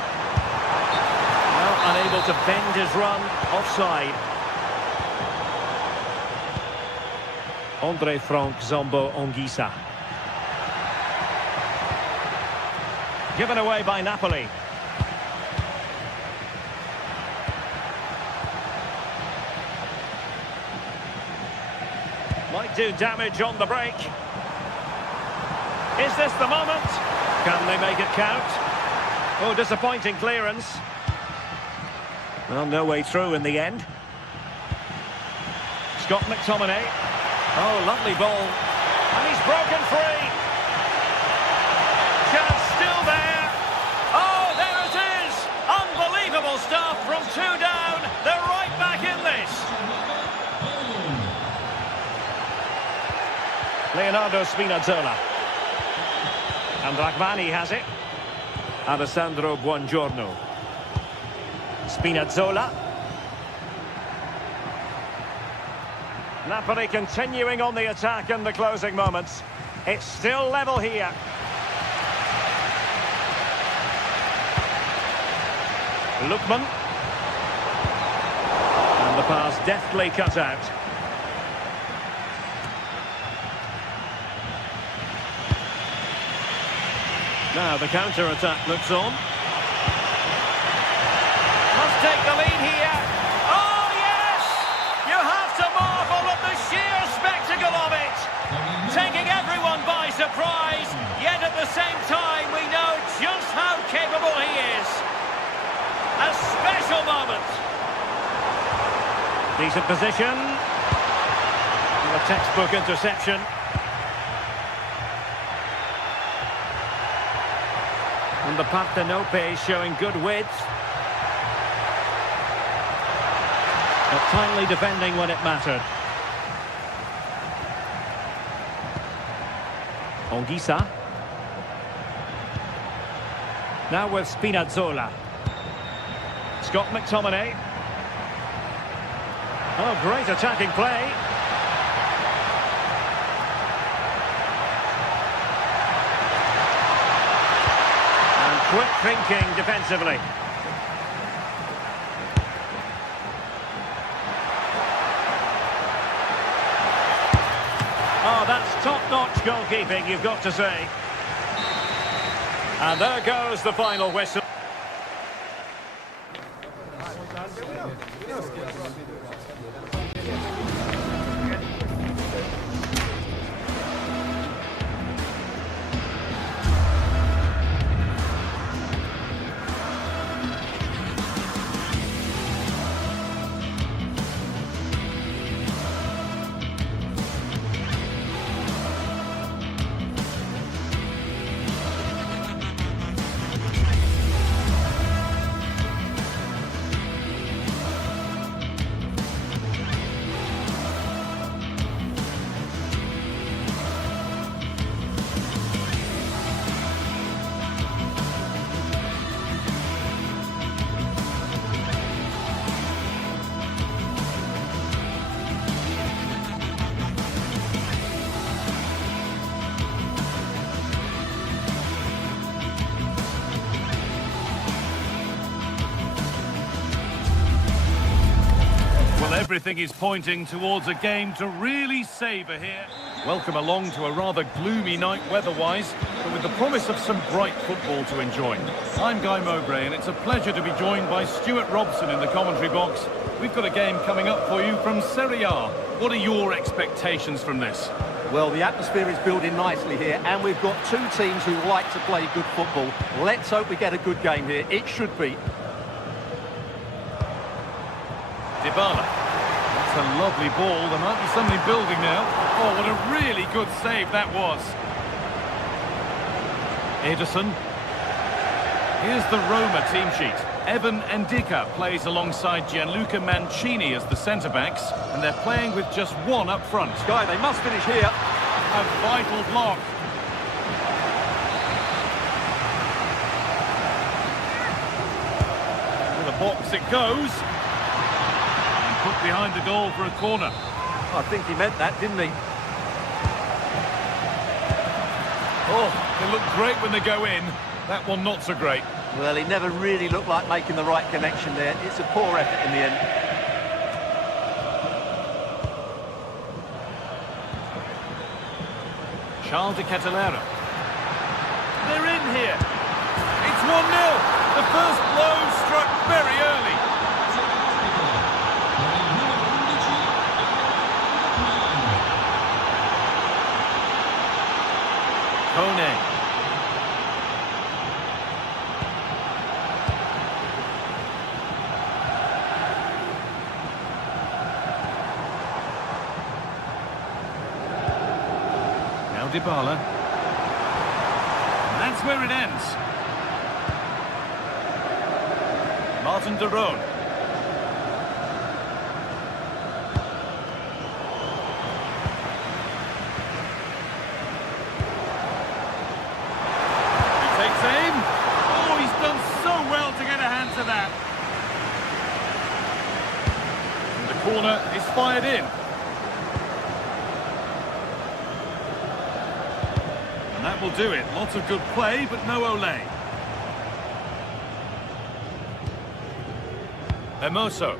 Well, unable to bend his run, offside. Andre Frank Zombo Ongisa. Given away by Napoli. Might do damage on the break. Is this the moment? Can they make it count? Oh, disappointing clearance. Well, no way through in the end. Scott McTominay. Oh, lovely ball. And he's broken free. Chance still there. Oh, there it is. Unbelievable stuff from 2 down. They're right back in this. Leonardo Spinazzola. And Rachmani has it. Alessandro Buongiorno. Spinazzola. Napoli continuing on the attack in the closing moments. It's still level here. Lookman. And the pass deftly cut out. Now the counter-attack looks on. Must take the lead here. Oh, yes! You have to marvel at the sheer spectacle of it. Taking everyone by surprise, yet at the same time we know just how capable he is. A special moment. Decent position. And a textbook interception. And the Partenope showing good width. But timely defending when it mattered. Ongisa. Now with Spinazzola. Scott McTominay. Oh, great attacking play. And quick thinking defensively. Oh, that's top-notch goalkeeping, you've got to say. And there goes the final whistle. Everything is pointing towards a game to really savour here. Welcome along to a rather gloomy night weather-wise, but with the promise of some bright football to enjoy. I'm Guy Mowbray, and it's a pleasure to be joined by Stuart Robson in the commentary box. We've got a game coming up for you from Serie A. What are your expectations from this? Well, the atmosphere is building nicely here, and we've got two teams who like to play good football. Let's hope we get a good game here. It should be. Dybala. That's a lovely ball. There might be somebody building now. Oh, what a really good save that was. Ederson. Here's the Roma team sheet. Evan Ndika plays alongside Gianluca Mancini as the centre-backs, and they're playing with just one up front. Guy, they must finish here. A vital block. To the box it goes. And put behind the goal for a corner. I think he meant that, didn't he? Oh, they look great when they go in. That one not so great. Well, he never really looked like making the right connection there. It's a poor effort in the end. Charles de Catalera. They're in here. It's 1-0. The first blow struck very early. Kone. Dybala. And that's where it ends. Martin de Roon. He takes aim. Oh, he's done so well to get a hand to that. And the corner is fired in. That will do it. Lots of good play, but no Ole. Hermoso.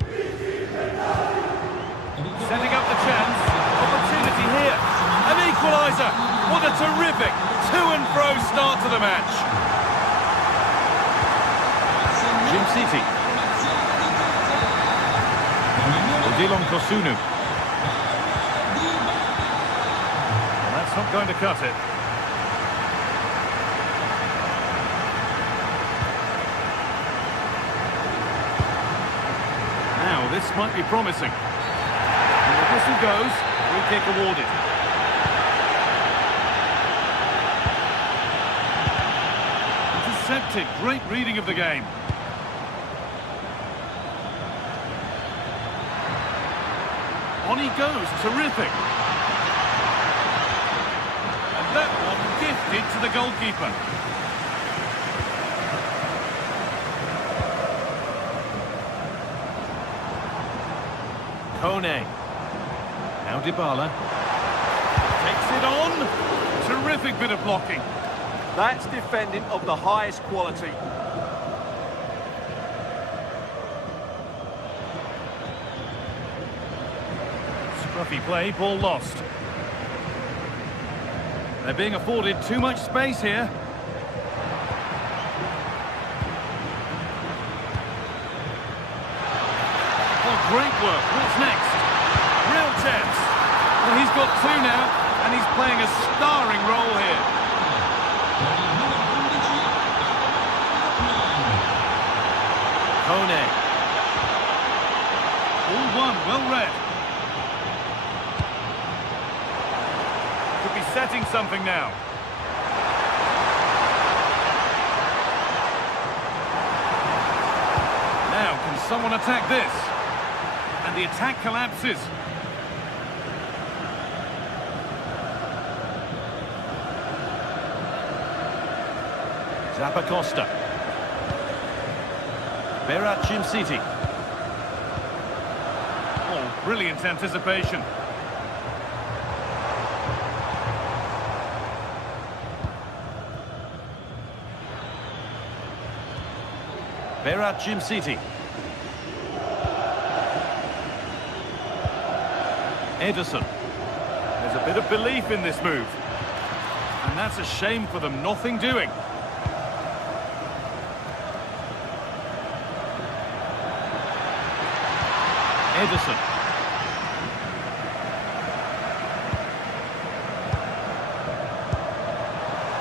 Setting up the chance. Opportunity here. An equaliser. What a terrific to-and-fro start to the match. Jim City. Odilon Kosunu. Well, that's not going to cut it. This might be promising. And the whistle goes, free kick awarded. Intercepted, great reading of the game. On he goes, terrific. And that one gifted to the goalkeeper. Kone. Now Dybala. Takes it on. Terrific bit of blocking. That's defending of the highest quality. Scruffy play, ball lost. They're being afforded too much space here. Great work. What's next? Real chance. Well, he's got two now, and he's playing a starring role here. Kone. All one, well read. Could be setting something now. Now, can someone attack this? And the attack collapses. Zappacosta. Berat Jim City. Oh, brilliant anticipation. Berat Jim City. Ederson. There's a bit of belief in this move. And that's a shame for them, nothing doing. Ederson.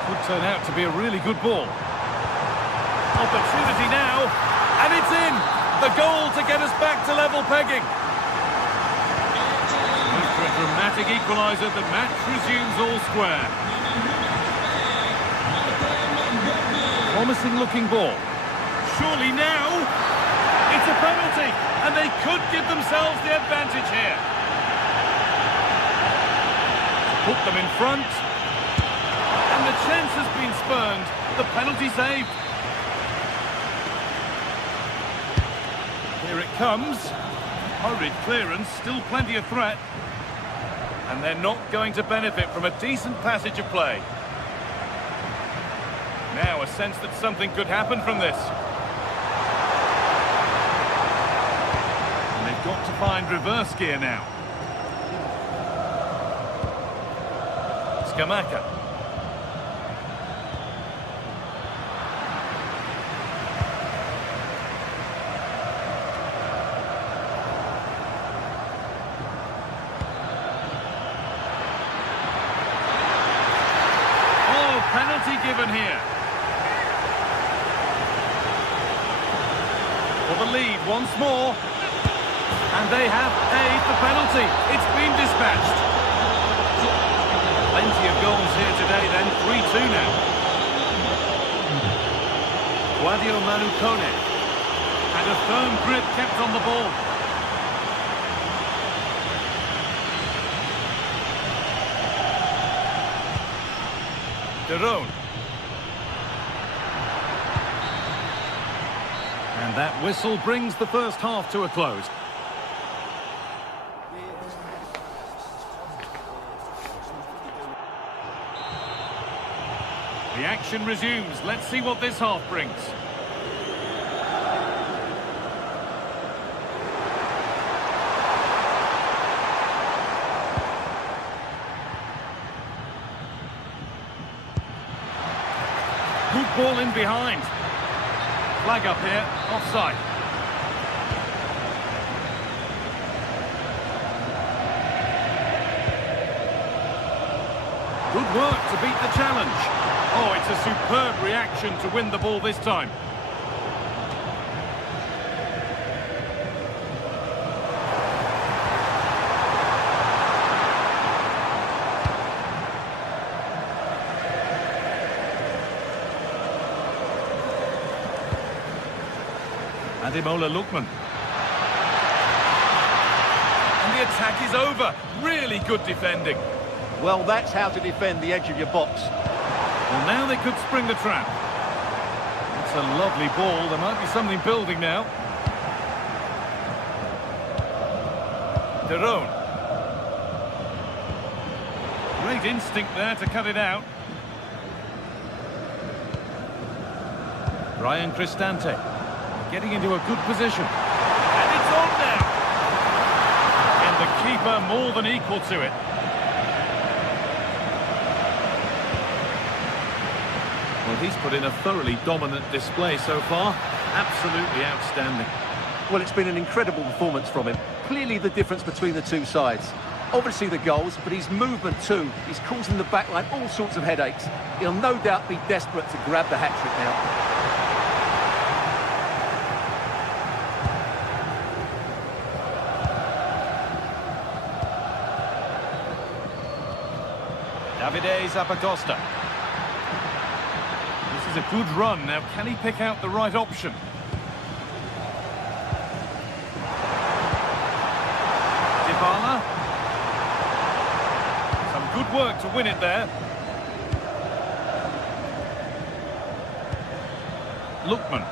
Could turn out to be a really good ball. Opportunity now, and it's in! The goal to get us back to level pegging. After a dramatic equaliser, the match resumes all square. Promising looking ball. Surely now, it's a penalty, and they could give themselves the advantage here. Put them in front, and the chance has been spurned. The penalty saved. Here it comes. Hurried clearance, still plenty of threat. And they're not going to benefit from a decent passage of play. Now a sense that something could happen from this. And they've got to find reverse gear now. Scamacca. Penalty given here. For the lead once more. And they have paid the penalty. It's been dispatched. Plenty of goals here today then. 3-2 now. Guadio Manucone. And a firm grip kept on the ball. Derone. And that whistle brings the first half to a close. The action resumes. Let's see what this half brings. Good ball in behind. Flag up here, offside. Good work to beat the challenge. Oh, it's a superb reaction to win the ball this time. Ademola Lookman. And the attack is over. Really good defending. Well, that's how to defend the edge of your box. Well, now they could spring the trap. It's a lovely ball. There might be something building now. Derone. Great instinct there to cut it out. Ryan Cristante. Getting into a good position. And it's on now. And the keeper more than equal to it. Well, he's put in a thoroughly dominant display so far. Absolutely outstanding. Well, it's been an incredible performance from him. Clearly the difference between the two sides. Obviously the goals, but his movement too. He's causing the backline all sorts of headaches. He'll no doubt be desperate to grab the hat-trick now. Davide Zappacosta. This is a good run. Now, can he pick out the right option? Dybala. Some good work to win it there. Lookman.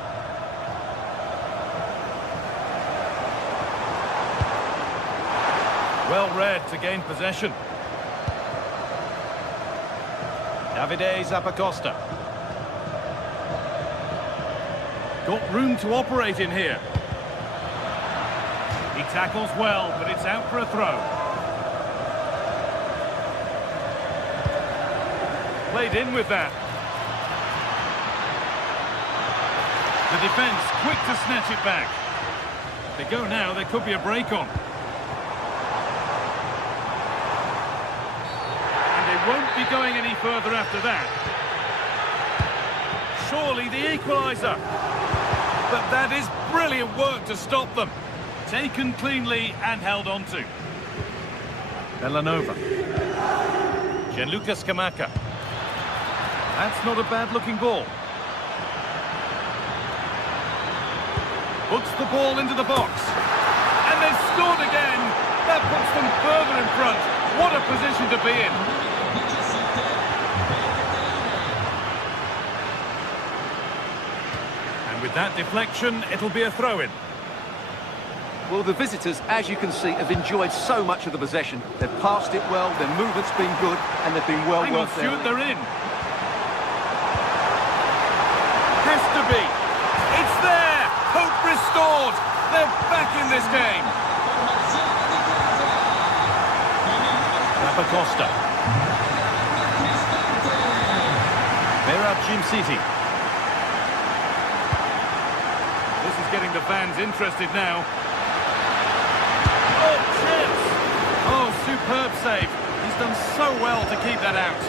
Well read to gain possession. Davide Zappacosta. Got room to operate in here. He tackles well, but it's out for a throw. played in with that. The defence quick to snatch it back. If they go now, there could be a break on. And they won't be going any further after that. Surely the equaliser. But that is brilliant work to stop them. Taken cleanly and held on to. Villanova. Gianluca Scamacca. That's not a bad-looking ball. Puts the ball into the box. And they've scored again. That puts them further in front. What a position to be in. And with that deflection, it'll be a throw-in. Well, the visitors, as you can see, have enjoyed so much of the possession. They've passed it well, their movement's been good, and they've been well worked Hang on, Stuart, there. they're in. Has to be. It's there. Hope restored. They're back in this game. Papacosta. Merab Jim-City. This is getting the fans interested now. Oh, chips! Oh, superb save. He's done so well to keep that out.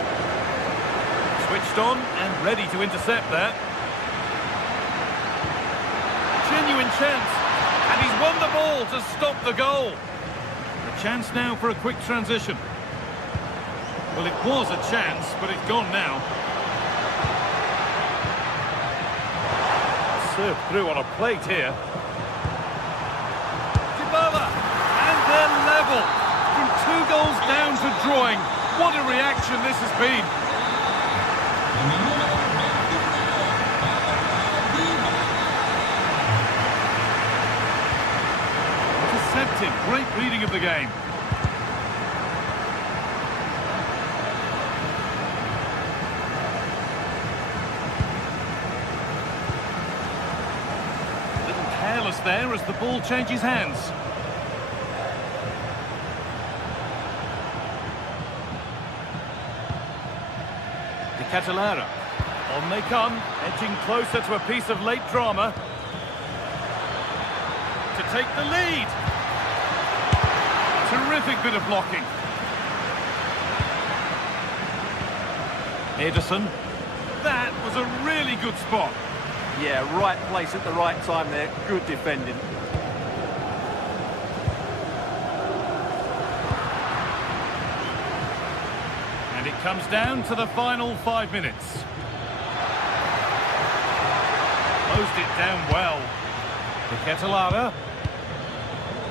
Switched on and ready to intercept that. Genuine chance. And he's won the ball to stop the goal. A chance now for a quick transition. Well, it was a chance, but it's gone now. Served through on a plate here. Dybala, and they're level. From 2 goals down to drawing. What a reaction this has been. Intercepted. Great reading of the game. Careless there as the ball changes hands. De Catalara. On they come, edging closer to a piece of late drama. To take the lead. Terrific bit of blocking. Ederson. That was a really good spot. Yeah, right place at the right time there. Good defending. And it comes down to the final 5 minutes. Closed it down well. De Catalara.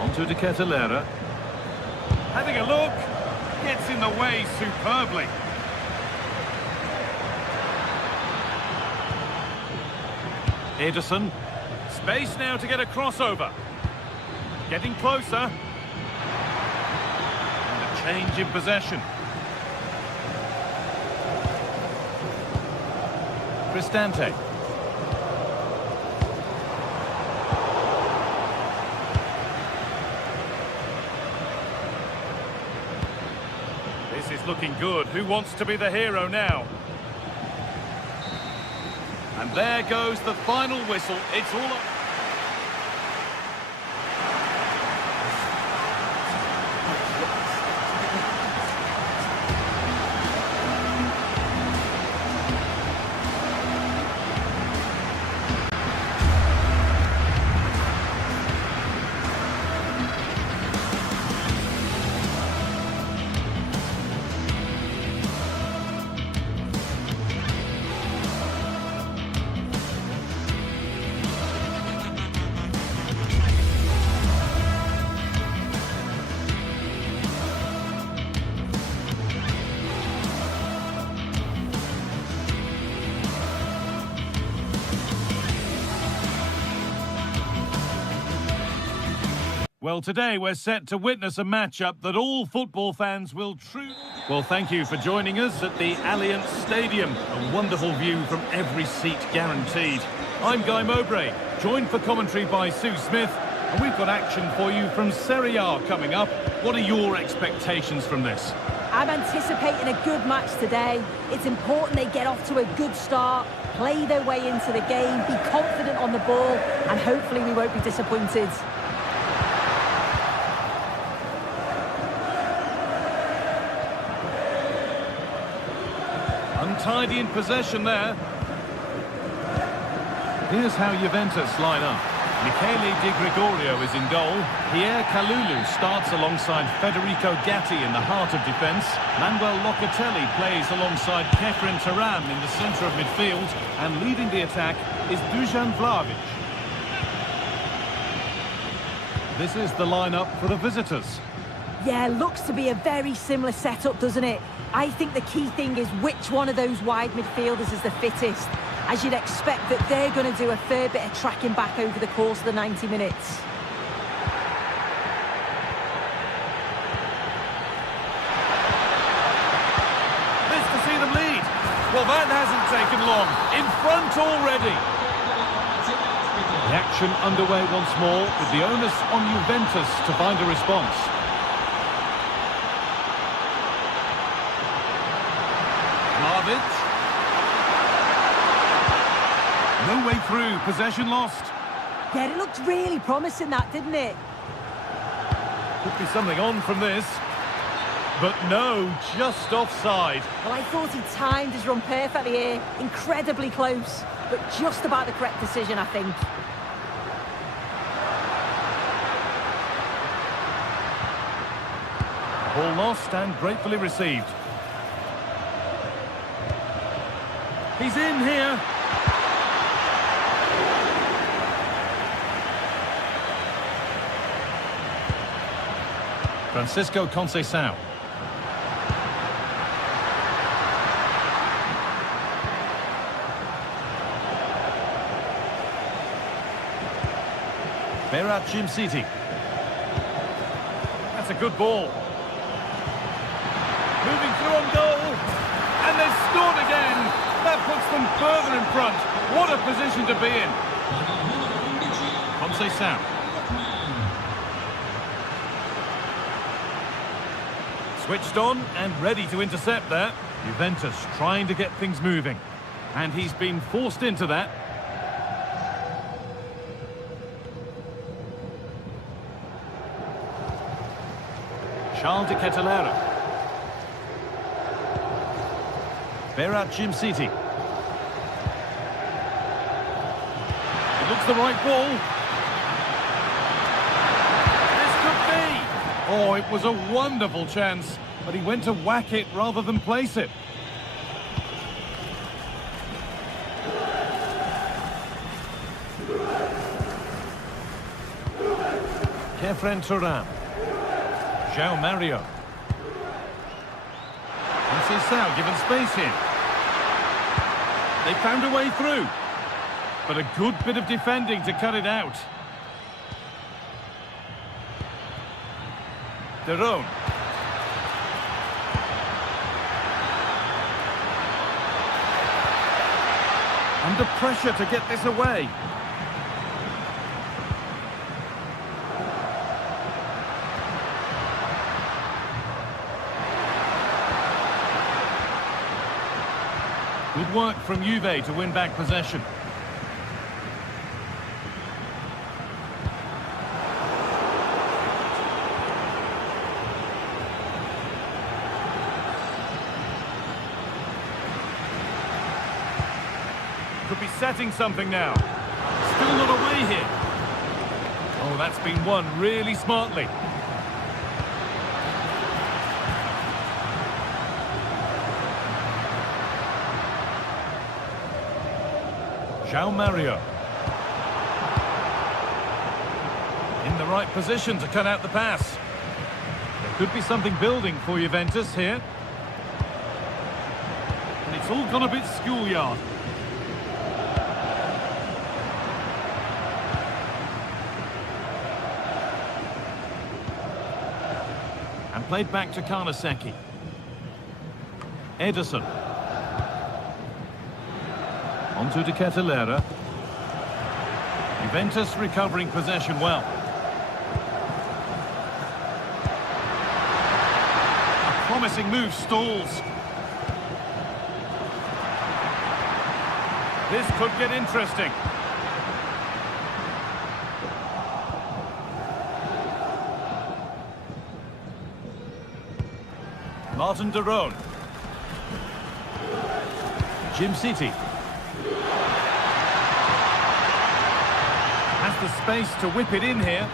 Onto De Catalara. Having a look. Gets in the way superbly. Ederson. Space now to get a crossover. Getting closer. And a change in possession. Cristante. This is looking good. Who wants to be the hero now? And there goes the final whistle. It's all up. Well, today we're set to witness a matchup that all football fans will truly... Well, thank you for joining us at the Allianz Stadium. A wonderful view from every seat guaranteed. I'm Guy Mowbray, joined for commentary by Sue Smith, and we've got action for you from Serie A coming up. What are your expectations from this? I'm anticipating a good match today. It's important they get off to a good start, play their way into the game, be confident on the ball, and hopefully we won't be disappointed. Untidy in possession there. Here's how Juventus line up. Michele Di Gregorio is in goal. Pierre Kalulu starts alongside Federico Gatti in the heart of defence. Manuel Locatelli plays alongside Kefren Turam in the centre of midfield. And leading the attack is Dusan Vlahovic. This is the lineup for the visitors. Yeah, looks to be a very similar setup, doesn't it? I think the key thing is which one of those wide midfielders is the fittest. As you'd expect that they're going to do a fair bit of tracking back over the course of the 90 minutes. This to see them lead. Well, that hasn't taken long. In front already. The action underway once more with the onus on Juventus to find a response. Vlahovic. No way through, possession lost. Yeah, it looked really promising that, didn't it? Could be something on from this. But no, just offside. Well, I thought he timed his run perfectly here. Incredibly close, but just about the correct decision, I think. Ball lost and gratefully received. He's in here. Francisco Conceição. Berat City. That's a good ball. Moving through on goal. And they've scored again. That puts them further in front. What a position to be in. Conceição. Switched on and ready to intercept there. Juventus trying to get things moving. And he's been forced into that. Charles de Ketelaere. Berat City. It looks the right ball. This could be. Oh, it was a wonderful chance, but he went to whack it rather than place it. Kefren Turam. João Mario. Conceição given space here. They found a way through. But a good bit of defending to cut it out. De Roon. Under pressure to get this away. Good work from Juve to win back possession. Could be setting something now. Still not away here. Oh, that's been won really smartly. João Mario. In the right position to cut out the pass. There could be something building for Juventus here. And it's all gone a bit schoolyard. And played back to Karnaseki. Ederson. Onto De Ketelaere. Juventus recovering possession well. A promising move stalls. This could get interesting. Martin de Roon. Jim City. Has the space to whip it in here.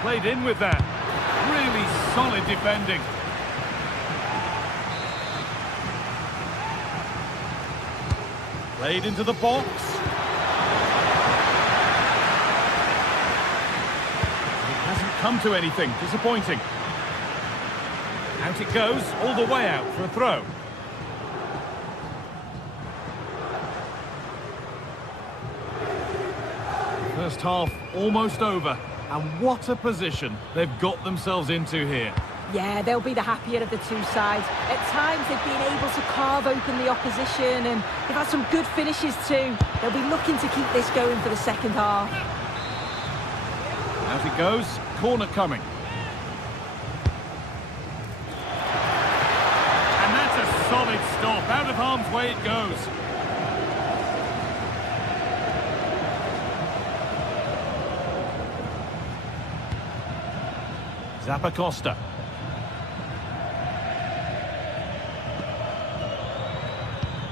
Played in with that. Really solid defending. Played into the box. It hasn't come to anything. Disappointing. Out it goes, all the way out for a throw. First half almost over. And what a position they've got themselves into here. Yeah, they'll be the happier of the two sides. At times they've been able to carve open the opposition, and they've had some good finishes too. They'll be looking to keep this going for the second half. Out it goes, corner coming. And that's a solid stop. Out of harm's way it goes. Zappacosta.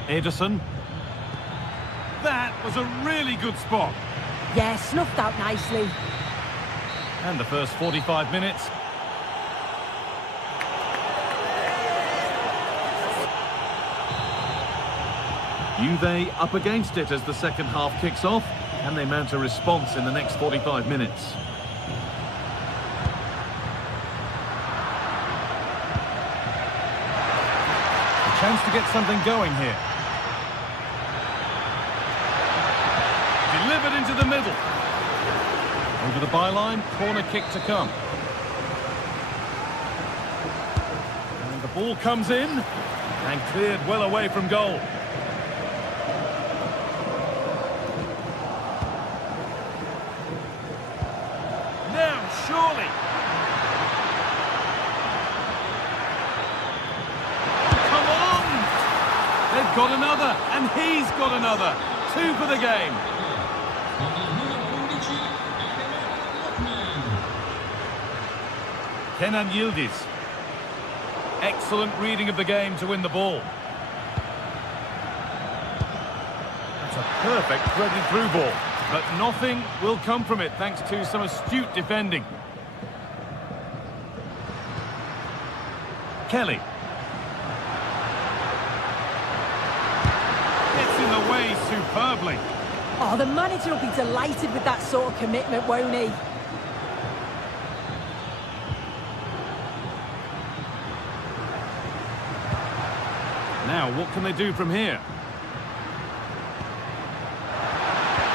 Ederson. That was a really good spot. Yeah, snuffed out nicely. And the first 45 minutes. Juve up against it as the second half kicks off. Can they mount a response in the next 45 minutes? Chance to get something going here. Delivered into the middle. Over the byline, corner kick to come. And the ball comes in and cleared well away from goal. Now, surely. They've got another, and he's got another. 2 for the game. Kenan Yildiz. Excellent reading of the game to win the ball. That's a perfect threaded through ball, but nothing will come from it thanks to some astute defending. Kelly. In the way superbly. Oh, the manager will be delighted with that sort of commitment, won't he? Now, what can they do from here?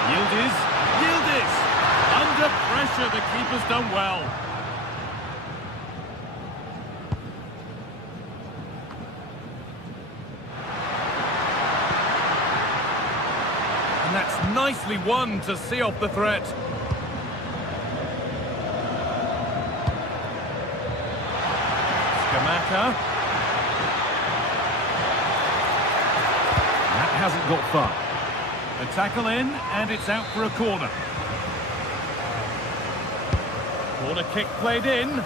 Yildiz. Yildiz! Under pressure, the keeper's done well. And that's nicely won to see off the threat. Scamacca. That hasn't got far. The tackle in, and it's out for a corner. Corner kick played in.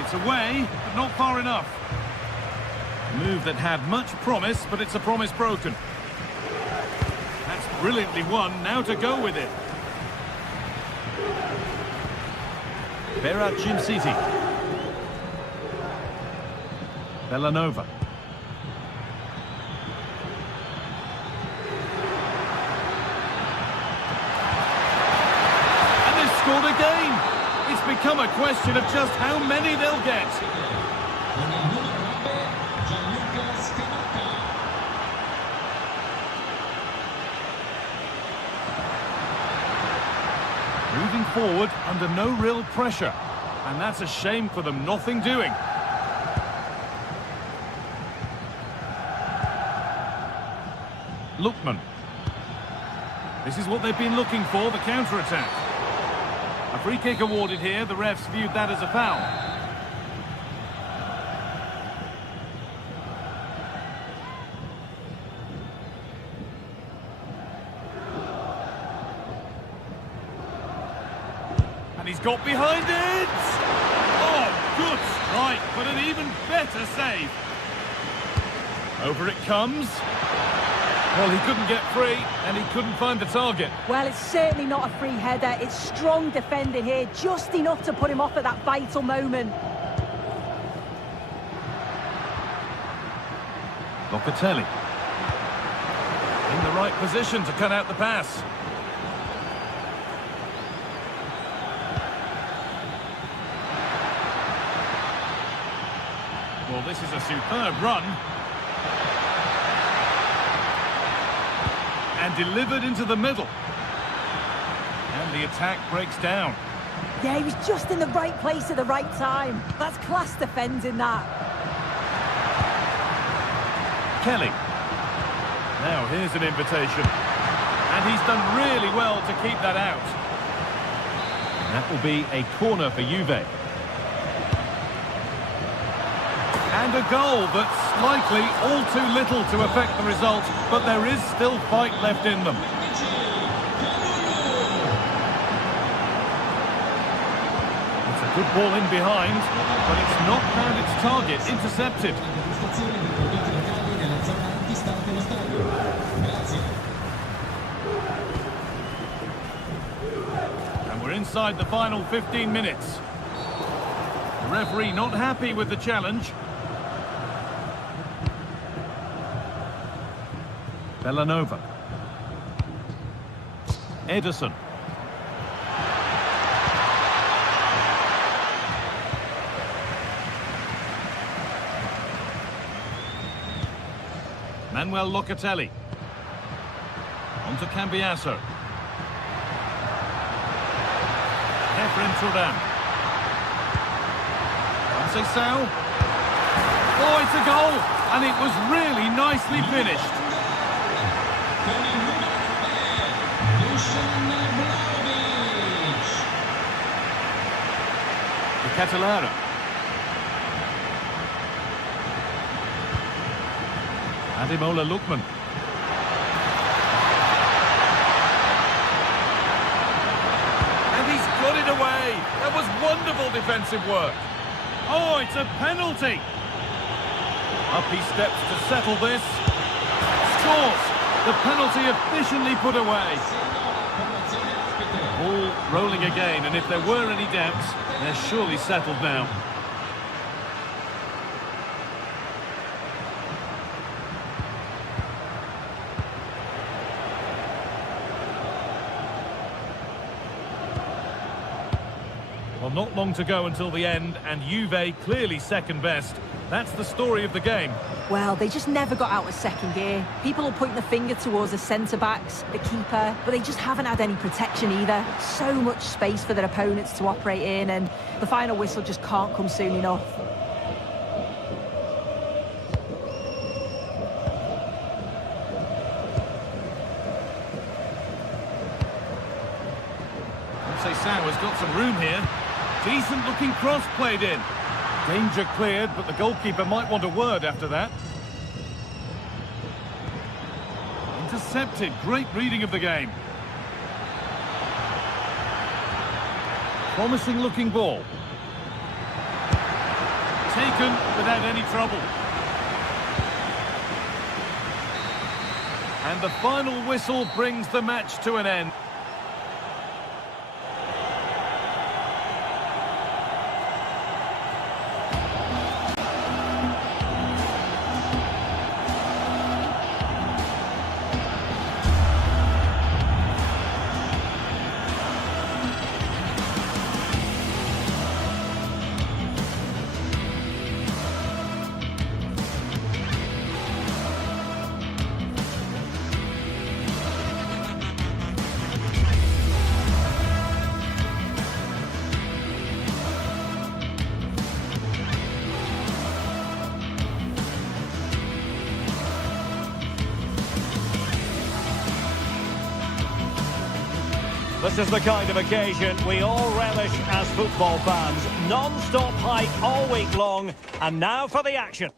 It's away, but not far enough. A move that had much promise, but it's a promise broken. That's brilliantly won, now to go with it. Berat Jim City. Bellanova. And they've scored again. It's become a question of just how many they'll get. Moving forward under no real pressure. And that's a shame for them, nothing doing. Lookman. This is what they've been looking for, the counter-attack. A free kick awarded here, the refs viewed that as a foul. got behind it! Oh, good strike, but an even better save. Over it comes. Well, he couldn't get free, and he couldn't find the target. Well, it's certainly not a free header. It's strong defending here, just enough to put him off at that vital moment. Locatelli. In the right position to cut out the pass. Well, this is a superb run. And delivered into the middle. And the attack breaks down. Yeah, he was just in the right place at the right time. That's class defending, that. Kelly. Now, here's an invitation. And he's done really well to keep that out. And that will be a corner for Juve. And a goal that's likely all too little to affect the result, but there is still fight left in them. It's a good ball in behind, but it's not found its target. Intercepted. And we're inside the final 15 minutes. The referee not happy with the challenge. Bellanova. Ederson. Manuel Locatelli. On to Cambiasso. Efren Turan. Conceição. Oh, it's a goal! And it was really nicely finished. Catalara. Ademola Lookman. And he's got it away. That was wonderful defensive work. Oh, it's a penalty. Up he steps to settle this. Scores. The penalty efficiently put away. Ball rolling again, and if there were any doubts, they're surely settled now. Well, not long to go until the end, and Juve clearly second best. That's the story of the game. Well, they just never got out of second gear. People will point the finger towards the centre-backs, the keeper, but they just haven't had any protection either. So much space for their opponents to operate in, and the final whistle just can't come soon enough. Conceição has got some room here. Decent looking cross played in. Danger cleared, but the goalkeeper might want a word after that. Intercepted. Great reading of the game. Promising looking ball. Taken without any trouble. And the final whistle brings the match to an end. This is the kind of occasion we all relish as football fans. Non-stop hype all week long, and now for the action.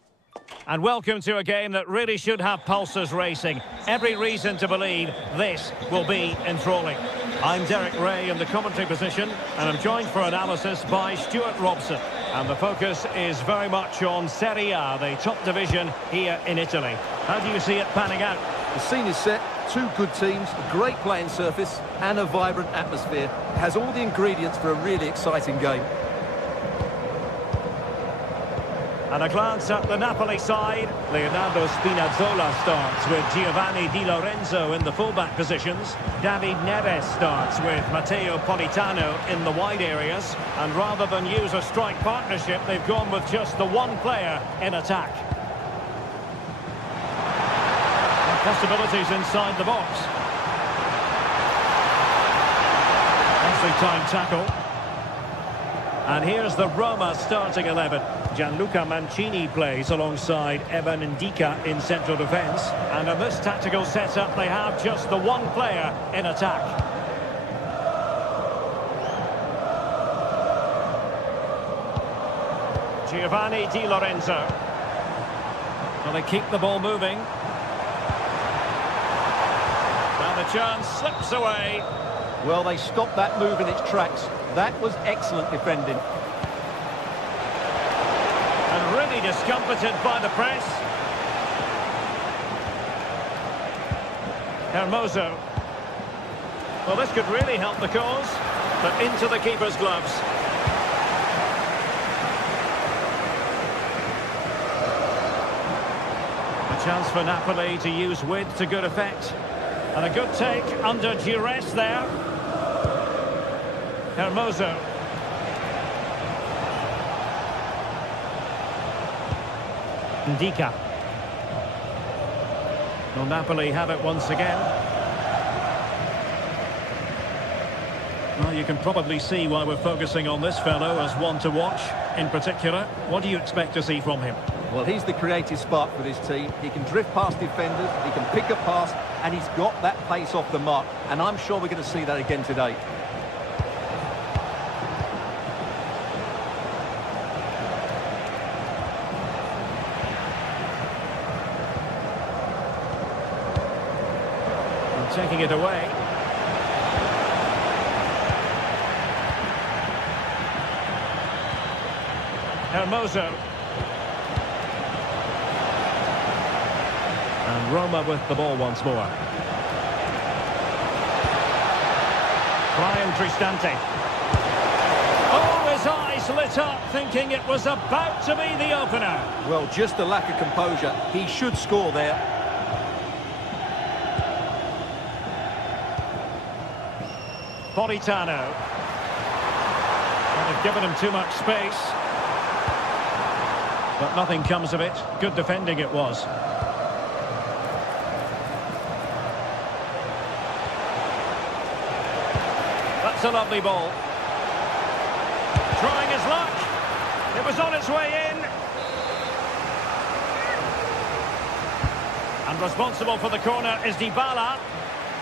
And welcome to a game that really should have pulses racing. Every reason to believe this will be enthralling. I'm Derek Ray in the commentary position, and I'm joined for analysis by Stuart Robson. And the focus is very much on Serie A, the top division here in Italy. How do you see it panning out? The scene is set, two good teams, a great playing surface and a vibrant atmosphere. It has all the ingredients for a really exciting game. And a glance at the Napoli side. Leonardo Spinazzola starts with Giovanni Di Lorenzo in the fullback positions. David Neves starts with Matteo Politano in the wide areas. And rather than use a strike partnership, they've gone with just the one player in attack. And possibilities inside the box. Nicely timed tackle. And here's the Roma starting 11. Gianluca Mancini plays alongside Evan Ndika in central defence. And in this tactical setup, they have just the one player in attack. Giovanni Di Lorenzo. Well, they keep the ball moving. And the chance slips away. Well, they stopped that move in its tracks. That was excellent defending. And really discomfited by the press. Hermoso. Well, this could really help the cause, but into the keeper's gloves. A chance for Napoli to use width to good effect. And a good take under duress there. Hermoso. Ndika. Well, Napoli have it once again. Well, you can probably see why we're focusing on this fellow as one to watch. In particular, what do you expect to see from him? Well, he's the creative spark for this team. He can drift past defenders, he can pick a pass, and he's got that pace off the mark. And I'm sure we're going to see that again today. Taking it away. Hermoso. And Roma with the ball once more. Brian Cristante. Oh, his eyes lit up, thinking it was about to be the opener. Well, just the lack of composure. He should score there. Politano. Well, they've given him too much space. But nothing comes of it. Good defending it was. That's a lovely ball. Trying his luck. It was on its way in. And responsible for the corner is Dybala.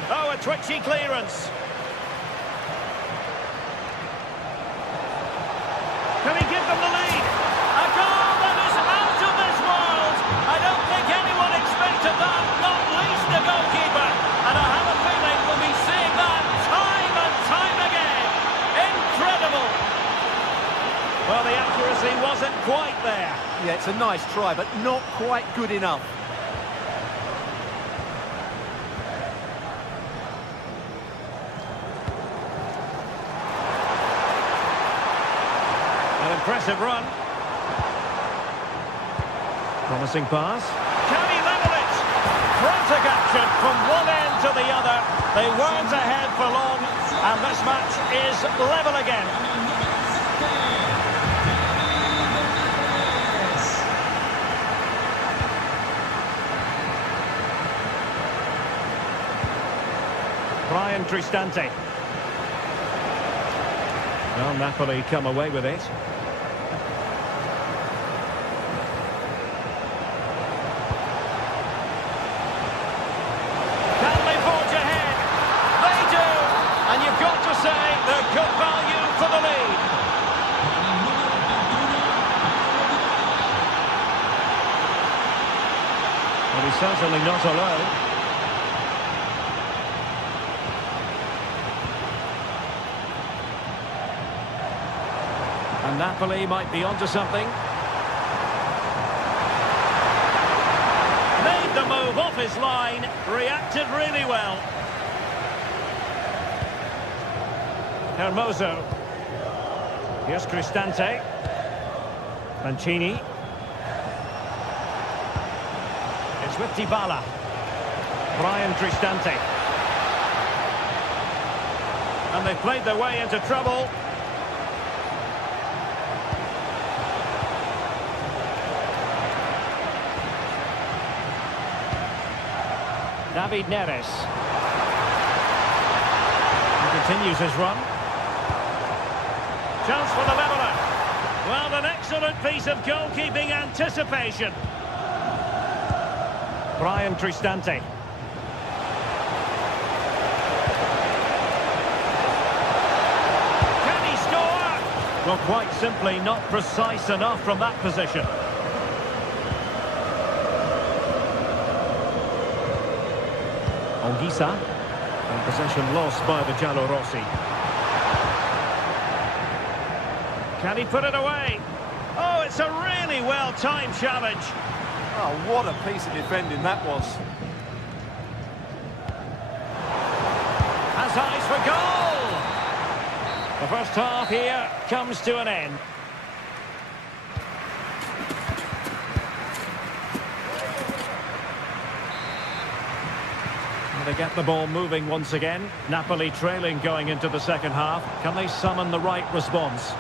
Oh, a twitchy clearance. Can he give them the lead? A goal that is out of this world! I don't think anyone expected that, not least the goalkeeper. And I have a feeling we'll be seeing that time and time again. Incredible! Well, the accuracy wasn't quite there. Yeah, it's a nice try, but not quite good enough. Impressive run. Promising pass. Can he level it? Frantic action from one end to the other. They weren't ahead for long, and this match is level again. Brian Cristante. Well, Napoli come away with it. Certainly not alone. And Napoli might be onto something. Made the move off his line, reacted really well. Hermoso. Here's Cristante. Mancini. It's with Dybala. Brian Cristante. And they've played their way into trouble. David Neres. He continues his run. Chance for the leveller. Well, an excellent piece of goalkeeping anticipation. Brian Cristante. Can he score? Well, quite simply not precise enough from that position. Onguisa. And possession lost by the Giallorossi. Can he put it away? Oh, it's a really well-timed challenge. Oh, what a piece of defending that was. Has eyes for goal! The first half here comes to an end. They get the ball moving once again. Napoli trailing going into the second half. Can they summon the right response?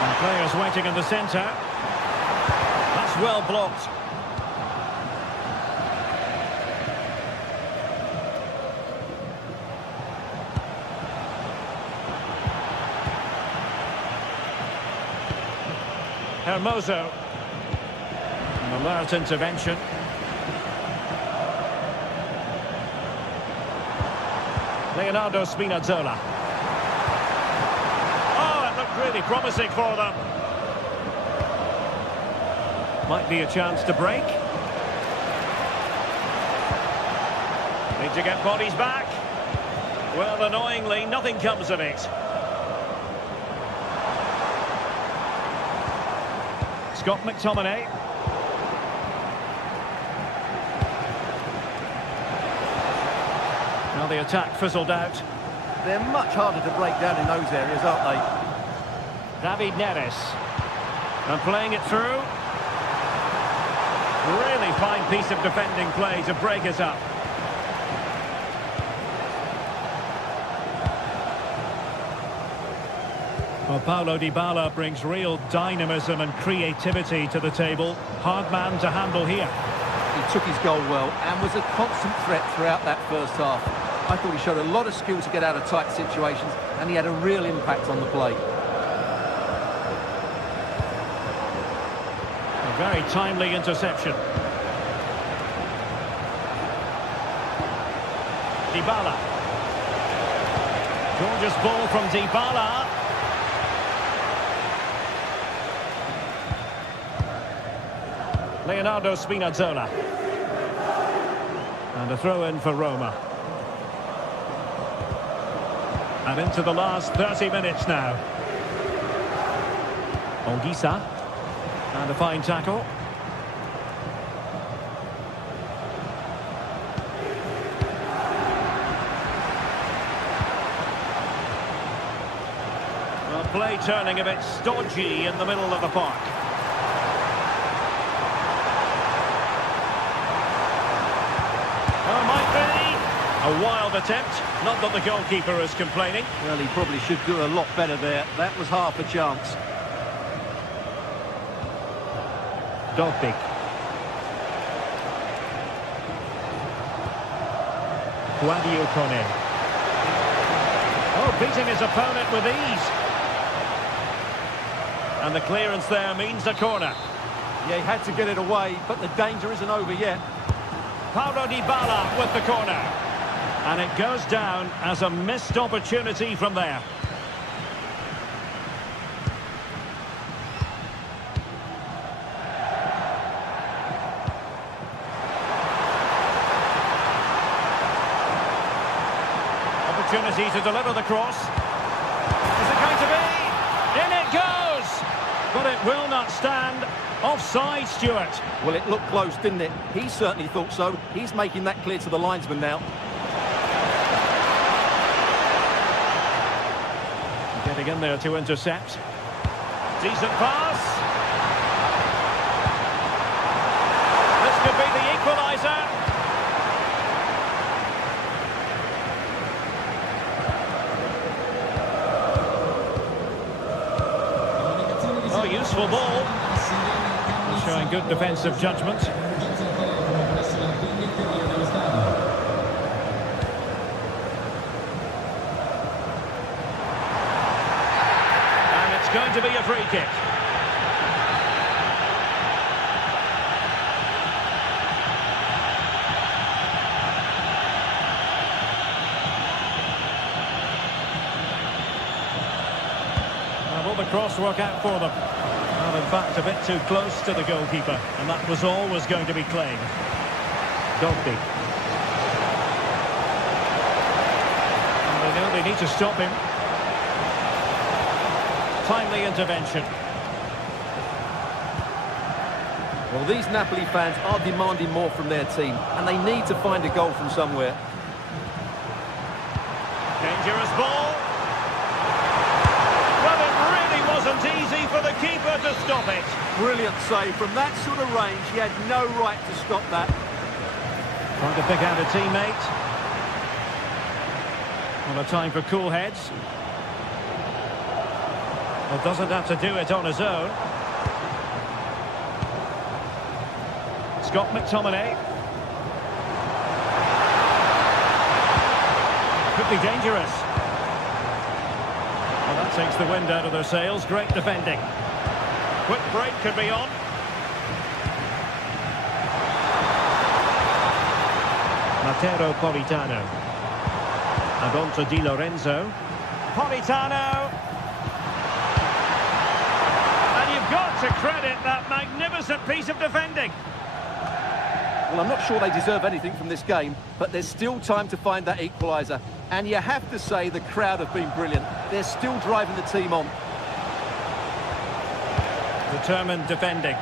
And players waiting in the centre. That's well blocked. Hermoso. An alert intervention. Leonardo Spinazzola. Oh, it looked really promising for them. Might be a chance to break. Need to get bodies back. Well, annoyingly, nothing comes of it. Scott McTominay. Now the attack fizzled out. They're much harder to break down in those areas, aren't they? David Neres. And playing it through. Really fine piece of defending play to break it up. Well, Paulo Dybala brings real dynamism and creativity to the table. Hard man to handle here. He took his goal well and was a constant threat throughout that first half. I thought he showed a lot of skill to get out of tight situations, and he had a real impact on the play. A very timely interception. Dybala. Gorgeous ball from Dybala. Leonardo Spinazzola. And a throw-in for Roma. And into the last 30 minutes now. Onguisa. And a fine tackle. Well, play turning a bit stodgy in the middle of the park. Oh, might be. A wild attempt. Not that the goalkeeper is complaining. Well, he probably should do a lot better there. That was half a chance. Dobbik. Guadio Kone. Oh, beating his opponent with ease. And the clearance there means a corner. Yeah, he had to get it away, but the danger isn't over yet. Paulo Dybala with the corner. And it goes down as a missed opportunity from there. Opportunity to deliver the cross. Is it going to will not stand. Offside, Stuart. Well, it looked close, didn't it? He certainly thought so. He's making that clear to the linesman now. Getting in there to intercept. Decent pass. This could be the equaliser. Oh, useful ball. Showing good defensive judgment. And it's going to be a free kick. Will the cross work out for them? Well, in fact, a bit too close to the goalkeeper, and that was always going to be claimed. Dogby. And they know they need to stop him. Timely intervention. Well, these Napoli fans are demanding more from their team, and they need to find a goal from somewhere. Dangerous ball. Well, it really wasn't easy for the keeper to stop it. Brilliant save. From that sort of range, he had no right to stop that. Trying to pick out a teammate. Well, a time for cool heads. Well, doesn't have to do it on his own. Scott McTominay. Could be dangerous. Well, that takes the wind out of their sails. Great defending. Quick break could be on. Matteo Politano. And on to Di Lorenzo. Politano. And you've got to credit that magnificent piece of defending. Well, I'm not sure they deserve anything from this game, but there's still time to find that equaliser. And you have to say the crowd have been brilliant. They're still driving the team on. Determined defending.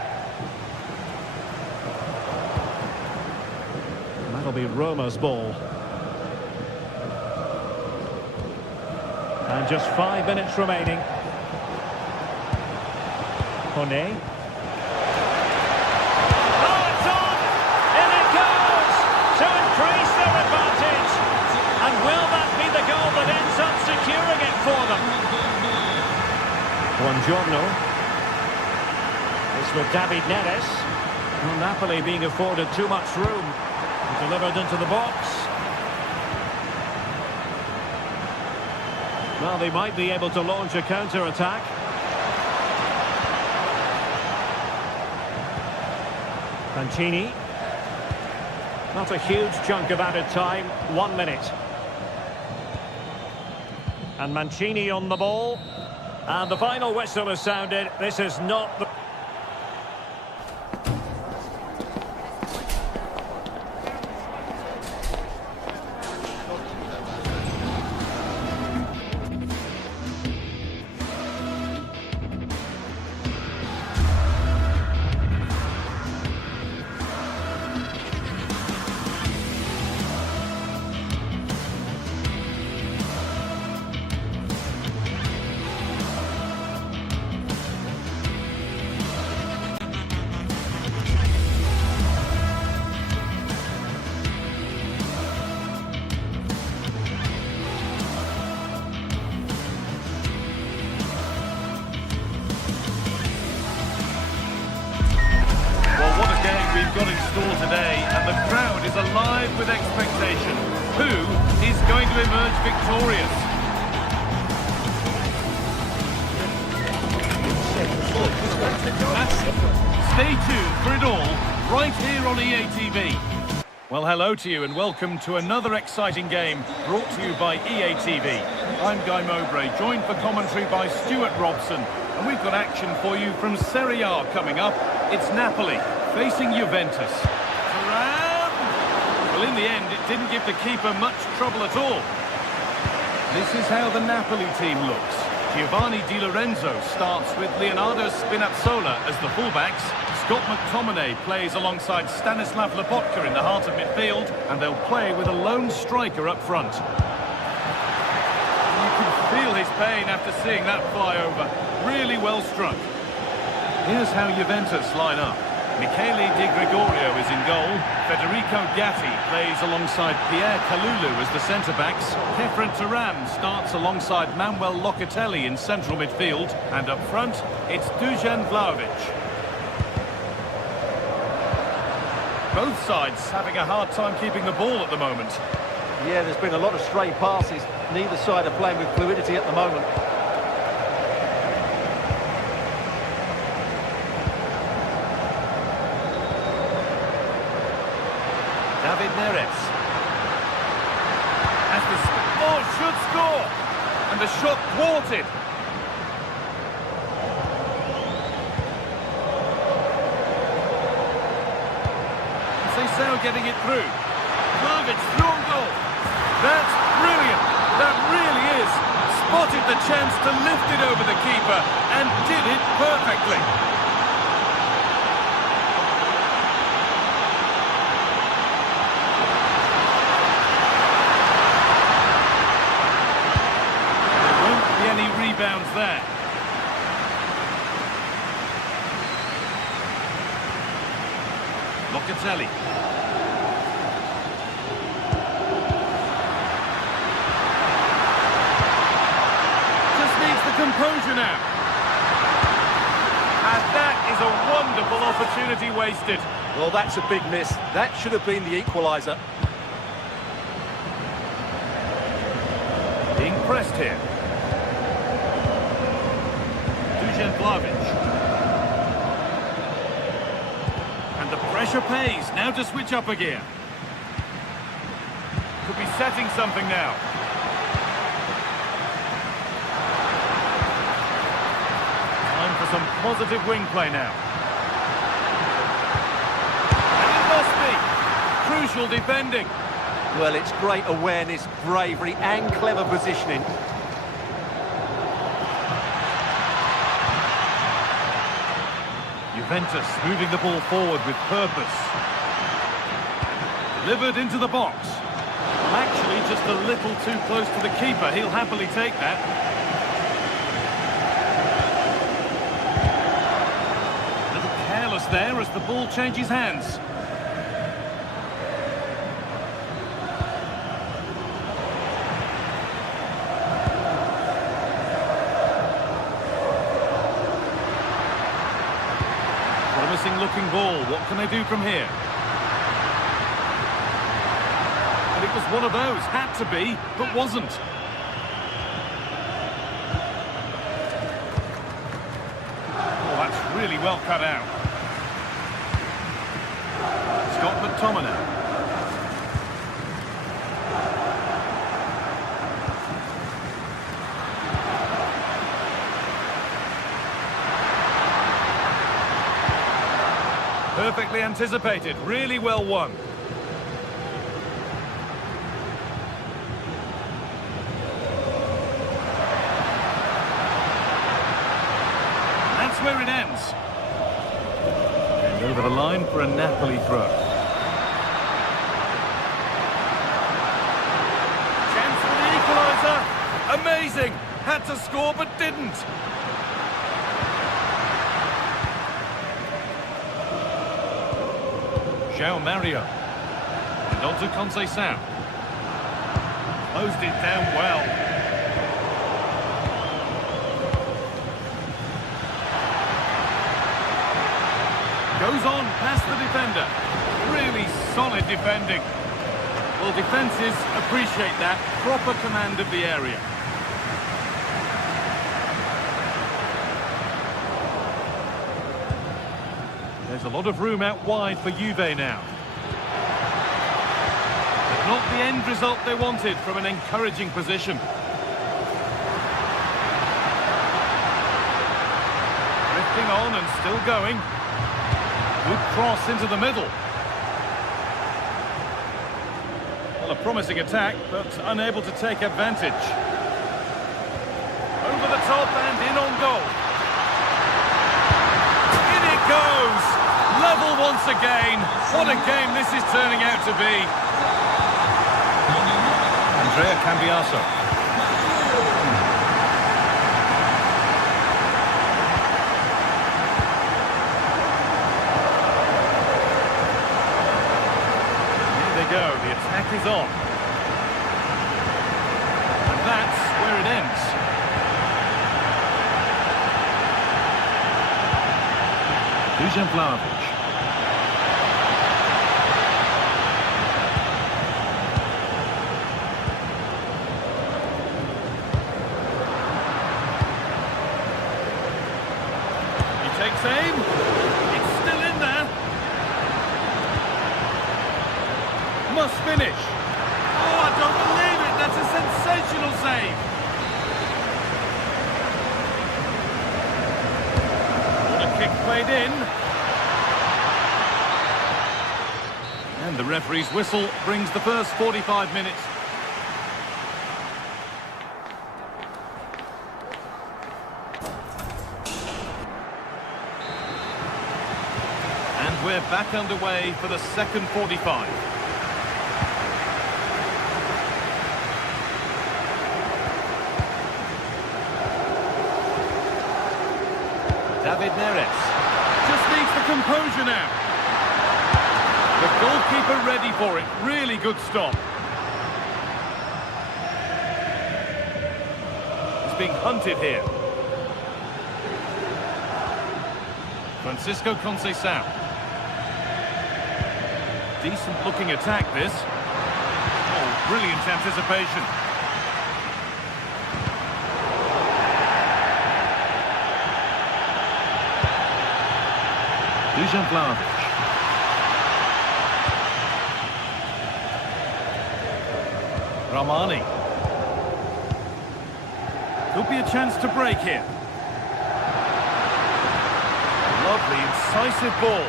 And that'll be Roma's ball. And just 5 minutes remaining. Kone. Oh, it's on! In it goes! To increase their advantage. And will that be the goal that ends up securing it for them? Buongiorno. It's with David Neres. Well, Napoli being afforded too much room. Delivered into the box. Well, they might be able to launch a counter-attack. Mancini. Not a huge chunk of added time. 1 minute. And Mancini on the ball. And the final whistle has sounded. This is not the... We've got in store today, and the crowd is alive with expectation. Who is going to emerge victorious? Stay tuned for it all, right here on EA TV. Well, hello to you and welcome to another exciting game brought to you by EA TV. I'm Guy Mowbray, joined for commentary by Stuart Robson, and we've got action for you from Serie A coming up. It's Napoli facing Juventus. Thuram! Well, in the end, it didn't give the keeper much trouble at all. This is how the Napoli team looks. Giovanni Di Lorenzo starts with Leonardo Spinazzola as the fullbacks. Scott McTominay plays alongside Stanislav Lobotka in the heart of midfield, and they'll play with a lone striker up front. You can feel his pain after seeing that fly over. Really well struck. Here's how Juventus line up. Michele Di Gregorio is in goal. Federico Gatti plays alongside Pierre Kalulu as the centre-backs. Kefren Turan starts alongside Manuel Locatelli in central midfield. And up front, it's Dusan Vlahovic. Both sides having a hard time keeping the ball at the moment. Yeah, there's been a lot of stray passes. Neither side are playing with fluidity at the moment. David Neres. As the should score. And the shot thwarted. Now getting it through. Vlahovic through on goal. That's brilliant. That really is. Spotted the chance to lift it over the keeper and did it perfectly. There won't be any rebounds there. Locatelli. Composure now. And that is a wonderful opportunity wasted. Well, that's a big miss. That should have been the equaliser. Being pressed here. Dusan Vlahovic. And the pressure pays. Now to switch up again. Could be setting something now. Some positive wing play now. And it must be. Crucial defending. Well, it's great awareness, bravery and clever positioning. Juventus moving the ball forward with purpose. Delivered into the box. Well, actually, just a little too close to the keeper. He'll happily take that. There as the ball changes hands. Promising looking ball. What can they do from here? And it was one of those. Had to be, but wasn't. Oh, that's really well cut out. Scott McTominay. Perfectly anticipated, really well won. That's where it ends. And over the line for a Napoli throw. Amazing! Had to score but didn't. João Mario. And on to Conceição. Closed it down well. Goes on past the defender. Really solid defending. Well, defences appreciate that. Proper command of the area. There's a lot of room out wide for Juve now. But not the end result they wanted from an encouraging position. Drifting on and still going. Good cross into the middle. Well, a promising attack, but unable to take advantage. Over the up and in on goal. In it goes! Level once again. What a game this is turning out to be. Andrea Cambiaso. Here they go, the attack is on. And that's where it ends. Dusan Vlahovic. Takes aim. It's still in there. Must finish. Oh, I don't believe it. That's a sensational save. What a kick played in. And the referee's whistle brings the first 45 minutes. We're back underway for the second 45. David Neres just needs the composure now. The goalkeeper ready for it. Really good stop. He's being hunted here. Francisco Conceição. Decent looking attack this. Oh, brilliant anticipation. Dusan Vlahovic. Ramani. Could be a chance to break here. Lovely, incisive ball.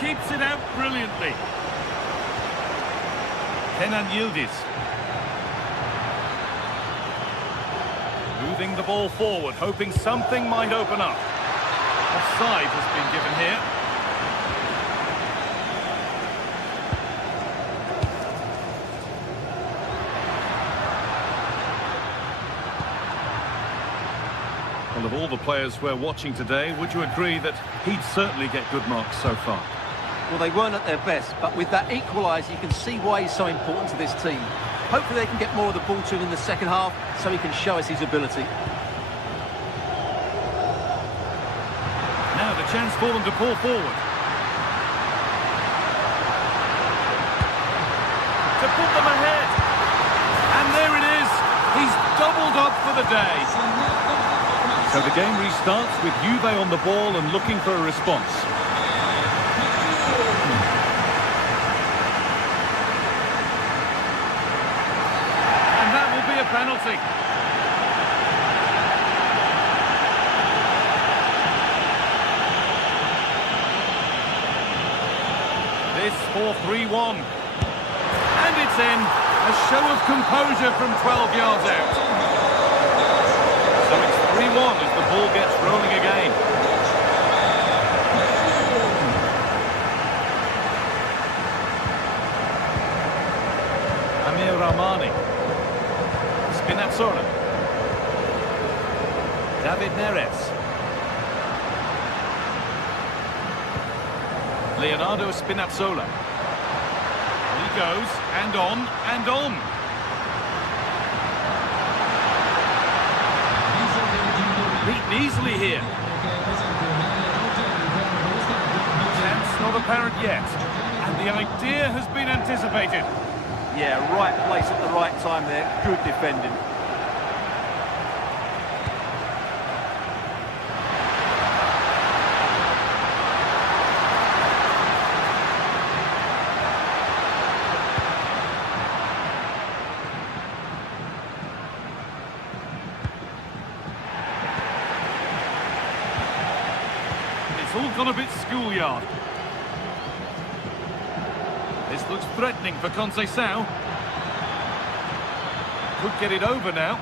Keeps it out brilliantly. Kenan Yildiz. Moving the ball forward, hoping something might open up. Offside has been given here. Well, of all the players we're watching today, would you agree that he'd certainly get good marks so far? Well, they weren't at their best, but with that equaliser, you can see why he's so important to this team. Hopefully they can get more of the ball to him in the second half, so he can show us his ability. Now the chance for them to pull forward. To put them ahead. And there it is. He's doubled up for the day. So the game restarts with Juve on the ball and looking for a response. Penalty. This 4-3-1. And it's in. A show of composure from 12 yards out. So it's 3-1 as the ball gets rolling again. Amir Rahmani. Spinazzola. David Neres. Leonardo Spinazzola. He goes, and on, and on. Beaten easily here. Chance not apparent yet. And the idea has been anticipated. Yeah, right place at the right time there. Good defending. It's all gone a bit schoolyard. This looks threatening for Conceição. Could get it over now.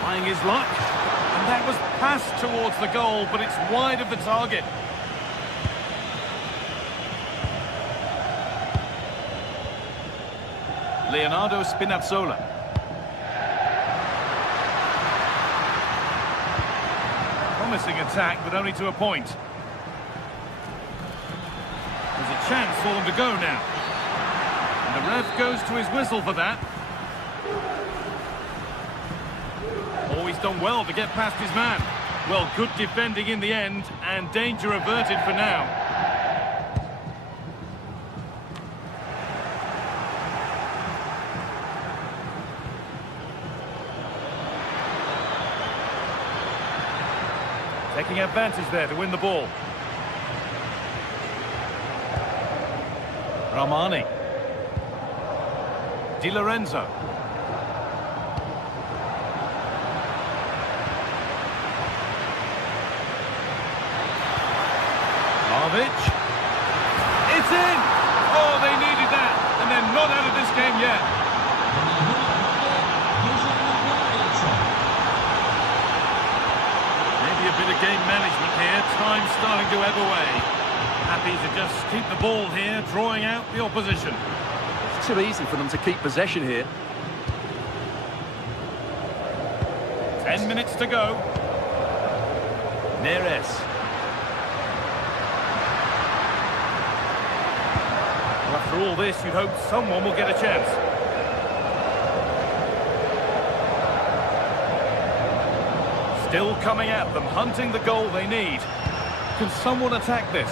Trying his luck. And that was passed towards the goal, but it's wide of the target. Leonardo Spinazzola. Promising attack, but only to a point. There's a chance for them to go now. And the ref goes to his whistle for that. Oh, he's done well to get past his man. Well, good defending in the end, and danger averted for now. Taking advantage there to win the ball. Ramani. Di Lorenzo. It's in! Oh, they needed that, and they're not out of this game yet. Maybe a bit of game management here. Time starting to ebb away. Happy to just keep the ball here, drawing out the opposition. It's too easy for them to keep possession here. 10 minutes to go. Neres. After all this, you'd hope someone will get a chance. Still coming at them, hunting the goal they need. Can someone attack this?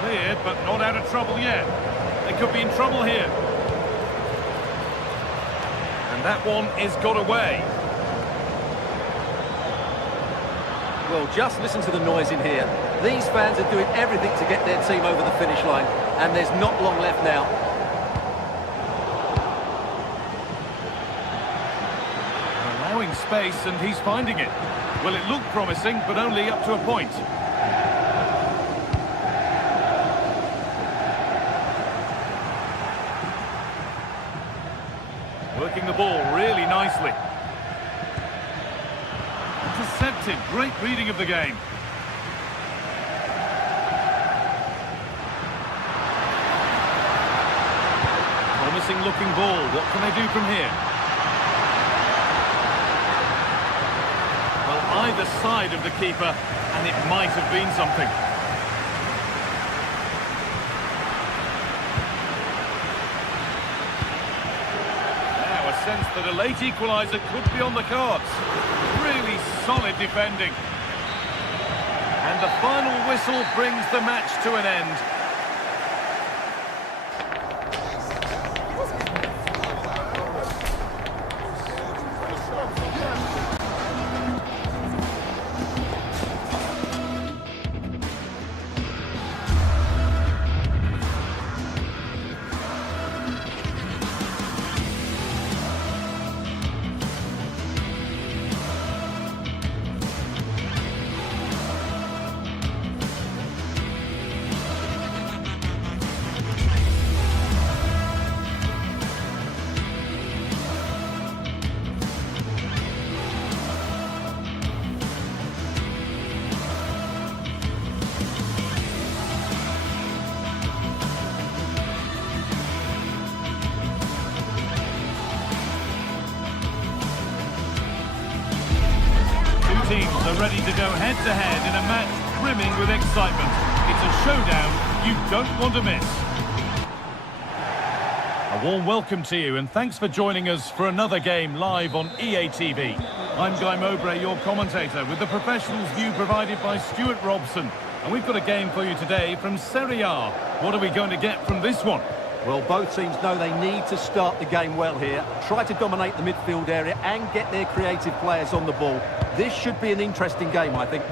Cleared, but not out of trouble yet. They could be in trouble here. And that one is got away. Well, just listen to the noise in here. These fans are doing everything to get their team over the finish line, and there's not long left now. Allowing space, and he's finding it. Well, it looked promising, but only up to a point. Working the ball really nicely. Intercepted, great reading of the game. Promising looking ball, what can they do from here? Well, either side of the keeper, and it might have been something. Now a sense that a late equaliser could be on the cards. Really solid defending. And the final whistle brings the match to an end. Teams are ready to go head-to-head in a match brimming with excitement. It's a showdown you don't want to miss. A warm welcome to you, and thanks for joining us for another game live on EA TV. I'm Guy Mowbray, your commentator, with the professionals view provided by Stuart Robson. And we've got a game for you today from Serie A. What are we going to get from this one? Well, both teams know they need to start the game well here, try to dominate the midfield area and get their creative players on the ball. This should be an interesting game, I think.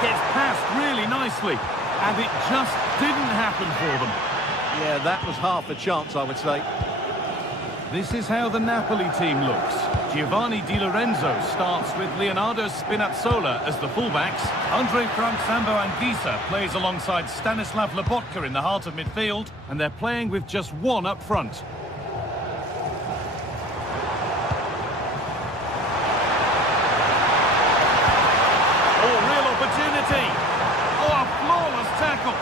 Gets passed really nicely, and it just didn't happen for them. Yeah, that was half a chance, I would say. This is how the Napoli team looks. Giovanni Di Lorenzo starts with Leonardo Spinazzola as the fullbacks. Andre Frank Sambo Anguissa plays alongside Stanislav Lobotka in the heart of midfield, and they're playing with just one up front. Oh, real opportunity! Oh, a flawless tackle!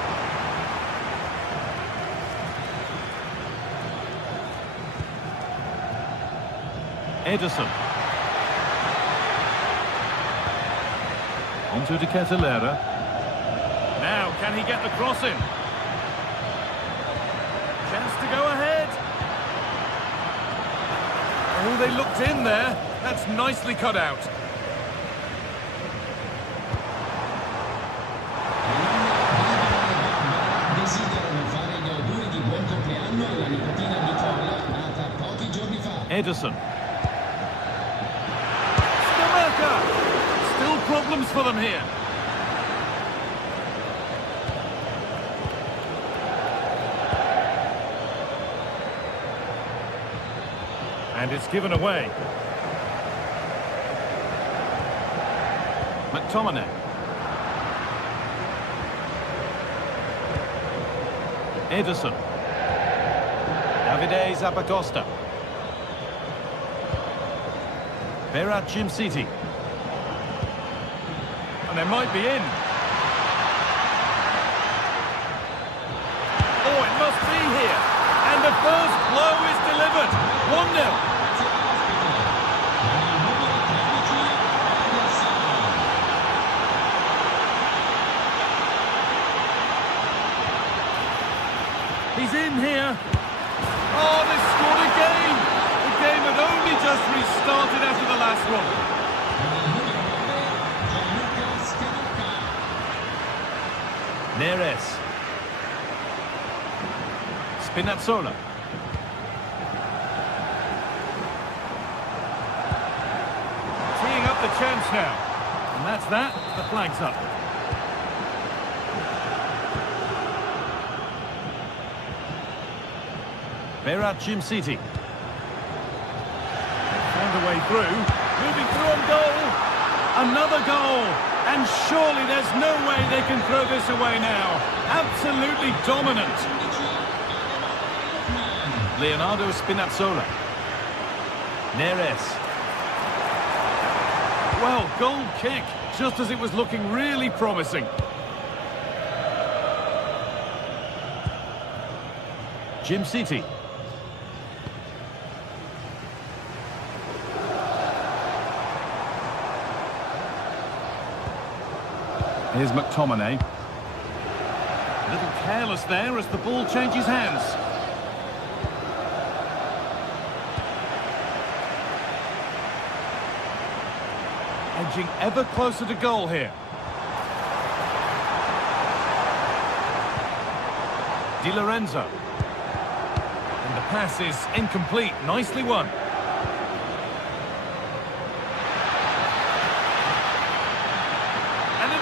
Ederson. Onto De Ketelaere. Now, can he get the cross in? Chance to go ahead. Oh, they looked in there. That's nicely cut out. Ederson. Still problems for them here. And it's given away. McTominay. Ederson. Davide Zappacosta. Berat Jimsiti. And they might be in. Oh, it must be here. And the first blow is delivered. 1-0. He's in here. Oh, they scored again. The game had only just restarted after the last one. Neres. Spinazzola. Teeing up the chance now. And that's that. The flag's up. Berat Jimsiti. Found a way through. Moving through on goal. Another goal. And surely there's no way they can throw this away now. Absolutely dominant. Leonardo Spinazzola. Neres. Well, goal kick, just as it was looking really promising. Jimsiti. Here's McTominay. A little careless there as the ball changes hands. Edging ever closer to goal here. Di Lorenzo. And the pass is incomplete. Nicely won.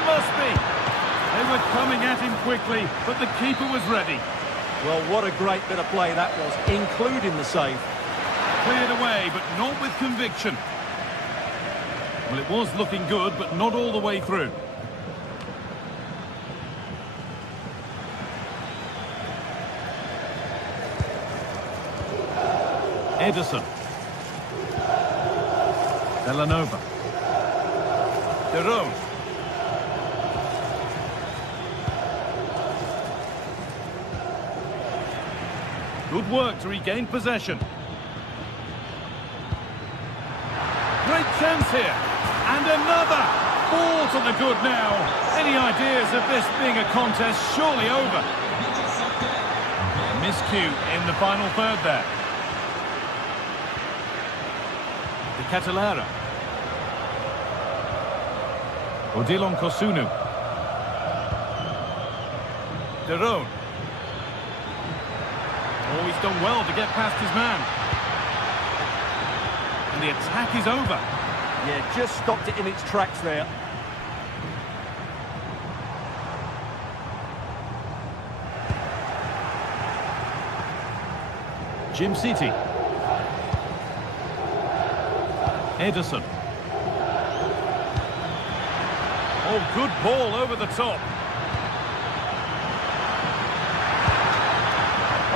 Must be. They were coming at him quickly, but the keeper was ready. Well, what a great bit of play that was, including the save. Cleared away, but not with conviction. Well, it was looking good, but not all the way through. Ederson. Villanova. De Roon. Good work to regain possession. Great chance here. And another. Ball to the good now. Any ideas of this being a contest surely over? Miscue in the final third there. De Ketelaere. Odilon Kosunu. De Roon. Oh, he's done well to get past his man. And the attack is over. Yeah, just stopped it in its tracks there. Jimsiti. Ederson. Oh, good ball over the top.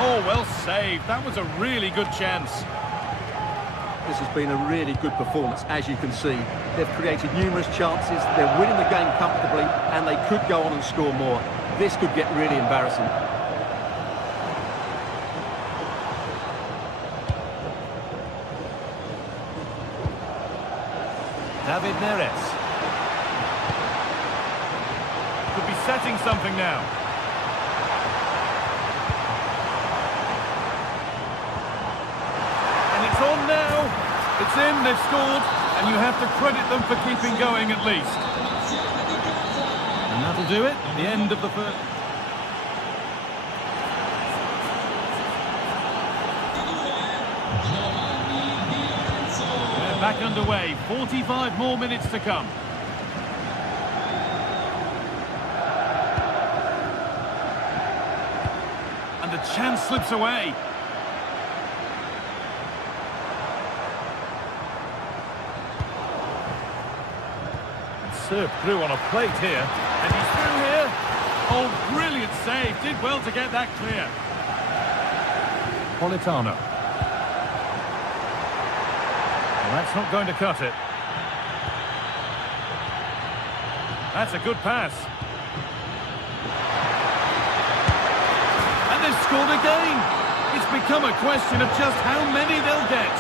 Oh, well saved. That was a really good chance. This has been a really good performance, as you can see. They've created numerous chances, they're winning the game comfortably, and they could go on and score more. This could get really embarrassing. David Neres. Could be setting something now. And it's on now. It's in, they've scored, and you have to credit them for keeping going at least. And that'll do it. The end of the first. We're back underway. 45 more minutes to come. And the chance slips away. Served through on a plate here, and he's through here. Oh, brilliant save. Did well to get that clear. Politano. Well, that's not going to cut it. That's a good pass. And they've scored again. It's become a question of just how many they'll get.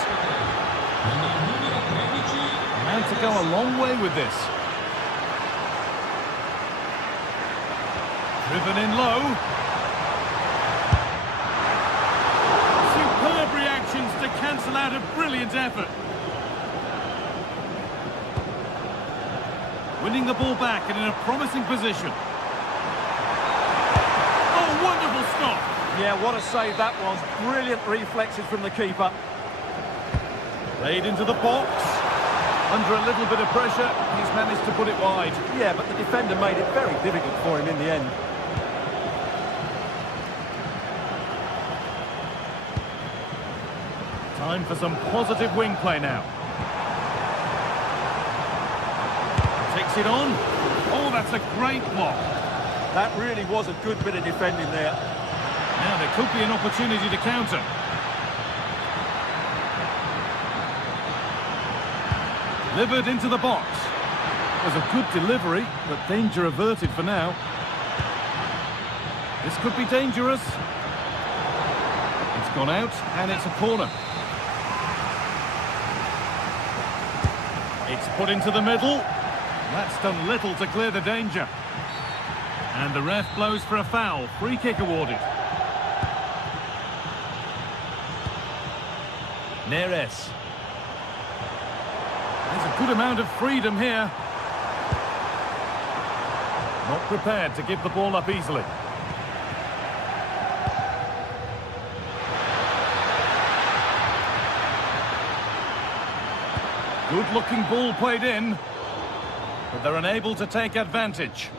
And to go a long way with this. Driven in low. Superb reactions to cancel out a brilliant effort. Winning the ball back and in a promising position. Oh, wonderful stop. Yeah, what a save that was. Brilliant reflexes from the keeper. Played into the box. Under a little bit of pressure, he's managed to put it wide. Yeah, but the defender made it very difficult for him in the end. Time for some positive wing play now. Takes it on. Oh, that's a great block. That really was a good bit of defending there. Now there could be an opportunity to counter. Delivered into the box. Was a good delivery, but danger averted for now. This could be dangerous. It's gone out, and it's a corner. It's put into the middle. That's done little to clear the danger. And the ref blows for a foul. Free kick awarded. Neres. There's a good amount of freedom here. Not prepared to give the ball up easily. Good-looking ball played in, but they're unable to take advantage.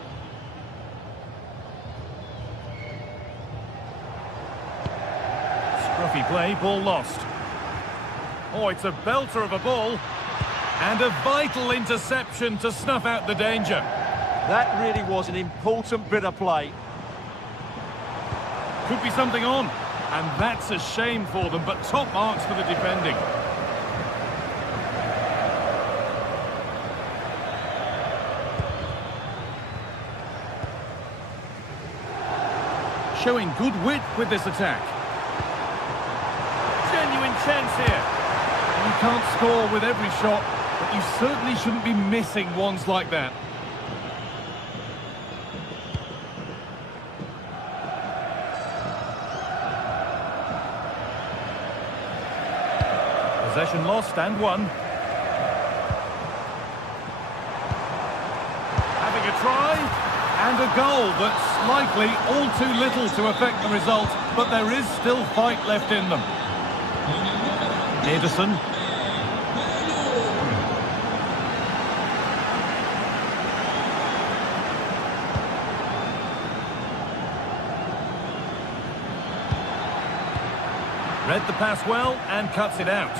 Scruffy play, ball lost. Oh, it's a belter of a ball. And a vital interception to snuff out the danger. That really was an important bit of play. Could be something on. And that's a shame for them, but top marks for the defending. Showing good wit with this attack. Genuine chance here. You can't score with every shot, but you certainly shouldn't be missing ones like that. Possession lost and won. Having a try and a goal, but likely all too little to affect the result, but there is still fight left in them. Ederson. Read the pass well and cuts it out.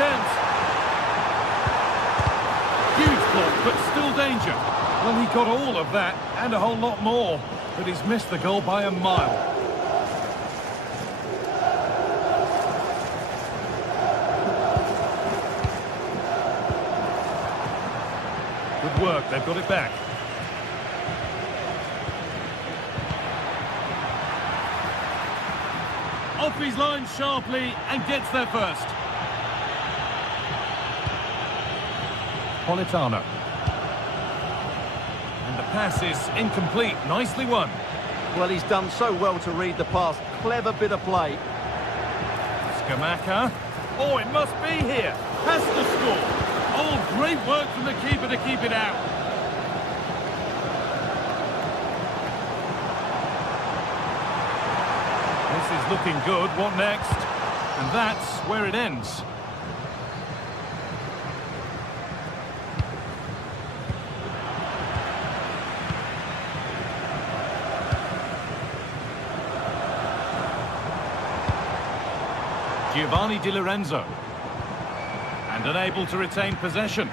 attempt. Huge block, but still danger. Well, he got all of that, and a whole lot more. But he's missed the goal by a mile. Good work, they've got it back. Off his line sharply and gets there first. Politano. And the pass is incomplete. Nicely won. Well, he's done so well to read the pass. Clever bit of play. Skamaka. Oh, it must be here. Has to score. Oh, great work from the keeper to keep it out. This is looking good. What next? And that's where it ends. Giovanni Di Lorenzo. And unable to retain possession.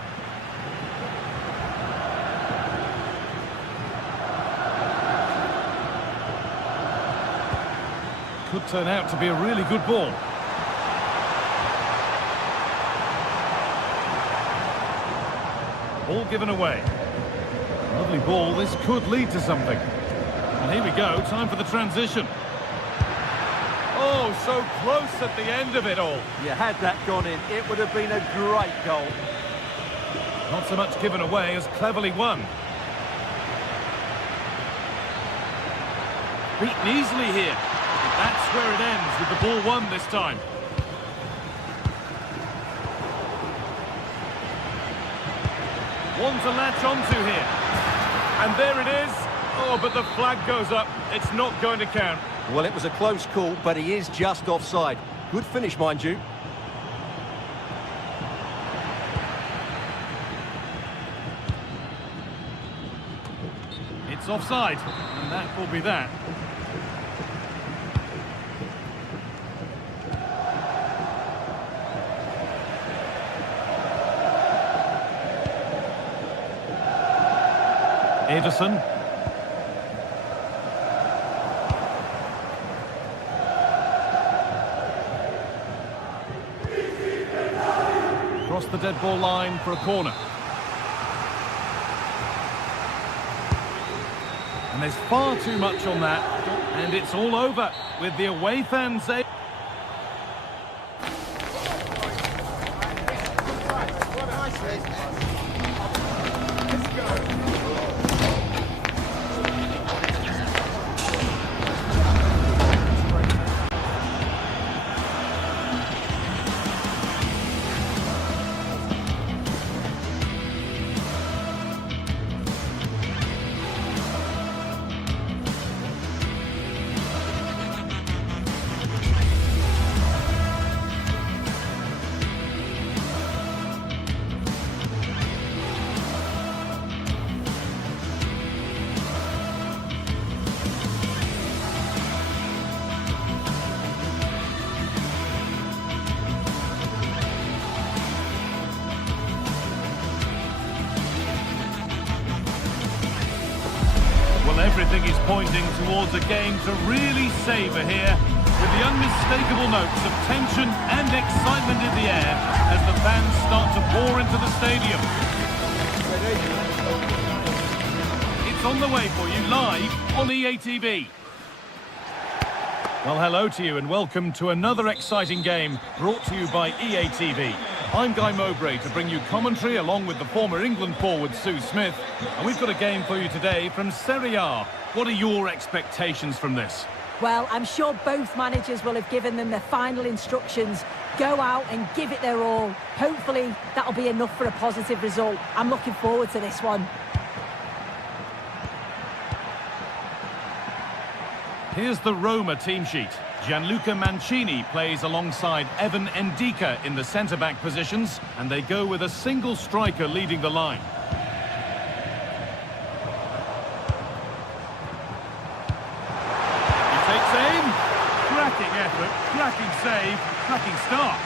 Could turn out to be a really good ball. Ball given away. Lovely ball. This could lead to something. And here we go. Time for the transition. Oh, so close at the end of it all. You had that gone in, it would have been a great goal. Not so much given away as cleverly won. Beaten easily here. That's where it ends, with the ball won this time. One to latch onto here. And there it is. Oh, but the flag goes up. It's not going to count. Well, it was a close call, but he is just offside. Good finish, mind you. It's offside, and that will be that. Ederson. Across the dead ball line for a corner. And there's far too much on that, and it's all over with the away fans. Everything is pointing towards a game to really savour here, with the unmistakable notes of tension and excitement in the air as the fans start to pour into the stadium. It's on the way for you live on EA TV. Well, hello to you and welcome to another exciting game brought to you by EA TV. I'm Guy Mowbray to bring you commentary along with the former England forward Sue Smith. And we've got a game for you today from Serie A. What are your expectations from this? Well, I'm sure both managers will have given them their final instructions. Go out and give it their all. Hopefully, that'll be enough for a positive result. I'm looking forward to this one. Here's the Roma team sheet. Gianluca Mancini plays alongside Evan Ndika in the centre-back positions, and they go with a single striker leading the line. He takes aim. Cracking effort, cracking save, cracking start.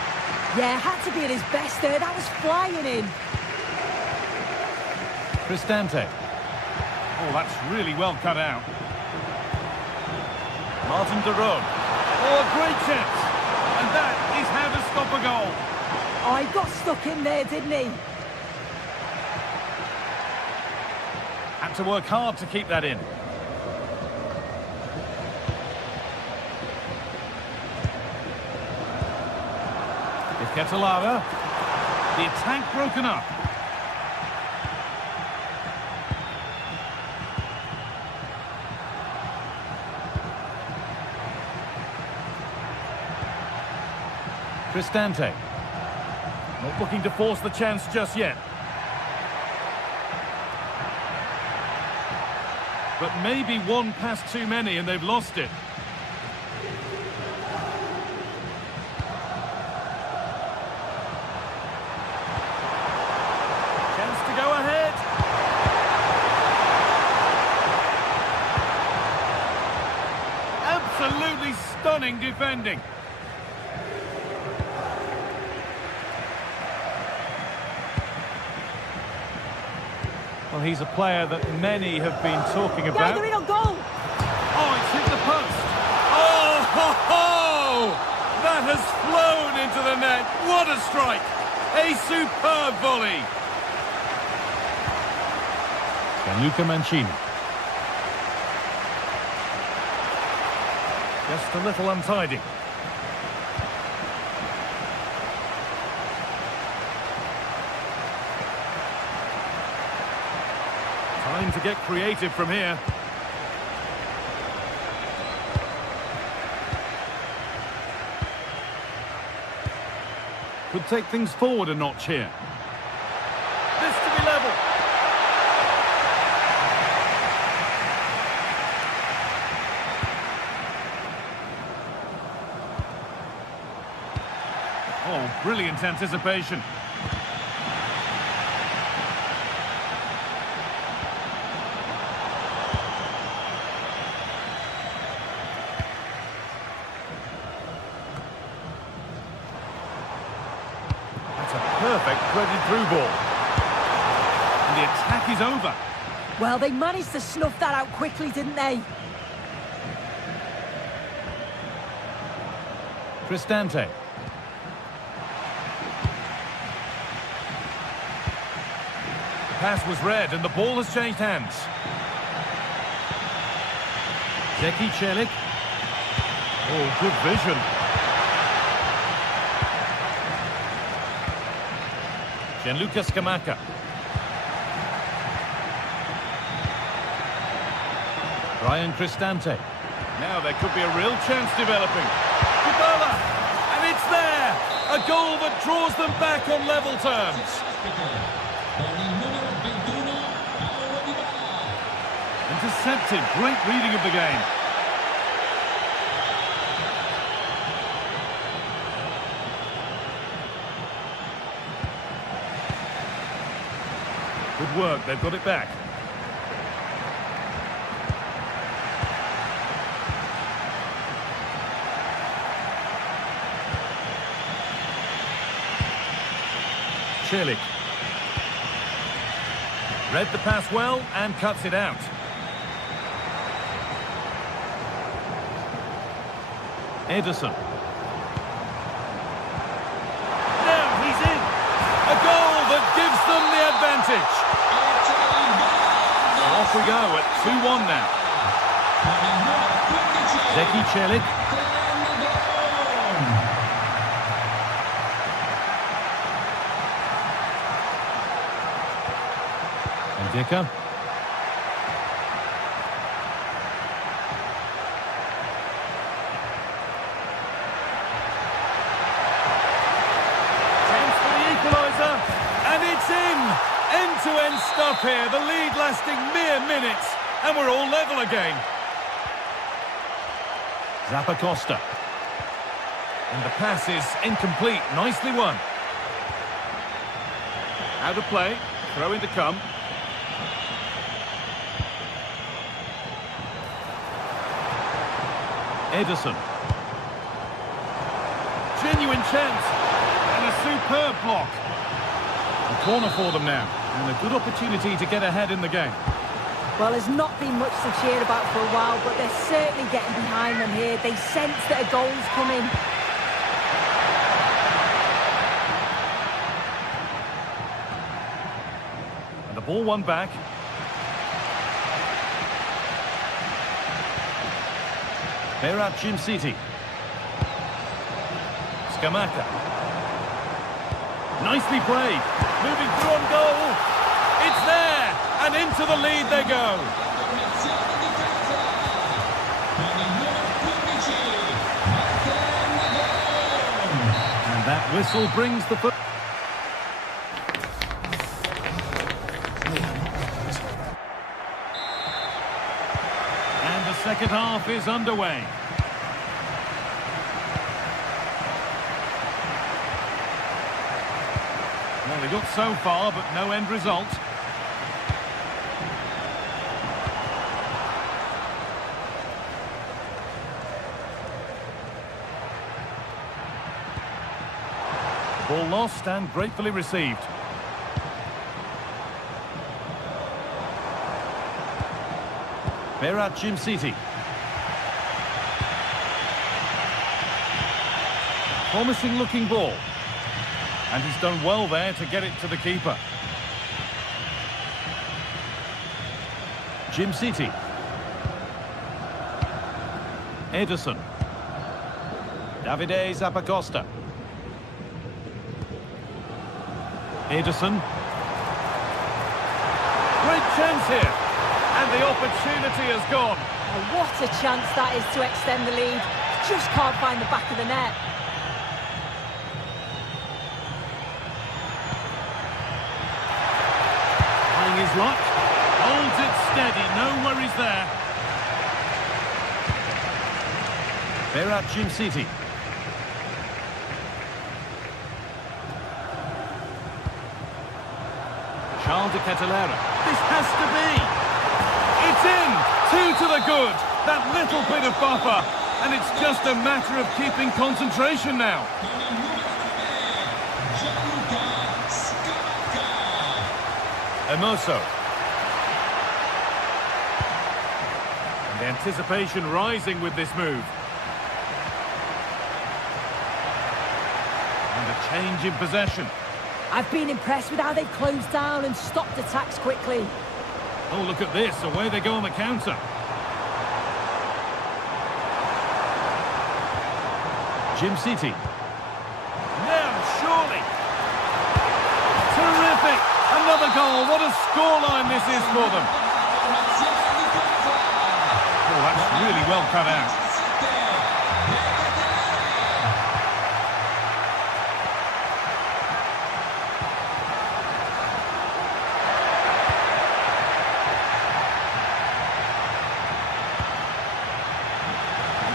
Yeah, had to be at his best there. That was flying in. Cristante. Oh, that's really well cut out. Martin de Roon. Oh, a great chance. And that is how to stop a goal. Oh, he got stuck in there, didn't he? Had to work hard to keep that in. Ketelada. The attack broken up. Cristante. Not looking to force the chance just yet. But maybe one pass too many and they've lost it. Chance to go ahead. Absolutely stunning defending. Well, he's a player that many have been talking about. They're in on goal. Oh, it's hit the post. Oh, ho, ho! That has flown into the net. What a strike. A superb volley. Gianluca Mancini. Just a little untidy. Time to get creative from here. Could take things forward a notch here. This to be level. Oh, brilliant anticipation. Perfect threaded through ball. And the attack is over. Well, they managed to snuff that out quickly, didn't they? Cristante. The pass was read and the ball has changed hands. Zeki Celik. Oh, good vision. Gianluca Scamacca. Brian Cristante. Now there could be a real chance developing. Dybala! And it's there! A goal that draws them back on level terms. Intercepted. Great reading of the game. Good work, they've got it back. Celik. Read the pass well and cuts it out. Ederson. Now he's in. A goal that gives them the advantage. So off we go at 2-1 now. Zeki Celik. And Dicker. And it's in! End-to-end stuff here. The lead lasting mere minutes. And we're all level again. Zappacosta. And the pass is incomplete. Nicely won. Out of play. Throw in to come. Ederson. Genuine chance. And a superb block. A corner for them now, and a good opportunity to get ahead in the game. Well, there's not been much to cheer about for a while, but they're certainly getting behind them here. They sense that a goal's coming. And the ball won back. Berat Jim City. Scamacca. Nicely played. Moving through on goal. It's there. And into the lead they go. And that whistle brings the foot. And the second half is underway. Well, they got so far, but no end result. Ball lost and gratefully received. Berat Jim City. Promising looking ball. And he's done well there to get it to the keeper. Jim City. Ederson. Davide Zappacosta. Ederson. Great chance here. And the opportunity has gone. Oh, what a chance that is to extend the lead. Just can't find the back of the net. Trying his luck. Holds it steady. No worries there. Berat Jim City. Charles de Catalera. This has to be. It's in. 2 to the good. That little bit of buffer. And it's just a matter of keeping concentration now. Hermoso. And the anticipation rising with this move. And a change in possession. I've been impressed with how they've closed down and stopped attacks quickly. Oh, look at this. Away they go on the counter. Jim City. Now, surely. Terrific. Another goal. What a scoreline this is for them. Oh, that's really well cut out.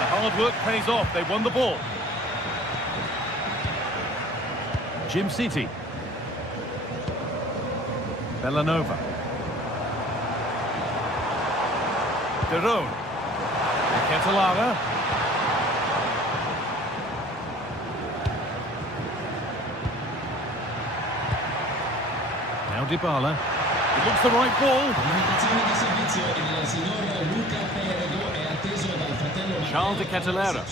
Hard work pays off. They won the ball. Jim City. Bellanova. Derone. Catalara. Now Dybala. It looks the right ball. Charles de Catalera.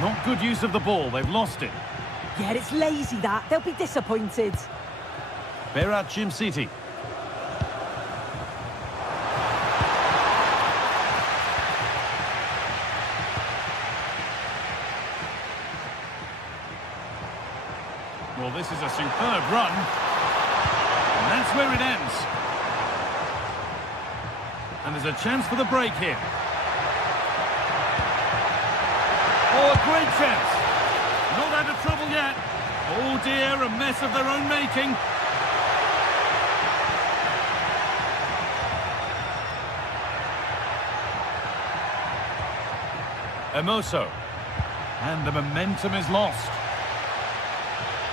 Not good use of the ball. They've lost it. Yeah, it's lazy that. They'll be disappointed. Berat Jim City. Well, this is a superb run. And that's where it ends. And there's a chance for the break here. Oh, a great chance. Not out of trouble yet. Oh dear, a mess of their own making. Hermoso. And the momentum is lost.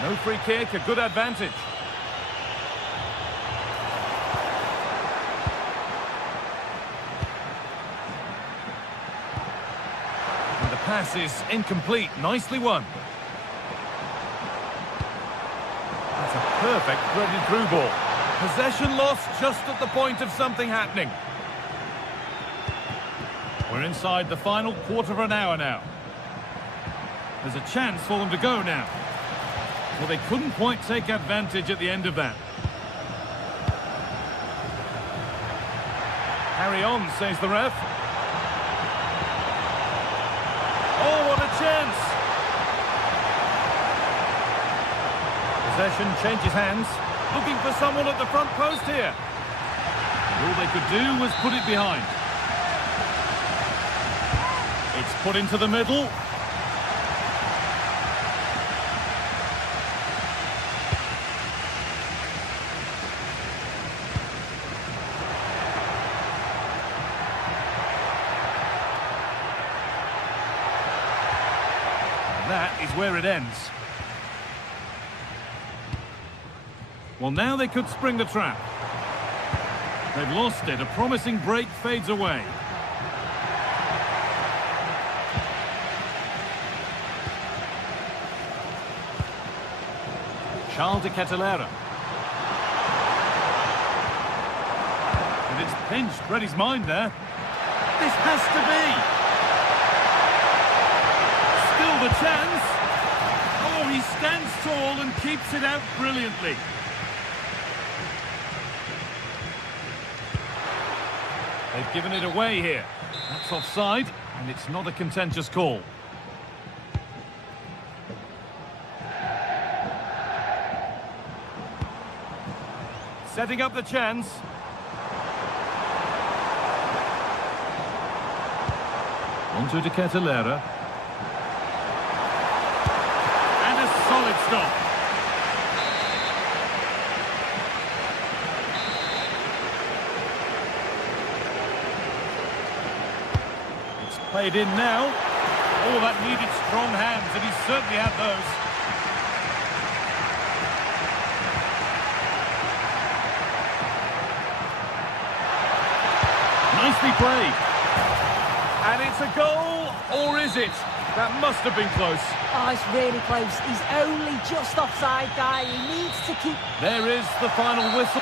No free kick, a good advantage. And the pass is incomplete. Nicely won. That's a perfect threaded through ball. Possession lost just at the point of something happening. We're inside the final quarter of an hour now. There's a chance for them to go now. Well, they couldn't quite take advantage at the end of that. Carry on, says the ref. Oh, what a chance! Possession changes hands. Looking for someone at the front post here. All they could do was put it behind. It's put into the middle. That is where it ends. Well, now they could spring the trap. They've lost it. A promising break fades away. Charles de Ketelera. And it's pinched. Read his mind there. This has to be. The chance. Oh, he stands tall and keeps it out brilliantly. They've given it away here. That's offside, and it's not a contentious call. Setting up the chance. Onto de Ketelera. Solid stop. It's played in now. Oh, that needed strong hands, and he certainly had those. Nicely played. And it's a goal, or is it? That must have been close. Oh, it's really close. He's only just offside, guy. He needs to keep... There is the final whistle.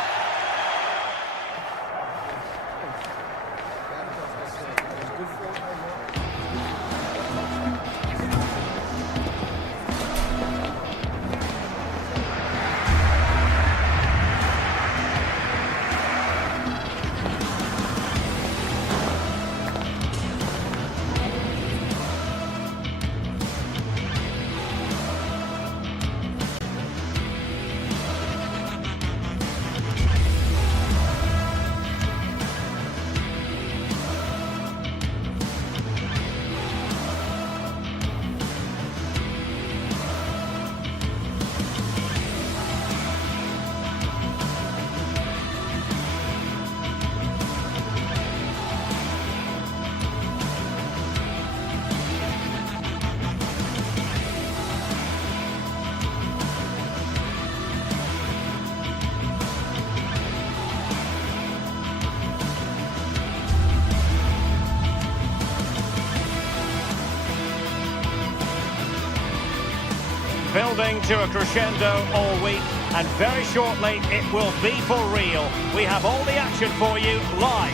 Building to a crescendo all week, and very shortly it will be for real. We have all the action for you live.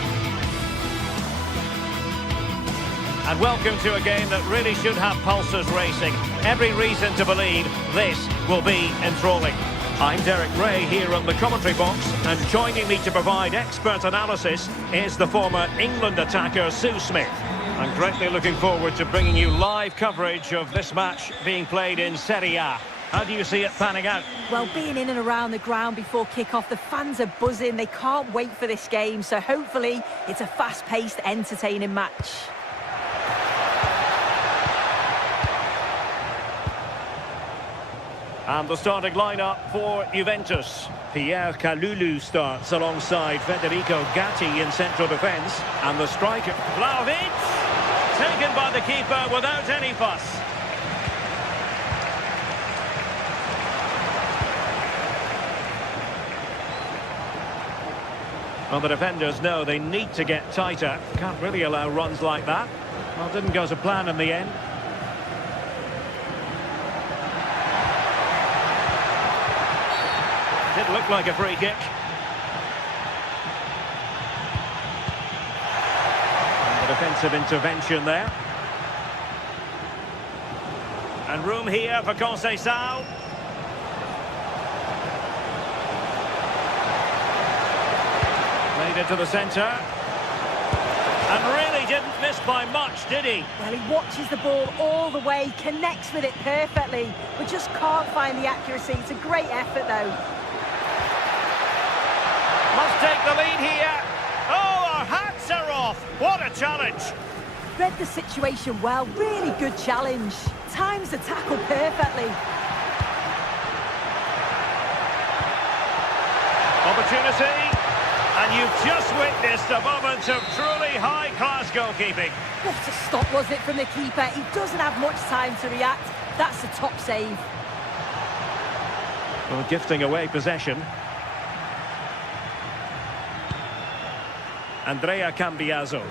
And welcome to a game that really should have pulses racing. Every reason to believe this will be enthralling. I'm Derek Ray here on the commentary box, and joining me to provide expert analysis is the former England attacker Sue Smith. I'm greatly looking forward to bringing you live coverage of this match being played in Serie A. How do you see it panning out? Well, being in and around the ground before kick-off, the fans are buzzing. They can't wait for this game, so hopefully it's a fast-paced, entertaining match. And the starting lineup for Juventus. Pierre Kalulu starts alongside Federico Gatti in central defence. And the striker, Vlahovic, taken by the keeper without any fuss. Well, the defenders know they need to get tighter. Can't really allow runs like that. Well, didn't go to plan in the end. Did look like a free kick. And the defensive intervention there. And room here for Conceição. Played it to the centre. And really didn't miss by much, did he? Well, he watches the ball all the way, connects with it perfectly, but just can't find the accuracy. It's a great effort, though. Must take the lead here. Oh, our hats are off. What a challenge. Read the situation well. Really good challenge. Times the tackle perfectly. Opportunity. And you've just witnessed a moment of truly high-class goalkeeping. What a stop was it from the keeper. He doesn't have much time to react. That's a top save. Well, gifting away possession. Andrea Cambiaso.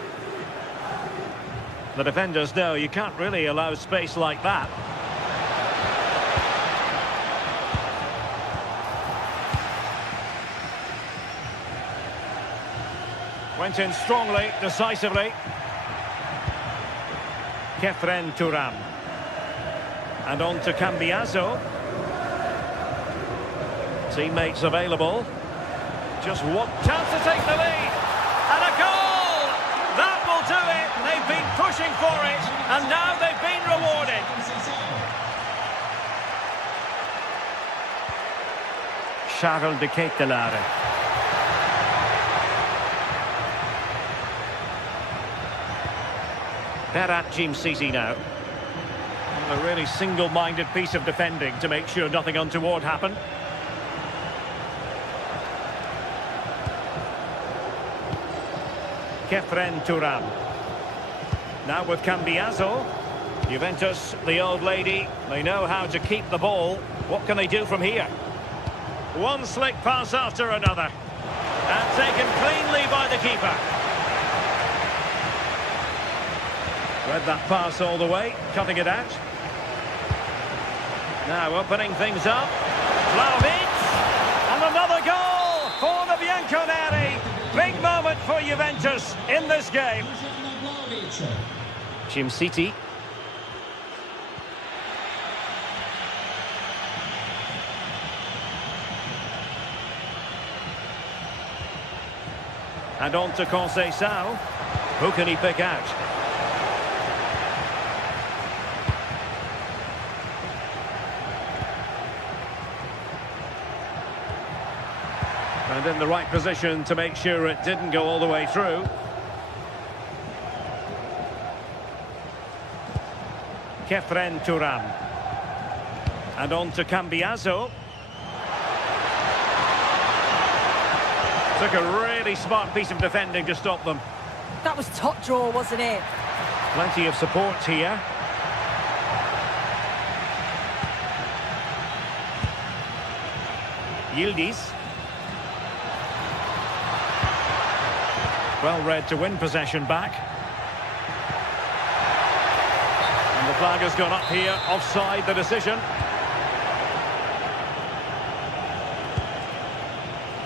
The defenders know you can't really allow space like that. Went in strongly, decisively. Kefren Turam. And on to Cambiaso. Teammates available. Just one chance to take the lead. And a goal! That will do it. They've been pushing for it. And now they've been rewarded. Charles de Ketelaere. Berat Jim-Sisi now. A really single-minded piece of defending to make sure nothing untoward happened. Kefren Turam. Now with Cambiaso. Juventus, the old lady, they know how to keep the ball. What can they do from here? One slick pass after another. And taken cleanly by the keeper. Read that pass all the way, cutting it out. Now opening things up. Vlahovic! And another goal for the Bianconeri. Big moment for Juventus in this game. Jim-Sisi. And on to Conceição. Who can he pick out? And in the right position to make sure it didn't go all the way through. Kefren Turam. And on to Cambiaso. Took a really smart piece of defending to stop them. That was top draw, wasn't it? Plenty of support here. Yildiz. Well read to win possession back. And the flag has gone up here, offside the decision.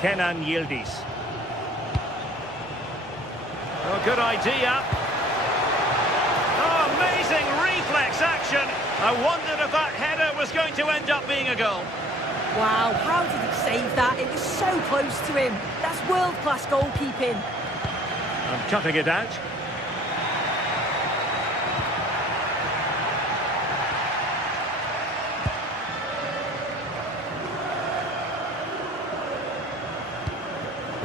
Kenan Yildiz. Oh, good idea. Oh, amazing reflex action. I wondered if that header was going to end up being a goal. Wow, how did he save that? It was so close to him. That's world-class goalkeeping. And cutting it out.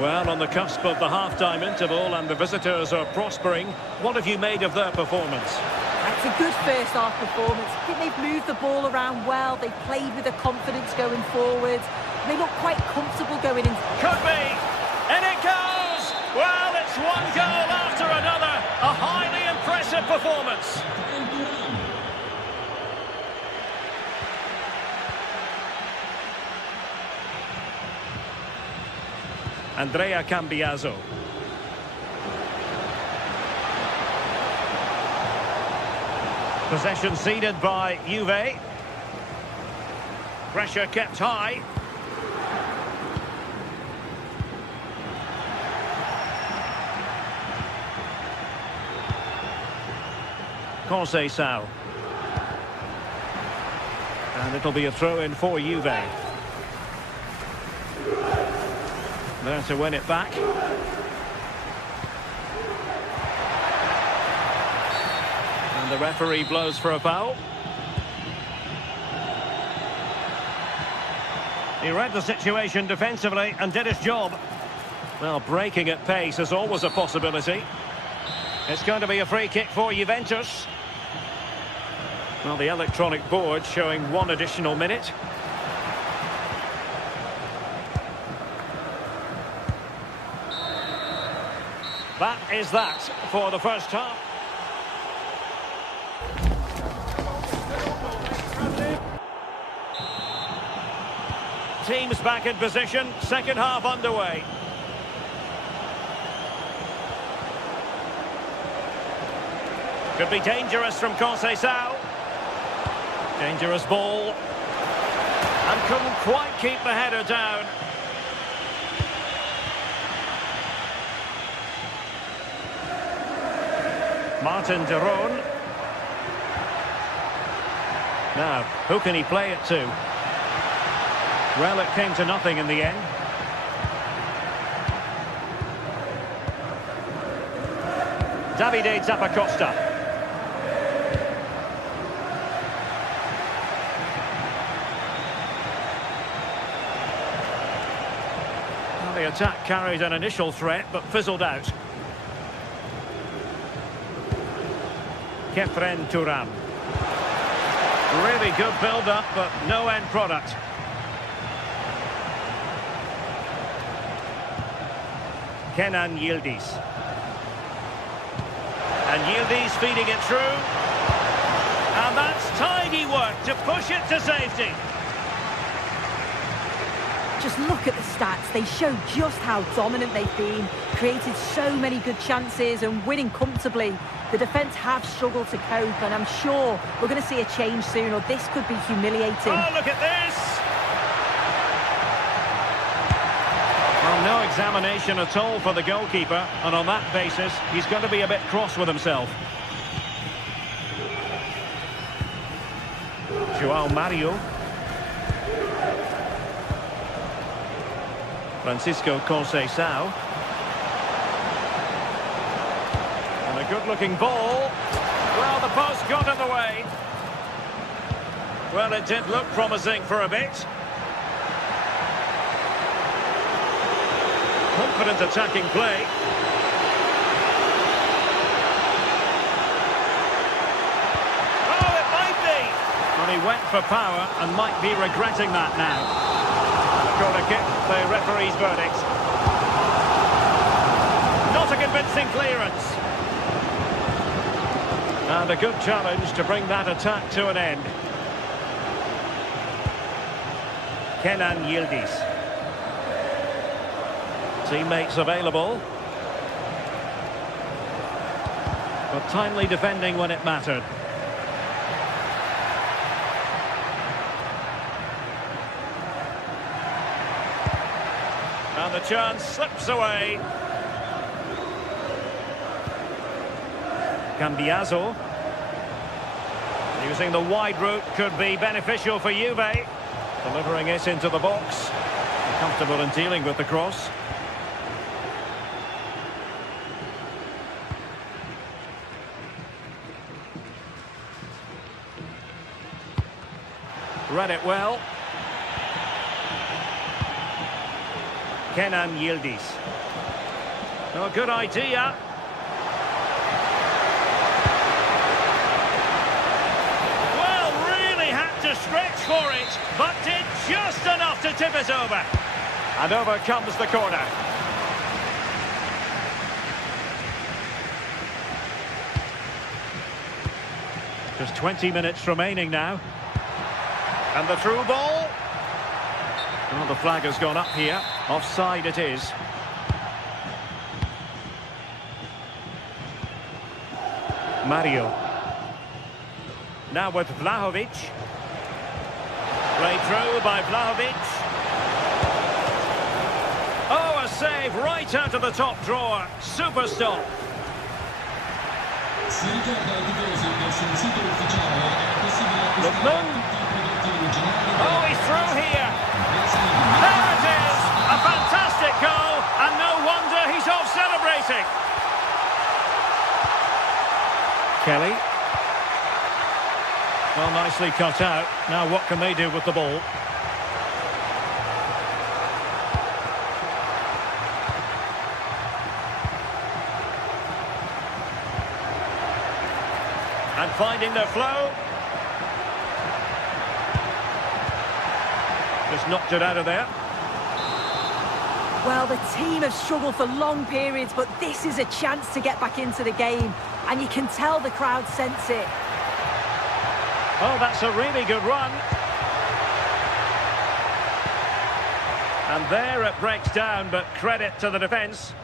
Well, on the cusp of the half-time interval and the visitors are prospering. What have you made of their performance? It's a good first-half performance. I think they've moved the ball around well. They've played with a confidence going forward. They look quite comfortable going in. Could be! And it goes! Well, it's one goal after another. A highly impressive performance. Andrea Cambiaso. Possession ceded by Juve. Pressure kept high. Conceição. And it'll be a throw-in for Juve. There to win it back. And the referee blows for a foul. He read the situation defensively and did his job. Well, breaking at pace is always a possibility. It's going to be a free kick for Juventus. Well, the electronic board showing 1 additional minute. That is that for the first half. Teams back in position, second half underway. Could be dangerous from Conceição. Dangerous ball. And couldn't quite keep the header down. Martin de Roon. Now, who can he play it to? Well, it came to nothing in the end. Davide Zappacosta. Well, the attack carried an initial threat, but fizzled out. Kefren Turan. Really good build-up, but no end product. Kenan Yildiz. And Yildiz feeding it through. And that's tidy work to push it to safety. Just look at the stats. They show just how dominant they've been. Created so many good chances and winning comfortably. The defence have struggled to cope, and I'm sure we're going to see a change soon, or this could be humiliating. Oh, look at this! Well, no examination at all for the goalkeeper, and on that basis, he's going to be a bit cross with himself. João Mario. Francisco Conceição. And a good-looking ball. Well, the post got in the way. Well, it did look promising for a bit. Confident attacking play. Oh, it might be! Well, he went for power and might be regretting that now. Corner kick, the referee's verdict. Not a convincing clearance. And a good challenge to bring that attack to an end. Kenan Yildiz. Teammates available. But timely defending when it mattered. And the chance slips away. Cambiaso. Using the wide route could be beneficial for Juve. Delivering it into the box. Comfortable in dealing with the cross. Read it well. Kenan Yildiz. Oh, good idea. Well, really had to stretch for it, but did just enough to tip it over. And over comes the corner. Just 20 minutes remaining now. And the through ball. Well, the flag has gone up here. Offside it is. Mario. Now with Vlahovic. Played through by Vlahovic. Oh, a save right out of the top drawer. Super stop. Si ricorda ai tifosi che il sentito ufficiale è possibile Lookman. acquistare Oh, he's through here. There it is! A fantastic goal, and no wonder he's off celebrating. Kelly. Well, nicely cut out. Now what can they do with the ball? And finding their flow. Just knocked it out of there. Well, the team have struggled for long periods, but this is a chance to get back into the game. And you can tell the crowd sense it. Oh, that's a really good run. And there it breaks down, but credit to the defence.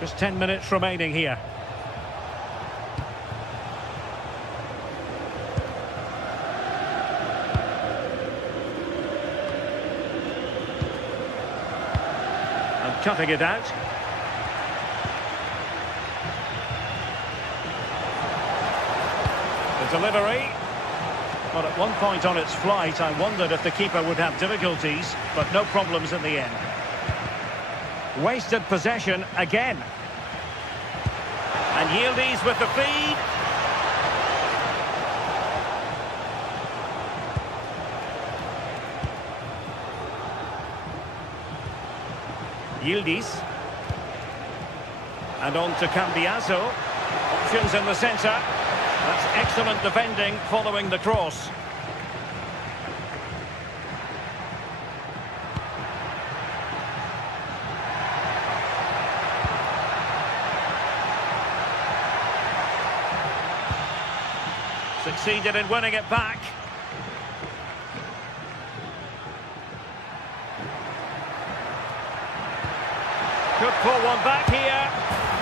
Just 10 minutes remaining here. And cutting it out. The delivery. Well, at one point on its flight, I wondered if the keeper would have difficulties, but no problems in the end. Wasted possession again. And Yildiz with the feed. Yildiz. And on to Cambiaso. Options in the centre. That's excellent defending following the cross. Succeeded in winning it back. Could pull one back here.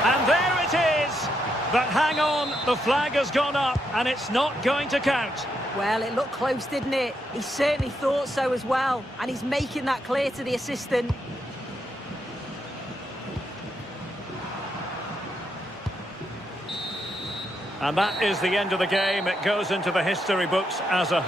And there it is. But hang on, the flag has gone up and it's not going to count. Well, it looked close, didn't it? He certainly thought so as well. And he's making that clear to the assistant. And that is the end of the game. It goes into the history books as a...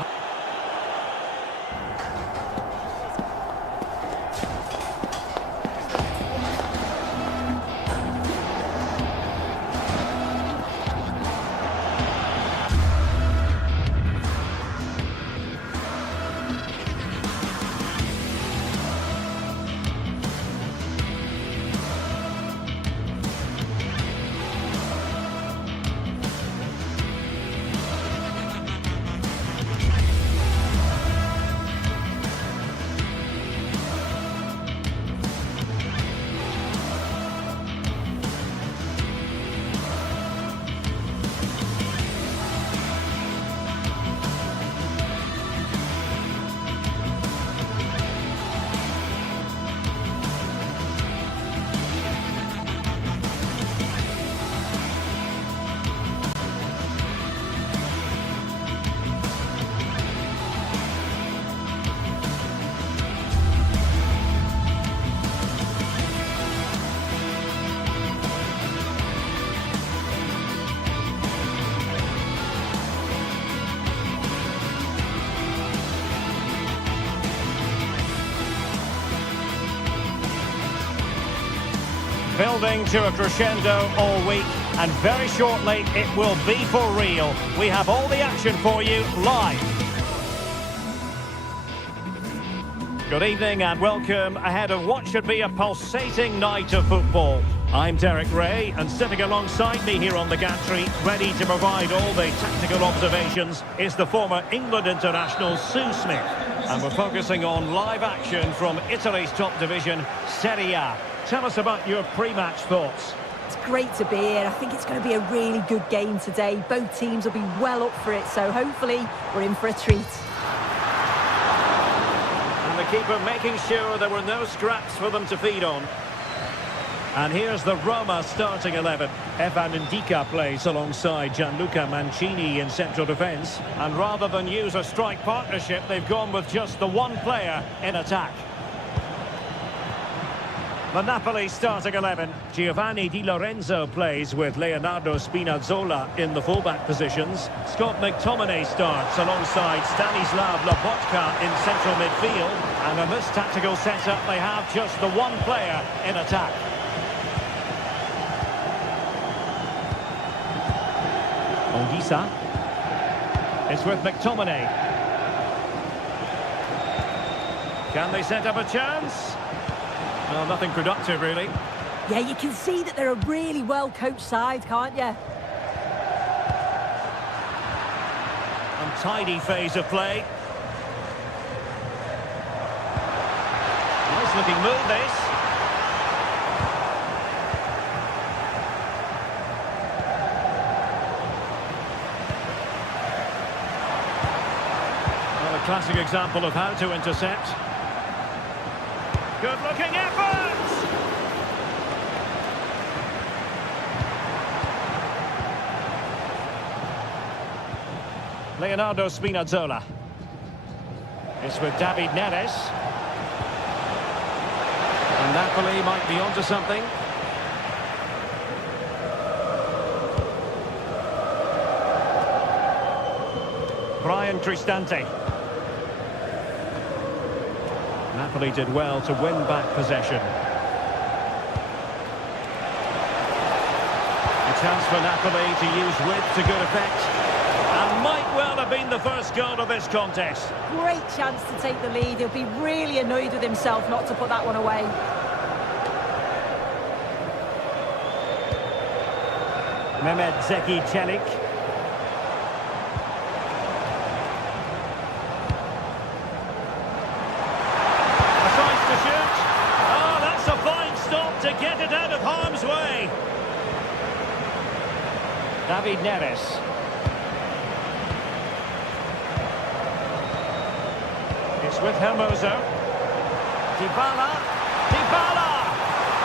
Building to a crescendo all week, and very shortly it will be for real. We have all the action for you live. Good evening and welcome ahead of what should be a pulsating night of football. I'm Derek Ray, and sitting alongside me here on the gantry, ready to provide all the tactical observations, is the former England international Sue Smith. And we're focusing on live action from Italy's top division, Serie A. Tell us about your pre-match thoughts. It's great to be here. I think it's going to be a really good game today. Both teams will be well up for it, so hopefully we're in for a treat. And the keeper making sure there were no scraps for them to feed on. And here's the Roma starting 11. Evan Ndika plays alongside Gianluca Mancini in central defence. And rather than use a strike partnership, they've gone with just the one player in attack. The Napoli starting 11. Giovanni Di Lorenzo plays with Leonardo Spinazzola in the fullback positions. Scott McTominay starts alongside Stanislav Lobotka in central midfield. And in this tactical setup, they have just the one player in attack. Ongisa. It's with McTominay. Can they set up a chance? Well, nothing productive, really. Yeah, you can see that they're a really well-coached side, can't you? Untidy phase of play. Nice looking move, this. Well, a classic example of how to intercept. Good looking effort! Leonardo Spinazzola. It's with David Neres. And Napoli might be onto something. Brian Cristante. Napoli did well to win back possession. A chance for Napoli to use width to good effect. And might well have been the first goal of this contest. Great chance to take the lead. He'll be really annoyed with himself not to put that one away. Mehmet Zeki Çelik. To get it out of harm's way. David Neres. It's with Hermoso. Dybala.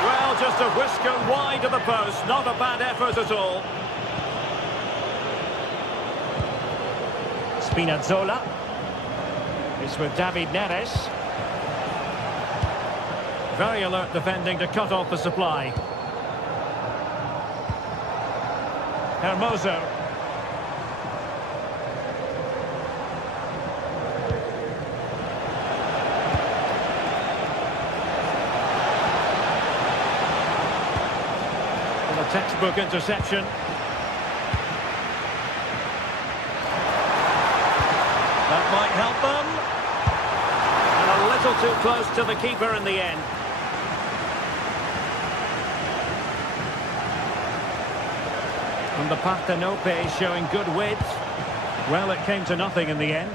Well, just a whisker wide of the post. Not a bad effort at all. Spinazzola. It's with David Neres. Very alert defending to cut off the supply. Hermoso. And a textbook interception. That might help them. And a little too close to the keeper in the end. And the Parthenope is showing good width. Well, it came to nothing in the end.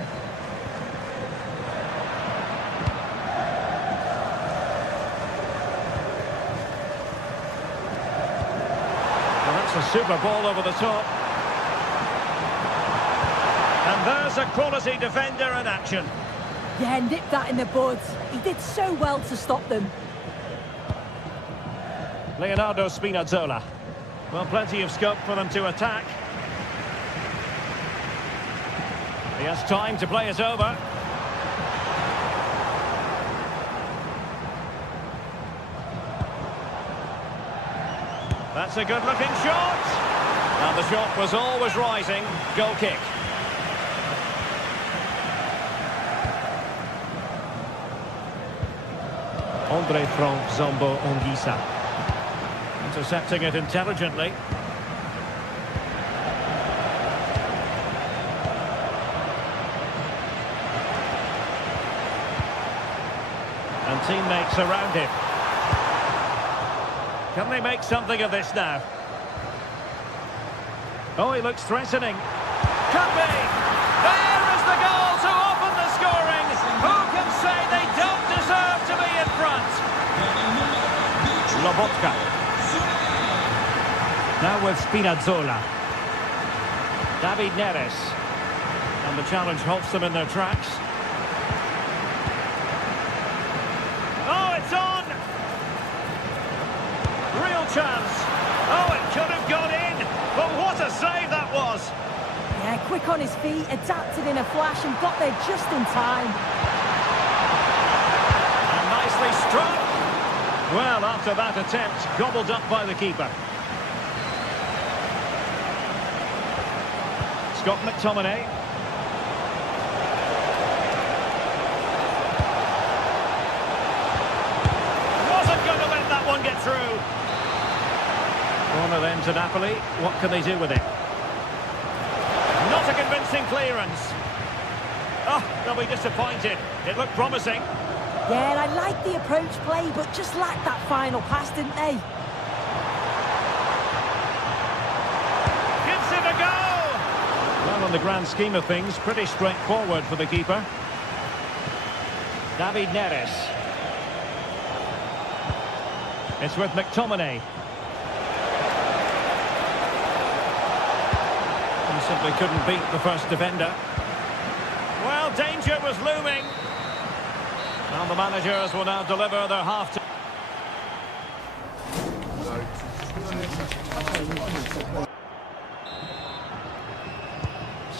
Well, that's a super ball over the top. And there's a quality defender in action. Yeah, nipped that in the bud. He did so well to stop them. Leonardo Spinazzola. Well, plenty of scope for them to attack. He has time to play it over. That's a good-looking shot. And the shot was always rising. Goal kick. Andre Frank Zombo Ongisa. Intercepting it intelligently. And teammates around him. Can they make something of this now? Oh, he looks threatening. Could be! There is the goal to open the scoring! Who can say they don't deserve to be in front? Lobotka. Now with Spinazzola. David Neres. And the challenge halts them in their tracks. Oh, it's on! Real chance. Oh, it could have gone in. But what a save that was. Yeah, quick on his feet, adapted in a flash and got there just in time. And nicely struck. Well, after that attempt, gobbled up by the keeper. Scott McTominay. Wasn't going to let that one get through. Corner then to Napoli. What can they do with it? Not a convincing clearance. Oh, they'll be disappointed. It looked promising. Yeah, I like the approach play, but just lacked that final pass, didn't they? Gives it a go! Well, on the grand scheme of things, pretty straightforward for the keeper. David Neres. It's with McTominay. He simply couldn't beat the first defender. Well, danger was looming. And the managers will now deliver their half-time.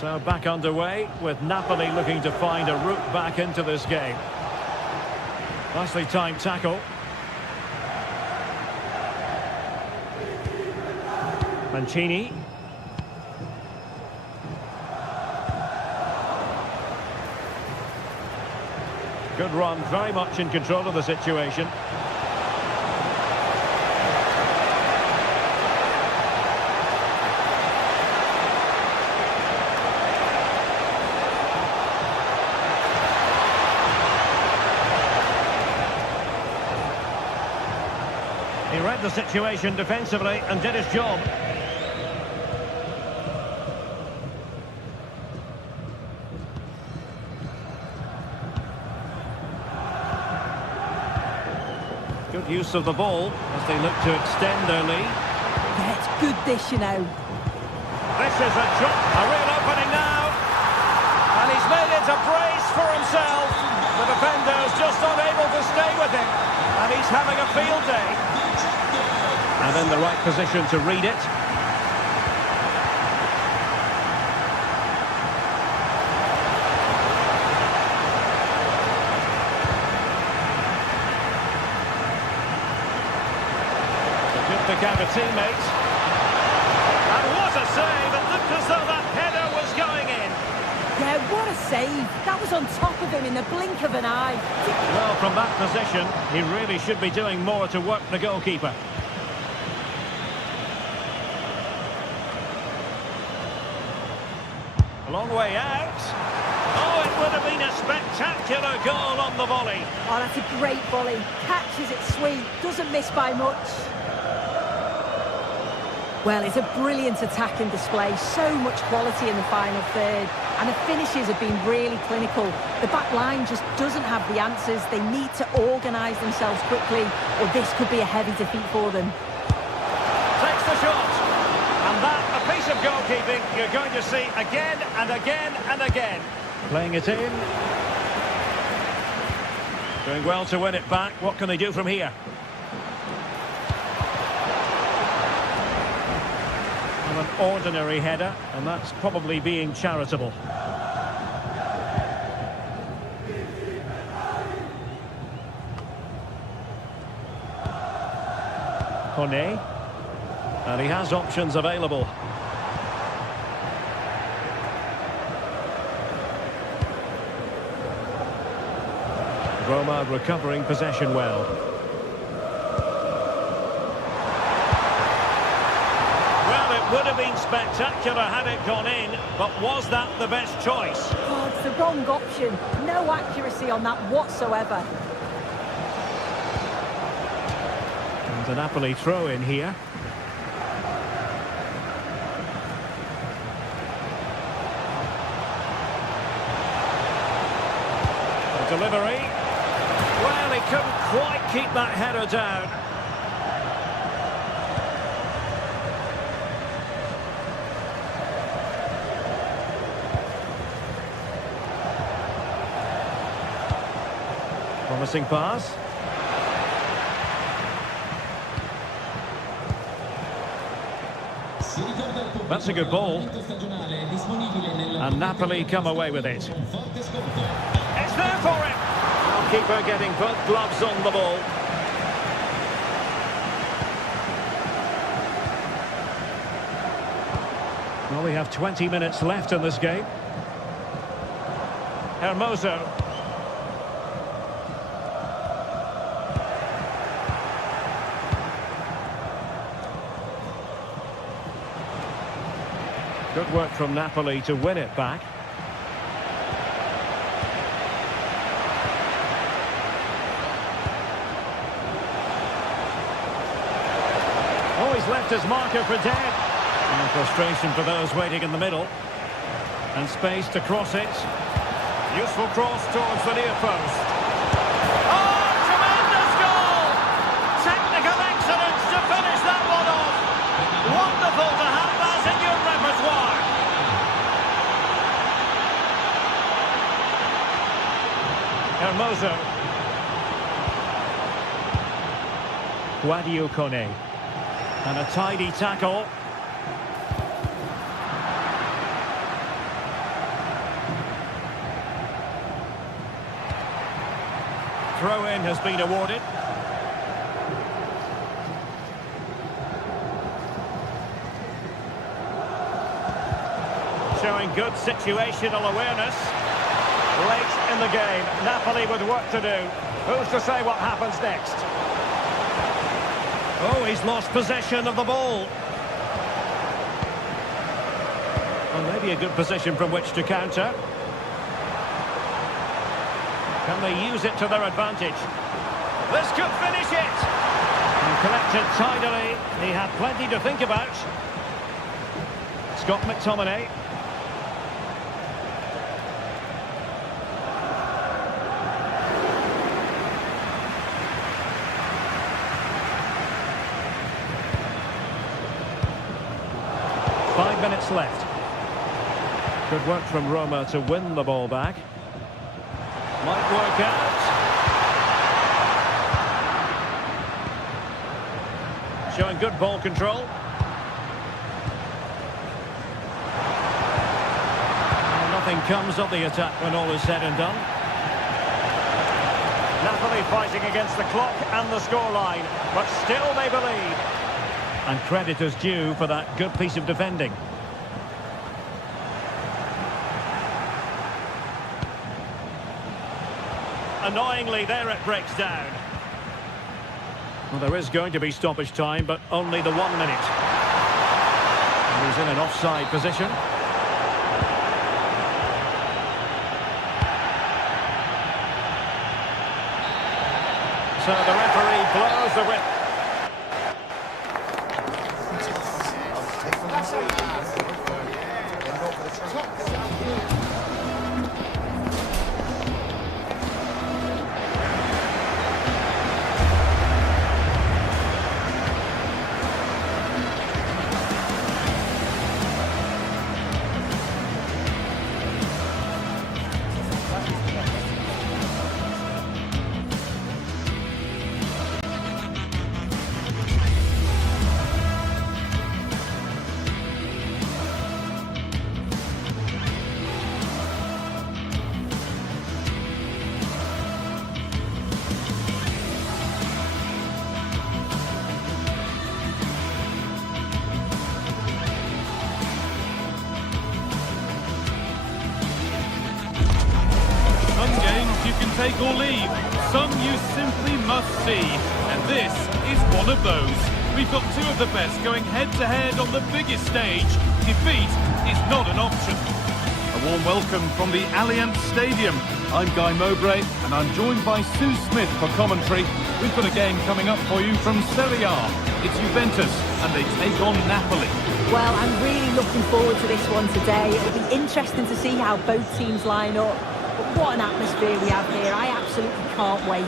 So back underway with Napoli looking to find a route back into this game. Nicely timed tackle. Mancini. Good run, very much in control of the situation. He read the situation defensively and did his job. Good use of the ball as they look to extend their lead. Yeah, it's good dish, you know. This is a real opening now. And he's made it a brace for himself. The defender's just unable to stay with him. And he's having a field day. And in the right position to read it. Pick out a teammate. And what a save! It looked as though that header was going in. Yeah, what a save. That was on top of him in the blink of an eye. Well, from that position, he really should be doing more to work the goalkeeper. A long way out. Oh, it would have been a spectacular goal on the volley. Oh, that's a great volley. Catches it sweet. Doesn't miss by much. Well, it's a brilliant attacking display. So much quality in the final third. And the finishes have been really clinical. The back line just doesn't have the answers. They need to organise themselves quickly, or this could be a heavy defeat for them. Takes the shot. And that, a piece of goalkeeping you're going to see again and again and again. Playing it in. Doing well to win it back. What can they do from here? An ordinary header, and that's probably being charitable. Kone, and he has options available. Roma recovering possession well. Would have been spectacular had it gone in, but was that the best choice? Oh, it's the wrong option. No accuracy on that whatsoever. And a Napoli throw in here. The delivery. Well, he couldn't quite keep that header down. Promising pass. That's a good ball. And Napoli come away with it. It's there for him. Goalkeeper getting both gloves on the ball. Well, we have 20 minutes left in this game. Hermoso. Good work from Napoli to win it back. Oh, he's left his marker for dead. And frustration for those waiting in the middle. And space to cross it. Useful cross towards the near post. Oh, tremendous goal! Technical excellence to finish that one off. Wonderful to have that in your repertoire. Hermoso. Guadio Kone. And a tidy tackle. Throw-in has been awarded. Showing good situational awareness. Late in the game, Napoli with work to do. Who's to say what happens next? Oh, he's lost possession of the ball. Well, maybe a good position from which to counter. Can they use it to their advantage? This could finish it! And collected tidily. He had plenty to think about. Scott McTominay. Five minutes left. Good work from Roma to win the ball back. Might work out. Showing good ball control. And nothing comes of the attack when all is said and done. Napoli fighting against the clock and the scoreline, but still they believe. And credit is due for that good piece of defending. Annoyingly, there it breaks down. Well, there is going to be stoppage time, but only the 1 minute. And he's in an offside position. So the referee blows the whistle. Some games you can take or leave, some you simply must see, and this is one of those. We've got two of the best going head-to-head on the biggest stage. Defeat is not an option. A warm welcome from the Allianz Stadium. I'm Guy Mowbray, and I'm joined by Sue Smith for commentary. We've got a game coming up for you from Serie A. It's Juventus, and they take on Napoli. Well, I'm really looking forward to this one today. It'll be interesting to see how both teams line up. But what an atmosphere we have here. I absolutely can't wait.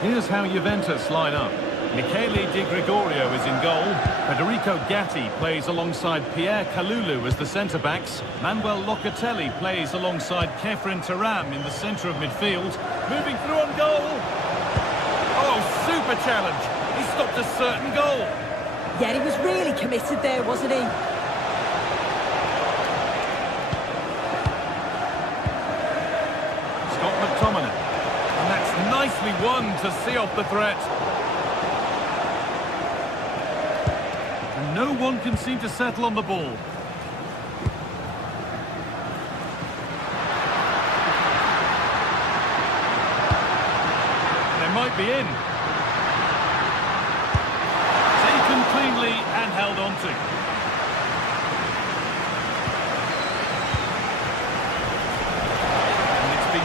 Here's how Juventus line up. Michele Di Gregorio is in goal. Federico Gatti plays alongside Pierre Kalulu as the centre-backs. Manuel Locatelli plays alongside Kefren Turam in the centre of midfield. Moving through on goal. Oh, super challenge. He stopped a certain goal. Yeah, he was really committed there, wasn't he? Scott McTominay. And that's nicely one to see off the threat. And no one can seem to settle on the ball. They might be in. Taken cleanly and held on to.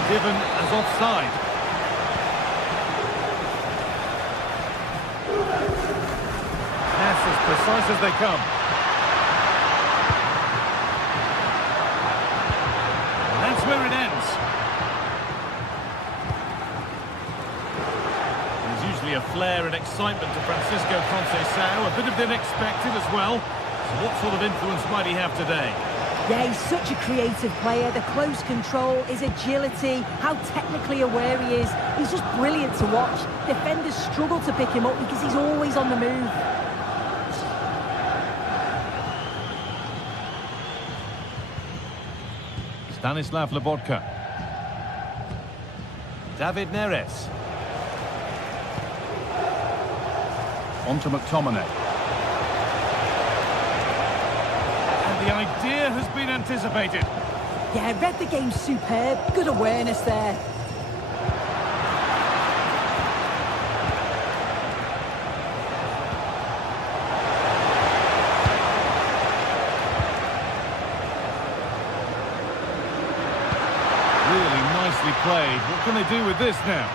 Given as offside. Pass as precise as they come. And that's where it ends. There's usually a flair and excitement to Francisco Conceição, a bit of the unexpected as well. So what sort of influence might he have today? Yeah, he's such a creative player. The close control, his agility, how technically aware he is. He's just brilliant to watch. Defenders struggle to pick him up because he's always on the move. Stanislav Lobotka. David Neres. On to McTominay. The idea has been anticipated. Yeah, read the game superb. Good awareness there. Really nicely played. What can they do with this now?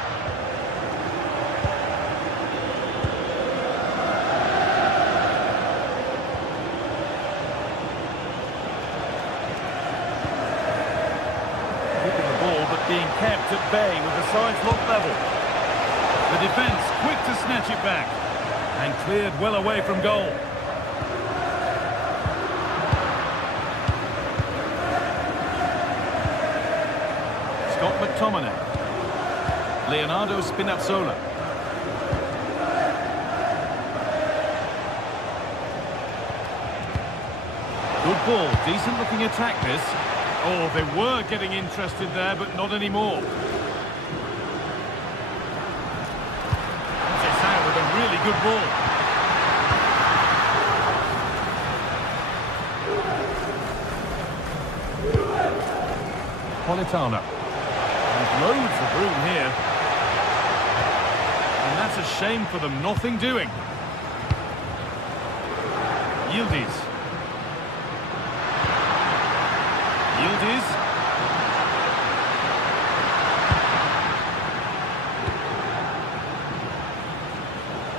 Being kept at bay with the sides locked level. The defence quick to snatch it back and cleared well away from goal. Scott McTominay. Leonardo Spinazzola. Good ball, decent looking attack this. Oh, they were getting interested there, but not anymore. Conceição with a really good ball. Politano. There's loads of room here. And that's a shame for them, nothing doing. Yildiz. Yildiz.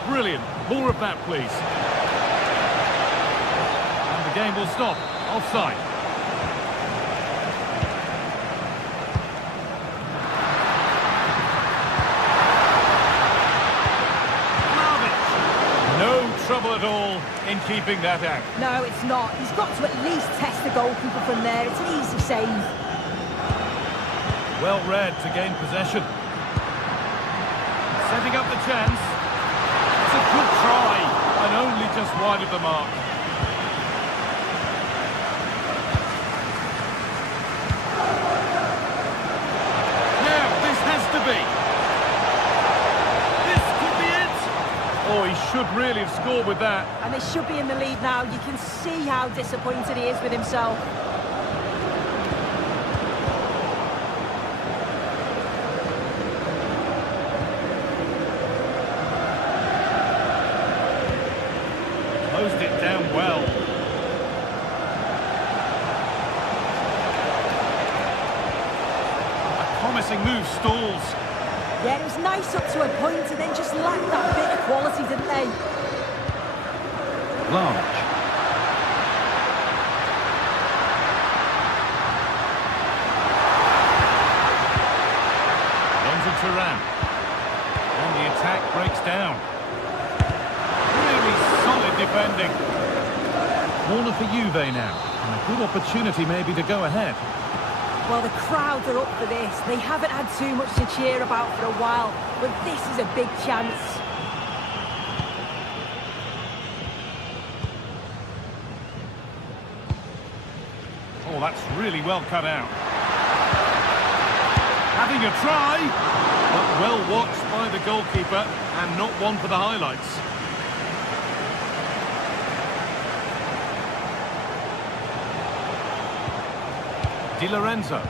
Brilliant. More of that, please. And the game will stop. Offside. No trouble at all in keeping that out. No, it's not. He's got to at least test the goalkeeper from there. It's an easy save. Well read to gain possession. Setting up the chance. It's a good try, and only just wide of the mark. Now, this has to be. This could be it. Oh, he should really have scored with that. And they should be in the lead now. You can see how disappointed he is with himself. Closed it down well. A promising move stalls. Yeah, it was nice up to a point and then just lacked that bit of quality, didn't they? Large. On to Turan. And the attack breaks down. Really solid defending. Corner for Juve now. And a good opportunity maybe to go ahead. Well, the crowds are up for this. They haven't had too much to cheer about for a while, but this is a big chance. Oh, that's really well cut out. Having a try, but well watched by the goalkeeper and not one for the highlights. Di Lorenzo.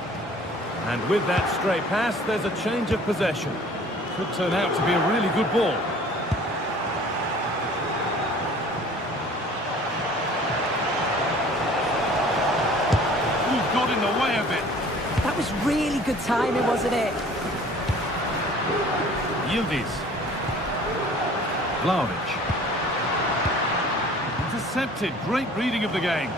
And with that stray pass, there's a change of possession. Could turn out to be a really good ball. Ooh, got in the way of it. That was really good timing, wasn't it? Yildiz. Vlahovic. Intercepted. Great reading of the game.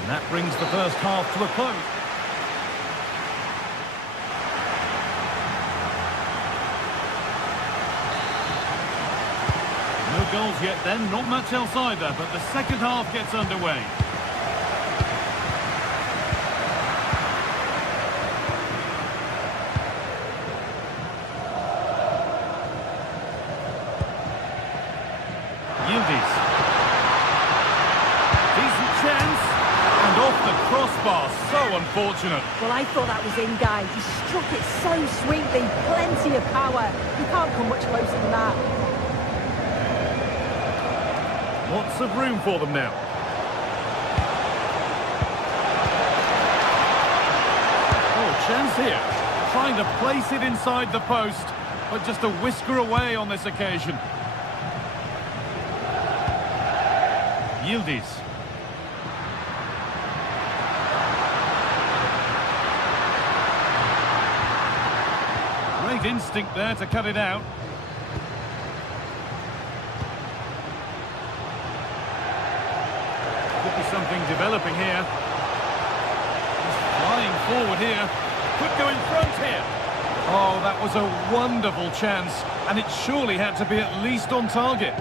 And that brings the first half to a close. No goals yet then, not much else either, but the second half gets underway. Yildiz. Decent chance, and off the crossbar, so unfortunate. Well, I thought that was in, guys. He struck it so sweetly, plenty of power. You can't come much closer than that. Lots of room for them now. Oh, chance here. Trying to place it inside the post, but just a whisker away on this occasion. Yildiz. Great instinct there to cut it out. Could be something developing here. He's flying forward here. Could go in front here. Oh, that was a wonderful chance, and it surely had to be at least on target.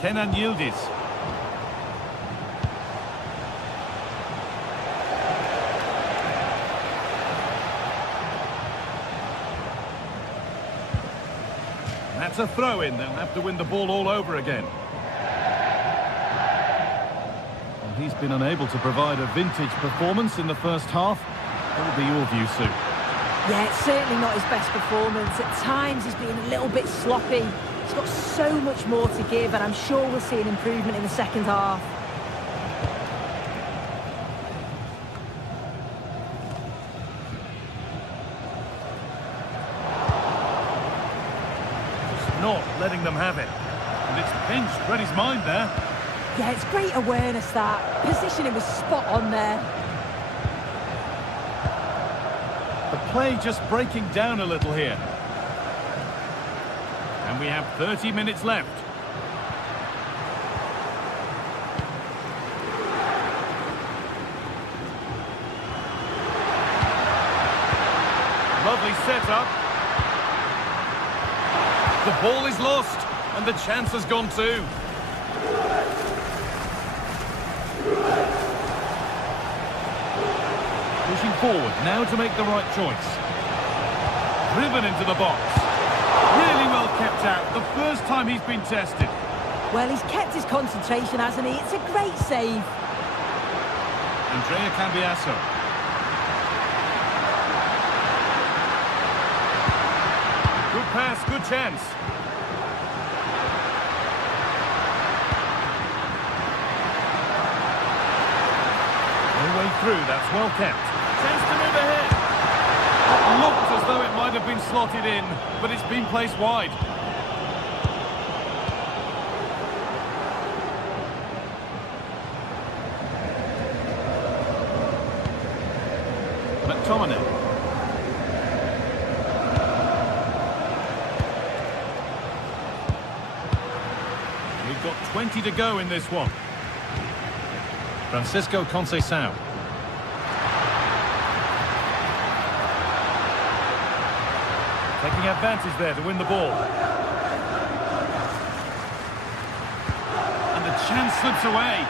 Kenan Yildiz. That's a throw-in. They'll have to win the ball all over again. And he's been unable to provide a vintage performance in the first half. What will be your view, Sue? Yeah, it's certainly not his best performance. At times he's been a little bit sloppy. He's got so much more to give, and I'm sure we'll see an improvement in the second half. Just not letting them have it. And it's pinched, read his mind there. Yeah, it's great awareness, that. Positioning was spot on there. The play just breaking down a little here. And we have 30 minutes left. Lovely setup. The ball is lost, and the chance has gone too. Pushing forward, now to make the right choice. Driven into the box. Really well kept out, the first time he's been tested. Well, he's kept his concentration, hasn't he? It's a great save. Andrea Cambiasso. Good pass, good chance. No way through, that's well kept. Chance to move ahead. It looked as though it might have been slotted in, but it's been placed wide. McTominay. We've got 20 to go in this one. Francisco Conceição. Taking advantage there to win the ball. And the chance slips away.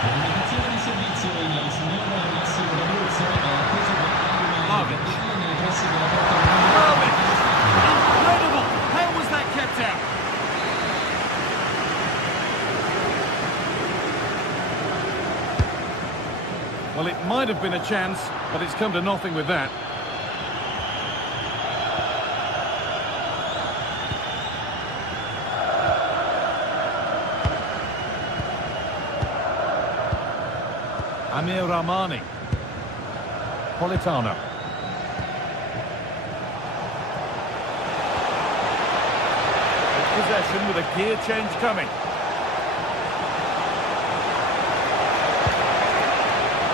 L'iniziazione di servizio il signor Massimo D'Ambrosio. Vlahovic. Vlahovic! Incredible! How was that kept out? Well, it might have been a chance, but it's come to nothing with that. Amir Rahmani. Politano. Possession with a gear change coming.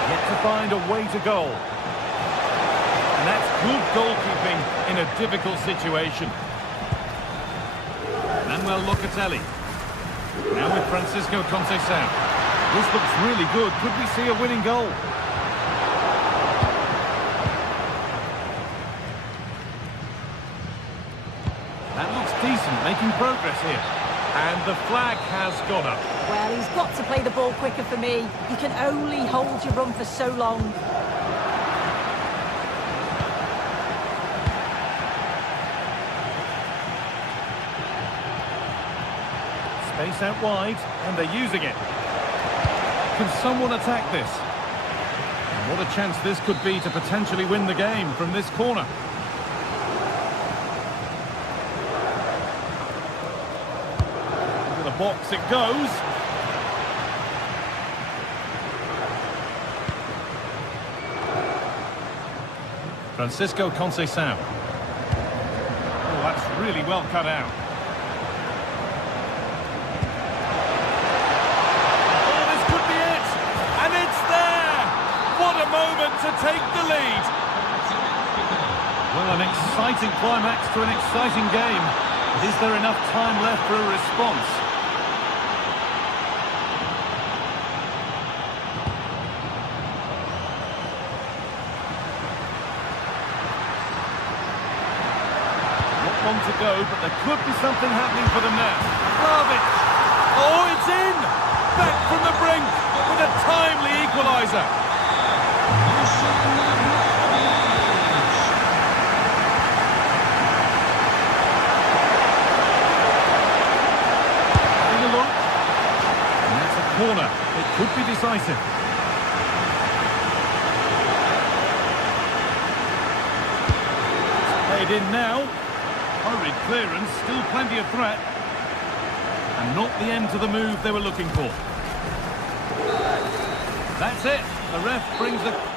Yet to find a way to goal. And that's good goalkeeping in a difficult situation. Manuel Locatelli. Now with Francisco Conceição. This looks really good. Could we see a winning goal? That looks decent, making progress here. And the flag has gone up. Well, he's got to play the ball quicker for me. You can only hold your run for so long. Space out wide, and they're using it. Can someone attack this? And what a chance this could be to potentially win the game from this corner. Into the box it goes. Francisco Conceição. Oh, that's really well cut out. What a moment to take the lead. Well, an exciting climax to an exciting game. But is there enough time left for a response? Not long to go, but there could be something happening for them now. Vlahovic! Oh, it's in! Back from the brink with a timely equaliser. Corner, it could be decisive. It's played in now. Hurried clearance, still plenty of threat. And not the end to the move they were looking for. That's it. The ref brings a